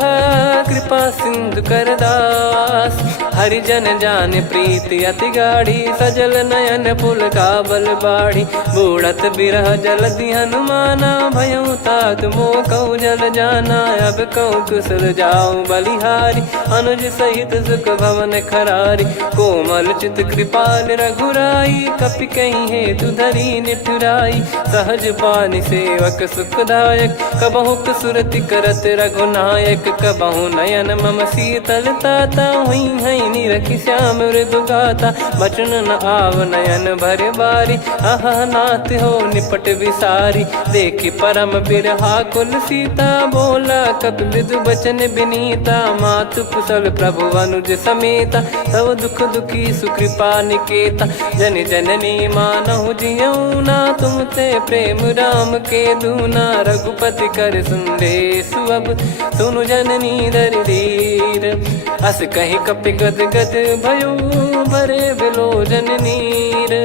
कृपा सिंधु कर दास, हरिजन जान प्रीति अति गाढ़ी। सजल नयन पुल का बल बाढ़ी, बूढ़त बिरह जलधि हनुमाना। भयउ तात मोह कहु जल जाना, अब कहु कुशल जाऊं बलिहारी। अनुज सहित सुख भवन खरारी, कोमल चित कृपाल रघुराई। कपि कहीं हेतु धरी निठुराई, सहज पानि सेवक सुखदायक। कबहु सुरति करत रघुनायक, कबहु नयन मम शीतल ताता। हुई है निरखि श्याम मृदु गाता, बचन न आव नयन भर बारी। आहा नाथ हो निपट विसारी, देखि परम बिरहा कुल सीता। बोला कपि मृदु बचन बिनीता, मातु कुशल प्रभु अनुज समेता। तव दुख दुखी सुकृपा निकेता, जन जननी मानहु जियऊ ना। तुम ते प्रेम राम के दूना, रघुपति कर सुंदेशु अब सुनु जननी दर धीर। अस कहि कपि गद गद भयो, भरे विलोचन नीर।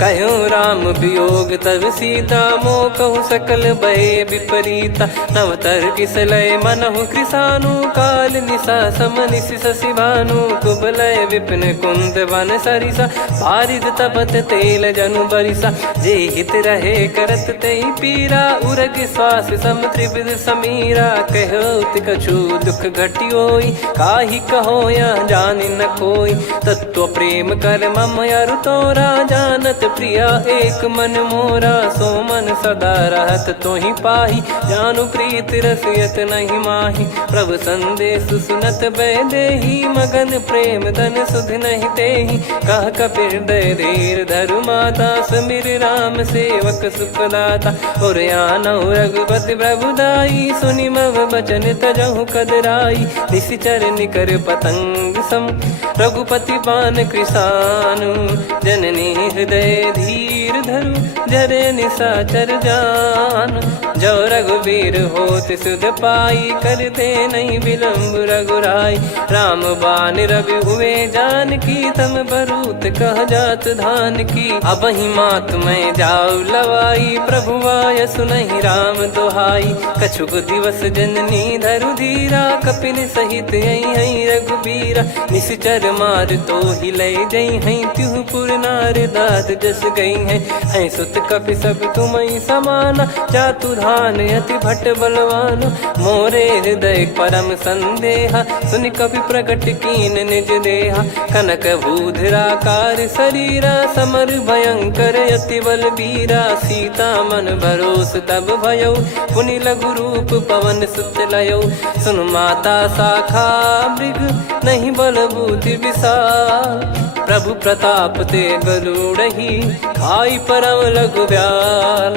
कहूँ राम वियोग तब सीता, मोह कहूँ सकल भय विपरीता। नवतर किसलय मनहु कृसानु, काल निशा समनिशि शशि भानु। कुबलय विपिन कुंद वन सरिसा, पारिद तपत तेल जनु बरिसा। जे हित रहे करत तेहि पीरा, उरग श्वास सम त्रिविध समीरा। कहत कछु दुख घटियोई, काहि कहो या जानि न कोई। तत्व प्रेम कर मम अरु तोरा, जानत प्रिया एक मन मोरा, सो मन सदा रहत तो ही पाही। जानु प्रीत रसियत नहीं माही, प्रभु संदेश सुनत बैदेही। मगन प्रेम धन सुध नहीं तेही, कह कपिर दय धीर धरु माता। समिर राम सेवक सुखदाता, और आनौ रघुपति प्रभुदाई। सुनि मव बचन तजहु कदराई, निशिचर निकर पतंग सम। रघुपति पान कृसानु, जननी हृदय धीर धरु। जरे निशाचर जान, जो रघुबीर होत सुध पाई। कर दे नहीं विलम्ब रघुराई, राम बान रवि हुए जानकी। तम बरूत कह जात धान की, अब ही मात मैं जाऊ लवाई। प्रभु आय सुनहि राम दोहाई, कछुक दिवस जननी धरु धीरा। कपिन सहित यही रघुबीरा, निश्चर मार तो ही ले जई हैं। त्यों पुर नार दाद जस गई हैं, सुत कपि सब तुम समाना। जातु धान अति भट बलवान, मोरे हृदय परम संदेहा। सुन कपि प्रकट कीन निज देहा, कनक भूधराकार शरीरा। समर भयंकर अति बलबीरा, सीता मन भरोस तब भयो। पुनि लघु रूप पवन सुत लयो, सुन माता शाखा मृग नहीं बल बुद्धि विशाल। प्रभु प्रताप ते गरुड़हि, खाई परम लघु ब्याल।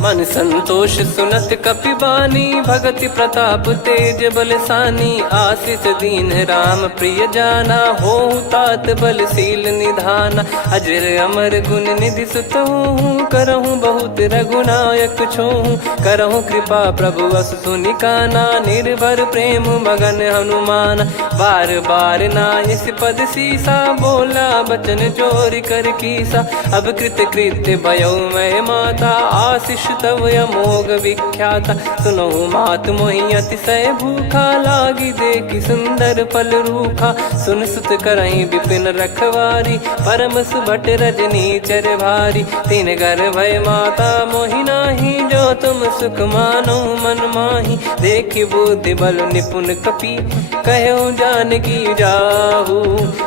मन संतोष सुनत कपि बानी, भगति प्रताप तेज बलसानी। आशीष दीन राम प्रिय जाना, होहु तात बलशील निधाना। अजर अमर गुण निधि सुत हूँ, करहूँ बहुत रघुनायक छोहूँ। करहूँ कृपा प्रभु अस सुनि काना, निर्भर प्रेम मगन हनुमान। बार बार नायस पद सीसा, बोला बचन चोरी कर कीसा। अब कृत कृत्य भयो मैं माता, आशीष तव अमोघ विख्याता। सुनो मात मोहि अतिशय भूखा, लागी देखी सुंदर फल रूखा। सुन सुत करई विपिन रखवारी, परम सुभट रजनी चर भारी। तीन घर भय माता मोहि नाही, जो तुम सुख मानो मन माही। देखी बुद्धि बल निपुण कपि, कहो जानकी जाहू।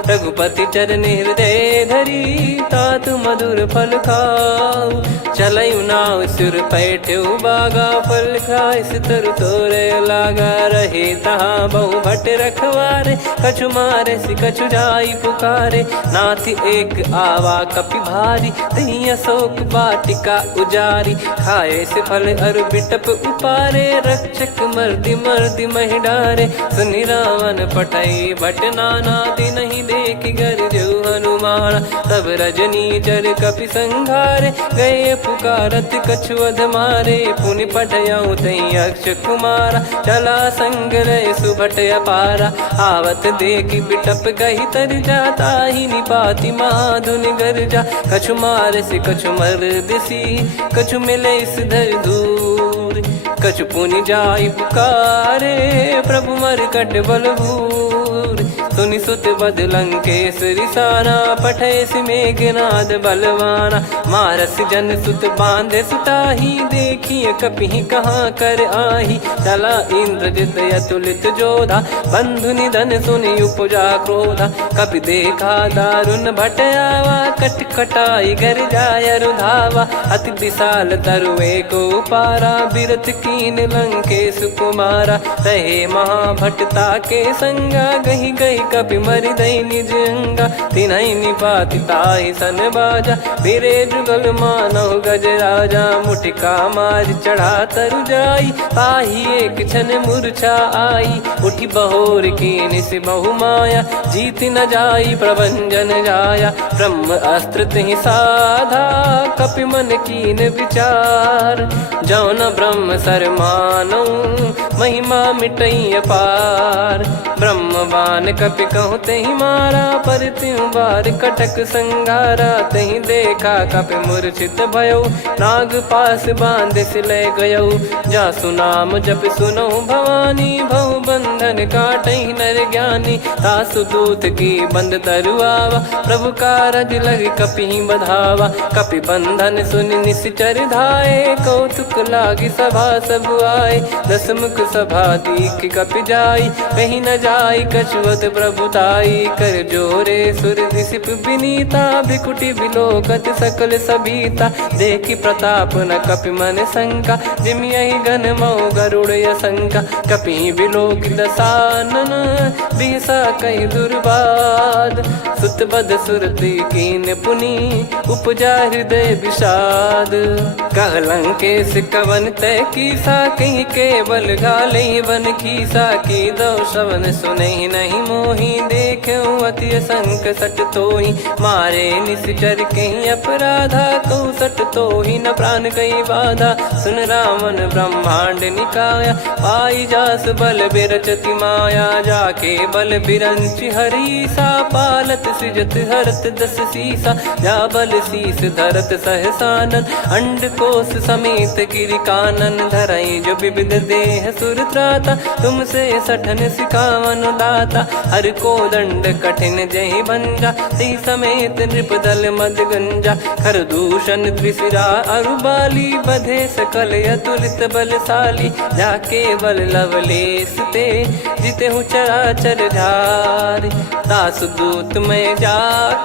रघुपति चरण हृदय धरी, तात मधुर फल खाऊ। चलऊ नाव सिर पैठ्यु बागा, फल खाइस तरु तोरे लागा। रहे तहाँ बहु भट रखवारे, कछु मारे सि कछु जाई पुकारे। नाथि एक आवा कपि भारी, तही अशोक वाटिका उजारी। खाए से फल अरु बिटप उपारे, रक्षक मर्दि मर्दि महि डारे। सुनि रावण पटई भट नाना, तिनहि देखि गरजु हनुमान। तब रजनी चर कपि संघारे, गए पुकारत कछु अध मारे। पुनि पटयऊ तई अक्ष कुमारा, चला संग रहे सुभट अपारा। आवत देखि बिटप गही तर जाता, ही निपाति माधुन गर्जा। कछु मार से कछु मर्दिसी, कछु मिले इस धर दूर। कछु पुनि जाई पुकारे, प्रभु मरकट बलभूर। सुनि सुत बद लंकेश्वरी साना, पठेस मेघनाद बलवाना। मारस जन सुत बांधे सुताही, देखिए कपि कहाँ कर आही। चला इंद्रजित अतुलित जोधा, बंधु निधन सुनि उपजा क्रोधा। कपि देखा दारुण भट आवा, कट कटाई घर जाय रुधावा। अति विशाल तरुए को पारा, बिरत कीन लंकेश कुमारा। रहे महाभटता के संगा, गही गही कपि मरि दई निज अंगा। तिन्हि निपाति ताहि सन बाजा, बिरे जुगल मानव गज राजा। मुटिका मार चढ़ा तरु जाई, ताहि एक क्षण मूर्छा आई। उठी बहोर कीन से बहु माया, जीत न जाई प्रभंजन जाया। ब्रह्म अस्त्र तिहि साधा, कपि मन कीन विचार। जौ न ब्रह्म सर मानौ, महिमा मिटई अपार। ब्रह्म बान कपि कहु तहि मारा, पर त्यों बार कटक संगारा। तहि देखा कपि मूर्छित भयो, नाग पास बांध सिले गयो। जासु नाम जप सुनहु भवानी, भव बंधन काटहि नर ज्ञानी। तासु दूत की बंद तरुआवा, प्रभु कारज लग कपि बधावा। कपि बंधन सुनि निश्चर धाये, कौतुक लागी सभा सब आए। दसमुख सभा दीख कपि जाई, कहीं न जाई कछुअत प्रभुताई कर जोरे सुर दिसिप विनीता भिकुटी बिलोकत सकल सबीता देखी प्रताप न कपि मन शंका जिमि यही गन मऊ गरुड़ शंका कपि बिलोक दसानन बिहसा कई दुर्बाद सुत बद सुरति कीन पुनी उपजा हृदय विषाद कहलंकेश कवन तय कीसा कहीं केवल गाले बन खीसा की दो श्रवण सुने नहीं मोही देखे अति संक सट तोही मारे निश्चर कहीं अपराधा कहूँ सट तोही न प्राण कहीं बाधा सुन रावण ब्रह्मांड निकाया पाई जास बल बिरचति माया जाके बल बिरंच हरी सा पालत सृजत हरत दस सीसा जा बल शीस धरत सहसानन अंड कोश समेत गिरि कानन धरई जो विविध देह सुर त्राता तुमसे सठन सिखावन दाता हर को दंड कठिन जहि भंजा ती समेत नृप दल मद गंजा खर दूषण त्रिशिरा अरुबाली बधे सकल अतुलित बलशाली जाके बल लवलेस ते जिते हूँ चराचर धारी दास दूत में जा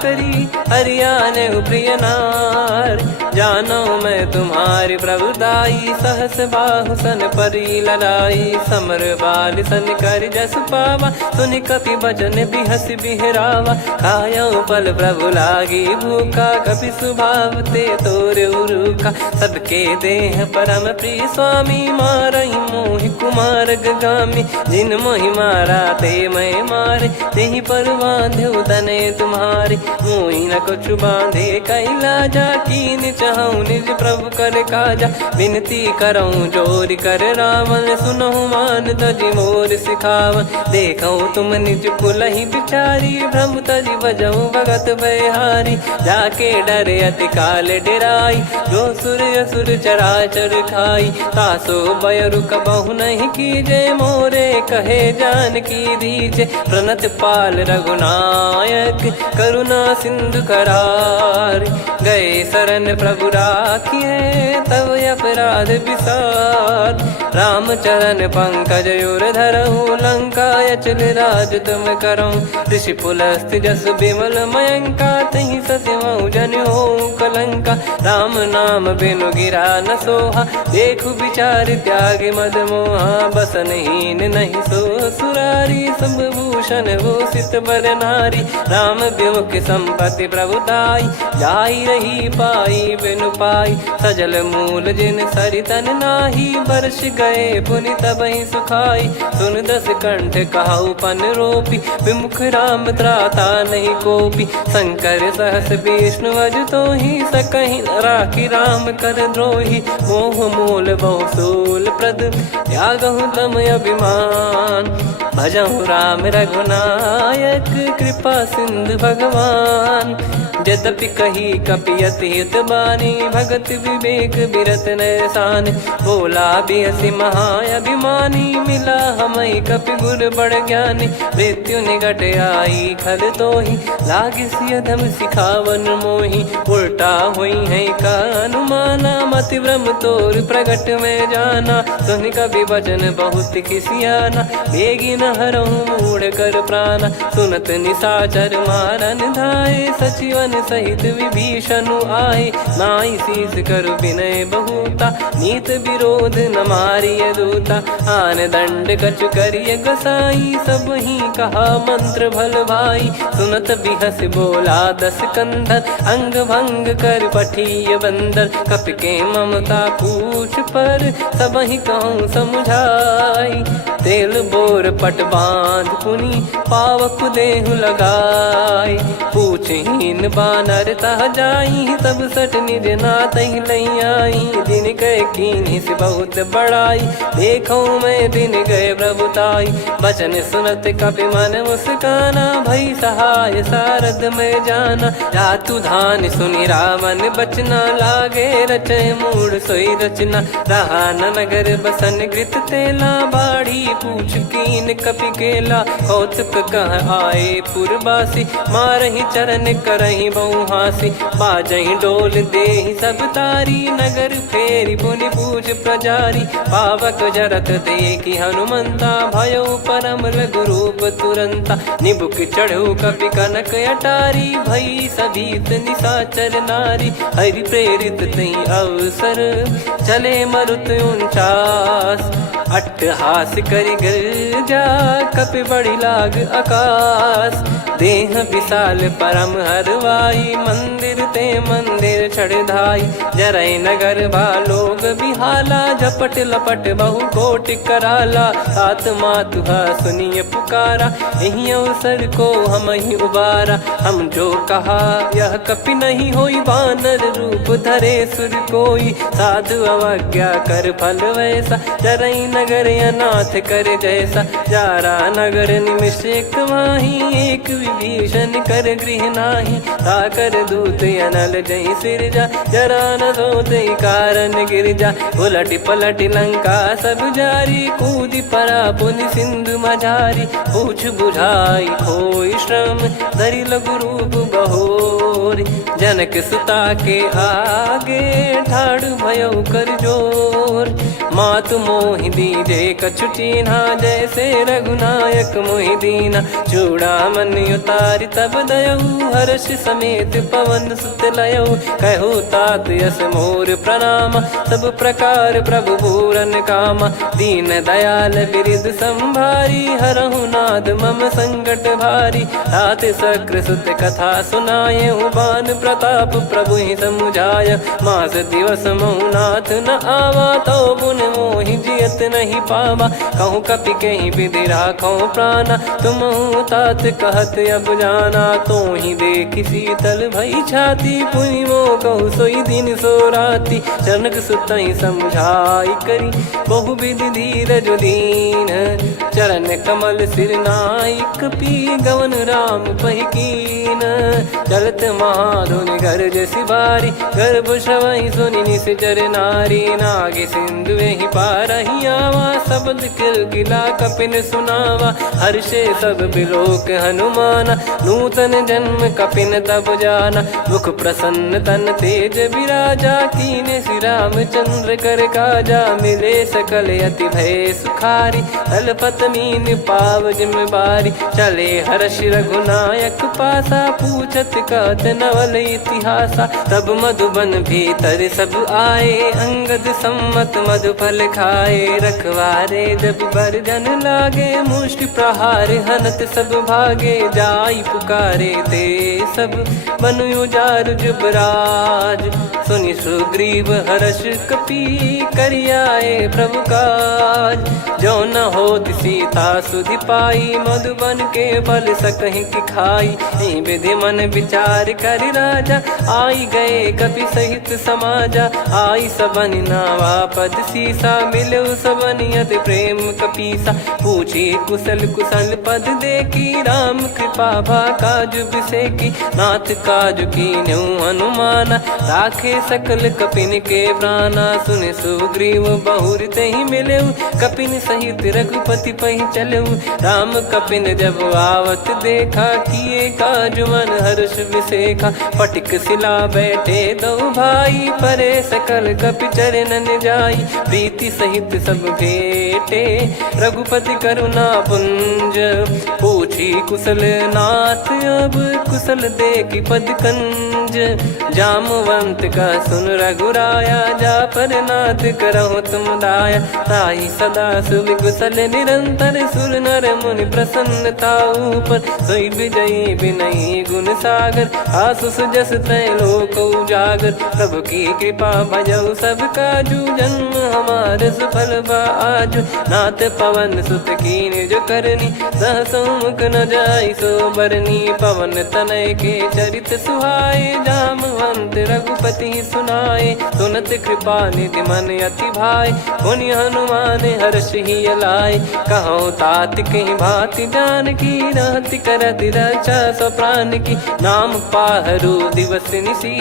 करी हरियाने प्रिय नार जानो मैं तुम्हारी प्रभुदाई सहस बाहु सन परी लड़ाई समर बाल सन कर जस पावा सुनि कपि भजन बिहस बिहरावा खायो पल प्रभु लागी भूखा कपि सुभाव ते तोर उरुखा सबके देह परम प्रिय स्वामी मारई मोहि कुमार गगामी जिन मोहि मारा ते मैं मारे तेहि पर बांधो तने तुम्हारे मोहि न कुछ बांधे कैला जा कीन चाहूं निज प्रभु कर काजा विनती करऊं जोर कर रावण सुनो मान तजी मोर सिखावन देखो तुम निज कुलहि बिचारी भ्रम तजी बजऊं भगत बहारी जाके डरे अति काल डेराई जो सुर असुर चराचर खाई तासो बयरु कबहु नहीं कीजे मोरे कहे जान की दीजे प्रणत पाल रघुनायक करुणा सिंधु करार गए शरण प्रभु राखिए तब अपराध विसार राम चरण पंकज उर धरहु लंका अचल राज तुम करऊं ऋषि पुलस्त जस विमल मयंका तहि ससिमऊ जन हो कलंका राम नाम बिनु गिरा न सोहा देखु विचार त्याग मद मोहा बसनहीन नहीं सो सुरारी सब भूषण भूषित बर नारी राम विमुख संपत्ति प्रभुताई जाई रही पाई बिनु पाई सजल मूल जिन सरितन नाही वर्ष गए पुनि तबहि सुखाई सुन दस कंठ कहाऊ पन रोपी विमुख राम त्राता नहीं कोपी शंकर सहस विष्णु अज तो ही सकहि न राखी राम कर द्रोही मोह मूल बहु सूल प्रद त्यागहु तम अभिमान भजहु राम रघुनायक कृपा सिंधु भगवान यद्यपि कही कपियति हित बानी भगत विवेक बिरत नैसान बोला बिहसी महाअभिमानी मिला हमई कपि गुर बड़ ज्ञानी मृत्यु निकट आई खल तो ही लागे सियधम सिखावन मोही उल्टा हुई है का अनुमाना मति भ्रम तोर प्रगट में जाना सुन कभी वचन बहुत खिसियाना बेगी न हरहु मूढ़ कर प्राणा सुनत निशाचर मारन धाये सचिवन सहित विभीषणु आए नाई शीस कर विनय बहुता नीत विरोध न मारिय दूता आन दंड कछु करिय गसाई सब ही कहा मंत्र भल भाई सुनत बिहस बोला दस कंधर अंग भंग कर पठिय बंदर कप के ममता पूछ पर सब ही कहूँ समझाई तेल बोर पट बांध पुनी पावक देहु लगाई पूछहीन बानर तह जाई तब सट निज नाथ लई आई दिन गए कीन्ही से बहुत बड़ाई देखो मैं दिन गए प्रभुताई बचन सुनत कपि मन मुस्काना भई सहाय सारद में जाना जातु धान सुनि रावण बचना लागे रचे मूड सोई रचना रहा न नगर बसन कृत तेला बाढ़ी पूछ कीन कपि केला कौतुक कह आए पुरबासी मारहि चरण करहि बहु हासी बाजहि डोल देहि सब तारी नगर फेरी पुनि पूज प्रजारी पावक जरत देखि हनुमंता भयो परम लघु रूप तुरंता निबुक चढ़ो कपि कनक अटारी भई सभीत निशाचर नारी हरि प्रेरित तई अवसर चले मरुत 49 अट्टहास करि गिरजा कपि बड़ी लाग आकाश देह विशाल परम हरवाई मंदिर ते मंदिर चढ़ाई जरई नगर बालोग बिहाला झपट लपट बहु कोट कराला सात मातुहा सुनिय पुकारा यही अवसर को हम ही उबारा हम जो कहा यह कपि नहीं होई वानर रूप धरे सुर कोई साधु अवज्ञा कर फल वैसा जरई नगर अनाथ कर जैसा जारा नगर निमिष एक माही एक विभीषण कर गृह नाही ताकर दूत अनल जय सिरजा जरा न सोते कारण गिरजा उलट पलट लंका सब जारी कूद परा पुनि सिंधु मझारी पूछ बुझाई खोई श्रम धरि लघु रूप बहोरी जनक सुता के आगे ठाड़ भयो कर जोर मातु मोहि दीजे कछु चीन्हा जैसे रघुनायक मोहि दीना चूड़ामन उतारि तब दयऊ हर्ष समेत पवन सुत लयऊ कहु तात यस मोर प्रणाम सब प्रकार प्रभु पूरन कामा दीन दयाल बिरिद संभारी हरहु नाद मम संकट भारी तात सक्र सुत कथा सुनाये बान प्रताप प्रभु ही समुझाय मास दिवस मौनाथ न आवा तो बुन मोहि जियत नहीं पावा कहूँ कपि कहीं विधि राखो प्राणा तुम तात कहत अब जाना तो ही देख शीतल भई छाती पुनि मो कहु सोई दिन सो राती जनक सुतई समझाई करी बहु विधि धीरज दीन चरण कमल सिर नाइक पी गवन राम पहिकीन चलत महाधुनि गर्ज सिबारी गर्भ श्रवहि सुनि निश्चर नारी नागे सिंधु ही पारहि आवा शब्द किलगिला कपिन सुनावा हर्षे सब बिलोक हनुमाना नूतन जन्म कपिन तब जाना मुख प्रसन्न तन तेज विराजा कीने श्री रामचंद्र कर काजा मिले सकल अति भय सुखारी तलपत मीन पाव जिम्मेवारी चले हर्ष रघुनायक पासा पूछत कहत नवल इतिहासा तब मधुबन भीतर सब आए अंगद सम्मत मधुफल खाए रखवारे जब बरजन लागे मुष्टि प्रहार हनत सब भागे जाई पुकारे ते सब बनु उजार जुबराज सुनि सुग्रीव हर्ष कपि करियाए प्रभु काज जो न होत सीता सुधि पाई मधुबन के फल सकहि की खाई विधि मन विचार कर राजा आई गए कपि सहित समाजा आई सबन नावा पद सीसा मिलो सबनियत प्रेम कपीसा पूछी कुशल कुशल पद देखी राम कृपा भा काज बिसेकी नाथ काज की न्यू हनुमाना राखे सकल कपिन के प्राणा सुने सुग्रीव बहुर ते ही मिले कपिन सहित रघुपति पहि चले राम कपिन जब आवत देखा किए काज मन हर्ष विसेखा पटिक सिला बैठे दो भाई परे सकल कपि चरणन जाई प्रीति सहित सब भेटे रघुपति करुणा पुंज पूछी कुशल नाथ अब कुशल देखि पद कंज जामवंत का सुन रघुराया जा पर नाथ करहु तुम दाया ताई सदा सुभि कुशल निरंतर सुर नर मुनि प्रसन्नता ऊपर सोई विजयी विनयी गुण सागर आसु सुजस तय लोक उजागर प्रभु की कृपा भजऊ सब काजू जन्म हमारे सफल आज नाथ पवन सुत कीन जो करनी सहसो मुख न जाई सो बरनी पवन तनय के चरित सुहाए जामवंत रघुपति सुनाए सुनत कृपा निधि मन अति भाई पुनि हनुमान हर्ष ही लाए कहो तात कहीं भांति जान की रहति करति रक्षा सो प्राण की नाम पाहरू दिवस निसी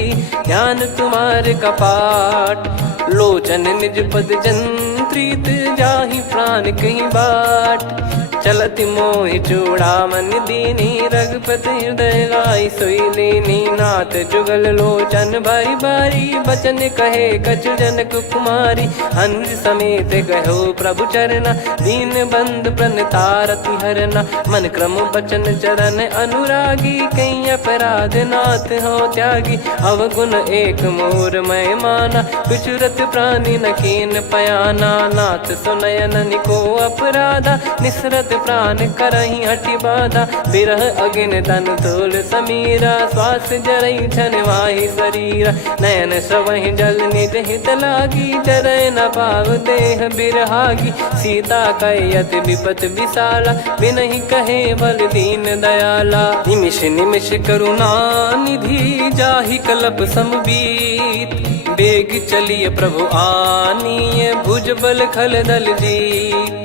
ध्यान तुम्हारे कपाट लोचन निज पद जन प्रीत जाहि प्राण कहीं बाट। चलत मोहि चूड़ामन दीनी रघुपति हृदय लाई सोई लीनी। नाथ जुगल लोचन बारी बारी बचन कहे कछु जनक कुमारी। अनुज समेत गयो प्रभु चरना दीन बंद प्रणतारति हरना। मन क्रम बचन चरण अनुरागी कहीं अपराध नाथ हो त्यागी। अवगुण एक मोर मैं माना विचुरत प्राणी न कीन पयाना। नाथ सुनयन निको अपराधा निसरत प्राण करही हटि बाधा। बिरह अगिन तन तोल समीरा श्वास जरई छन वाहि शरीरा। नयन श्रवहि जल निज हित लागी चरय न पाव देह बिरहागी। सीता कयत विपत विशाला बिनहि कहे बल दीन दयाला। निमिष निमिष करुणा निधि जाहि कल्प समबीत। बेग चलिए प्रभु आनीय भुज बल खल दल जीत।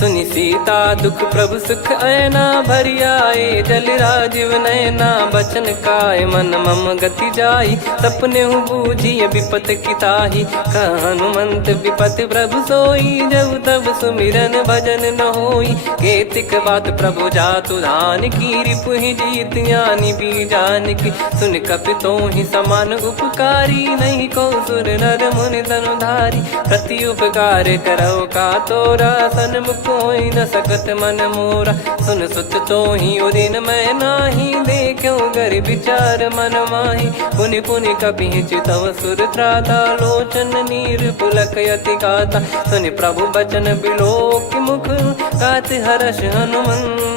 सुनि सीता दुख प्रभु सुख ऐना भरि आए जल राजीव नैना। बचन काय मन मम गति जाई सपने हूँ बूझिए विपत किताही। हनुमंत विपत प्रभु सोई जब तब सुमिरन भजन न होई। केतिक बात प्रभु जातु धान की रिपुहि जीत ज्ञानी बीजान की। सुन कपितो ही समान उपकारी नहीं को सुर नर मुनि तनुधारी। प्रति उपकार करो का तोरा सन्मुख कोई न सकत मन मोरा। सुन सुत तो ही उदिन मैं नाही देखो गर विचार मन माही। पुनि पुनि कपि चितव सुर त्राता लोचन नीर पुलक यति गाता। सुनि प्रभु बचन बिलोक मुख गात हर्ष हनुमंत।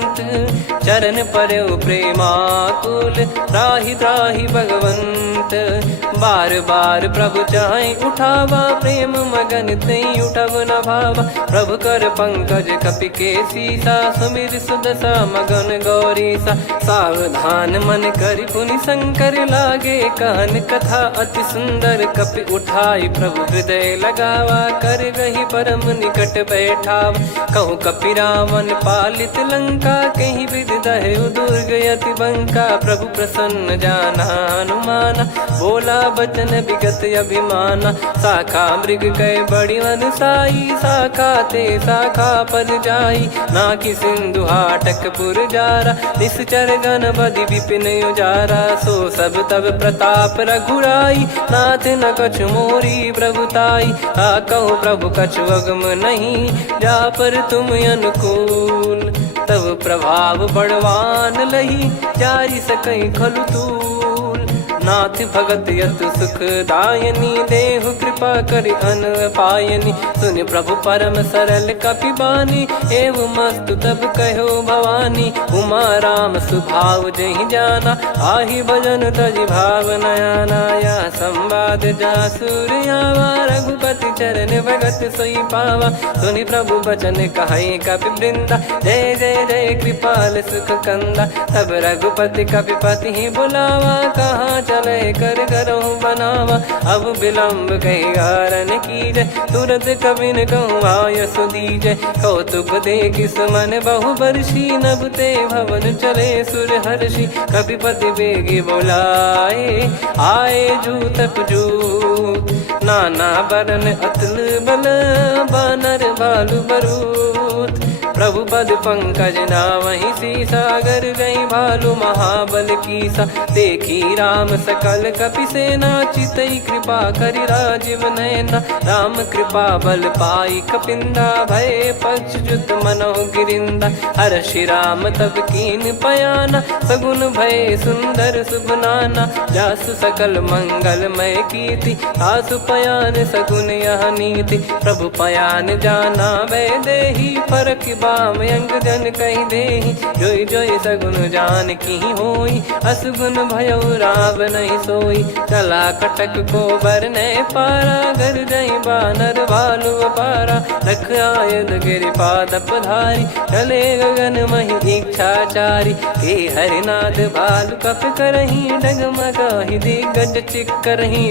चरण परयो प्रेमाकुल त्राहि त्राहि भगवंत। बार बार प्रभु चाहि उठावा प्रेम मगन तई उठब न भावा। प्रभु कर पंकज कपि के सीसा सुमिर सुदशा मगन गौरीसा। सावधान मन करि पुनि शंकर लागे कहन कथा अति सुंदर। कपि उठाई प्रभु हृदय लगावा कर गही परम निकट बैठावा। कहूँ कपि रावण पालित लंका कहीं विधि दहु दुर्ग यति बंका। प्रभु प्रसन्न जाना हनुमाना बोला बचन विगत अभिमाना। शाखा मृग कह बड़ी अनुसाई शाखा ते शाखा पर जाई। ना कि सिंधु हाटक पुर जारा निश्चर गण बधि विपिन उजारा। सो सब तब प्रताप रघुराई नाथ न कछु मोरी प्रभुताई। कहो प्रभु कछु अगम नहीं जा पर तुम अनुकूल। तब प्रभाव बड़वान लही जारी सकई खलु तूल। नाथ भगत यतु सुख दायनी देहु कृपा करि अन पायनी। सुन प्रभु परम सरल कपि बानी एवं मस्तु तब कहो भवानी। उमा राम सुभाव जहि जाना आहि भजन तजि भाव नयाना। या संवाद जासुर आवा रघुपति चरण भगत सोई पावा। सुनि प्रभु बचन कहै कपि वृंदा जय जय जय कृपाल सुख कंदा। तब रघुपति कपिपति ही बुलावा कहाँ चले कर करो बनावा। अब विलम्ब कही कारण कीजय तुरंत कबिन कहूँ आयस दीजय। कौतुक देख सुमन बहु बरसी नभ ते भवन चले सुर हर्षि। कपिपति बेगी बोलाए आए जूतक जूत। नाना बरन अतुल बल बानर भालु बरूत। प्रभु पद पंकज नावहि सीसागर गई भालु महाबल कीसा। देखी राम सकल कपि सेना चितई कृपा करि राजीव नयना। राम कृपा बल पाई कपिंदा भय पक्षजुत मनोह गिरिंदा। हर्षि राम तब कीन पयाना सगुन भय सुंदर शुभ नाना। जासु सकल मंगलमय कीर्ति आसु पयान सगुन यह नीति। प्रभु पयान जाना वै देहि फरक बाम अंग जन कहि देहि। जोई जोई सगुन जान की होई असगुन भयो राव नहीं सोई। चला कटक को बरने पारा घर जई बानर भालु पारा। रख आयद गिरिपाद पधारी चले गगन मही इच्छाचारी। के हरिनाद भालु कप करही डगमगाहि दिग्गज चिक करही।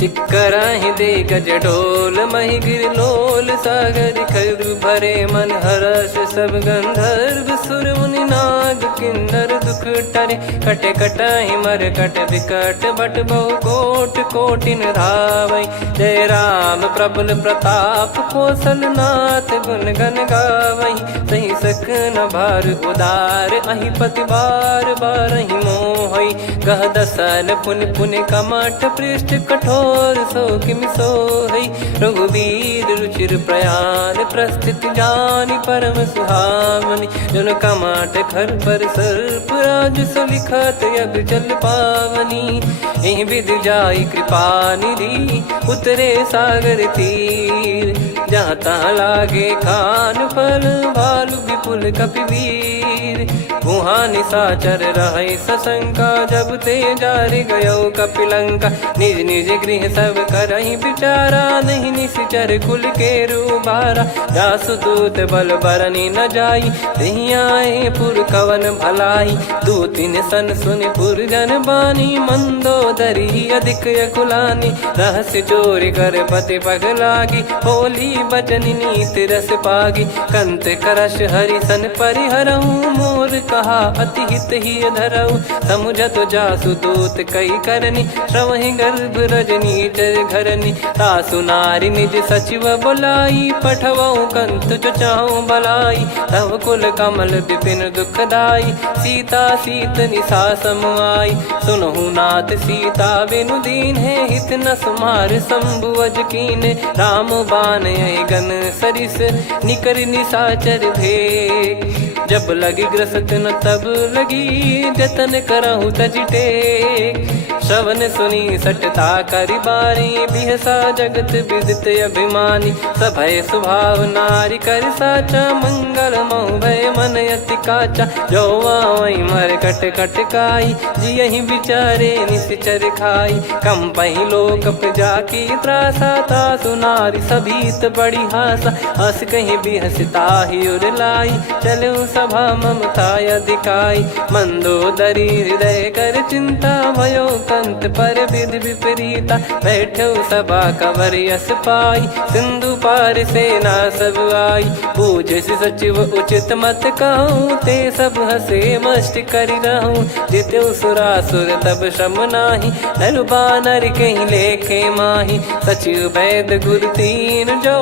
चिक्कराहि दे गज ढोल मही गिर लोल सागर खर भरे मन हर्ष सब गंधर्व सुर मुनि नाग किन्नर दुख टरे कटे कटाहि मर कट विकट बट बहु कोट कोटिन धावै जय राम प्रबल प्रताप कौशल नाथ गुण गन गावै सही सक न भार उदार अहि पति बार बारहि मोहै गह दसन पुन पुन कमठ पृष्ठ कठोर सो किम सोहै रघुवीर रुचिर प्रयाण प्रस्थित जानि परम सुहावनि जन कमठ खर पर सर्प राज सलिखत यग जल पावनी एहि विधि जाई कृपा निधि उतरे सागर तीर जहाँ तहाँ लागे खान फल भालु विपुल कपिवीर गुहा निशाचर रहै सशंका जब ते जारि गयो कपिलंका निज निज गृह सब करहि विचारा नहीं निश्चर कुल के रूबारा जासु दूत बल बरनी न जाई तेहि आए पुर कवन भलाई दूतिन सन सुन पुर जन बानी मंदोदरी अधिक यकुलानी रहस्य चोरी कर पति पग लागी होली बचन नीत रस पागी कंत करश हरिसन परिहरहु मोर कहा अति हित ही धरऊ समुझत जासु दूत कई करनी श्रवहि गर्भ रजनी चर घरनी तासु नारी निज सचिव बुलाई पठवऊ कंत जो चाहूं बलाई तव कुल कमल विपिन दुखदाई सीता सीत निशा समाई सुनहु नाथ सीता बिनु दीन है हित न सुमार शंभुअज कीने राम बान गन सरिस निकर निशाचर भेग जब लगी ग्रसत न तब लगी जतन करहु तज टेक श्रवण सुनी सटता करि बारी बिहसा जगत विदित अभिमानी सभय स्वभाव नारी कर साचा मंगल मऊ भय मन अति काचा जो आवई मर कट कट काई जियहि विचारे निश्चर खाई कम पही लोक जाकी त्रासा तासु नारी सभीत बड़ी हासा हस कहीं बिहसता ही उर लाई चलू सभा ममता अधिकाई मंदोदरी हृदय कर चिंता भयो कंत पर विधि विपरीता बैठो सभा कवर यस पाई सिंधु पार सेना सब आई पूजे सचिव उचित मत कहूँ ते सब हसे मष्ट करि रहूं जित्यु सुरासुर तब श्रम नाही नल बानर कहीं लेखे माही सचिव वैद गुरु तीन जो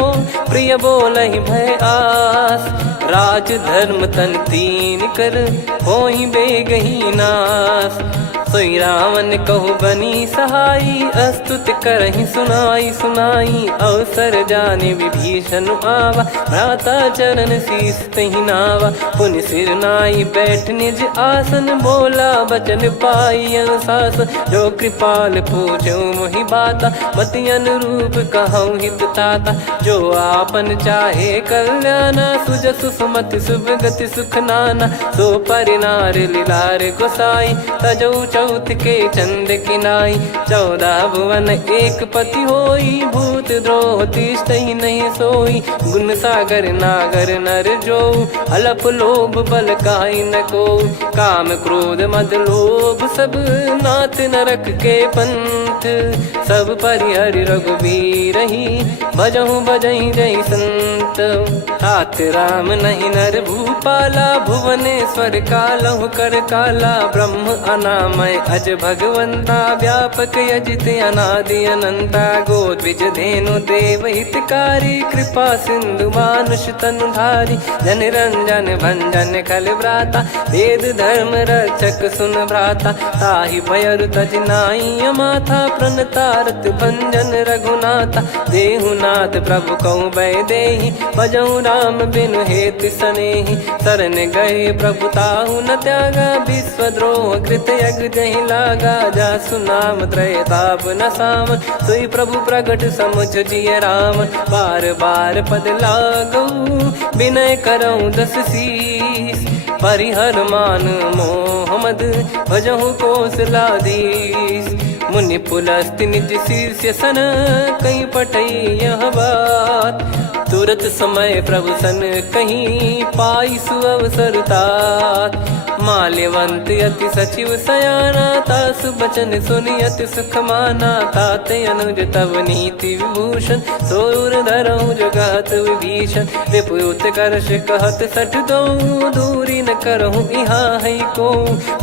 प्रिय बोलहि भय आस राज धर्म तन तीन कर होई बेगही नास सोई रावण कहु बनी सहाई अस्तुत करहि सुनाई सुनाई अवसर जाने विभीषण आवा भ्राता चरण शीस तहि नावा पुनि सिर नाई बैठ निज आसन बोला बचन पाई अनुशासन जो कृपाल पूछो मोहि बाता मति अनुरूप कहूँ हित ताता जो आपन चाहे कल्याणा सुजसु सुमति शुभ गति सुख नाना सो परिनार लीलार गोसाई तजौ चौथ के चंद किनाई 14 भुवन एक पति होई भूत द्रोह तिष्ठहि नहीं सोई गुण सागर नागर नर जो अलप लोभ बल काई न को काम क्रोध मद लोभ सब नाथ नरक के पंथ सब परिहरि रघुवीर ही भजहु भजहि जय संत तात राम नहीं नर भूपाला भुवनेश्वर कालहु कर काला ब्रह्म अनामय अज भगवंता व्यापक यजित अनादि अनंता गोद्विज धेनु देव हितकारी कृपा सिंधु मानुष तनुधारी जन रंजन भंजन खल भ्राता वेद धर्म रक्षक सुन भ्राता ताहि भयरु तज नाई माथा प्रणतारत भंजन रघुनाथा देहुनाथ प्रभु कहु भय देहि भजहु राम बिनु हेतु सनेहि शरण गए प्रभु ताहु न त्यागा विश्वद्रोह कृत यज्ञ जहि लागा जासु नाम त्रयताप न साम सोई प्रभु प्रगट समुझ जिय राम बार बार पद लागऊ विनय करऊँ 10 शीस परिहर मान मोह मद भजहु कौशलाधीश मुनि पुलस्ति निज शीर्ष सन कहीं पटई यह बात तुरत समय प्रभु सन कहीं पाई सुअवसर तात माल्यवंत अति सचिव सयाना, तासु बचन सुनि अति सुख माना। ताते अनुज तव नीति विभूषण, सोर धरहु जगत विभीषण। रिपुत करश कहत सठ दो, दूरी न करहु इहाँ है को।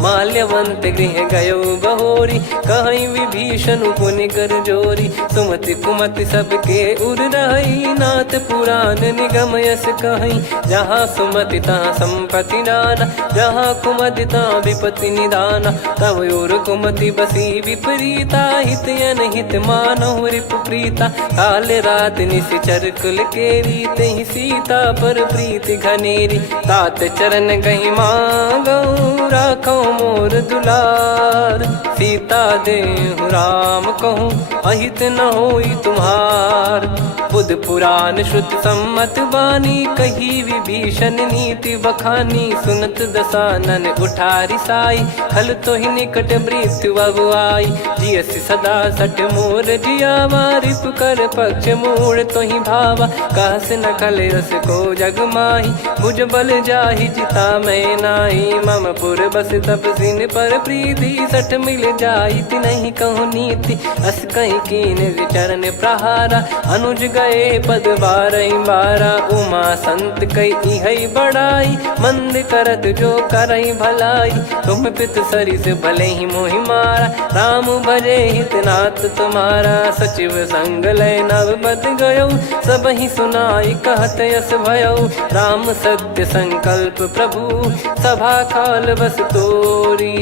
माल्यवंत गृह गयो बहोरी, कहीं विभीषण पुनि कर जोरी। सुमति कुमति सबके उर रही, नाथ पुराण निगम यस कहीं। जहाँ सुमति तहाँ संपत्ति नाना, जहाँ कुमति तहाँ विपत्ति निदाना। तब उर कुमति बसी विपरीता, हित अनहित मानहु रिपु प्रीता। काल रात निशिचर कुल केरी, तेहि सीता पर प्रीति घनेरी। तात चरण गहि मांगऊ, राखो मोर दुलार। सीता देहु राम कहूँ, अहित न होई तुम्हार। बुध पुराण श्रुत सम्मत बानी, कही विभीषण नीति बखानी। सुनत दसानन उठारी साई, खल तो ही निकट मृत्यु अब आई। जियसि सदा सठ मोर जियावा, रिप कर पक्ष मूड़ तो ही भावा। कहस न खल रस को जग माही, भुज बल जाहि जिता मैं नाही। मम पुर बस तपसिन पर प्रीति, सठ मिल जाई तिनहि कहूँ नीति। अस कहीं कीन विचरण प्रहारा, अनुज गए पद बारहि बारा। उमा संत कई है बड़ाई, मंद करत जो करई भलाई। तुम पित सरिस भले ही मोहि मारा, राम भजे हितनाथ तुम्हारा। सचिव संग लय नव बद गयो, सब ही सुनाई कहत यस भयो। राम सत्य संकल्प प्रभु, सभा काल बस तोरी।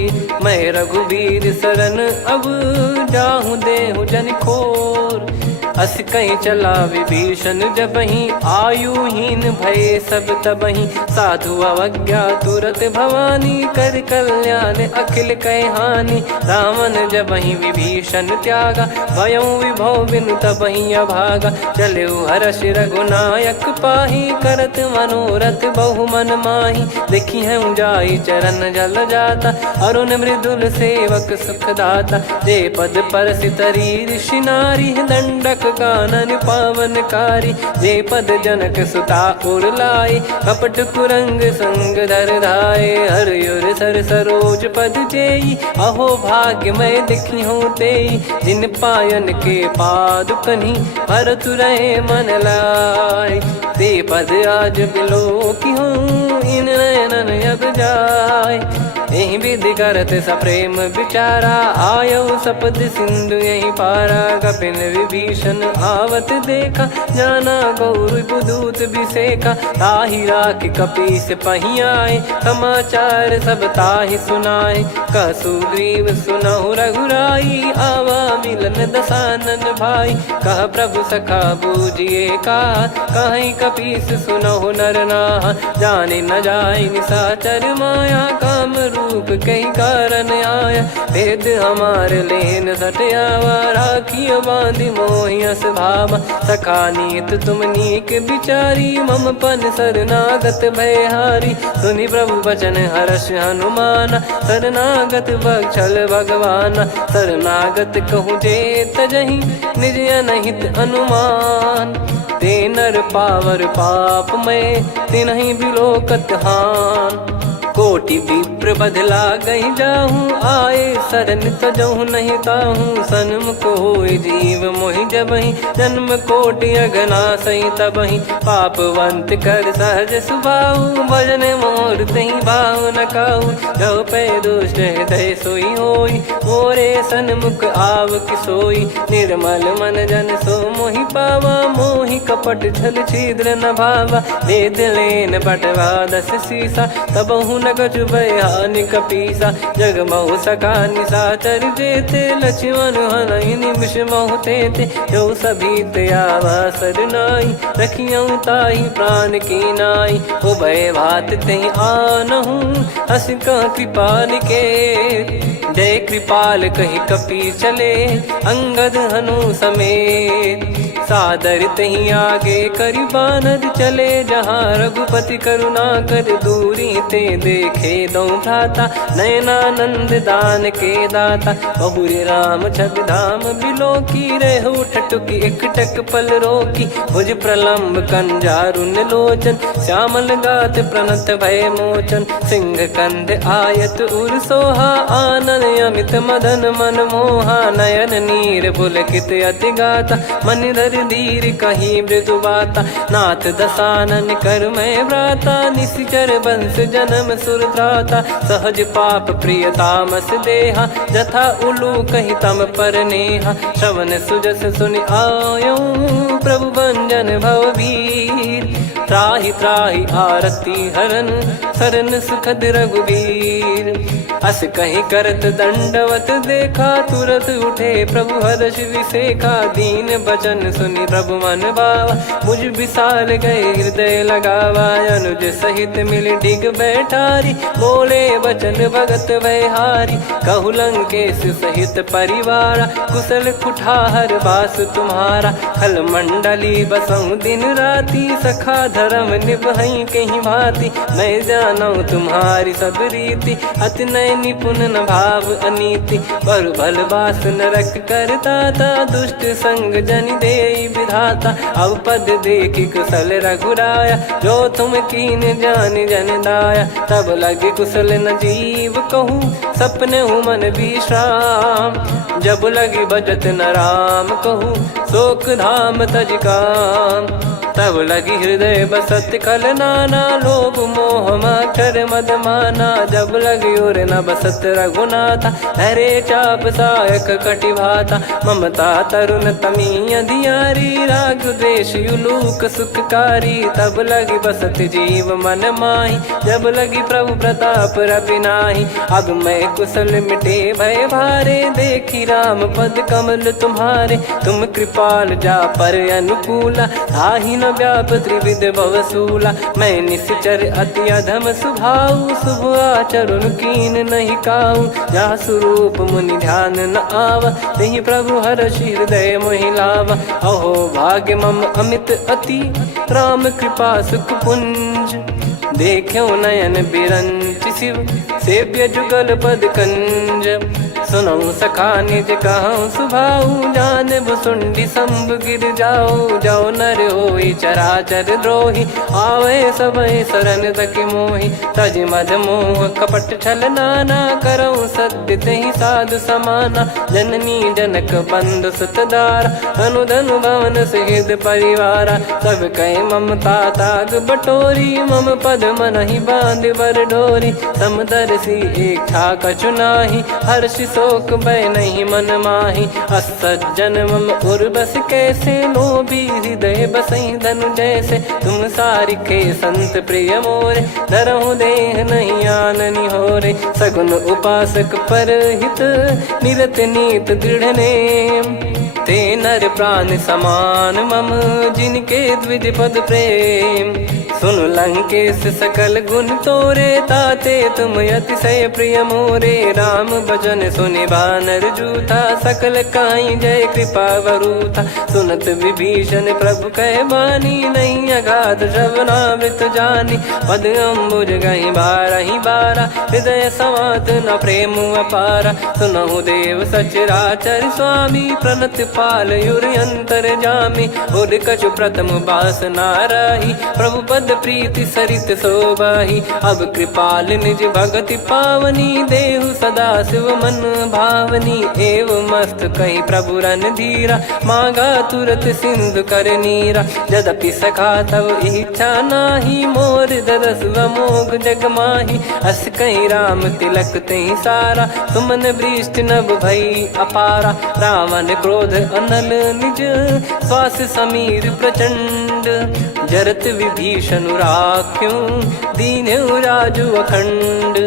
मैं रघुबीर शरण अब, जाहूँ देहु जन खोर। अस कहीं चला विभीषण जबहि, आयुहीन भये सब तबहि। साधु अवज्ञा तुरत भवानी, कर कल्याण अखिल कह हानि। रावण जबहि विभीषण त्यागा, भयउ विभव बिनु तबहि अभागा। चलऊ हर्ष रघुनायक पाही, करत मनोरथ बहु मन माही। देखी है जाई चरण जल जाता, अरुण मृदुल सेवक सुख दाता। जे पद पर सितरी ऋषि नारी, दंडक कानन पावनकारी। जे पद जनक सुता उर लाई, कपट कुरंग संग धर धाये। हरियुर सर सरोज पद जेई, अहो भाग्य मैं दिखी हूँ तेई। जिन पायन के पाद कन्ही, भरत रहे मन लाय। ते पद आज बिलो की हूँ, इन नयनन अब जाय। यही विधि करत सप्रेम विचारा, आयो सपद सिंधु यही पारा। कपिन विभीषण आवत देखा, जाना गौर पुदूत बिसेखा। ताहि राख कपीस पही आए, समाचार सब ताहि सुनाए। कह सुग्रीव सुनहु रघुराई, आवा मिलन दसानन भाई। कह प्रभु सखा बूझिए का, कहीं कपीस सुनहु नर नाहा। जाने न जाय निशाचर माया, काम रूप कई कारण आया। भेद हमार लेन सटयावा, राखियो बांधि मोहियस भावा। सखा नीत तुम नीक विचारी, मम पन शरणागत भयहारी। सुनि प्रभु बचन हर्ष हनुमाना, शरणागत बक्षल भगवाना। शरणागत कहूँ जे तजहि, निज अनहित अनुमान। ते नर पावर पाप में, तिन्हि बिलोकत हान। कोटि विप्र बदला गई जाहूँ, आए शरण तजहु नहीं ताहूँ। सन्मुख होय जीव मोहि जबहि, जन्म कोटि अगना सही तबहि। पापवंत कर सहज सुभाऊ, भजन मोर तहि भाव न काहू। जो पै दुष्ट हृदय सोई होई, मोरे सन्मुख आव किसोई। निर्मल मन जन सो मोहि पावा, मोहि कपट छल छिद्र न भावा। वेद लेन बटवा दस सीसा, तबहु न कछु बयान कपीसा। जग महु सका निशाचर जेते, लक्ष्मण हनहि निमिष महु तेते। जो सभी त्यावा सरनाई, रखियऊ ताहि प्राण की नाई। उभय भात तेहि आनहु, हस कह कृपाल के। जय कृपाल कहि कपी चले, अंगद हनु समेत। सादर तही आगे करि बानर चले, जहाँ रघुपति करुणा कर दूरी ते देखे दो भ्राता। नयनानंद दान के दाता, बहुरी राम छवि धाम बिलो की रहु ठटुकी एकटक पल रोकी, भुज प्रलम्ब कंजारुन लोचन, श्यामल गात प्रणत भय मोचन, सिंह कंध आयत उर सोहा, आनन अमित मदन मन मोहा, नयन नीर पुलकित अति गाता, मन धर धीर कहीं मृदु बाता, नाथ दसानन कर मैं व्राता, निशिचर बंस जन्म सुर त्राता, सहज पाप प्रिय तामस देहा, जथा उलू कही तम पर नेहा, श्रवण सुजस सुनि आयो प्रभु भंजन भववीर, त्राहि त्राहि आरती हरन सरन सुखद रघुवीर, अस कहीं करत दंडवत देखा, तुरत उठे प्रभु हर्ष विसेखा, दीन बचन सुनि प्रभु मन भावा, मुझ विशाल गए हृदय लगावा, अनुज सहित मिल डिग बैठारी, बोले बचन भगत वैहारी, कहु लंकेश सहित परिवारा, कुशल कुठार बास तुम्हारा, खल मंडली बसऊं दिन राती, सखा धर्म निभई कहीं भांति, मैं जानू तुम्हारी सब रीति, अति नय निपुण न भाव अनीति, पर भल बास नरक करता था, दुष्ट संग जन दे विधाता, अब पद देखी कुशल रघुराया, जो तुम कीन जान जन दाया, तब लगे कुशल न जीव कहूँ, सपने हूँ मन विश्राम, जब लगी बजत न राम कहूँ, शोक धाम तज काम, तब लगी हृदय बसत खल नाना, लोभ मोह मकर मद माना, जब लगी और न बसत रघुनाथा, हरे चाप सायक कटि भाता, ममता तरुण तमी अधियारी, राग द्वेष युलूक सुखकारी, तब लगी बसत जीव मन माही, जब लगी प्रभु प्रताप रविनाही, अब मैं कुशल मिटे भय भारे, देखी राम पद कमल तुम्हारे, तुम कृपाल जा पर अनुकूला, आही न व्याप त्रिविध भवसूला, मैं निश्चर अति अधम सुभाऊ, शुभ आचरण कीन नहीं काऊ, जहाँ स्वरूप मुनि ध्यान न आवा, तही प्रभु हर्ष हृदय मोहि लावा, अहो भाग्य मम अमित अति, राम कृपा सुख पुंज, देखो नयन बिरंच शिव, सेव्य जुगल पद कंज, सुनऊ सखा निज कहूँ सुभाऊ, जान भुसुंडी संभ गिर जाओ, जाओ नर होई चराचर द्रोही, आवे सबय शरण तकी मोहि, तज मद मोह कपट छल नाना, करऊँ सत्य तहि साधु समाना, जननी जनक बंधु सुतदारा, धनु धनु भवन सहित परिवारा, सब कहे ममता ताग बटोरी, मम पद मनहि बांध बर डोरी, समदर्शी इच्छा कछु नाही, हर्ष शोक भय नहीं मन माही, असज्जन मम उर्वश कैसे, लोभी हृदय बसई धनु जैसे, तुम सारिखे संत प्रिय मोरे, धरहु देह नहीं आननि होरे, सगुन उपासक पर हित, निरत नीत दृढ़ नेम, ते नर प्राण समान मम, जिनके द्विज पद प्रेम, सुन लंकेश सकल गुण तोरे, ताते तुम अतिशय प्रिय मोरे, राम भजन सुनि बानर जूथा, सकल काई जय कृपा वरूथा, सुनत विभीषण प्रभु कह बानी, नहीं अगाध श्रवणामृत जानी, पद अम्बुज गहि बारहि बारा, हृदय समात न प्रेम अपारा, सुनहु देव सचराचर स्वामी, प्रणत पाल युर अंतर जामी, उद कछु प्रथम बास नाराही, प्रभु पद प्रीति सरित शोभाही, अब कृपाल निज भगति पावनी, देहु सदा शिव मन भावनी, एव मस्त कही प्रभु रन धीरा, मांगा तुरत सिंधु कर नीरा, यद्यपि सखा तब इच्छा नाही, मोर दरस मोग जग माही, अस कहीं राम तिलक तही सारा, सुमन वृष्टि नभ भई अपारा, रावण क्रोध अनल निज, श्वास समीर प्रचंड, जरत विभीषण राख्यों, दीन राजु अखंड,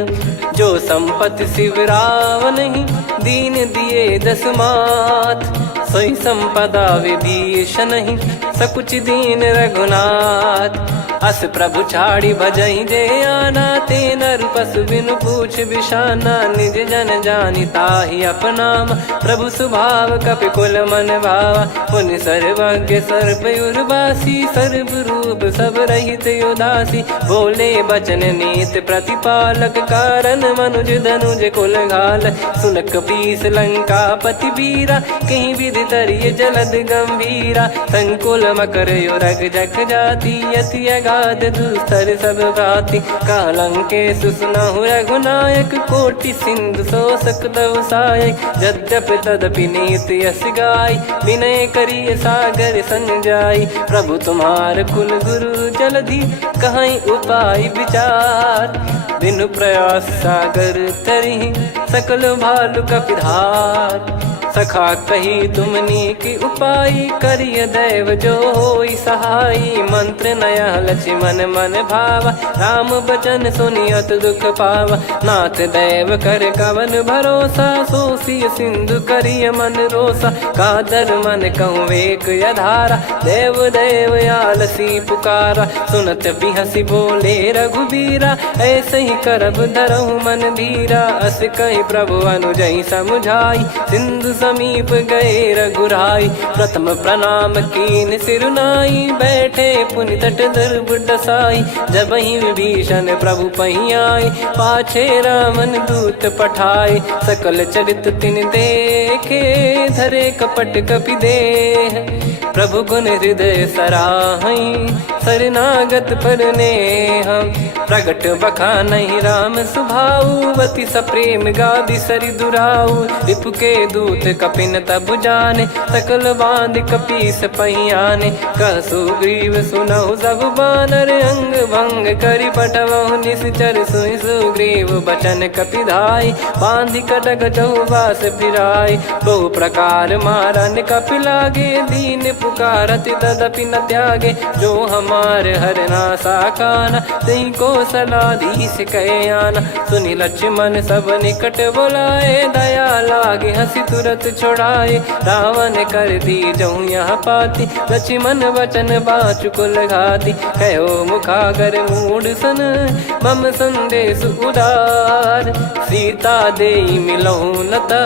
जो संपत्ति शिव रावण ही, दीन दिए दस मात, सोई संपदा विभीषण ही, सकुच दीन रघुनाथ, अस प्रभु छाड़ी भजई जे आना, ते नर पशु बिनु पूछ बिशाना, निज जन जानि ताहि अपनाम, प्रभु स्वभाव कपि कुल मन भावा, पुनि सर्वज्ञ सर्वयुर्वासी, सर्व रूप सब रहित उदासी, बोले बचन नीत प्रतिपालक, कारण मनुज धनुज कुल घाल, सुन कपि शीस लंका पति वीरा, कहीं विधि तरिय जलद गंभीरा। संकुल मकर यो रग जख जाति, यति अगाध दुस्तर सब भाति। कालंके सुसनहु रघुनायक, कोटि सिंधु शोषक तव सहायक। यद्यप तदपि नीत यस गाय, विनय करिय सागर सन जाई। प्रभु तुम्हार कुल गुरु जलधि, कहीं उपाय विचार। बिनु प्रयास सागर तरिहि, सकल भालु कपिधार। सखा कही तुमनी की उपाय, करिय दैव जो होई सहाई। मंत्र नया लक्ष्मण मन भावा, राम बचन सुनियत दुख पावा। नाथ दैव कर कवन भरोसा, सोसिय सिंधु करिय मन रोसा। कादर मन कहूँ एक यधारा, देव देव आलसी पुकारा। सुनत बिहसी बोले रघुबीरा, ऐसे ही करब धरहु मन धीरा। अस कही प्रभु अनुजई समुझाई, सिंधु समीप गए रघुराई। प्रथम प्रणाम कीन सिरुनाई, बैठे पुनि तट दर्भ डसाई। जब ही विभीषण प्रभु पही आए, पाछे रामन दूत पठाए। सकल चरित तिन देखे, धरे कपट कपि देह। प्रभु गुण हृदय सराहई, शरणागत पर नेह। प्रगट बखानहि राम सुभाऊ, बति सप्रेम गादि सरि दुराऊ। रिपु के दूत कपिन तब जाने, सकल बांध कपीस पहियाने। कह सुग्रीव सुनहु सब बानर, अंग भंग करि पठवहु निश्चर। सुनि सुग्रीव बचन कपिधाई, बांधि कटक चहुबास फिराई। बहु प्रकार मारन कपि लागे, दीन पुकारत तदपि न त्यागे। जो हमार हरना साकाना, तिहि को सलाधीश कहे आना। सुनि लक्ष्मण सब निकट बोलाए, दया लागे हंसी तुरत छोड़ाए। रावण कर दी जऊँ यहाँ पाती, लक्ष्मण वचन बाचु कुल घाती। कहो मुखागर मूढ़ सन, मम संदेश उदार। सीता देई मिलहु नता,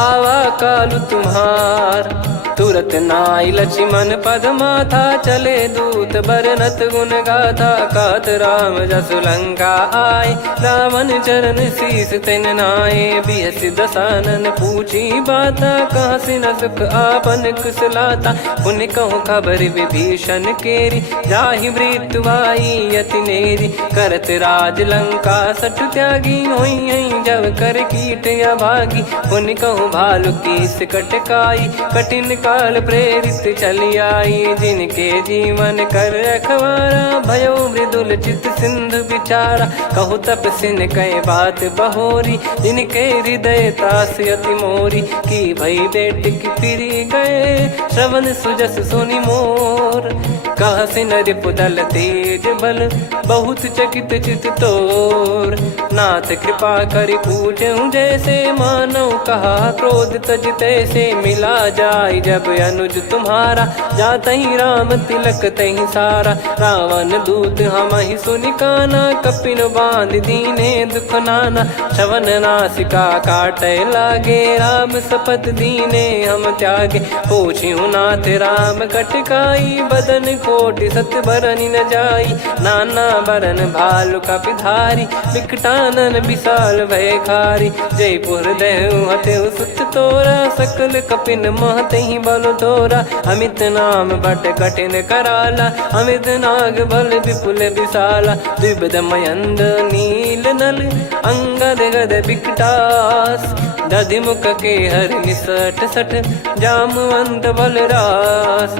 आवा कालु तुम्हार। तुरत नाई लक्ष्मण पद माथा, चले दूत बरनत गुण गाथा। कात राम जसु लंका आए, रावण चरण शीस तिन नाये। बिहसि दसानन पूछी बाता, कहाँ से न सुख आपन कुशलाता। पुनि कहूँ खबर विभीषण केरी, जाहि मृत्यु आई यति नेरी। करत राज लंका सठ त्यागी, होई जब कर कीट अभागी। पुनि कहूँ भालु कीस कटकाई, कठिन काल प्रेरित चली आई। जिनके जीवन कर रखवारा, भयो मृदुल चित सिंधु विचारा। कहु तपसिन कई बात बहोरी, जिनके हृदय तास अति मोरी। की भई बेट की फिरी गए, श्रवण सुजस सुनि मोर। कह सिन रिपुदल तेज बल, बहुत चकित चित तोर। नाथ कृपा करि पूछऊँ जैसे, मानव कहा क्रोध तज तैसे। मिला जाय जब अनुज तुम्हारा, जातहि राम तिलक तहि सारा। रावण दूत हमहि सुनि काना, कपिन बांध दीने दुख नाना। श्रवण नासिका काटै लागे, राम शपथ दीने हम त्यागे। पूछिहु नाथ राम कटकाई, बदन कोटि सत बरनि न जाई। नाना बरन भालु कपिधारी, विकटानन विशाल भयखारी। जयपुर देहु हतेउ सुत तोरा, सकल कपिन महतहि बल तोरा। अमित नाम बट कठिन कराला, अमित नाग बल विपुल विशाला। द्विविध मयंद नील नल, अंगद गद विकटास। दधिमुख के हर निसठ सठ, जामवंत बलरास।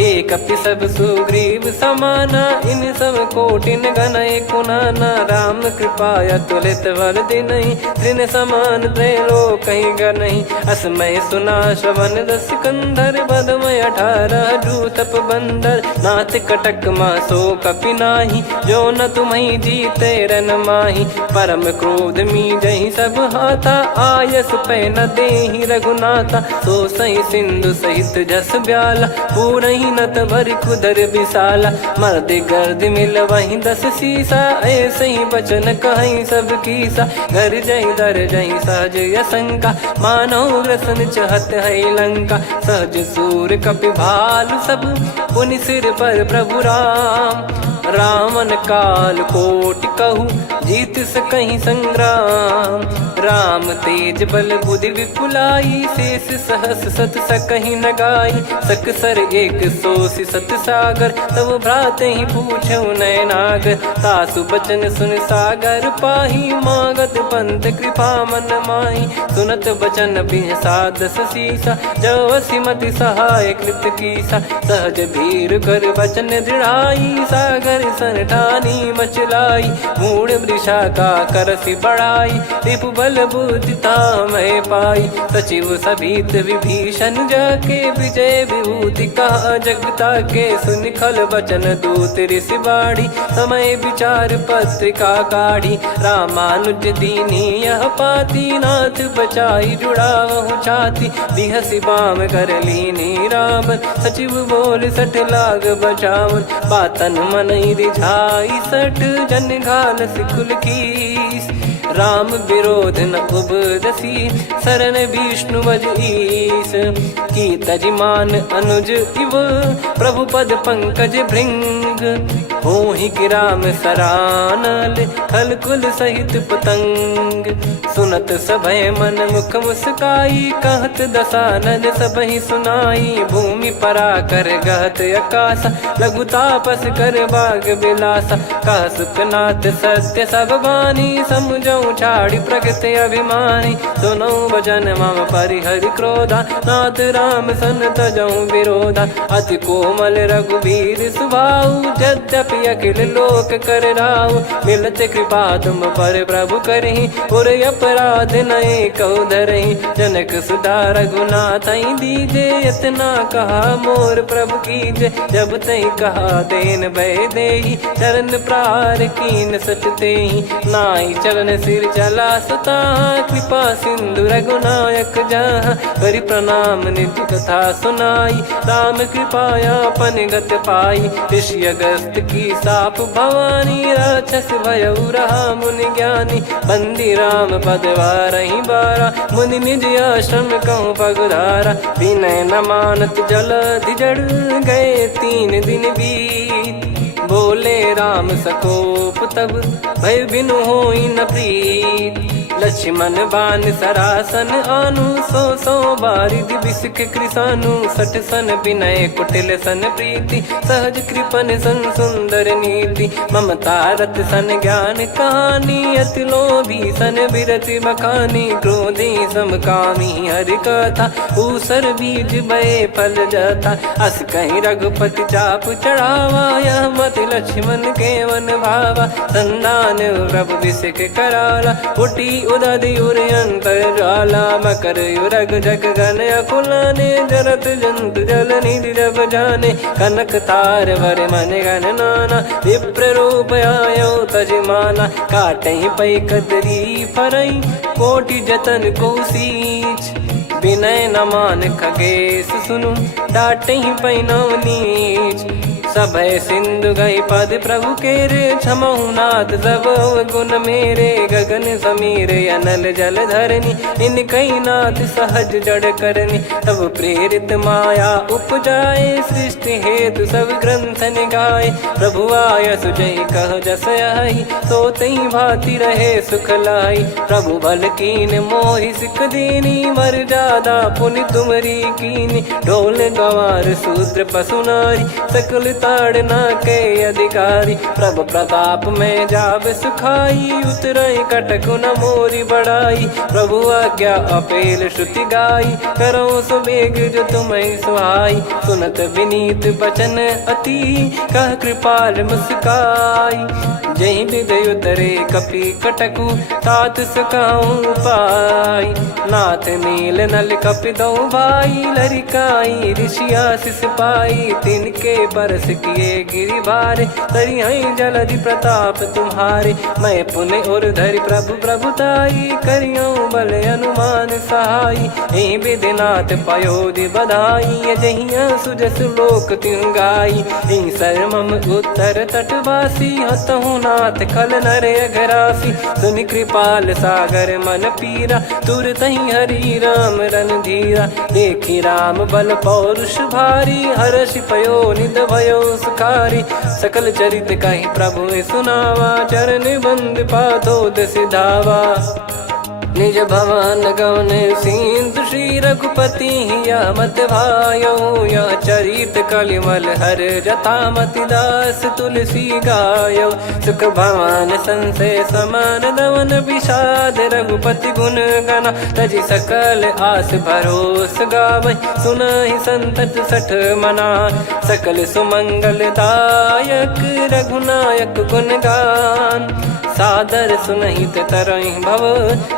एक अपि सब सुग्रीव समाना, इन सब कोटिन गनय कुनाना। राम कृपा अतुलित बल दिनहि, तृण समान त्रैलोकहि गनहि। असमय सुना श्रवण दस कंधर, बदमय 18 जूतप बंदर। नाथ कटक मासो कपि नाही, जो न तुम्हि जीते रन माही। परम क्रोध मीजहि सब हाथा, आयस पै न देहि रघुनाथा। सो सही सिंधु सहित जस ब्याला, पूरहि नत भर कुदर विशाला। मर्द गर्द मिल वहीं 10 सीसा, ऐसे ही बचन कहीं सब कीसा। घर जय दर जय सहज यसंका, मानव रसन चहत है लंका। सहज सूर कपि भालु सब, पुनि सिर पर प्रभु राम। रामन काल कोटि कहु, जीत सकहीं संग्राम। राम तेज बल बुद्धि विपुलाई, शेष सहस सत सकहीं न गाई। सकसर एक सोसी सत सागर, तब भ्राते ही पूछो नयनाग। तासु बचन सुन सागर पाही, मागत पंत कृपा मन माही। सुनत बचन बिहसादस सीसा, जव सिमति सहाय कृत कीसा। सहज भीर कर बचन दृढ़ाई, सागर सन ठानी मचलाई। मूढ़ वृषा का करसि बढ़ाई, रिपु बल बुद्धि तामय पाई। सचिव सभीत विभीषण जाके, विजय विभूति कहा जगता के। सुनि खल बचन दूत ऋषि बाड़ी, समय विचार पत्रिका काढ़ी। रामानुज दीनी यह पाती, नाथ बचाई जुड़ावहु छाती। बिहसि बाम कर लीनी राम, सचिव बोल सठ लाग बचावन। बातन मन रिझाई सठ, जन घाल सिकुल कीस। राम विरोध न उपदसी, शरण विष्णु बज ईस। की तजिमान अनुज इव, प्रभु पद पंकज भृंग। होहि कि राम सरानल, खल कुल सहित पतंग। सुनत सभय मन मुख मुस्काई, कहत दसानन सबहि सुनाई। भूमि परा कर गहत आकाशा, लघु तापस कर बाग बिलासा। कह सुखनाथ सत्य सब बानी, समझौ छाड़ी प्रकृति अभिमानी। सुनो भजन मम परिहरि क्रोधा, नाथ राम सन तजौ विरोधा। अति कोमल रघुवीर सुभाऊ, यद्यपि अखिल लोक कर राऊ। मिलत कृपा तुम पर प्रभु करहि, और अपराध नए कौ धरहि। जनक सुधा रघुनाथ दीजे, इतना कहा मोर प्रभु कीजे। जब तई कहा देन भय देहि, चरण प्रार कीन सट तेहि। नाई चरण सिर चला सता, कृपा सिंधु रघुनायक जहाँ। करि प्रणाम निज कथा सुनाई, राम कृपाया अपन गत पाई। ऋषि अगस्त की साप भवानी, राक्षस भयउ रहा मुनि ज्ञानी। बंदी राम पद वारहि बारा, मुनि निज आश्रम कहूँ पगुधारा। विनय न मानत जलधि जड़, गए 3 दिन बीत। बोले राम सकोप तब, भय बिनु होई न प्रीत। लक्ष्मण बान सरासन आनु, सो बारिधि बिसक कृसानु। सठ सन विनय कुटिल सन प्रीति, सहज कृपन सन सुंदर नीति। ममता रत सन ज्ञान कहानी, अति लोभी सन बिरति बखानी। क्रोधी समकामी हरि कथा, ऊसर बीज भय फल जाता। अस कहीं रघुपति चाप चढ़ावा, यह मत लक्ष्मण के मन भावा। संदान प्रभु बिसक कराला, उठी उदधि उर अंतर ज्वाला। मकर युरग जग गन अकुलाने, जरत जंतु जल निधि जब जाने। कनक तार वर मन गण नाना, विप्र रूप आयो तजमाना। काटहि पै कदरी फरई, कोटि जतन को सींच। विनय न मान खगेश सुनु, डांटहि पै नव नीच। सभय सिंधु गई पद प्रभु केरे, क्षमहु नाथ सब गुण मेरे। गगन समीरे अनल जल धरनी, इन कई नाथ सहज जड़ करनी। तब प्रेरित माया उपजाए, सृष्टि हेतु सब ग्रंथ निगाए। प्रभु आय सुजई कह जस आई, सोतई भांति रहे सुख लाई। प्रभु बल कीन मोहि सिख दीनी, मर्यादा पुनि तुमरी कीनी। ढोल गवार शूद्र पशु नारी, सकल ताड़ना के अधिकारी। प्रभु प्रताप में जाब सुखाई, उतरई कटक न मोरी बढ़ाई। प्रभु आज्ञा अपेल श्रुति गाई, करो सुबेग जो तुम्हें सुहाई। सुनत विनीत बचन अति, कह कृपाल मुस्काई। जहि विदय उतरे कपि कटकु, तात सकाऊं पाई। नाथ नील नल कपि दो भाई, लरिकाई ऋषि आशीष पाई। तिनके बरस किए गिरि भारे, तरिहै जलधि प्रताप तुम्हारे। मैं पुण्य और धरि प्रभु प्रभुताई, करियौ बल अनुमान सहाई। एहि विधिनाथ पयोधि बधाई, जहिया सुजस लोक तिहुँ गाई। एहि सरमम उत्तर तटवासी, हतहु नाथ खल नर अघरासी। सुनि कृपाल सागर मन पीरा, तुरतहि हरि राम रन धीरा। देखि राम बल पौरुष भारी, हर्षि पयो निध भयो सुखारी। सकल चरित कहीं प्रभु सुनावा, चरण बंद पाथो दस धावा। निज भवन गौने सिंधु श्री रघुपति या मत भायो। या चरित कलिमल हर जथा मति दास तुलसी गायो। सुख भवन संशय समान दवन विषाद, रघुपति गुण गना तजि सकल आस भरोस गावै। सुनहि संतत सठ मना, सकल सुमंगल दायक रघुनायक गुण गान। सादर सुनहित तरहि भव,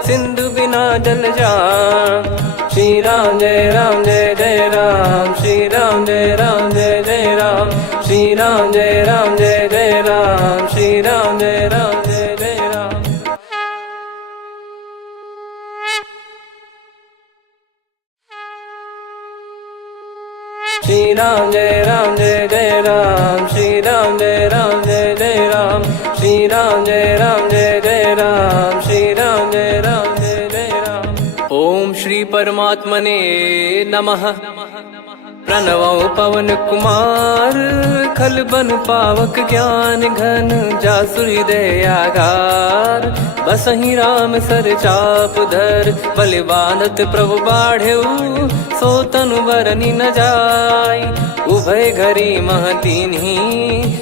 सिंधु बिना जल जान। श्री राम जय राम जय जय राम, श्री राम जय राम जय जय राम, श्री राम जय राम जय जय राम, श्री राम जय राम जय जय राम। श्री राम जय राम जय जय राम, श्री राम जय राम जय जय राम, श्री राम जय राम जय जय राम, श्री राम जय राम जय जय राम। ओम श्री परमात्मने नमः। प्रणवो पवन कुमार, खल बन पावक ज्ञान घन, जासु हृदय आगार। बसहि राम सर चाप धर, बलि बांधत प्रभु बाढ़ेऊ। सो तनु बरनि न जाय, उभय घरी महतीन्ही,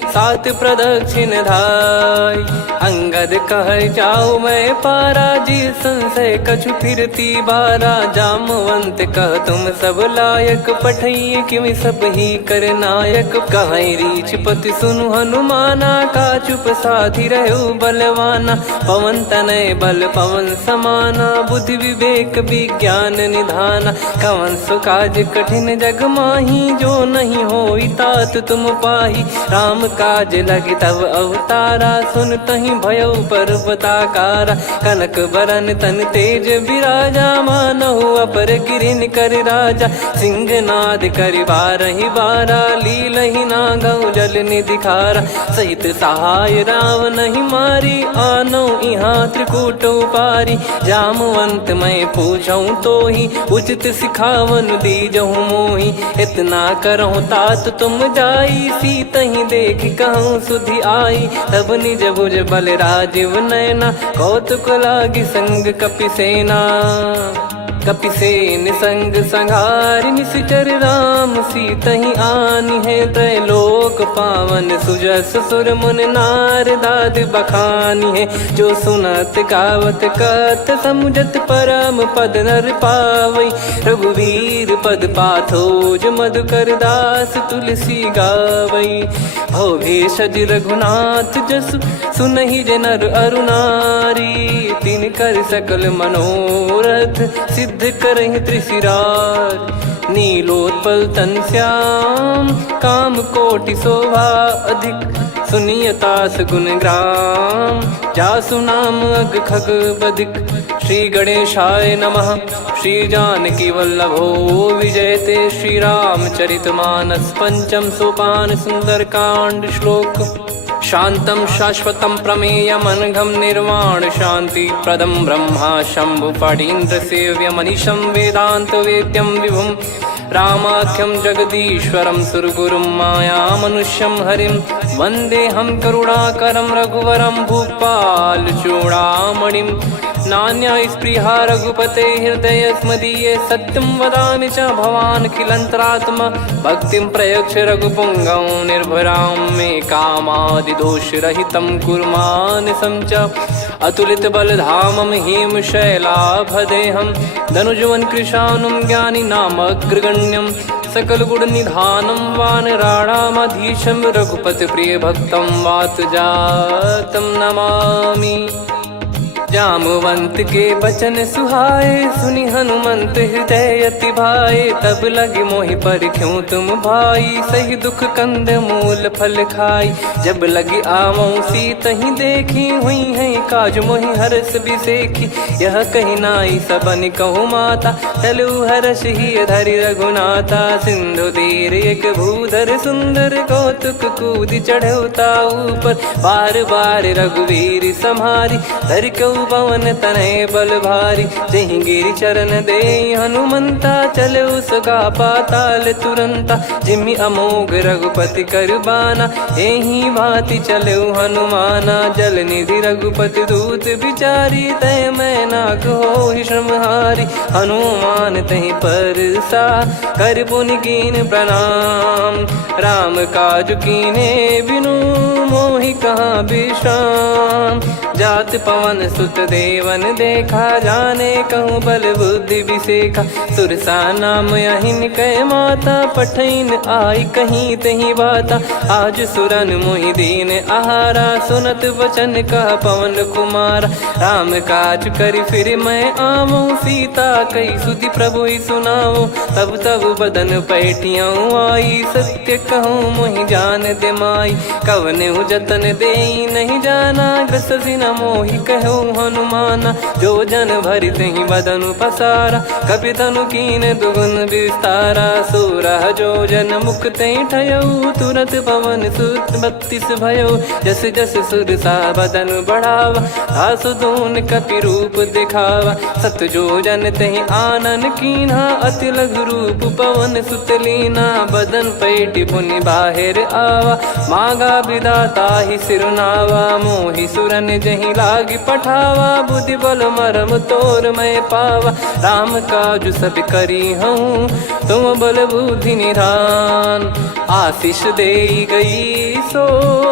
सात प्रदक्षिण धाय। अंगद कह जाऊ मैं पारा, जी संशय कछु फिरती बारा। जामवंत कह तुम सब लायक, पठई किमि सब ही कर नायक। कहीं रीछ पति सुनु हनुमाना, का चुप साधि रहु बलवाना। पवन तनय बल पवन समाना, बुद्धि विवेक विज्ञान निधाना। कवन सो काज कठिन जग माही, जो नहीं होई तात तुम पाही। राम काज लगी तब अवतारा, सुन तहि भयउ पर्वताकारा। कनक बरन तन तेज विराजा, मानहु अपर गिरिन कर राजा। सिंहनाद करि बारहि बारा, लीलहि नागौ जल निधि खारा। सहित सहाय राम नहीं मारी, आनौ इहाँ त्रिकूट पारी। जामवंत मैं पूछऊँ तोहि, उचित सिखावन दीजहु मोहि। इतना करहु तात तुम जाई, सीतहि देख कहूँ सुधि आई। तब निज भुज बल राजीव नयना, कौतुक लागी संग कपिसेना। कपिसेन संग संघारि निशिचर राम, सीतहि आनि है त्रैलोक पावन। सुजस सुर मुन नार दाद बखानी है, जो सुनत गावत कत समुझत परम पद नर पावै। रघुवीर पद पाथोज मधुकर दास तुलसी गावै। भव भेषज रघुनाथ जसु, सुनहि जे नर अरु नारी। तिन कर सकल मनोरथ, सिद्ध करहि त्रिशिरार। नीलोत्पल तन श्याम, काम कोटि शोभा अधिक। सुनियतास गुण ग्राम, जासु नाम अग खग बधिक। श्री गणेशाय नमः। श्री जानकी वल्लभो विजयते, श्री रामचरित मानस पंचम सोपान सुंदरकांड श्लोक। शांतं शाश्वतं प्रमेयमनघं निर्वाण शांति प्रदं ब्रह्मा शंभु फणीन्द्र सेव्य मनीषं वेदांत वेद्यं विभुं। रामाख्यं जगदीश्वरं सुरगुरुं माया मनुष्यं हरिं। वन्देऽहं करुणाकरं रघुवरं भूपाल चूडामणिं। नान्या स्पृहा रघुपते हृदय स्मदीये, सत्यं वदामि च भवान् खिलन्तरात्मा। भक्तिं प्रयच्छ रघुपुङ्गं निर्भरां मे कामादिदोषरहितं कुर्मानसं च। अतुलित बलधामं हेमशैलाभदेहं, धनुजवन कृशानुं ज्ञानिनामग्रगण्यं। सकल गुण निधानं वानराणामधीशं, रघुपति प्रिय भक्तं वातजातं नमामि। जामवंत के बचन सुहाए, सुनि हनुमंत हृदय अति भाए। तब लगे मोहि परख्यूं तुम भाई, सही दुख कंद मूल फल खाई। जब लगी आवऊं सीतहि देखी, हुई है काज मोहि हरस बिसेखी। यह कही नाई सबन कहु माता, चलू हरष ही धरि रघुनाथा। सिंधु तीर एक भूधर सुंदर, कौतुक कूद चढ़ौता ऊपर। बार बार रघुवीर सम्हारी, धरि कऊ पवन तनय बल भारी, जहि गिरि चरण दे हनुमंता, चले उसका पाताल तुरंता। जिमि अमोघ रघुपति कर बाना, एहि भांति चले हनुमाना। जल निधि रघुपति दूत बिचारी, तय मैं नाग होहि श्रमहारी। हनुमान तहि परसा, कर पुनि कीन प्रणाम। राम काज कीने बिनु, मोहि कहाँ विश्राम। जात पवन सुत देवन देखा, जाने कहूँ बल बुद्धि विसेखा। सुरसा नाम अहिन कै माता, पठैन आई कहीं तहीं बाता। आज सुरन मोहि दीन आहारा, सुनत वचन कह पवन कुमारा। राम काज करि फिर मैं आवऊँ, सीता कई सुधि प्रभु ही सुनाओ। तब तब बदन पैठियाँ आई, सत्य कहूँ मोहि जान दे माई। कवने जतन देई नहीं जाना, ग्रसिन मोहि कहूँ हनुमाना। जो जन भरि तहि बदन पसारा, कपि तनु कीन दुगुन विस्तारा। सोरह जो जन मुख तहि ठयऊ, तुरत पवन सुत 32 भयऊ। जस जस सुरसा बदन बढ़ावा, आसु दून कपि रूप दिखावा। सत जो जन तहि आनन कीन्हा, अति लघु रूप पवन सुत लीना। बदन पैठि पुनि बाहिर आवा, मांगा विधाता ही सिरुनावा। मोहि सुरन जहि लागी पठावा, बुद्धि बल मरम तोर मैं पावा। राम काज सब करी हूँ, तुम बल बुद्धि निधान। आशीष देई गई सो,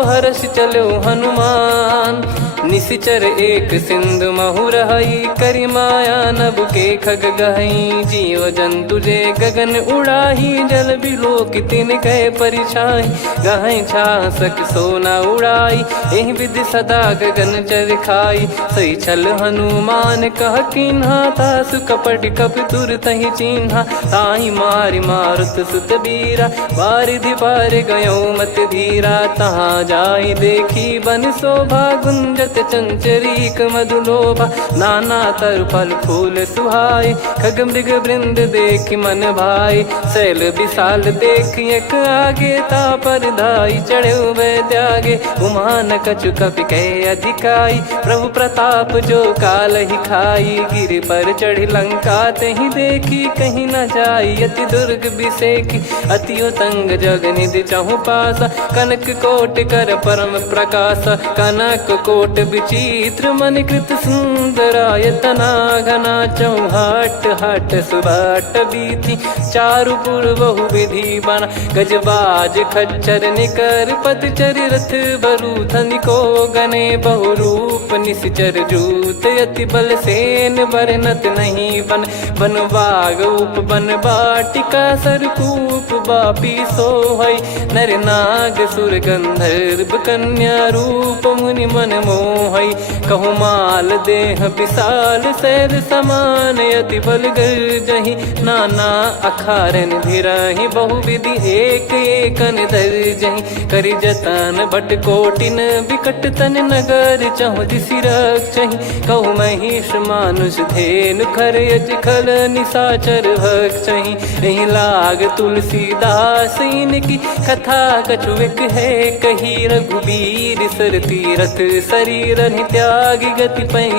हर्ष चलो हनुमान। निशिचर एक सिंधु महु रहई, करि माया नभ के खग गहई। जीव जंतु जे गगन उड़ाही, जल बिलोक तिन गए परिछाई। गहई छासक सोना उड़ाई, एहि विधि सदा गगन चर खाई। सही छल हनुमान कह कीन्हा, तासु कपट कपि तुर तहि चिन्हा। ताहि मारि मारुत सुत बीरा, बारिधि पार गयो मत धीरा। तहाँ जाई देखी बन शोभा, गुंजत चंचरीक मधुलोभा। नाना तरु फल फूल सुहाई, खग मृग वृंद देख मन भाई। शैल विशाल देख एक आगे, तापर धाई चढ़े वै त्यागे। उमा न कछु कपि कहे अधिकाई, प्रभु प्रताप जो काल ही खाई। गिर पर चढ़ी लंका तहि देखी, कहीं न जाई अति दुर्ग बिसेकी। अति उतंग जग निधि चहु पासा, कनक कोट कर परम प्रकाशा। कनक कोट विचित्र मन कृत सुंदरायतना। घना चौहाट हाट सुबाट बीथी, चारु पुर बहु विधि बना। गजबाज खच्चर निकर पतचर, रथ बरु धनिको गने। बहु रूप निश्चर जूत, अति बल सेन बरनत नहीं बन। बन बाग उप बन बाटिका, सरकूप बापी सोहई। नर नाग सुर गंधर्व कन्या, रूप मुनि मन मोहई। कहु माल देह विशाल, शैल समान अति बल गर्जहि। नाना अखारन भिरहि, बहु विधि एक एकन दर्जहि। करि जतन बट कोटिन, विकट तन नगर चहु दिसि रक्षहि। कहु महिष मानुष धेनु, खर यज खल निशाचर भक्षहि। एहि लाग तुलसीदास इनकी, कथा कछु एक है कही। रघुबीर सर तीरथ शरीर, त्यागी गति पै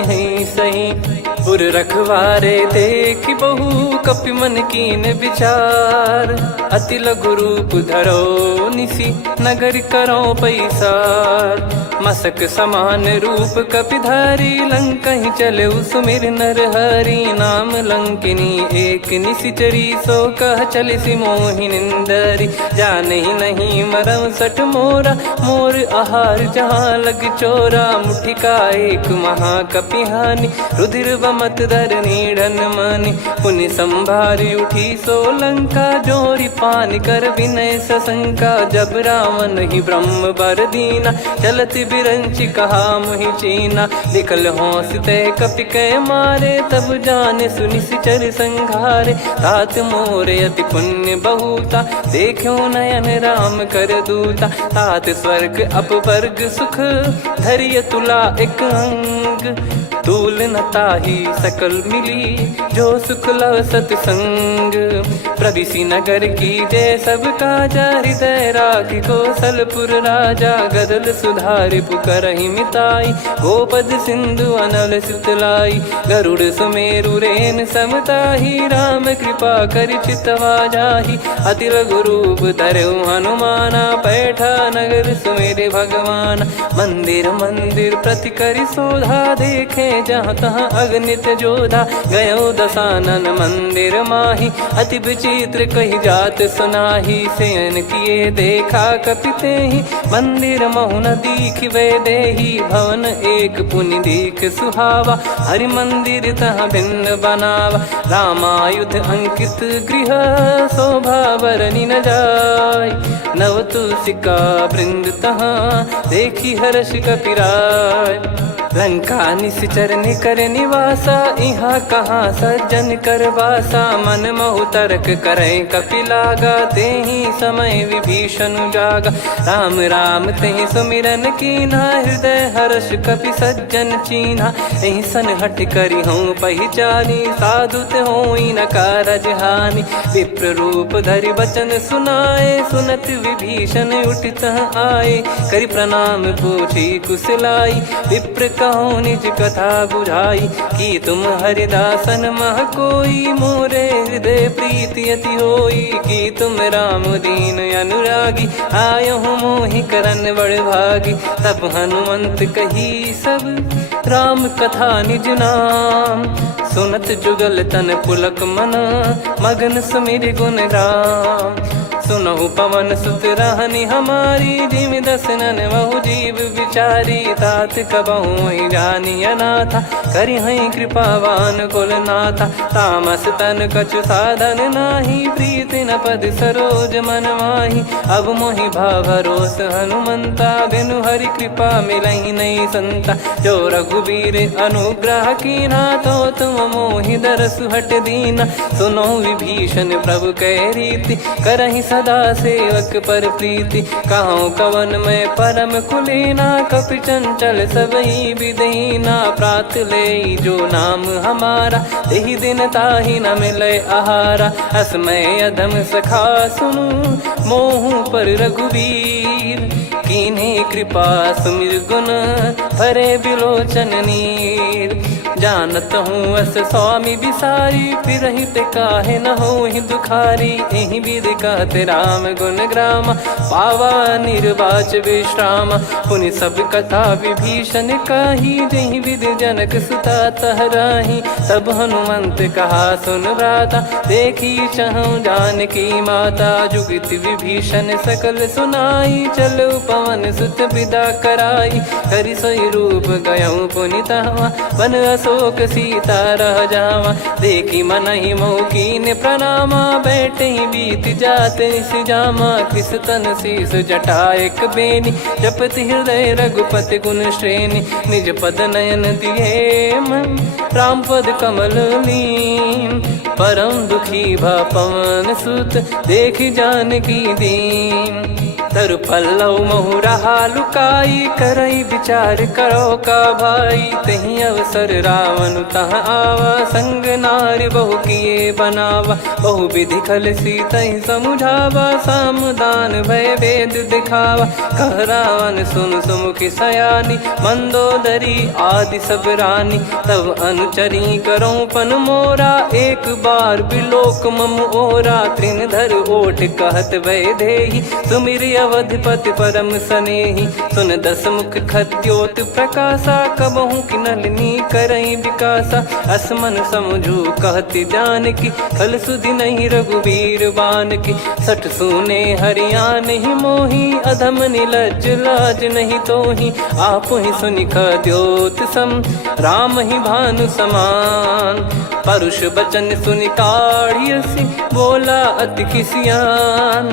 सही। पुर रखवारे देख बहु, कपि मन कीन विचार। अति लघु रूप धरो निसी, नगर करो पैसार। मसक समान रूप कपि धारी, लंकहि चले सुमिर नर हरि। नाम लंकिनी एक निशिचरी, सो कह चलिसि मोहि निंदरी। जानहि नहीं मरम सठ मोरा, मोर आहार जहाँ लग चोरा। मुठिका एक महाकपि हानि, रुधिर बमत धरनी ढन मानि। पुनि संभारी उठी सो लंका, जोरी पान कर विनय सशंका। जब रावण ही ब्रह्म बर दीना, चलत बिरंचि कहा मुहि चीना। निकल होंस तय कपि कै मारे, तब जाने सुनि सिचर संघारे। तात मोरे अति पुण्य बहुता, देखो नयन राम कर दूता। तात स्वर्ग अपवर्ग सुख, धरिय तुला एक अंग। तूल न ताहि सकल मिली, जो सुख लव सतसंग। प्रविशि नगर की जय सब काजा, हृदय राखि कौशलपुर राजा। गदल सुधारि पुकरहि मिताई, गोप द्रौपद सिंधु अनल सितलाई, गरुड़ सुमेरु रेन समताही, राम कृपा कर चितवा जाही। अति लघु रूप धरऊ हनुमाना, बैठा नगर सुमेरे भगवान। मंदिर मंदिर प्रति करि शोधा, देखे जहाँ तहाँ अगणित जोधा। गयो दशानन मंदिर माही, अति विचित्र कही जात सुनाही। शयन किए देखा कपिते ही, मंदिर महु न दीखिबे देही। भवन एक पुनि दीख सुहावा, हरि मंदिर तहाँ भिन्न बनावा। रामायुध अंकित गृह, शोभा बरनी न जाय। नव तुलसी का वृंद तहाँ, देखी हर्ष कपिराय। लंका निश्चर निकर निवासा, इहाँ कहाँ सज्जन कर वासा। मन महु तर्क करें कपिलागा, तेहि समय विभीषण जागा। राम राम तेहि सुमिरन कीन्हा, हृदय हर्ष कपि सज्जन चीन्हा। एहि सन हट करि हूँ पहिचानी, साधु ते होई न कारज हानि। विप्र रूप धरि वचन सुनाए, सुनत विभीषण उठित आए। करि प्रणाम पूछी कुशलाई, विप्र कहो निज कथा बुझाई। कि तुम हरिदासन मह कोई, मोरे हृदय प्रीति अति होई। कि तुम राम दीन अनुरागी, आयहु मोहि करन बड़ भागी। तब हनुमंत कही सब, राम कथा निज नाम। सुनत जुगल तन पुलक मन, मगन सुमिर गुण राम। सुनहु पवन सुत रहनी हमारी, जिमि दसनन महु जीव विचारी। तात कबहु ही जानी अनाथा, करि हई कृपावान कुल नाथा। तामस तन कछु साधन नाही, प्रीति न पद सरोज मन माही। अब मोहि भाव भरोस हनुमंता, बिनु हरि कृपा मिलहि नहीं संता। जो रघुबीर अनुग्रह कीना, तो तुम मोहि दरसु हट दीना। सुनो विभीषण प्रभु कह रीति, करहि सदा सेवक पर प्रीति। कहूँ कवन में परम कुलीना, कपि चंचल सबही विदहीना। प्रात ले जो नाम हमारा, तेहि दिन ताहि न मिले आहारा। असमय अधम सखा सुनु, मोहु पर रघुवीर। कीन्ही कृपा सुमिर गुण, भरे बिलोचन नीर। जानत हूँ अस स्वामी बिसारी, फिर हित काहे न हो ही दुखारी। एहि विधि कहते राम गुण ग्राम, पावा निर्वाच विश्राम। पुनि सब कथा विभीषण कही, जहि विधि जनक सुता तहराही। तब हनुमंत कहा सुन भ्राता, देखी चहु जानकी माता। जुगित विभीषण सकल सुनाई, चलो पवन सुत विदा कराई। करि सोई रूप गयऊँ पुनि तहाँ, वन अशोक सीता रह जावा। देखी मनहि मौकीन प्रणामा, बैठे ही बीत जात निस जामा। कृस तन शीस जटा एक बेनी, जपति हृदय रघुपति गुण श्रेणी। निज पद नयन दिए मन, राम पद कमल लीन। परम दुखी भा पवन सुत, देखी जानकी दीन। तरु पल्लव महु रहा लुकाई, करई विचार करो का भाई। तही अवसर रावण तहाँ आवा, संग नारी बहु किए बनावा। बहु विधि खल सीतहि समुझावा, सामदान भय वेद दिखावा। कह रावण सुन सुमुखी सयानी, मंदोदरी आदि सब रानी। तब अनुचरी करो पन मोरा, एक बार बिलोक मम ओरा। तृण धर ओठ कहत भय देहि, सुमिर अवधिपति परम सनेहि। सुन दस मुख खद्योत प्रकाशा, कबहु की नलिनी करई विकासा। असमन समझू कहति जानकी, खल सुधि नहीं रघुवीर बान की। सठ सुने हरियाण ही मोही, अधम निलज लाज नहीं तोही। आप ही सुनि खद्योत सम, राम ही भानु समान। परुष बचन सुनि काढ़ियसि, बोला अति किसियान।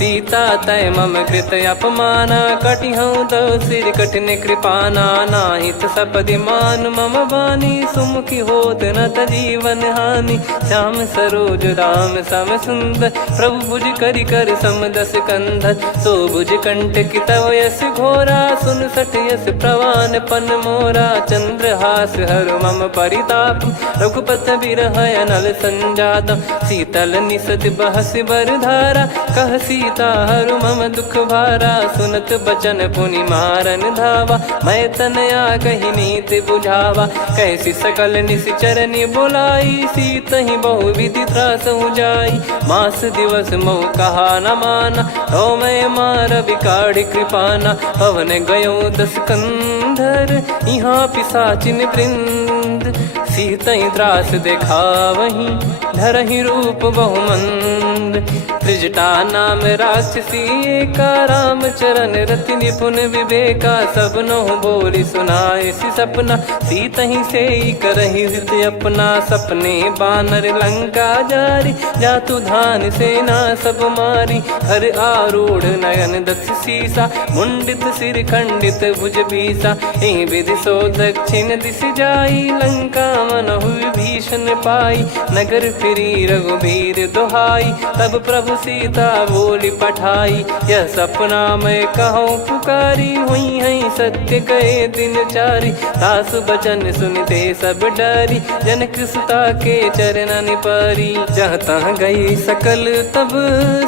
सीता तय मम कृत अपमाना, कटिहऊँ दो सिर कठिन कृपाना। नाहित सपदि मान मम बानी, सुमुखी होत न जीवन हानि। श्याम सरोज राम सम सुंदर, प्रभु भुज करि कर सम दस कंधर। सो भुज कंठ की तव यस घोरा, सुन सठ यस प्रवान पन मोरा। चंद्रहास हर मम परिताप, रघुपत बिरह अनल संजात शीतल निसत बहस बरधारा कह सीता हरु मम दुख भारा सुनत बचन पुनि मारन धावा मैं तनया कही नीति बुझावा कैसी सकल निश्चरनि बोलाई सीत ही बहु विधि त्रास जाई मास दिवस मऊ कहा न माना तो मैं मार बिकाड़ी कृपाना पवन गयो दस कंधर यहाँ पिसाचिन वृंद सीतई त्रास देखा वहीं धरहि रूप बहुमंद त्रिजटा नाम राक्षसी का राम चरण रति निपुण विवेका सब नौ बोली सुनाए सी सपना सीतहि से करहि हृद अपना सपने बानर लंका जारी जातु धान सेना सब मारी हर आरूढ़ नयन दक्ष सीसा मुंडित सिर खंडित भुज बीसा इन विधि सो दक्षिण दिश जाई लंका मनहु भीषण पाई नगर फिरी रघुबीर दुहाई तब प्रभु सीता बोली पठाई यह सपना मैं कहूँ पुकारी हुई है सत्य कहे दिन चारी सासु बचन सुनते सब डरी जनक सुता के चरण परी जहाँ तहाँ गई सकल तब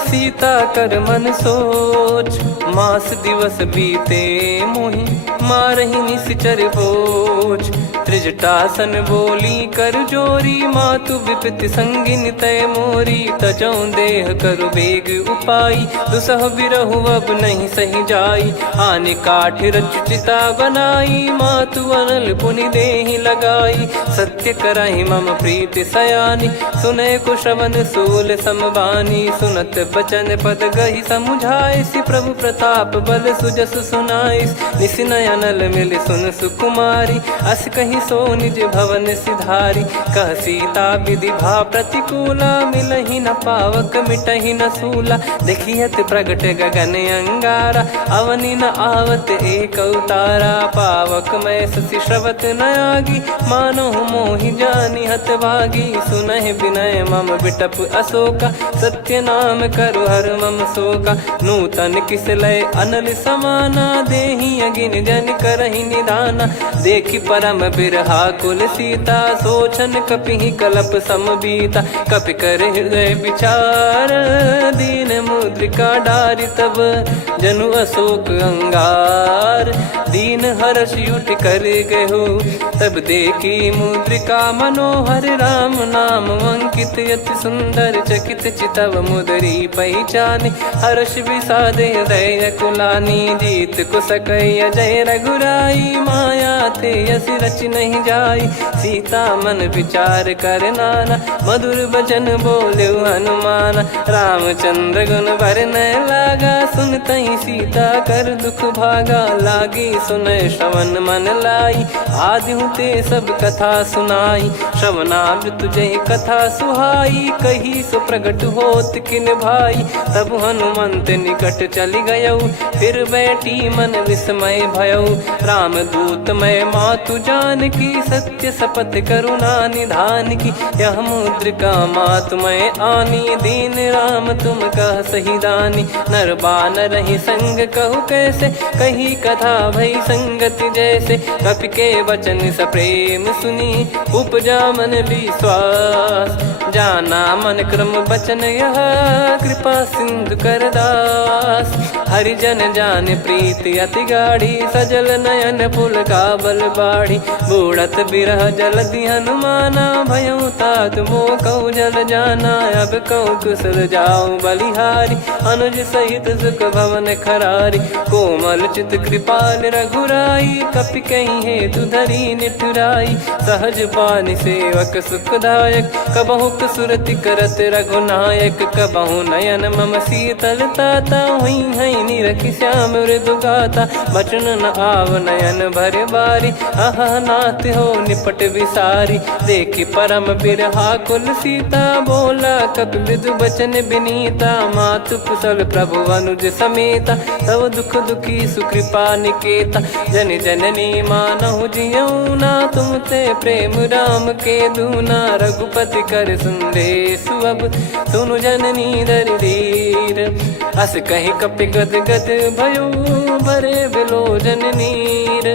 सीता कर मन सोच मास दिवस बीते मोहि मारहि निश्चर बोझ त्रिजटासन बोली कर जोरी मातु विपति संगिन तय मोरी तजौ देह करु बेग उपाई दुसह बिरहु अब नहीं सही जाई आने काठ रचिता बनाई मातु अनल पुनि देहि लगाई सत्य कराई मम प्रीति सयानी सुने को श्रवण सूल समबानी सुनत बचन पद गही समुझाए सि प्रभु प्रताप बल सुजस सुनाइस निसिनय अनल मिल सुन सुकुमारी अस कही सो निज भवन सिधारी कह सीता विधि भा प्रतिकूला मिलहि न पावक मिटहि न सूला देखियत प्रगट गगन अंगारा अवनि न आवत एक उतारा पावक मैं ससी श्रवत न आगी मानो मोहि जानि हत भागी सुनहि विनय मम बिटप अशोका सत्य नाम करु हर मम शोका नूतन किस लय अनल समाना देहि अगिन जन करहि निदाना देखि परम बिरहा कुल सीता सोचन कपि कलप समबीता कपि कर हृदय विचार दीन मुद्रिका डारि तब जनु अशोक अंगार दीन हर्ष उठ कर गहो तब देखी मुद्रिका मनोहर राम नाम अंकित यति सुंदर चकित चितव मुदरी पहचान हर्ष विषाद हृदय कुलानी जीत को सकय जय रघुराई माया थे यस रच नहीं जाई सीता मन विचार कर नाना मधुर बचन बोले हनुमान रामचंद्र गुण वरन लागा सुनतहि सीता कर दुख भागा लागी सुनय श्रवण मन लाई आदि ते सब कथा सुनाई श्रवणामृत जय कथा सुहाई कही सो प्रगट होत किन भाई तब हनुमंत निकट चली गयौ फिर बैठी मन विस्मय भयौ राम दूत मैं मातु जान की सत्य शपथ करुणा निधान की यह मुद्रिका मातु मैं आनी दीन राम तुम कह सही दानी नर बानर ही संग कहु कैसे कही कथा भई संगति जैसे कपि के वचन सप्रेम सुनी उपजा मन विश्वास जाना मन क्रम बचन यह कृपा सिंधु कर दास हरिजन जान प्रीति अति गाढ़ी सजल नयन फुल काबल बाढ़ी बूढ़त बिरह जल दी हनुमाना भयउ तात मो कौ जल जाना अब कौ कुशल जाऊं बलिहारी अनुज सहित सुख भवन खरारी कोमल चित कृपाल रघुराई कपि कहीं हेतु धरी निठुराई सहज पानि सेवक सुखदायक कबहु सुरति करत रघुनायक कबहु नयन मम शीतल ताता हुई है निरखि श्याम मृदु गाता बचन न आव नयन भर बारी अह नाथ हो निपट विसारी देखि परम बिरहा कुल सीता बोला कपि मृदु बचन बिनीता मातु कुशल प्रभु अनुज समेता तव दुख दुखी सुकृपा निकेता जन जननी मानहु जियऊ ना तुम ते प्रेम राम के दूना रघुपति कर संदेश अब सुनु जननी दर धीर अस कहि कपि गद गद भयो भरे बिलोचन नीर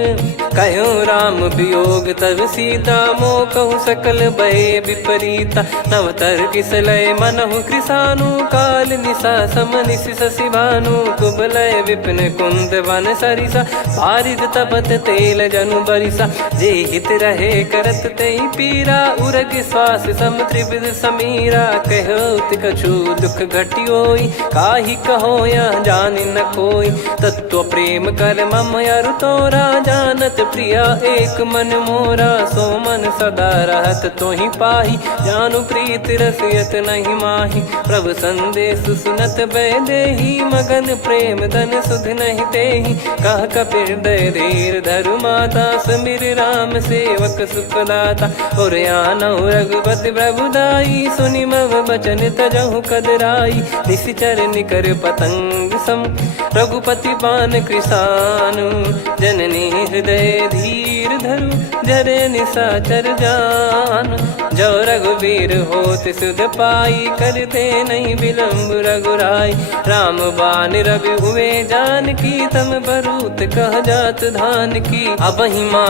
कहो राम वियोग तब सीता मोह कहु सकल भय विपरीता नवतर किसलय मनहु कृषानु काल निशा समनिशि शशि भानु कुबलय विपिन कुंद वन सरिसा पारिद तपत तेल जनु बरिसा जे हित रहे करत ते पीरा उरग श्वास सम त्रिविध समीरा कहो कछु दुख घटियोई काहि कहो या जान न कोई तत्व प्रेम कर मम अरु तोरा जानत प्रिया एक मन मोरा सो मन सदा रहत तोहि पाही जानु प्रीत रसियत नहीं माही प्रभु संदेश सुनत बैदेही मगन प्रेम धन सुध नहीं तेहि कह कपिर दय धीर धरु माता समीर राम सेवक सुखदाता और आनौ रघुपति प्रभु दाई सुनि मव बचन तजहु कदराई निशिचर निकर पतंग सम रघुपति पान कृषानु जननी हृदय धीर धरु जरे निशाचर जान जो रघुवीर होत सुध पाई कर दे नहीं विलंब रघुराई राम बान रवि हुए जान की तम बरूत कह जात धान की अब ही माँ